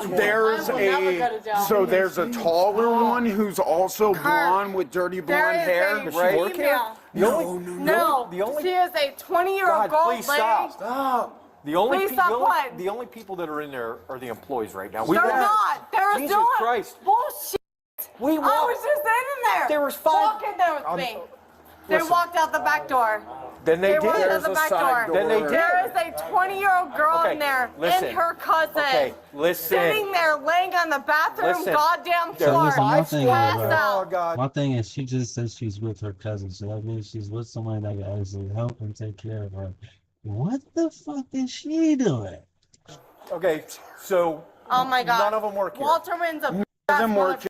There's there's a taller one who's also blonde with dirty blonde hair. Is she working? No. She is a 20-year-old girl. Please stop. The only Please stop what? The only people that are in there are the employees right now. They're not. They're Jesus doing Christ. bullshit. I was just in there. There was 5. Walk in there with me. They walked out the back door. Then they did. Walked out the back door. Then they did. There is a 20-year-old girl Okay, in there listen. and her cousin. Okay, listen. Sitting there laying on the bathroom Listen. goddamn So floor. listen, my thing Passed is, out. God. my thing is, she just says she's with her cousin, so that means she's with someone that can actually help and take care of her. What the fuck is she doing? Okay, so Oh my god. none of them work here. Walterman's a Doesn't work.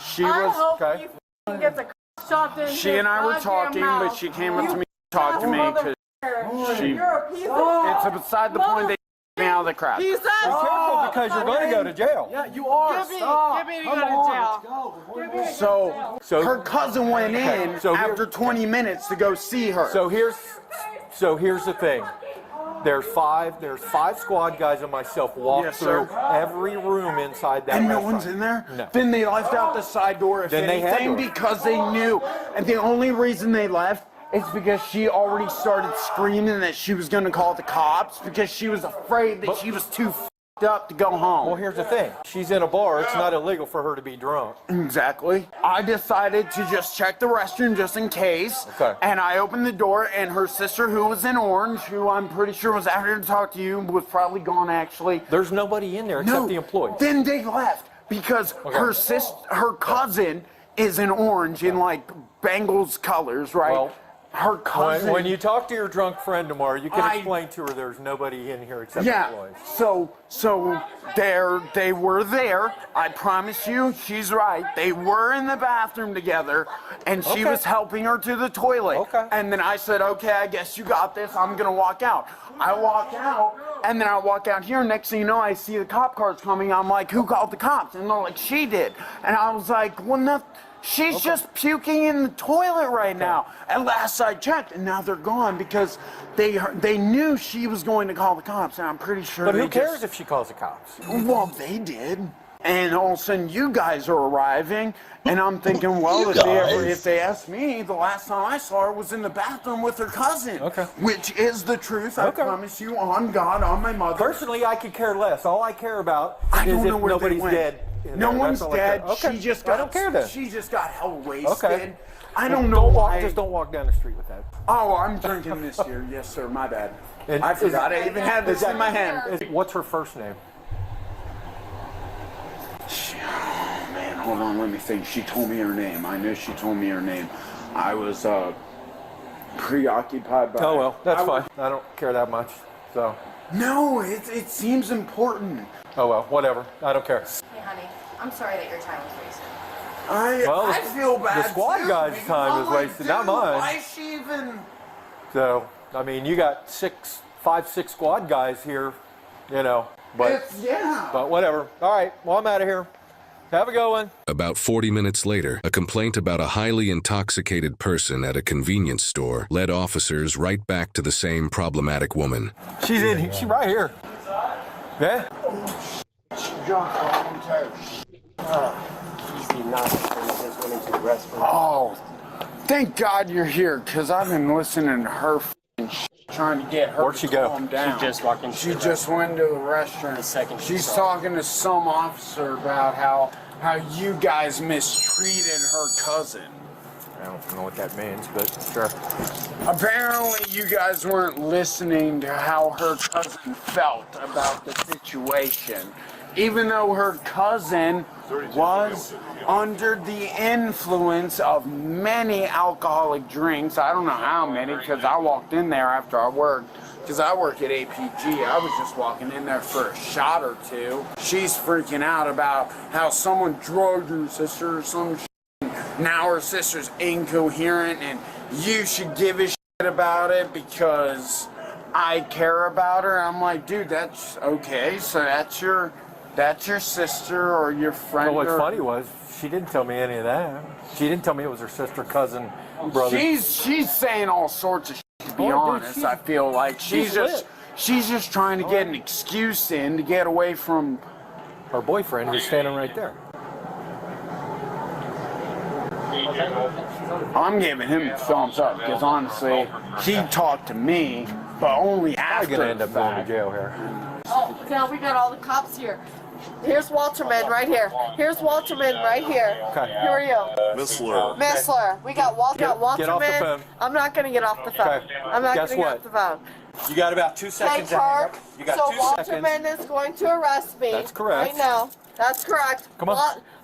She I was hope okay. he f***ing gets a shoved in She his and I were goddamn talking, mouth. but she came up You to me to talk to me because she. You're a piece of It's beside the point. They me out of the crowd. He said, Be careful because you're going to go to jail. Yeah, you are. Give me to go to jail. So her cousin went in Okay, so after 20 minutes to go see her. So here's the thing. There's five squad guys and myself walk Yes, sir. through every room inside that And no restaurant. one's in there? No. Then they left out the side door, if Then they had anything, to. because they knew. And the only reason they left is because she already started screaming that she was going to call the cops because she was afraid that she was too f***ed up to go home. Well, here's the thing. She's in a bar. It's not illegal for her to be drunk. Exactly. I decided to just check the restroom just in case. Okay. And I opened the door, and her sister, who was in orange, who I'm pretty sure was out here to talk to you, was probably gone actually. There's nobody in there except the employees. Then they left because her cousin is in orange in like Bengals colors, right? Well, her cousin. when you talk to your drunk friend tomorrow, you can explain to her there's nobody in here except employees. So they were there. I promise you, she's right. They were in the bathroom together, and she was helping her to the toilet. Okay. And then I said, okay, I guess you got this. I'm gonna walk out. I walk out, and then I walk out here. Next thing you know, I see the cop cars coming. I'm like, who called the cops? And they're like, she did. And I was like, well, no. She's just puking in the toilet right now. At last I checked, and now they're gone because they knew she was going to call the cops, and I'm pretty sure. But who cares if she calls the cops? Well, they did. And all of a sudden, you guys are arriving, and I'm thinking, well, if they ask me, the last time I saw her was in the bathroom with her cousin. Okay. Which is the truth. I promise you, on God, on my mother. Personally, I could care less. All I care about I is don't if know where they nobody's went. dead. No one's dead. Okay. She just got. I don't care then. She just got hell wasted. Okay. I don't know why. Just don't walk down the street with that. Oh, I'm drinking this here. Yes, sir. My bad. I forgot. I even had this in my hand. What's her first name? Oh, man, hold on. Let me think. She told me her name. I know she told me her name. I was preoccupied by. Oh well, that's fine. I don't care that much. So. No, it seems important. Oh well, whatever. I don't care. Hey, honey, I'm sorry that your time was wasted. I feel bad. The squad too, guy's because time I'm is like, wasted, not dude, mine. Why is she even? So, I mean, you got 5, 6 squad guys here, you know. But But whatever. All right. Well, I'm out of here. Have a good one. About 40 minutes later, a complaint about a highly intoxicated person at a convenience store led officers right back to the same problematic woman. She's in here. She's right here. Yeah? Oh, thank God you're here, because I've been listening to her trying to get her Where'd she to go? calm down. She just walked into She the just went to the restaurant. The second she She's saw talking to some officer about how you guys mistreated her cousin. I don't know what that means, but sure. Apparently, you guys weren't listening to how her cousin felt about the situation. Even though her cousin was under the influence of many alcoholic drinks. I don't know how many, because I walked in there after I worked. Because I work at APG, I was just walking in there for a shot or two. She's freaking out about how someone drugged her sister or some shit. Now her sister's incoherent, and you should give a shit about it because I care about her. I'm like, dude, that's okay. So that's your sister or your friend. Well, what's funny was she didn't tell me any of that. She didn't tell me it was her sister, cousin, brother. She's saying all sorts of shit, to be honest. I feel like she's just trying to get an excuse in to get away from her boyfriend who's standing right there. I'm giving him the thumbs up because honestly, he talked to me, but only after. I'm gonna end up going to jail here. Oh, now we got all the cops here. Here's Walterman right here. Here's Walterman right here. Okay. Who are you? Missler. Missler. We got Walterman. Get off the phone. I'm not gonna get off the phone. Okay. I'm not Guess gonna what? get off the phone. You got about 2 seconds Hey, to hang Kirk. up. You got So 2 Walterman seconds. is going to arrest me. That's correct. Right now. That's correct. Come on.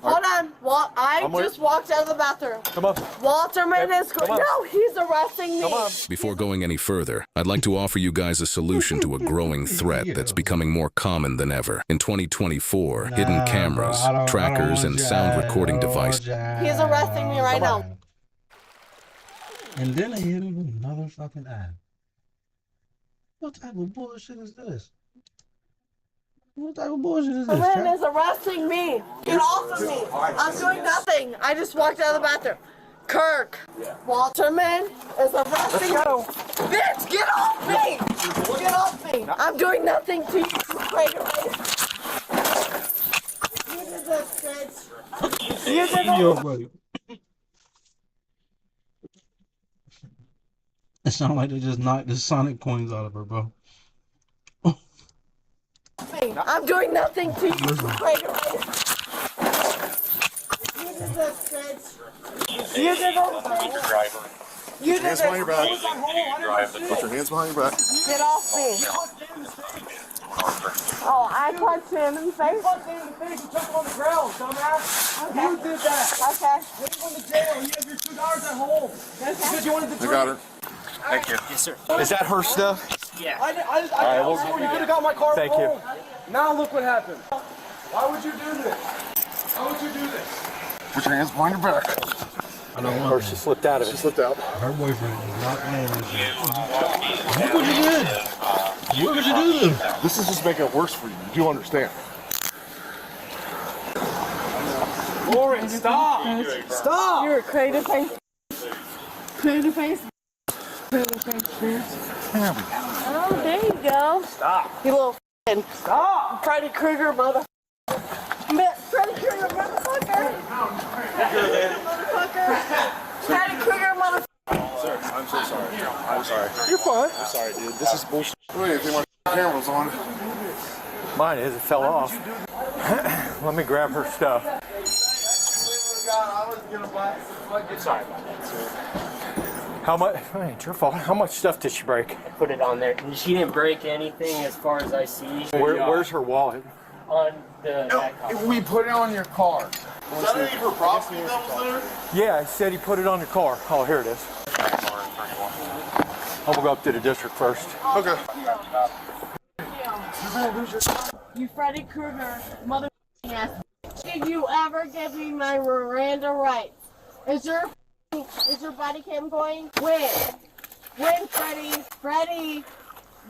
Hold on. I I'm with- just walked out of the bathroom. Come on. Walterman is going. Come on. No, he's arresting me. Come on. Before going any further, I'd like to offer you guys a solution to a growing threat that's becoming more common than ever. In 2024, hidden cameras, trackers, and sound recording devices. He's arresting me right now. And then they hit him with another fucking ad. What type of bullshit is this? What type of bullshit is this? Walterman is arresting me. Get off of me. I'm doing nothing. I just walked out of the bathroom. Kirk. Walterman is arresting me. Bitch, get off me. Get off me. I'm doing nothing to you. Crazy. You did this, bitch. You did Yo, this. buddy. It sounds like they just knocked the Sonic coins out of her, bro. I'm doing nothing to you. Listen. Crazy. You did this, bitch. You did this, bitch. You did Hands this. behind your back. Put your hands behind your back. Get off me. Oh, I punched him in the face? You punched him in the face and took him on the ground, dumbass. Okay. You did that. Okay. Take him to jail. You have your $2 at home. That's because you wanted to drink. I got her. Thank you. Yes, sir. Is that her stuff? Yeah. All right, well, you could have got my car Thank home. Now look what happened. Why would you do this? Why would you do this? Put your hands behind your back. I don't want Or she slipped out of it. She slipped out. her boyfriend is not playing this shit. Look what you did. Look what you did. This is just making it worse for you. You do understand. Lauren, stop! Stop! You're a creative face. Creative face. Creative face, bitch. There we go. Oh, there you go. Stop! You little f***ing Stop! Freddy Krueger mother. Freddy Krueger motherfucker. Motherfucker. Freddy Krueger motherfucker. Sir, I'm so sorry. I'm sorry. You're fine. I'm sorry, dude. This is bullshit. Wait, I think my camera was on. Mine is. It fell off. Let me grab her stuff. Sorry about that, sir. How much? It's your fault. How much stuff did she break? I put it on there. She didn't break anything as far as I see. Where's her wallet? On the back pocket. We put it on your car. Is that any of her property that was there? Yeah, I said he put it on your car. Oh, here it is. I'm gonna go up to the district first. Okay. You Freddy Krueger mother ass. Did you ever give me my Miranda rights? Is your body cam going? When? When, Freddy? Freddy?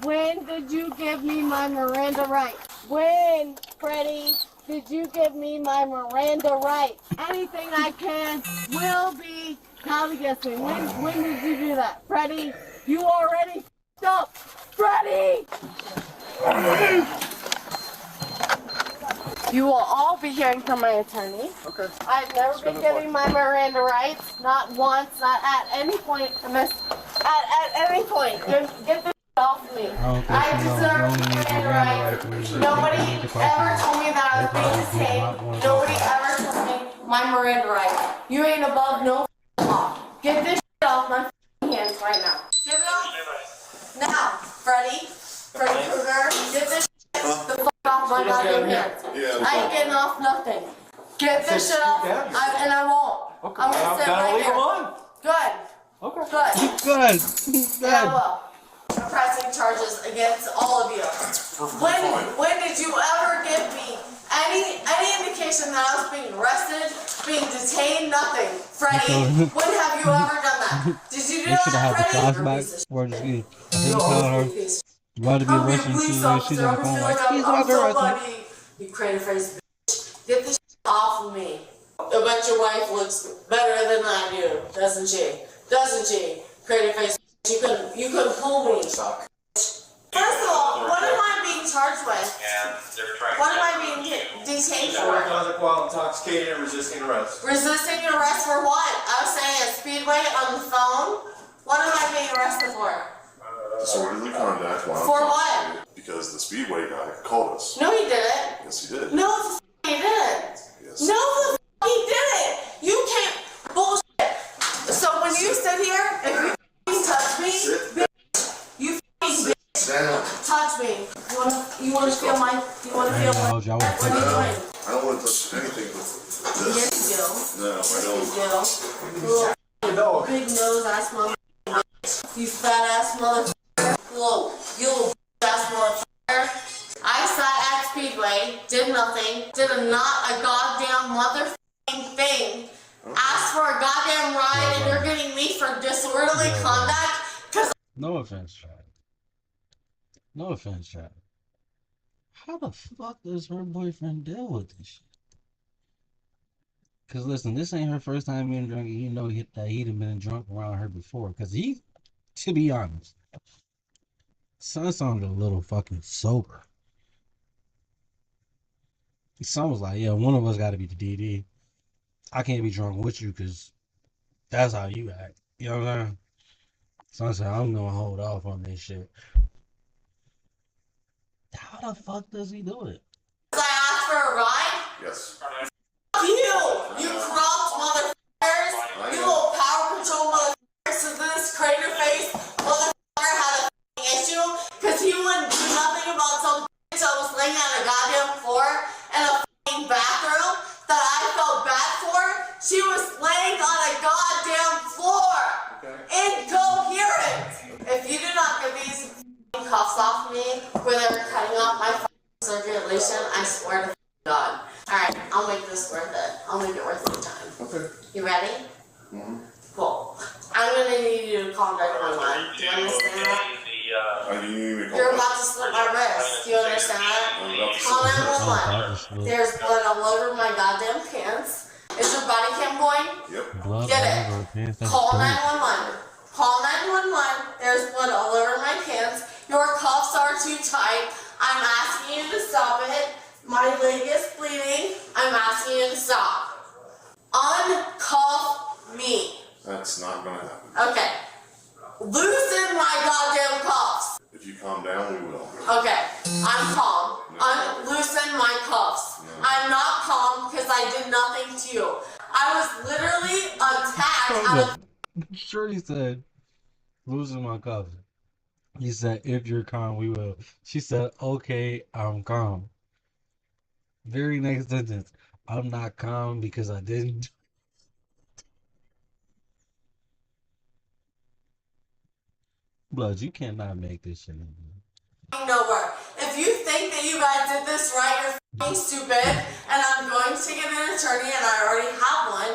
When did you give me my Miranda rights? When, Freddy, did you give me my Miranda rights? Anything I can will be held against me. When did you do that? Freddy, you already f***ed up. Freddy! You will all be hearing from my attorney. Okay. I've never been giving my Miranda rights, not once, not at any point in this, at any point. Get this off me. I deserve Miranda rights. Nobody ever told me that I was being detained. Nobody ever told me my Miranda rights. You ain't above no law. Get this off my hands right now. Get it off. Now, Freddy Krueger, get this the fuck off my goddamn hands. I ain't getting off nothing. Get this shit off, and I won't. Okay. I'm gonna sit right here. Good. Okay. Good. Yeah, I will. I'm pressing charges against all of you. When did you ever give me any indication that I was being arrested, being detained? Nothing. Freddie, when have you ever done that? Did you do They should have that, had the Freddie? flashback where the kid told her about to be arrested. She's on the phone like, he's about to arrest me. You crazy face bitch. Get this off of me. I bet your wife looks better than I do, doesn't she? Doesn't she? Crazy face bitch. You couldn't pull me. First of all, what am I being charged with? What am I being detained for? While intoxicated and resisting arrest. Resisting arrest for what? I was saying a speedway on the phone. What am I being arrested for? Disorderly conduct while For what? intoxicated because the Speedway guy called us. No, he didn't. Yes, he did. No, the he didn't. Yes. No, the he didn't. You can't bullshit. So when you sit here, if you touch me, you bitch, touch me. You wanna feel my? You wanna feel my? What are you doing? I don't want to touch anything with this. Yes, you do. No, I don't. Little big nose ass mother. You fat ass mother. You little ass motherfucker. I sat at Speedway, did nothing, did not a goddamn motherfucking thing. Asked for a goddamn ride, and you're getting me for disorderly conduct. Cause No offense, Chad. No offense, Chad. How the fuck does her boyfriend deal with this shit? Cause listen, this ain't her first time being drunk, and you know that he'd have been drunk around her before. Cause he, to be honest, son sounded a little fucking sober. Son was like, yeah, one of us got to be the DD. I can't be drunk with you because that's how you act. You know what I'm saying? Son said, I'm gonna hold off on this shit. How the fuck does he do it? I asked for a ride? Yes. You corrupt motherfuckers. You little power control motherfuckers. So this crater face motherfucker had a issue because he wouldn't do nothing about some bitch that was laying on a goddamn floor in a bathroom that I felt bad for. She was laying on a goddamn floor. Incoherent. If you do not get these cuffs off me where they're cutting off my circulation, I swear to God. Alright, I'll make this worth it. I'll make it worth your time. Okay. You ready? Cool. I'm gonna need you to call 911. Do you understand that? You're about to slip my wrist. Do you understand that? Call 911. There's blood all over my goddamn pants. Is your body cam going? Yep. Blood Get all it. over her pants. That's Call dirty. 911. Call 911. There's blood all over my pants. Your cuffs are too tight. I'm asking you to stop it. My leg is bleeding. I'm asking you to stop. Uncuff me. That's not going to happen. Okay. Loosen my goddamn cuffs. If you calm down, we will. Okay. I'm calm. Loosen my cuffs. I'm not calm because I did nothing to you. I was literally attacked out of. Shorty said, losing my cuffs. He said, if you're calm, we will. She said, okay, I'm calm. Very next sentence, I'm not calm because I didn't. Blood, you cannot make this shit anymore. Nowhere. If you think that you guys did this right, you're f***ing stupid. And I'm going to get an attorney, and I already have one.